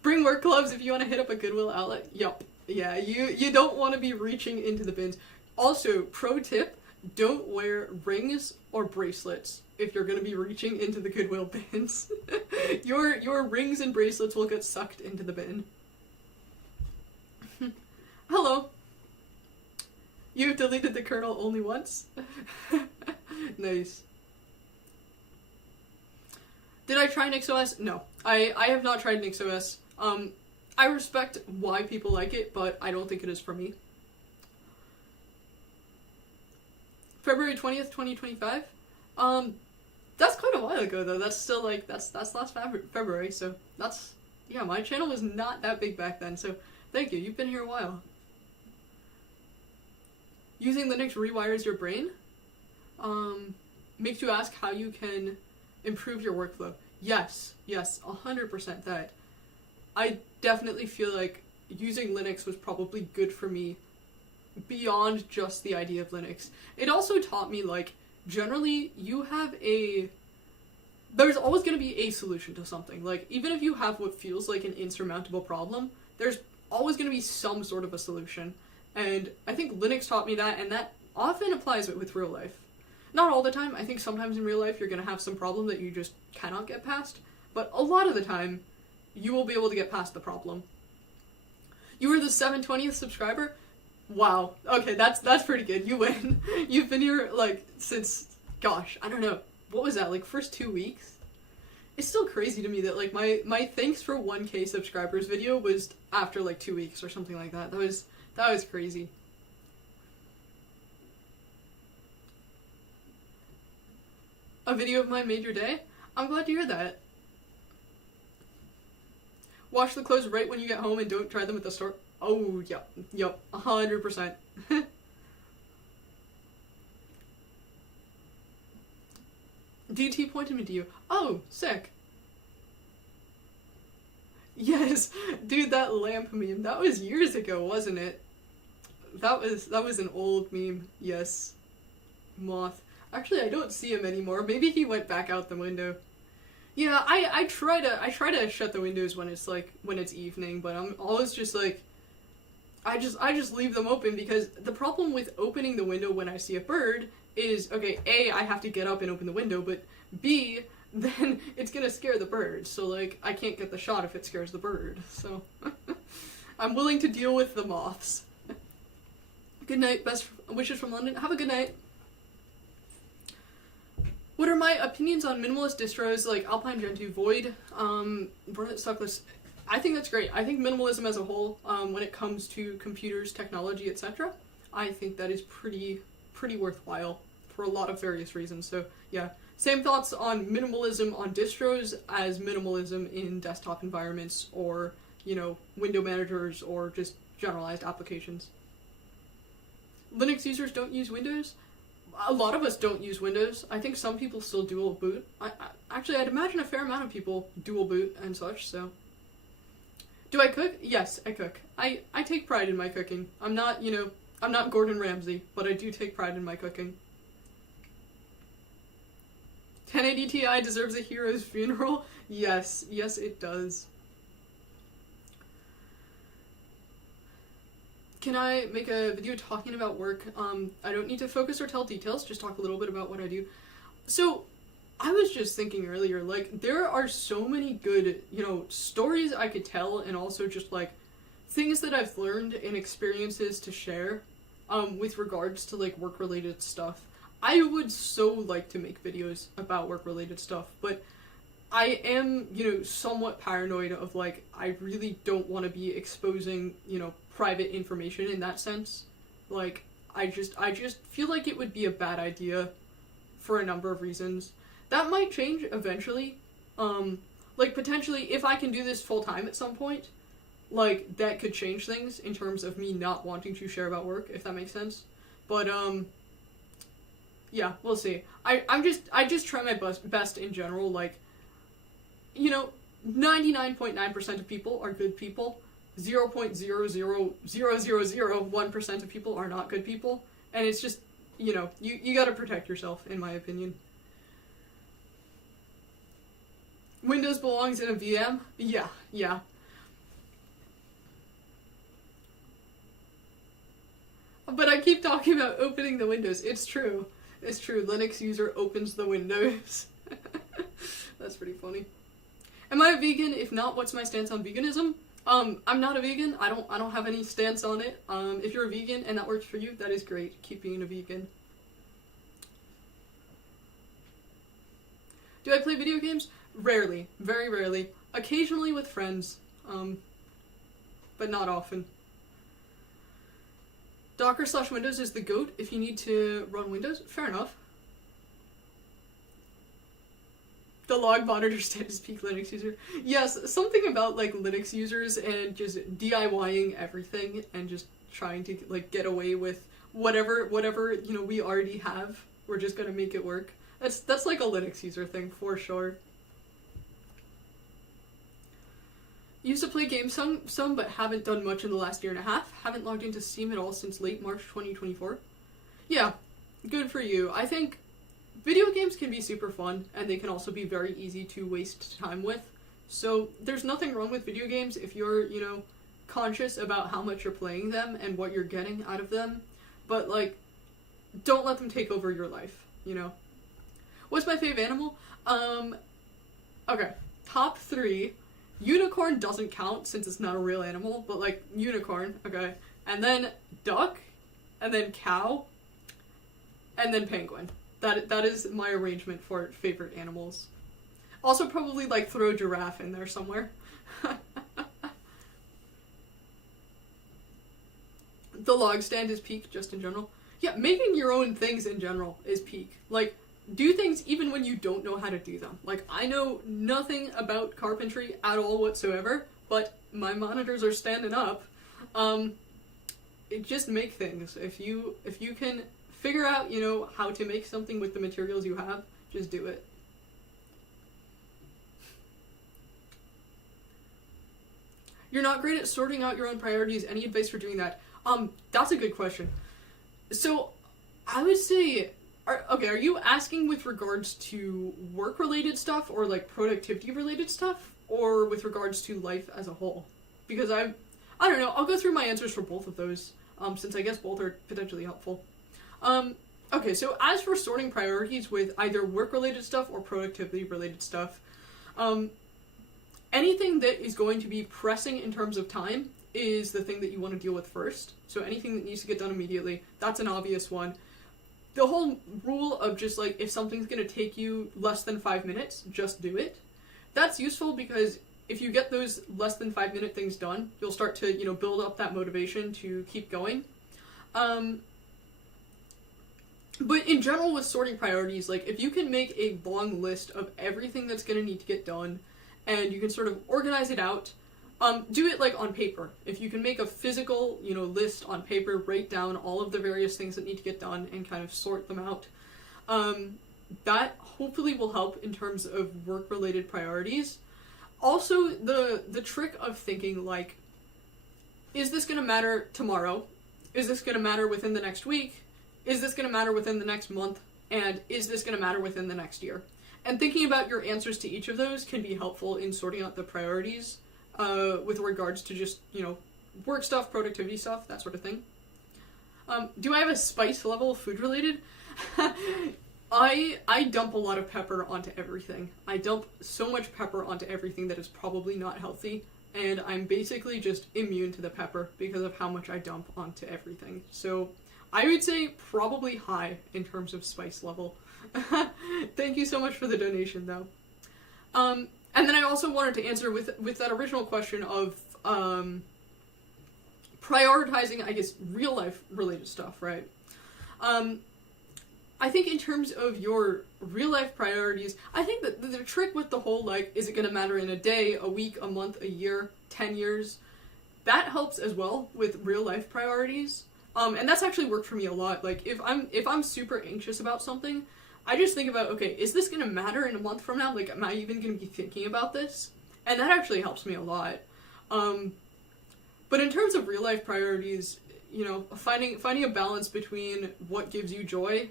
Bring work gloves if you want to hit up a Goodwill outlet. Yup. Yeah, you don't want to be reaching into the bins. Also, pro tip, don't wear rings or bracelets if you're going to be reaching into the Goodwill bins. Your rings and bracelets will get sucked into the bin. Hello. You've deleted the kernel only once? Nice. Did I try NixOS? No. I have not tried NixOS. I respect why people like it, but I don't think it is for me. February 20th, 2025? That's quite a while ago, though. That's still, like, that's last February, so that's, yeah, my channel was not that big back then, so thank you. You've been here a while. Using Linux rewires your brain? Makes you ask how you can improve your workflow. Yes, 100% that. I definitely feel like using Linux was probably good for me beyond just the idea of Linux. It also taught me, like, generally there's always going to be a solution to something. Like, even if you have what feels like an insurmountable problem, there's always going to be some sort of a solution. And I think Linux taught me that, and that often applies with real life. Not all the time. I think sometimes in real life you're going to have some problem that you just cannot get past. But a lot of the time, you will be able to get past the problem. You were the 720th subscriber? Wow. Okay, that's pretty good. You win. You've been here, like, since, gosh, I don't know. What was that, like, first 2 weeks? it's still crazy to me that like my thanks for 1K subscribers video was after like 2 weeks or something like that. That was crazy. A video of mine made your day? I'm glad to hear that. Wash the clothes right when you get home and don't try them at the store. Oh, yep, 100%. DT pointed me to you. Oh, sick. Yes, dude, that lamp meme, that was years ago, wasn't it? That was an old meme, yes. Moth. Actually, I don't see him anymore. Maybe he went back out the window. Yeah, I try to shut the windows when it's evening, but I'm always just like, I just leave them open because the problem with opening the window when I see a bird is, okay, A, I have to get up and open the window, but B, then it's gonna scare the bird, so like, I can't get the shot if it scares the bird, so I'm willing to deal with the moths. Good night, best wishes from London. Have a good night. What are my opinions on minimalist distros like Alpine Gentoo, Void, Suckless? I think that's great. I think minimalism as a whole, when it comes to computers, technology, etc., I think that is pretty worthwhile for a lot of various reasons. So yeah, same thoughts on minimalism on distros as minimalism in desktop environments or, you know, window managers or just generalized applications. Linux users don't use Windows? A lot of us don't use Windows. I think some people still dual boot. Actually, I'd imagine a fair amount of people dual boot and such, so. Do I cook? Yes, I cook. I take pride in my cooking. I'm not, you know, I'm not Gordon Ramsay, but I do take pride in my cooking. 1080 Ti deserves a hero's funeral? Yes, it does. Can I make a video talking about work? I don't need to focus or tell details, just talk a little bit about what I do. So, I was just thinking earlier, like, there are so many good, you know, stories I could tell and also just, like, things that I've learned and experiences to share, with regards to, like, work-related stuff. I would so like to make videos about work-related stuff, but I am, you know, somewhat paranoid of, like, I really don't want to be exposing, you know, private information in that sense. Like, I just feel like it would be a bad idea for a number of reasons. That might change eventually. Like, potentially, if I can do this full-time at some point, like, that could change things in terms of me not wanting to share about work, if that makes sense. But, yeah, we'll see. I just try my best in general, like, you know, 99.9% of people are good people. 0.00001% of people are not good people. And it's just, you know, you gotta protect yourself, in my opinion. Windows belongs in a VM? Yeah. But I keep talking about opening the windows. It's true. Linux user opens the windows. That's pretty funny. Am I a vegan? If not, what's my stance on veganism? I'm not a vegan. I don't have any stance on it. If you're a vegan and that works for you, that is great. Keep being a vegan. Do I play video games? Rarely. Very rarely. Occasionally with friends. But not often. Docker/Windows is the GOAT if you need to run Windows. Fair enough. The log monitor status peak Linux user. Yes, something about, like, Linux users and just DIYing everything and just trying to, like, get away with whatever, you know, we already have. We're just gonna make it work. That's like a Linux user thing, for sure. Used to play games some, but haven't done much in the last year and a half. Haven't logged into Steam at all since late March 2024. Yeah, good for you. I think video games can be super fun, and they can also be very easy to waste time with. So there's nothing wrong with video games if you're, you know, conscious about how much you're playing them and what you're getting out of them. But, like, don't let them take over your life, you know? What's my fave animal? Okay. Top 3. Unicorn doesn't count since it's not a real animal, but, like, unicorn, okay. And then duck, and then cow, and then penguin. That is my arrangement for favorite animals. Also probably like throw giraffe in there somewhere. The log stand is peak, just in general. Yeah, making your own things in general is peak. Like, do things even when you don't know how to do them. Like, I know nothing about carpentry at all whatsoever, but my monitors are standing up. Just make things. If you can figure out, you know, how to make something with the materials you have, just do it. You're not great at sorting out your own priorities. Any advice for doing that? That's a good question. So, I would say, are you asking with regards to work-related stuff, or like productivity-related stuff, or with regards to life as a whole? Because I don't know, I'll go through my answers for both of those, since I guess both are potentially helpful. Okay, so as for sorting priorities with either work-related stuff or productivity-related stuff, anything that is going to be pressing in terms of time is the thing that you want to deal with first. So anything that needs to get done immediately, that's an obvious one. The whole rule of just like, if something's going to take you less than 5 minutes, just do it. That's useful because if you get those less than 5 minute things done, you'll start to, you know, build up that motivation to keep going. But in general with sorting priorities, like if you can make a long list of everything that's going to need to get done and you can sort of organize it out, do it like on paper. If you can make a physical, you know, list on paper, write down all of the various things that need to get done and kind of sort them out, that hopefully will help in terms of work-related priorities. Also, the trick of thinking like, is this going to matter tomorrow? Is this going to matter within the next week? Is this going to matter within the next month? And is this going to matter within the next year? And thinking about your answers to each of those can be helpful in sorting out the priorities with regards to just, you know, work stuff, productivity stuff, that sort of thing. Do I have a spice level food related? I dump a lot of pepper onto everything. I dump so much pepper onto everything that is probably not healthy, and I'm basically just immune to the pepper because of how much I dump onto everything. So I would say probably high in terms of spice level. Thank you so much for the donation, though. And then I also wanted to answer with that original question of prioritizing, I guess, real life related stuff, right? I think in terms of your real life priorities, I think that the trick with the whole, like, is it going to matter in a day, a week, a month, a year, 10 years, that helps as well with real life priorities. And that's actually worked for me a lot. Like, if I'm super anxious about something, I just think about, okay, is this going to matter in a month from now? Like, am I even going to be thinking about this? And that actually helps me a lot. But in terms of real life priorities, you know, finding a balance between what gives you joy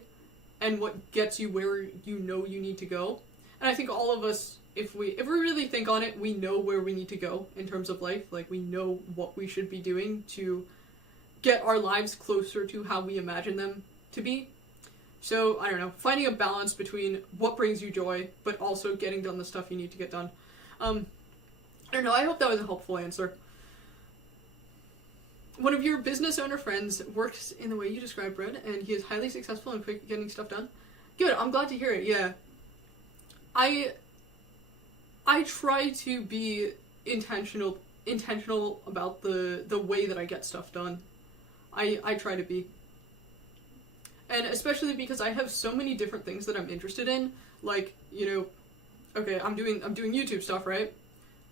and what gets you where you know you need to go. And I think all of us, if we really think on it, we know where we need to go in terms of life. Like, we know what we should be doing to get our lives closer to how we imagine them to be. So, I don't know, finding a balance between what brings you joy, but also getting done the stuff you need to get done. I don't know, I hope that was a helpful answer. One of your business owner friends works in the way you described, Brad, and he is highly successful and quick at getting stuff done. Good, I'm glad to hear it, yeah. I try to be intentional about the way that I get stuff done. I try to be. And especially because I have so many different things that I'm interested in, like, you know, okay, I'm doing YouTube stuff, right?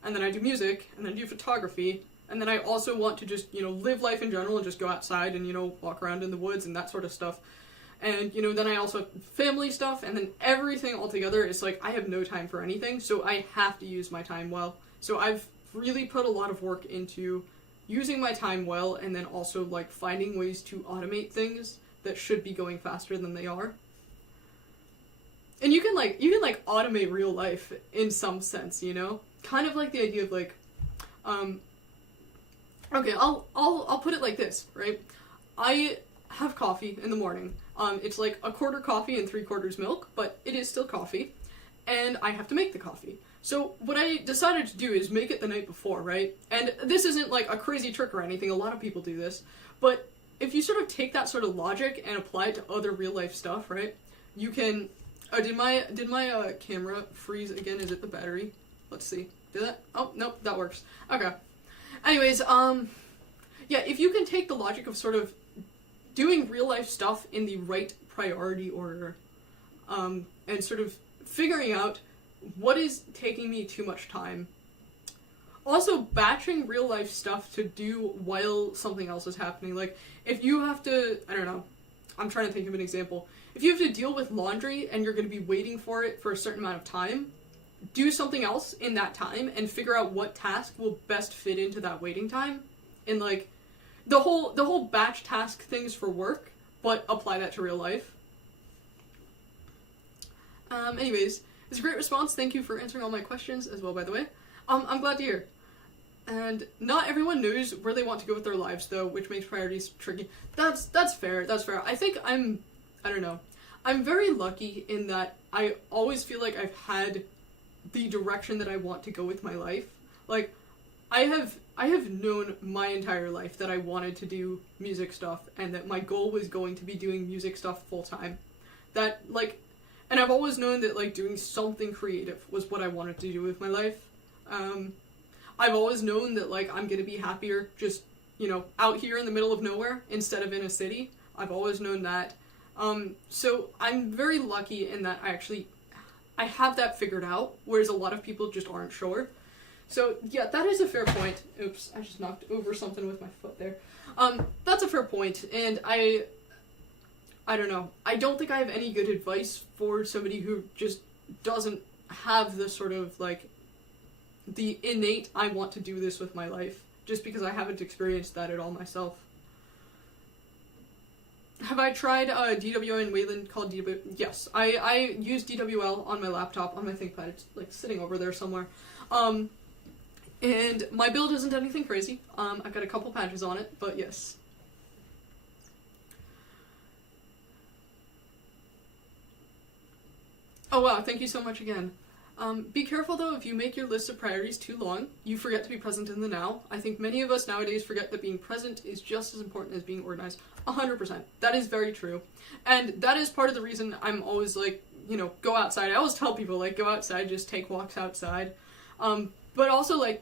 And then I do music, and then I do photography, and then I also want to just, you know, live life in general and just go outside and, you know, walk around in the woods and that sort of stuff. And, you know, then I also have family stuff, and then everything all together is like, I have no time for anything, so I have to use my time well. So I've really put a lot of work into using my time well, and then also, like, finding ways to automate things that should be going faster than they are. And you can automate real life in some sense, you know? Kind of like the idea of, like, okay, I'll put it like this, right? I have coffee in the morning. It's like a quarter coffee and 3/4 milk, but it is still coffee, and I have to make the coffee. So what I decided to do is make it the night before, right? And this isn't like a crazy trick or anything, a lot of people do this, but if you sort of take that sort of logic and apply it to other real life stuff, right? You can, Oh, did my camera freeze again? Is it the battery? Let's see. Did that? Oh, nope, that works. Okay. Anyways, yeah, if you can take the logic of sort of doing real life stuff in the right priority order, and sort of figuring out what is taking me too much time. Also, batching real life stuff to do while something else is happening. Like, if you have to, I don't know, I'm trying to think of an example. If you have to deal with laundry and you're going to be waiting for it for a certain amount of time, do something else in that time and figure out what task will best fit into that waiting time. And like, the whole batch task things for work, but apply that to real life. Anyways, it's a great response. Thank you for answering all my questions as well, by the way. I'm glad to hear. And not everyone knows where they want to go with their lives, though, which makes priorities tricky. That's fair. That's fair. I think I don't know. I'm very lucky in that I always feel like I've had the direction that I want to go with my life. Like, I have known my entire life that I wanted to do music stuff and that my goal was going to be doing music stuff full time. That, like, and I've always known that, like, doing something creative was what I wanted to do with my life. I've always known that, like, I'm gonna be happier just, you know, out here in the middle of nowhere instead of in a city. I've always known that. So I'm very lucky in that I have that figured out, whereas a lot of people just aren't sure. So, yeah, that is a fair point. Oops, I just knocked over something with my foot there. That's a fair point, and I don't know. I don't think I have any good advice for somebody who just doesn't have the sort of, like, the innate, I want to do this with my life, just because I haven't experienced that at all myself. Have I tried DWL and Wayland called DW? Yes, I use DWL on my laptop, on my ThinkPad. It's, like, sitting over there somewhere. And my build isn't anything crazy. I've got a couple patches on it, but yes. Oh wow, thank you so much again. Be careful though, if you make your list of priorities too long, you forget to be present in the now. I think many of us nowadays forget that being present is just as important as being organized. 100%. That is very true. And that is part of the reason I'm always like, you know, go outside. I always tell people, like, go outside, just take walks outside. But also, like,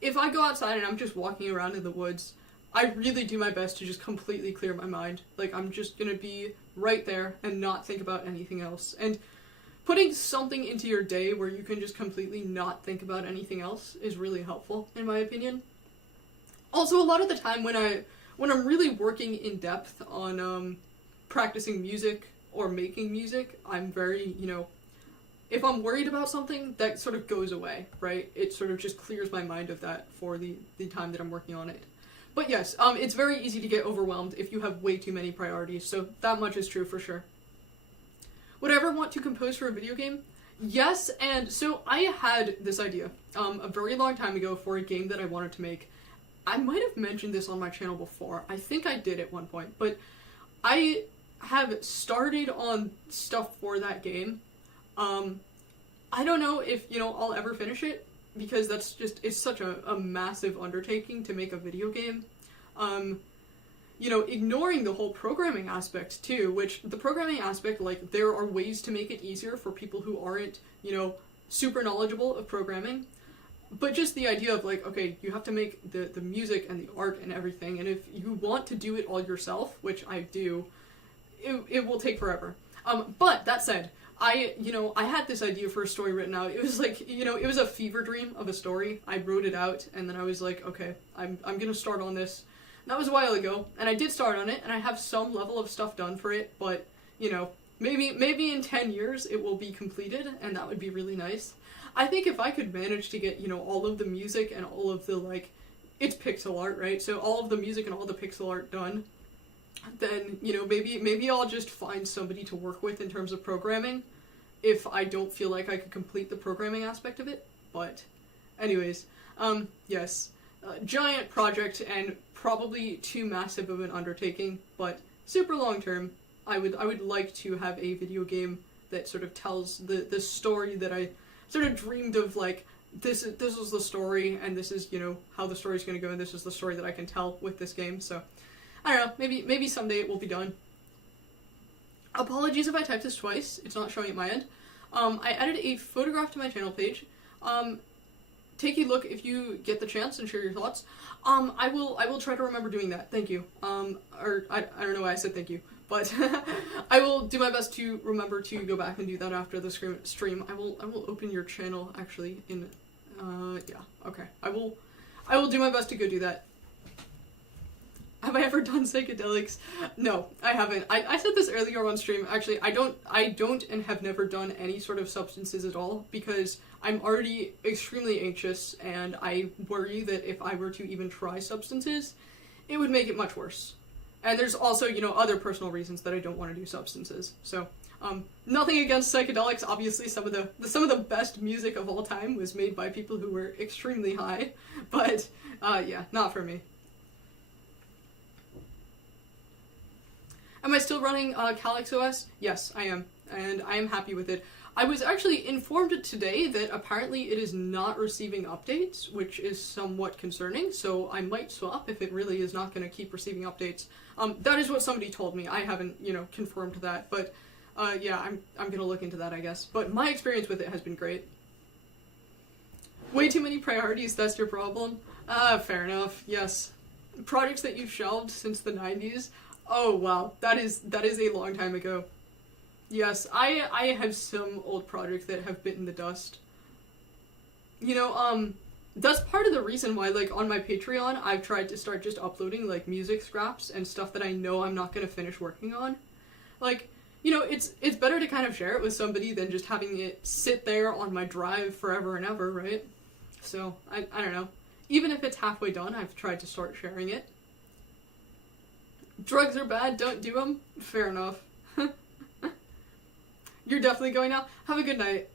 if I go outside and I'm just walking around in the woods, I really do my best to just completely clear my mind. Like, I'm just gonna be right there and not think about anything else. And putting something into your day where you can just completely not think about anything else is really helpful, in my opinion. Also, a lot of the time when I'm really working in depth on practicing music or making music, I'm very, you know, if I'm worried about something, that sort of goes away, right? It sort of just clears my mind of that for the time that I'm working on it. But yes, it's very easy to get overwhelmed if you have way too many priorities, so that much is true for sure. Would I ever want to compose for a video game? Yes, and so I had this idea a very long time ago for a game that I wanted to make. I might have mentioned this on my channel before. I think I did at one point, but I have started on stuff for that game. I don't know if, you know, I'll ever finish it, because that's just, it's such a massive undertaking to make a video game. You know, ignoring the whole programming aspect too, which the programming aspect, like, there are ways to make it easier for people who aren't, you know, super knowledgeable of programming. But just the idea of, like, okay, you have to make the music and the art and everything, and if you want to do it all yourself, which I do, it will take forever. But that said, I had this idea for a story written out. It was like, you know, it was a fever dream of a story. I wrote it out, and then I was like, okay, I'm gonna start on this. And that was a while ago, and I did start on it, and I have some level of stuff done for it, but, you know, maybe in 10 years it will be completed, and that would be really nice. I think if I could manage to get, you know, all of the music and all of the, like, it's pixel art, right? So all of the music and all the pixel art done, then, you know, maybe I'll just find somebody to work with in terms of programming if I don't feel like I could complete the programming aspect of it. But anyways, yes, giant project and probably too massive of an undertaking, but super long term. I would like to have a video game that sort of tells the story that I sort of dreamed of, like, this is the story, and this is, you know, how the story's gonna go, and this is the story that I can tell with this game. So I don't know, maybe someday it will be done. Apologies if I typed this twice. It's not showing at my end. I added a photograph to my channel page. Take a look if you get the chance and share your thoughts. I will try to remember doing that. Thank you. Or I don't know why I said thank you, but I will do my best to remember to go back and do that after the stream. I will open your channel actually in yeah, okay. I will do my best to go do that. Have I ever done psychedelics? No, I haven't. I said this earlier on stream. Actually, I don't and have never done any sort of substances at all because I'm already extremely anxious and I worry that if I were to even try substances, it would make it much worse. And there's also, you know, other personal reasons that I don't want to do substances. So, nothing against psychedelics. Obviously, some of the best music of all time was made by people who were extremely high, but yeah, not for me. Am I still running Calyx OS? Yes, I am, and I am happy with it. I was actually informed today that apparently it is not receiving updates, which is somewhat concerning, so I might swap if it really is not going to keep receiving updates. That is what somebody told me. I haven't, you know, confirmed that, but yeah, I'm going to look into that, I guess. But my experience with it has been great. Way too many priorities, that's your problem? Fair enough, yes. Projects that you've shelved since the 90s? Oh wow, that is a long time ago. Yes, I have some old projects that have bitten the dust. You know, that's part of the reason why, like, on my Patreon, I've tried to start just uploading, like, music scraps and stuff that I know I'm not gonna finish working on. Like, you know, it's better to kind of share it with somebody than just having it sit there on my drive forever and ever, right? So, I don't know. Even if it's halfway done, I've tried to start sharing it. Drugs are bad, don't do them. Fair enough. You're definitely going now? Have a good night.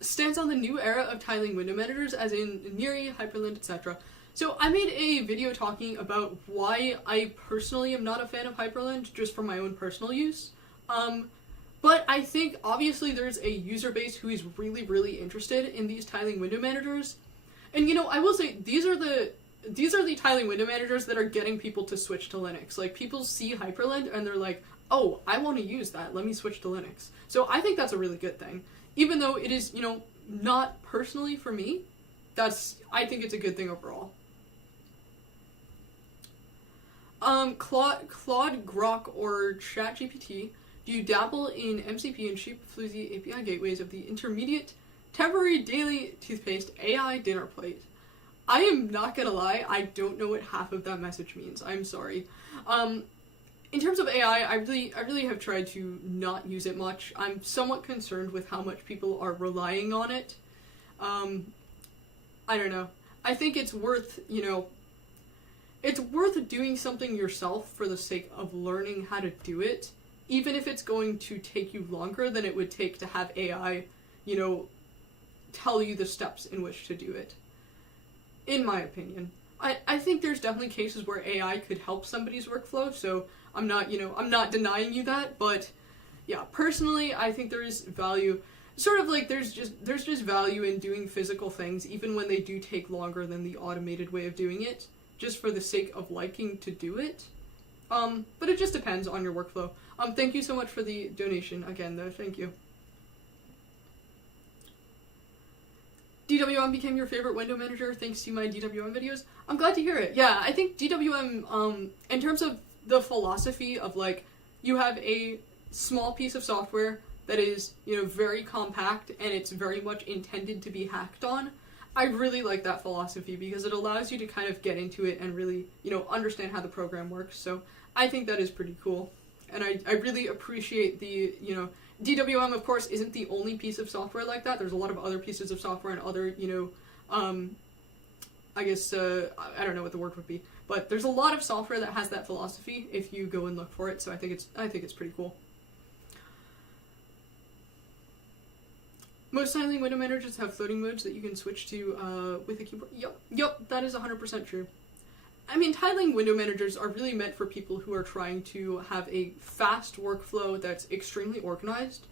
Stands on the new era of tiling window managers, as in Neri, Hyperland, etc. So I made a video talking about why I personally am not a fan of Hyperland, just for my own personal use. But I think obviously there's a user base who is really, really interested in these tiling window managers. And you know, I will say, these are the tiling window managers that are getting people to switch to Linux. Like, people see Hyperland and they're like, oh, I want to use that, let me switch to Linux. So I think that's a really good thing. Even though it is, you know, not personally for me, I think it's a good thing overall. Claude, Grok, or ChatGPT, do you dabble in MCP and sheep-floozy API gateways of the intermediate, temporary, daily, toothpaste, AI dinner plate? I am not gonna lie, I don't know what half of that message means. I'm sorry. In terms of AI, I really have tried to not use it much. I'm somewhat concerned with how much people are relying on it. I don't know. I think it's worth, you know, it's worth doing something yourself for the sake of learning how to do it, even if it's going to take you longer than it would take to have AI, you know, tell you the steps in which to do it. In my opinion. I think there's definitely cases where AI could help somebody's workflow, so I'm not, you know, I'm not denying you that, but yeah, personally, I think there is value, sort of like there's just value in doing physical things, even when they do take longer than the automated way of doing it, just for the sake of liking to do it. But it just depends on your workflow. Thank you so much for the donation again, though, thank you. DWM became your favorite window manager thanks to my DWM videos. I'm glad to hear it. Yeah, I think DWM, in terms of the philosophy of, like, you have a small piece of software that is, you know, very compact and it's very much intended to be hacked on. I really like that philosophy because it allows you to kind of get into it and really, you know, understand how the program works. So I think that is pretty cool. And I really appreciate the, you know, DWM, of course, isn't the only piece of software like that. There's a lot of other pieces of software and other, you know, I guess, I don't know what the word would be, but there's a lot of software that has that philosophy if you go and look for it, so I think it's pretty cool. Most tiling window managers have floating modes that you can switch to with a keyboard. Yep, that is 100% true. I mean, tiling window managers are really meant for people who are trying to have a fast workflow that's extremely organized.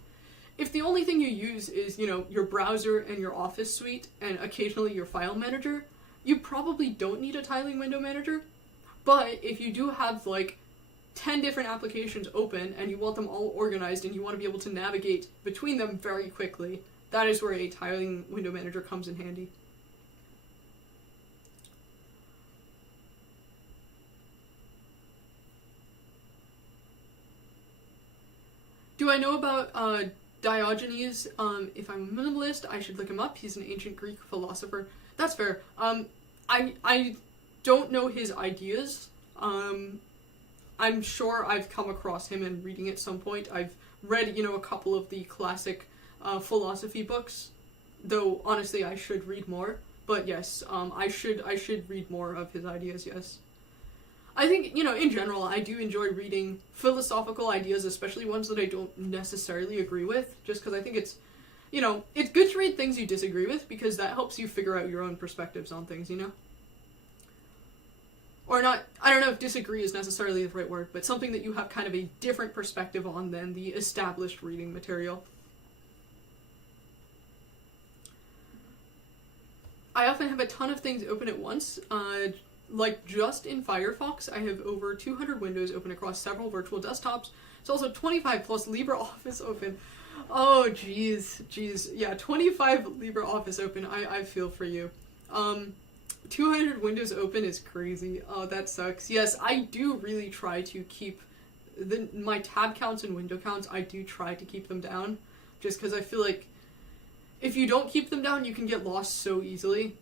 If the only thing you use is, you know, your browser and your Office suite and occasionally your file manager, you probably don't need a tiling window manager. But if you do have, like, 10 different applications open and you want them all organized and you want to be able to navigate between them very quickly, that is where a tiling window manager comes in handy. Do I know about Diogenes? If I'm a minimalist, I should look him up. He's an ancient Greek philosopher. That's fair. I don't know his ideas. I'm sure I've come across him in reading at some point. I've read, a couple of the classic philosophy books, though honestly I should read more. But yes, I should read more of his ideas, yes. I think, in general, I do enjoy reading philosophical ideas, especially ones that I don't necessarily agree with, just because I think it's, it's good to read things you disagree with, because that helps you figure out your own perspectives on things, Or not, I don't know if disagree is necessarily the right word, but something that you have kind of a different perspective on than the established reading material. I often have a ton of things open at once. Like just in Firefox, I have over 200 windows open across several virtual desktops. It's also 25 plus LibreOffice open. Oh, jeez. Yeah, 25 LibreOffice open. I feel for you. 200 windows open is crazy. Oh, that sucks. Yes, I do really try to keep my tab counts and window counts. I do try to keep them down, just because I feel like if you don't keep them down, you can get lost so easily.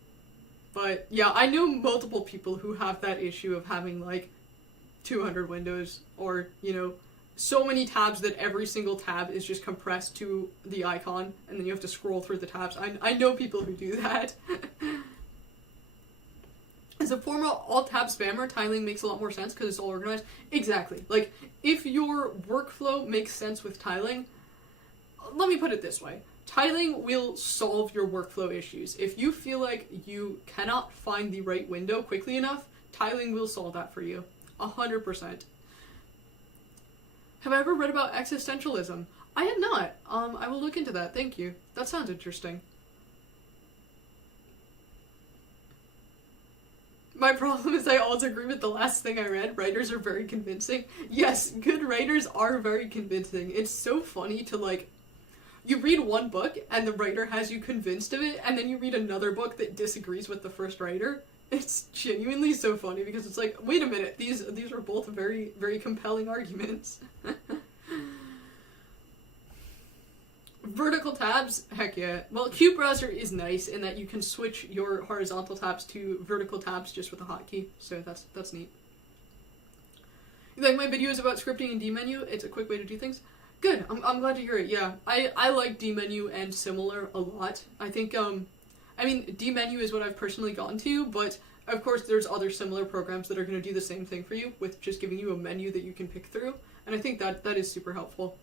But yeah, I know multiple people who have that issue of having like 200 windows, or so many tabs that every single tab is just compressed to the icon, and then you have to scroll through the tabs. I know people who do that. As a former alt-tab spammer, tiling makes a lot more sense because it's all organized. Exactly. Like, if your workflow makes sense with tiling, let me put it this way. Tiling will solve your workflow issues. If you feel like you cannot find the right window quickly enough, tiling will solve that for you. 100%. Have I ever read about existentialism? I have not. I will look into that. Thank you. That sounds interesting. My problem is I also agree with the last thing I read. Writers are very convincing. Yes, good writers are very convincing. It's so funny to you read one book and the writer has you convinced of it, and then you read another book that disagrees with the first writer. It's genuinely so funny because it's like, wait a minute, these are both very, very compelling arguments. Vertical tabs, heck yeah. Well, Qt Browser is nice in that you can switch your horizontal tabs to vertical tabs just with a hotkey, so that's neat. You like my videos about scripting in dmenu? It's a quick way to do things. Good, I'm glad to hear it, yeah. I like dmenu and similar a lot. I think, dmenu is what I've personally gotten to, but of course there's other similar programs that are going to do the same thing for you with just giving you a menu that you can pick through, and I think that is super helpful.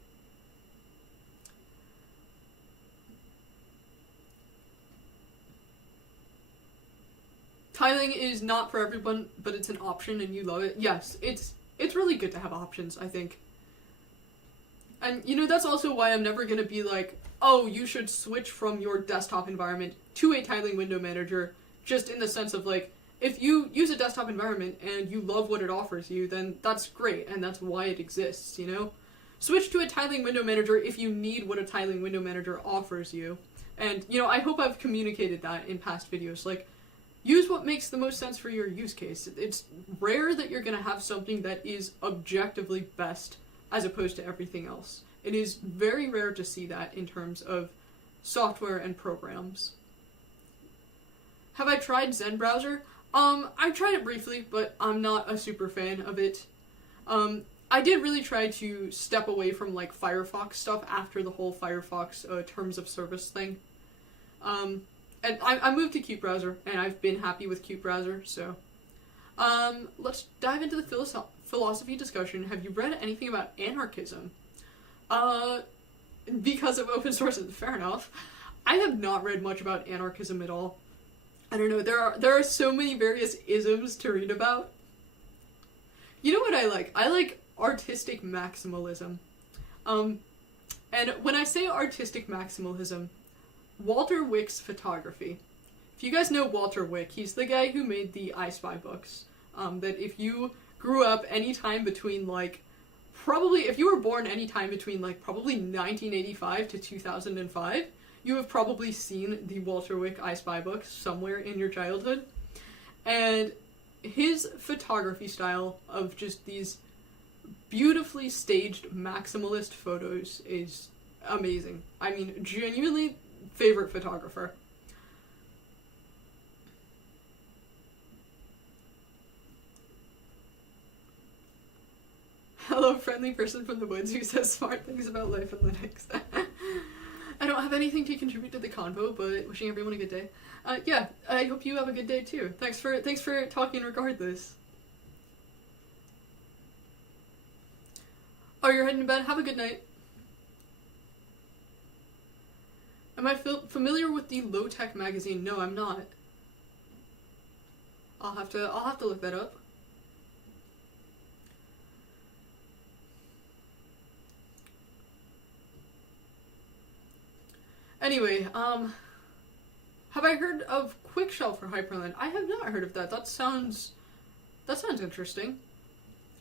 Tiling is not for everyone, but it's an option and you love it. Yes, it's really good to have options, I think. And, that's also why I'm never going to be like, oh, you should switch from your desktop environment to a tiling window manager, just in the sense of, if you use a desktop environment and you love what it offers you, then that's great, and that's why it exists, Switch to a tiling window manager if you need what a tiling window manager offers you. And, I hope I've communicated that in past videos, use what makes the most sense for your use case. It's rare that you're going to have something that is objectively best as opposed to everything else. It is very rare to see that in terms of software and programs. Have I tried Zen Browser? I've tried it briefly, but I'm not a super fan of it. I did really try to step away from Firefox stuff after the whole Firefox terms of service thing. And I moved to Qt Browser, and I've been happy with Qt Browser, so. Let's dive into the philosophy discussion. Have you read anything about anarchism? Because of open sources, fair enough. I have not read much about anarchism at all. I don't know, there are so many various isms to read about. You know what I like? I like artistic maximalism. And when I say artistic maximalism, Walter Wick's photography. If you guys know Walter Wick, he's the guy who made the I Spy books. That if you grew up anytime between like, probably, if you were born anytime between like probably 1985 to 2005, you have probably seen the Walter Wick I Spy books somewhere in your childhood. And his photography style of just these beautifully staged maximalist photos is amazing. I mean, genuinely favorite photographer. Hello, friendly person from the woods who says smart things about life and Linux. I don't have anything to contribute to the convo, but wishing everyone a good day. Yeah, I hope you have a good day too. Thanks for talking regardless. Oh, you're heading to bed? Have a good night. Am I familiar with the Low Tech magazine? No, I'm not. I'll have to look that up. Anyway, have I heard of Quickshell for Hyperland? I have not heard of that. That sounds interesting.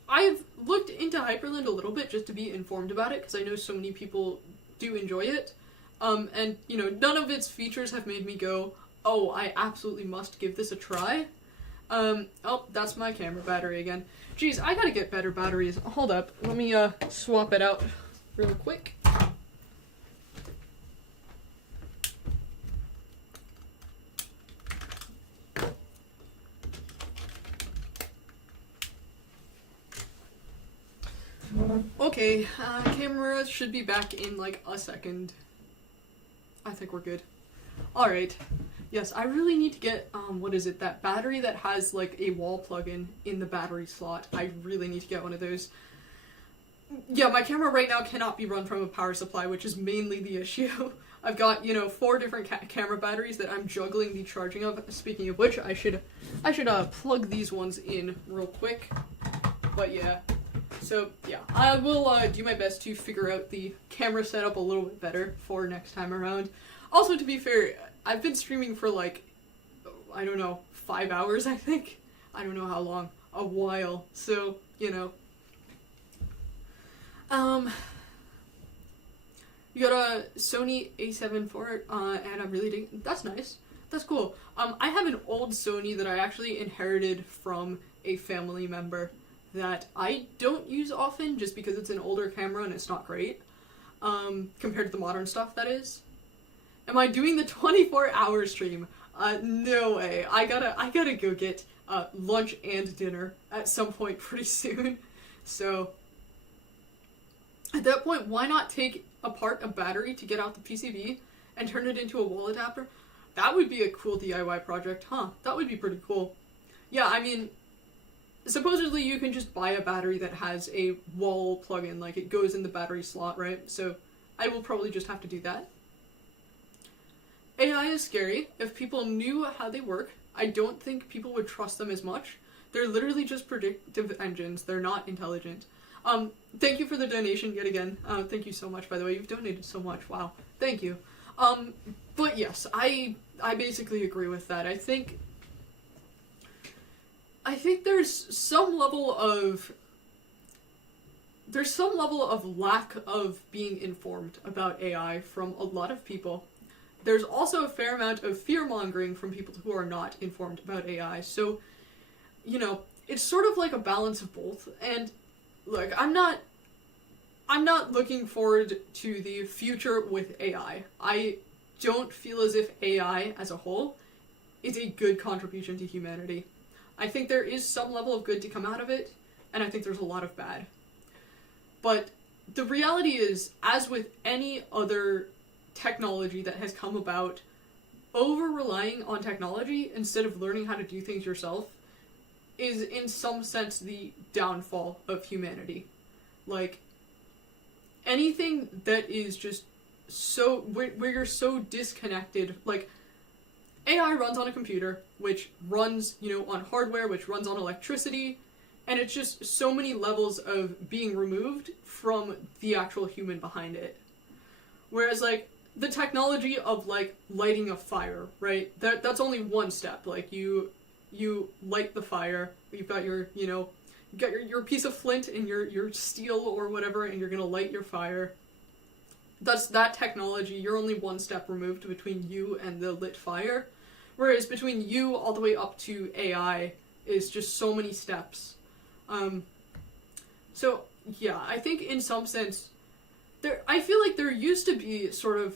I've looked into Hyperland a little bit just to be informed about it, because I know so many people do enjoy it. And, you know, none of its features have made me go, oh, I absolutely must give this a try. Oh, that's my camera battery again. Jeez, I gotta get better batteries. Hold up, let me, swap it out real quick. Okay, camera should be back in like a second. I think we're good. Alright. Yes, I really need to get, what is it, that battery that has like a wall plug-in in the battery slot. I really need to get one of those. Yeah, my camera right now cannot be run from a power supply, which is mainly the issue. I've got, you know, 4 different camera batteries that I'm juggling the charging of. Speaking of which, I should plug these ones in real quick. But yeah. So, yeah, I will do my best to figure out the camera setup a little bit better for next time around. Also, to be fair, I've been streaming for like, I don't know, 5 hours, I think? I don't know how long. A while. So, you know. You got a Sony A7 IV, and I'm really digging. That's nice. That's cool. I have an old Sony that I actually inherited from a family member that I don't use often just because it's an older camera and it's not great, compared to the modern stuff, that is. Am I doing the 24-hour stream? No way. I gotta go get lunch and dinner at some point pretty soon. So, at that point, why not take apart a battery to get out the PCB and turn it into a wall adapter? That would be a cool DIY project, huh? That would be pretty cool. Yeah, I mean, supposedly you can just buy a battery that has a wall plug-in, like it goes in the battery slot, right? So I will probably just have to do that. AI is scary. If people knew how they work, I don't think people would trust them as much. They're literally just predictive engines. They're not intelligent. Thank you for the donation yet again. Thank you so much, by the way. You've donated so much. Wow. Thank you. But yes, I basically agree with that. I think there's some level of lack of being informed about AI from a lot of people. There's also a fair amount of fear-mongering from people who are not informed about AI. So, you know, it's sort of like a balance of both. And look, I'm not looking forward to the future with AI. I don't feel as if AI as a whole is a good contribution to humanity. I think there is some level of good to come out of it, and I think there's a lot of bad. But the reality is, as with any other technology that has come about, over-relying on technology instead of learning how to do things yourself is, in some sense, the downfall of humanity. Like, anything that is just so, where you're so disconnected, like, AI runs on a computer, which runs, you know, on hardware, which runs on electricity, and it's just so many levels of being removed from the actual human behind it. Whereas, like, the technology of, like, lighting a fire, right? That's only one step. Like, you light the fire, you've got your, you know, You got your piece of flint and your steel or whatever, and you're gonna light your fire. That's that technology. You're only one step removed between you and the lit fire. Whereas between you all the way up to AI is just so many steps. So, yeah, I think in some sense, I feel like there used to be sort of,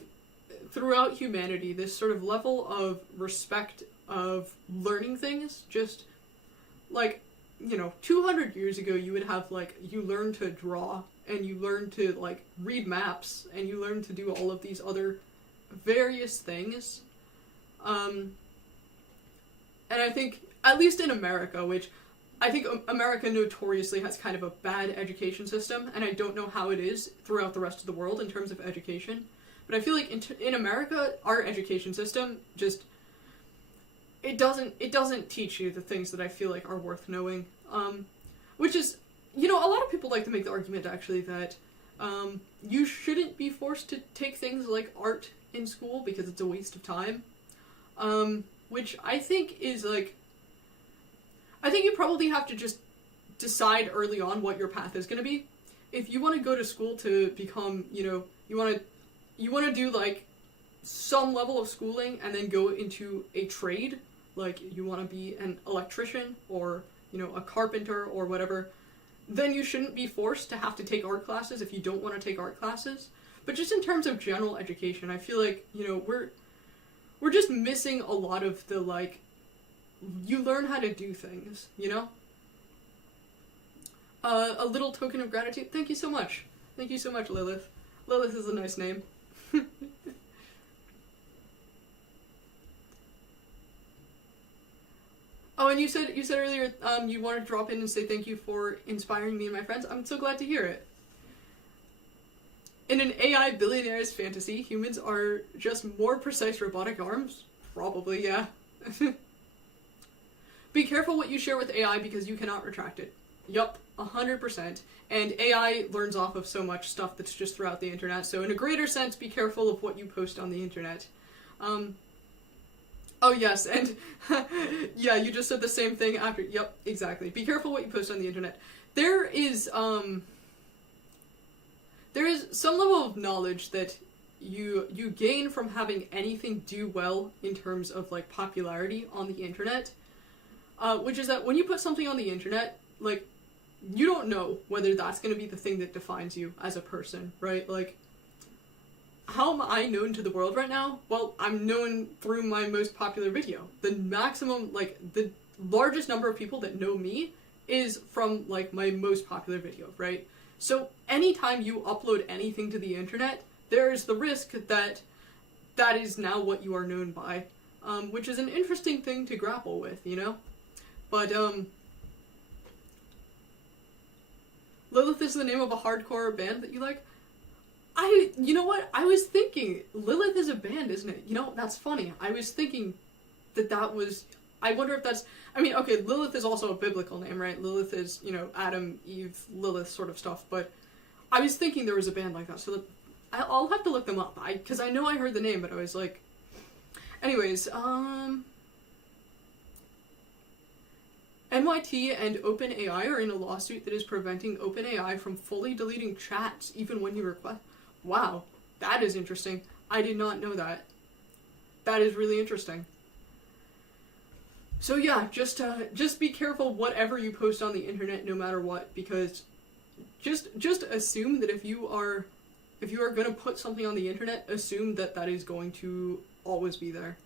throughout humanity, this sort of level of respect of learning things. Just, like, 200 years ago, you would have, like, you learn to draw, and you learn to, like, read maps, and you learn to do all of these other various things. And I think, at least in America, which I think America notoriously has kind of a bad education system, and I don't know how it is throughout the rest of the world in terms of education. But I feel like in America, our education system just, it doesn't teach you the things that I feel like are worth knowing. Which is, a lot of people like to make the argument actually that you shouldn't be forced to take things like art in school because it's a waste of time. Which I think is like, I think you probably have to just decide early on what your path is going to be. If you want to go to school to become, you want to do like some level of schooling and then go into a trade, like you want to be an electrician or, a carpenter or whatever, then you shouldn't be forced to have to take art classes if you don't want to take art classes. But just in terms of general education, I feel like, we're just missing a lot of the, like, you learn how to do things, A little token of gratitude. Thank you so much. Thank you so much, Lilith. Lilith is a nice name. Oh, and you said earlier you wanted to drop in and say thank you for inspiring me and my friends. I'm so glad to hear it. In an AI billionaire's fantasy, humans are just more precise robotic arms? Probably, yeah. Be careful what you share with AI because you cannot retract it. Yup, 100%. And AI learns off of so much stuff that's just throughout the internet, so in a greater sense, be careful of what you post on the internet. Oh yes, and yeah, you just said the same thing after, yep, exactly. Be careful what you post on the internet. There is some level of knowledge that you gain from having anything do well in terms of, like, popularity on the internet, which is that when you put something on the internet, like, you don't know whether that's going to be the thing that defines you as a person, right? Like, how am I known to the world right now? Well, I'm known through my most popular video. The maximum, like, the largest number of people that know me is from, like, my most popular video, right? So anytime you upload anything to the internet, there is the risk that that is now what you are known by, which is an interesting thing to grapple with, But, Lilith is the name of a hardcore band that you like? You know what? I was thinking, Lilith is a band, isn't it? That's funny. I was thinking that was, I wonder if that's, okay, Lilith is also a biblical name, right? Lilith is, Adam, Eve, Lilith sort of stuff, but I was thinking there was a band like that, so I'll have to look them up, because I know I heard the name, but I was like, anyways, NYT and OpenAI are in a lawsuit that is preventing OpenAI from fully deleting chats even when you request. Wow, that is interesting. I did not know that. That is really interesting. So yeah, just be careful whatever you post on the internet, no matter what, because just assume that if you are going to put something on the internet, assume that that is going to always be there.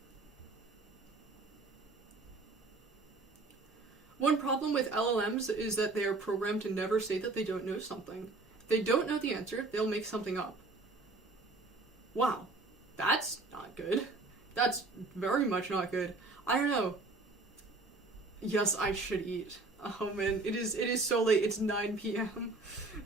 One problem with LLMs is that they are programmed to never say that they don't know something. If they don't know the answer, they'll make something up. Wow, that's not good. That's very much not good. I don't know. Yes, I should eat. Oh man, it is so late. It's 9 p.m.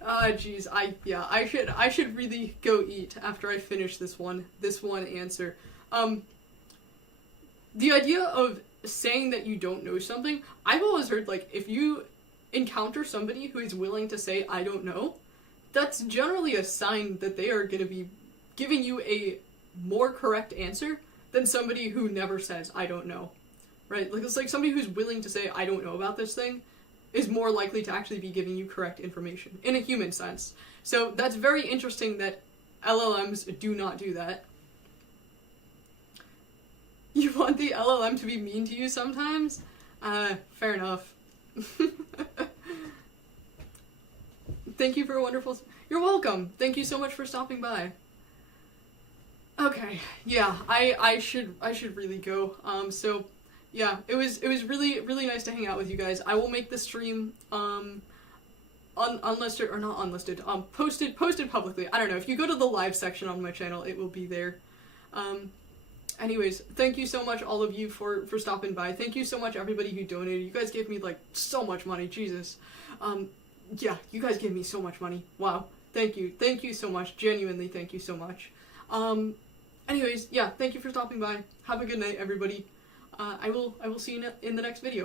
Jeez, I should really go eat after I finish this one answer. The idea of saying that you don't know something, I've always heard, like, if you encounter somebody who is willing to say I don't know, that's generally a sign that they are going to be giving you a more correct answer than somebody who never says I don't know. Right? Like, it's like somebody who's willing to say I don't know about this thing is more likely to actually be giving you correct information in a human sense. So that's very interesting that LLMs do not do that. You want the LLM to be mean to you sometimes? Fair enough. Thank you for a wonderful... You're welcome. Thank you so much for stopping by. Okay, yeah, I should really go. So yeah, it was really nice to hang out with you guys. I will make the stream unlisted or not unlisted, posted publicly. I don't know. If you go to the live section on my channel, it will be there. Anyways, thank you so much all of you for stopping by. Thank you so much everybody who donated. You guys gave me like so much money. Jesus. Yeah, you guys gave me so much money. Wow. Thank you. Thank you so much. Genuinely, thank you so much. Anyways, yeah, thank you for stopping by. Have a good night, everybody. I will see you in the next video.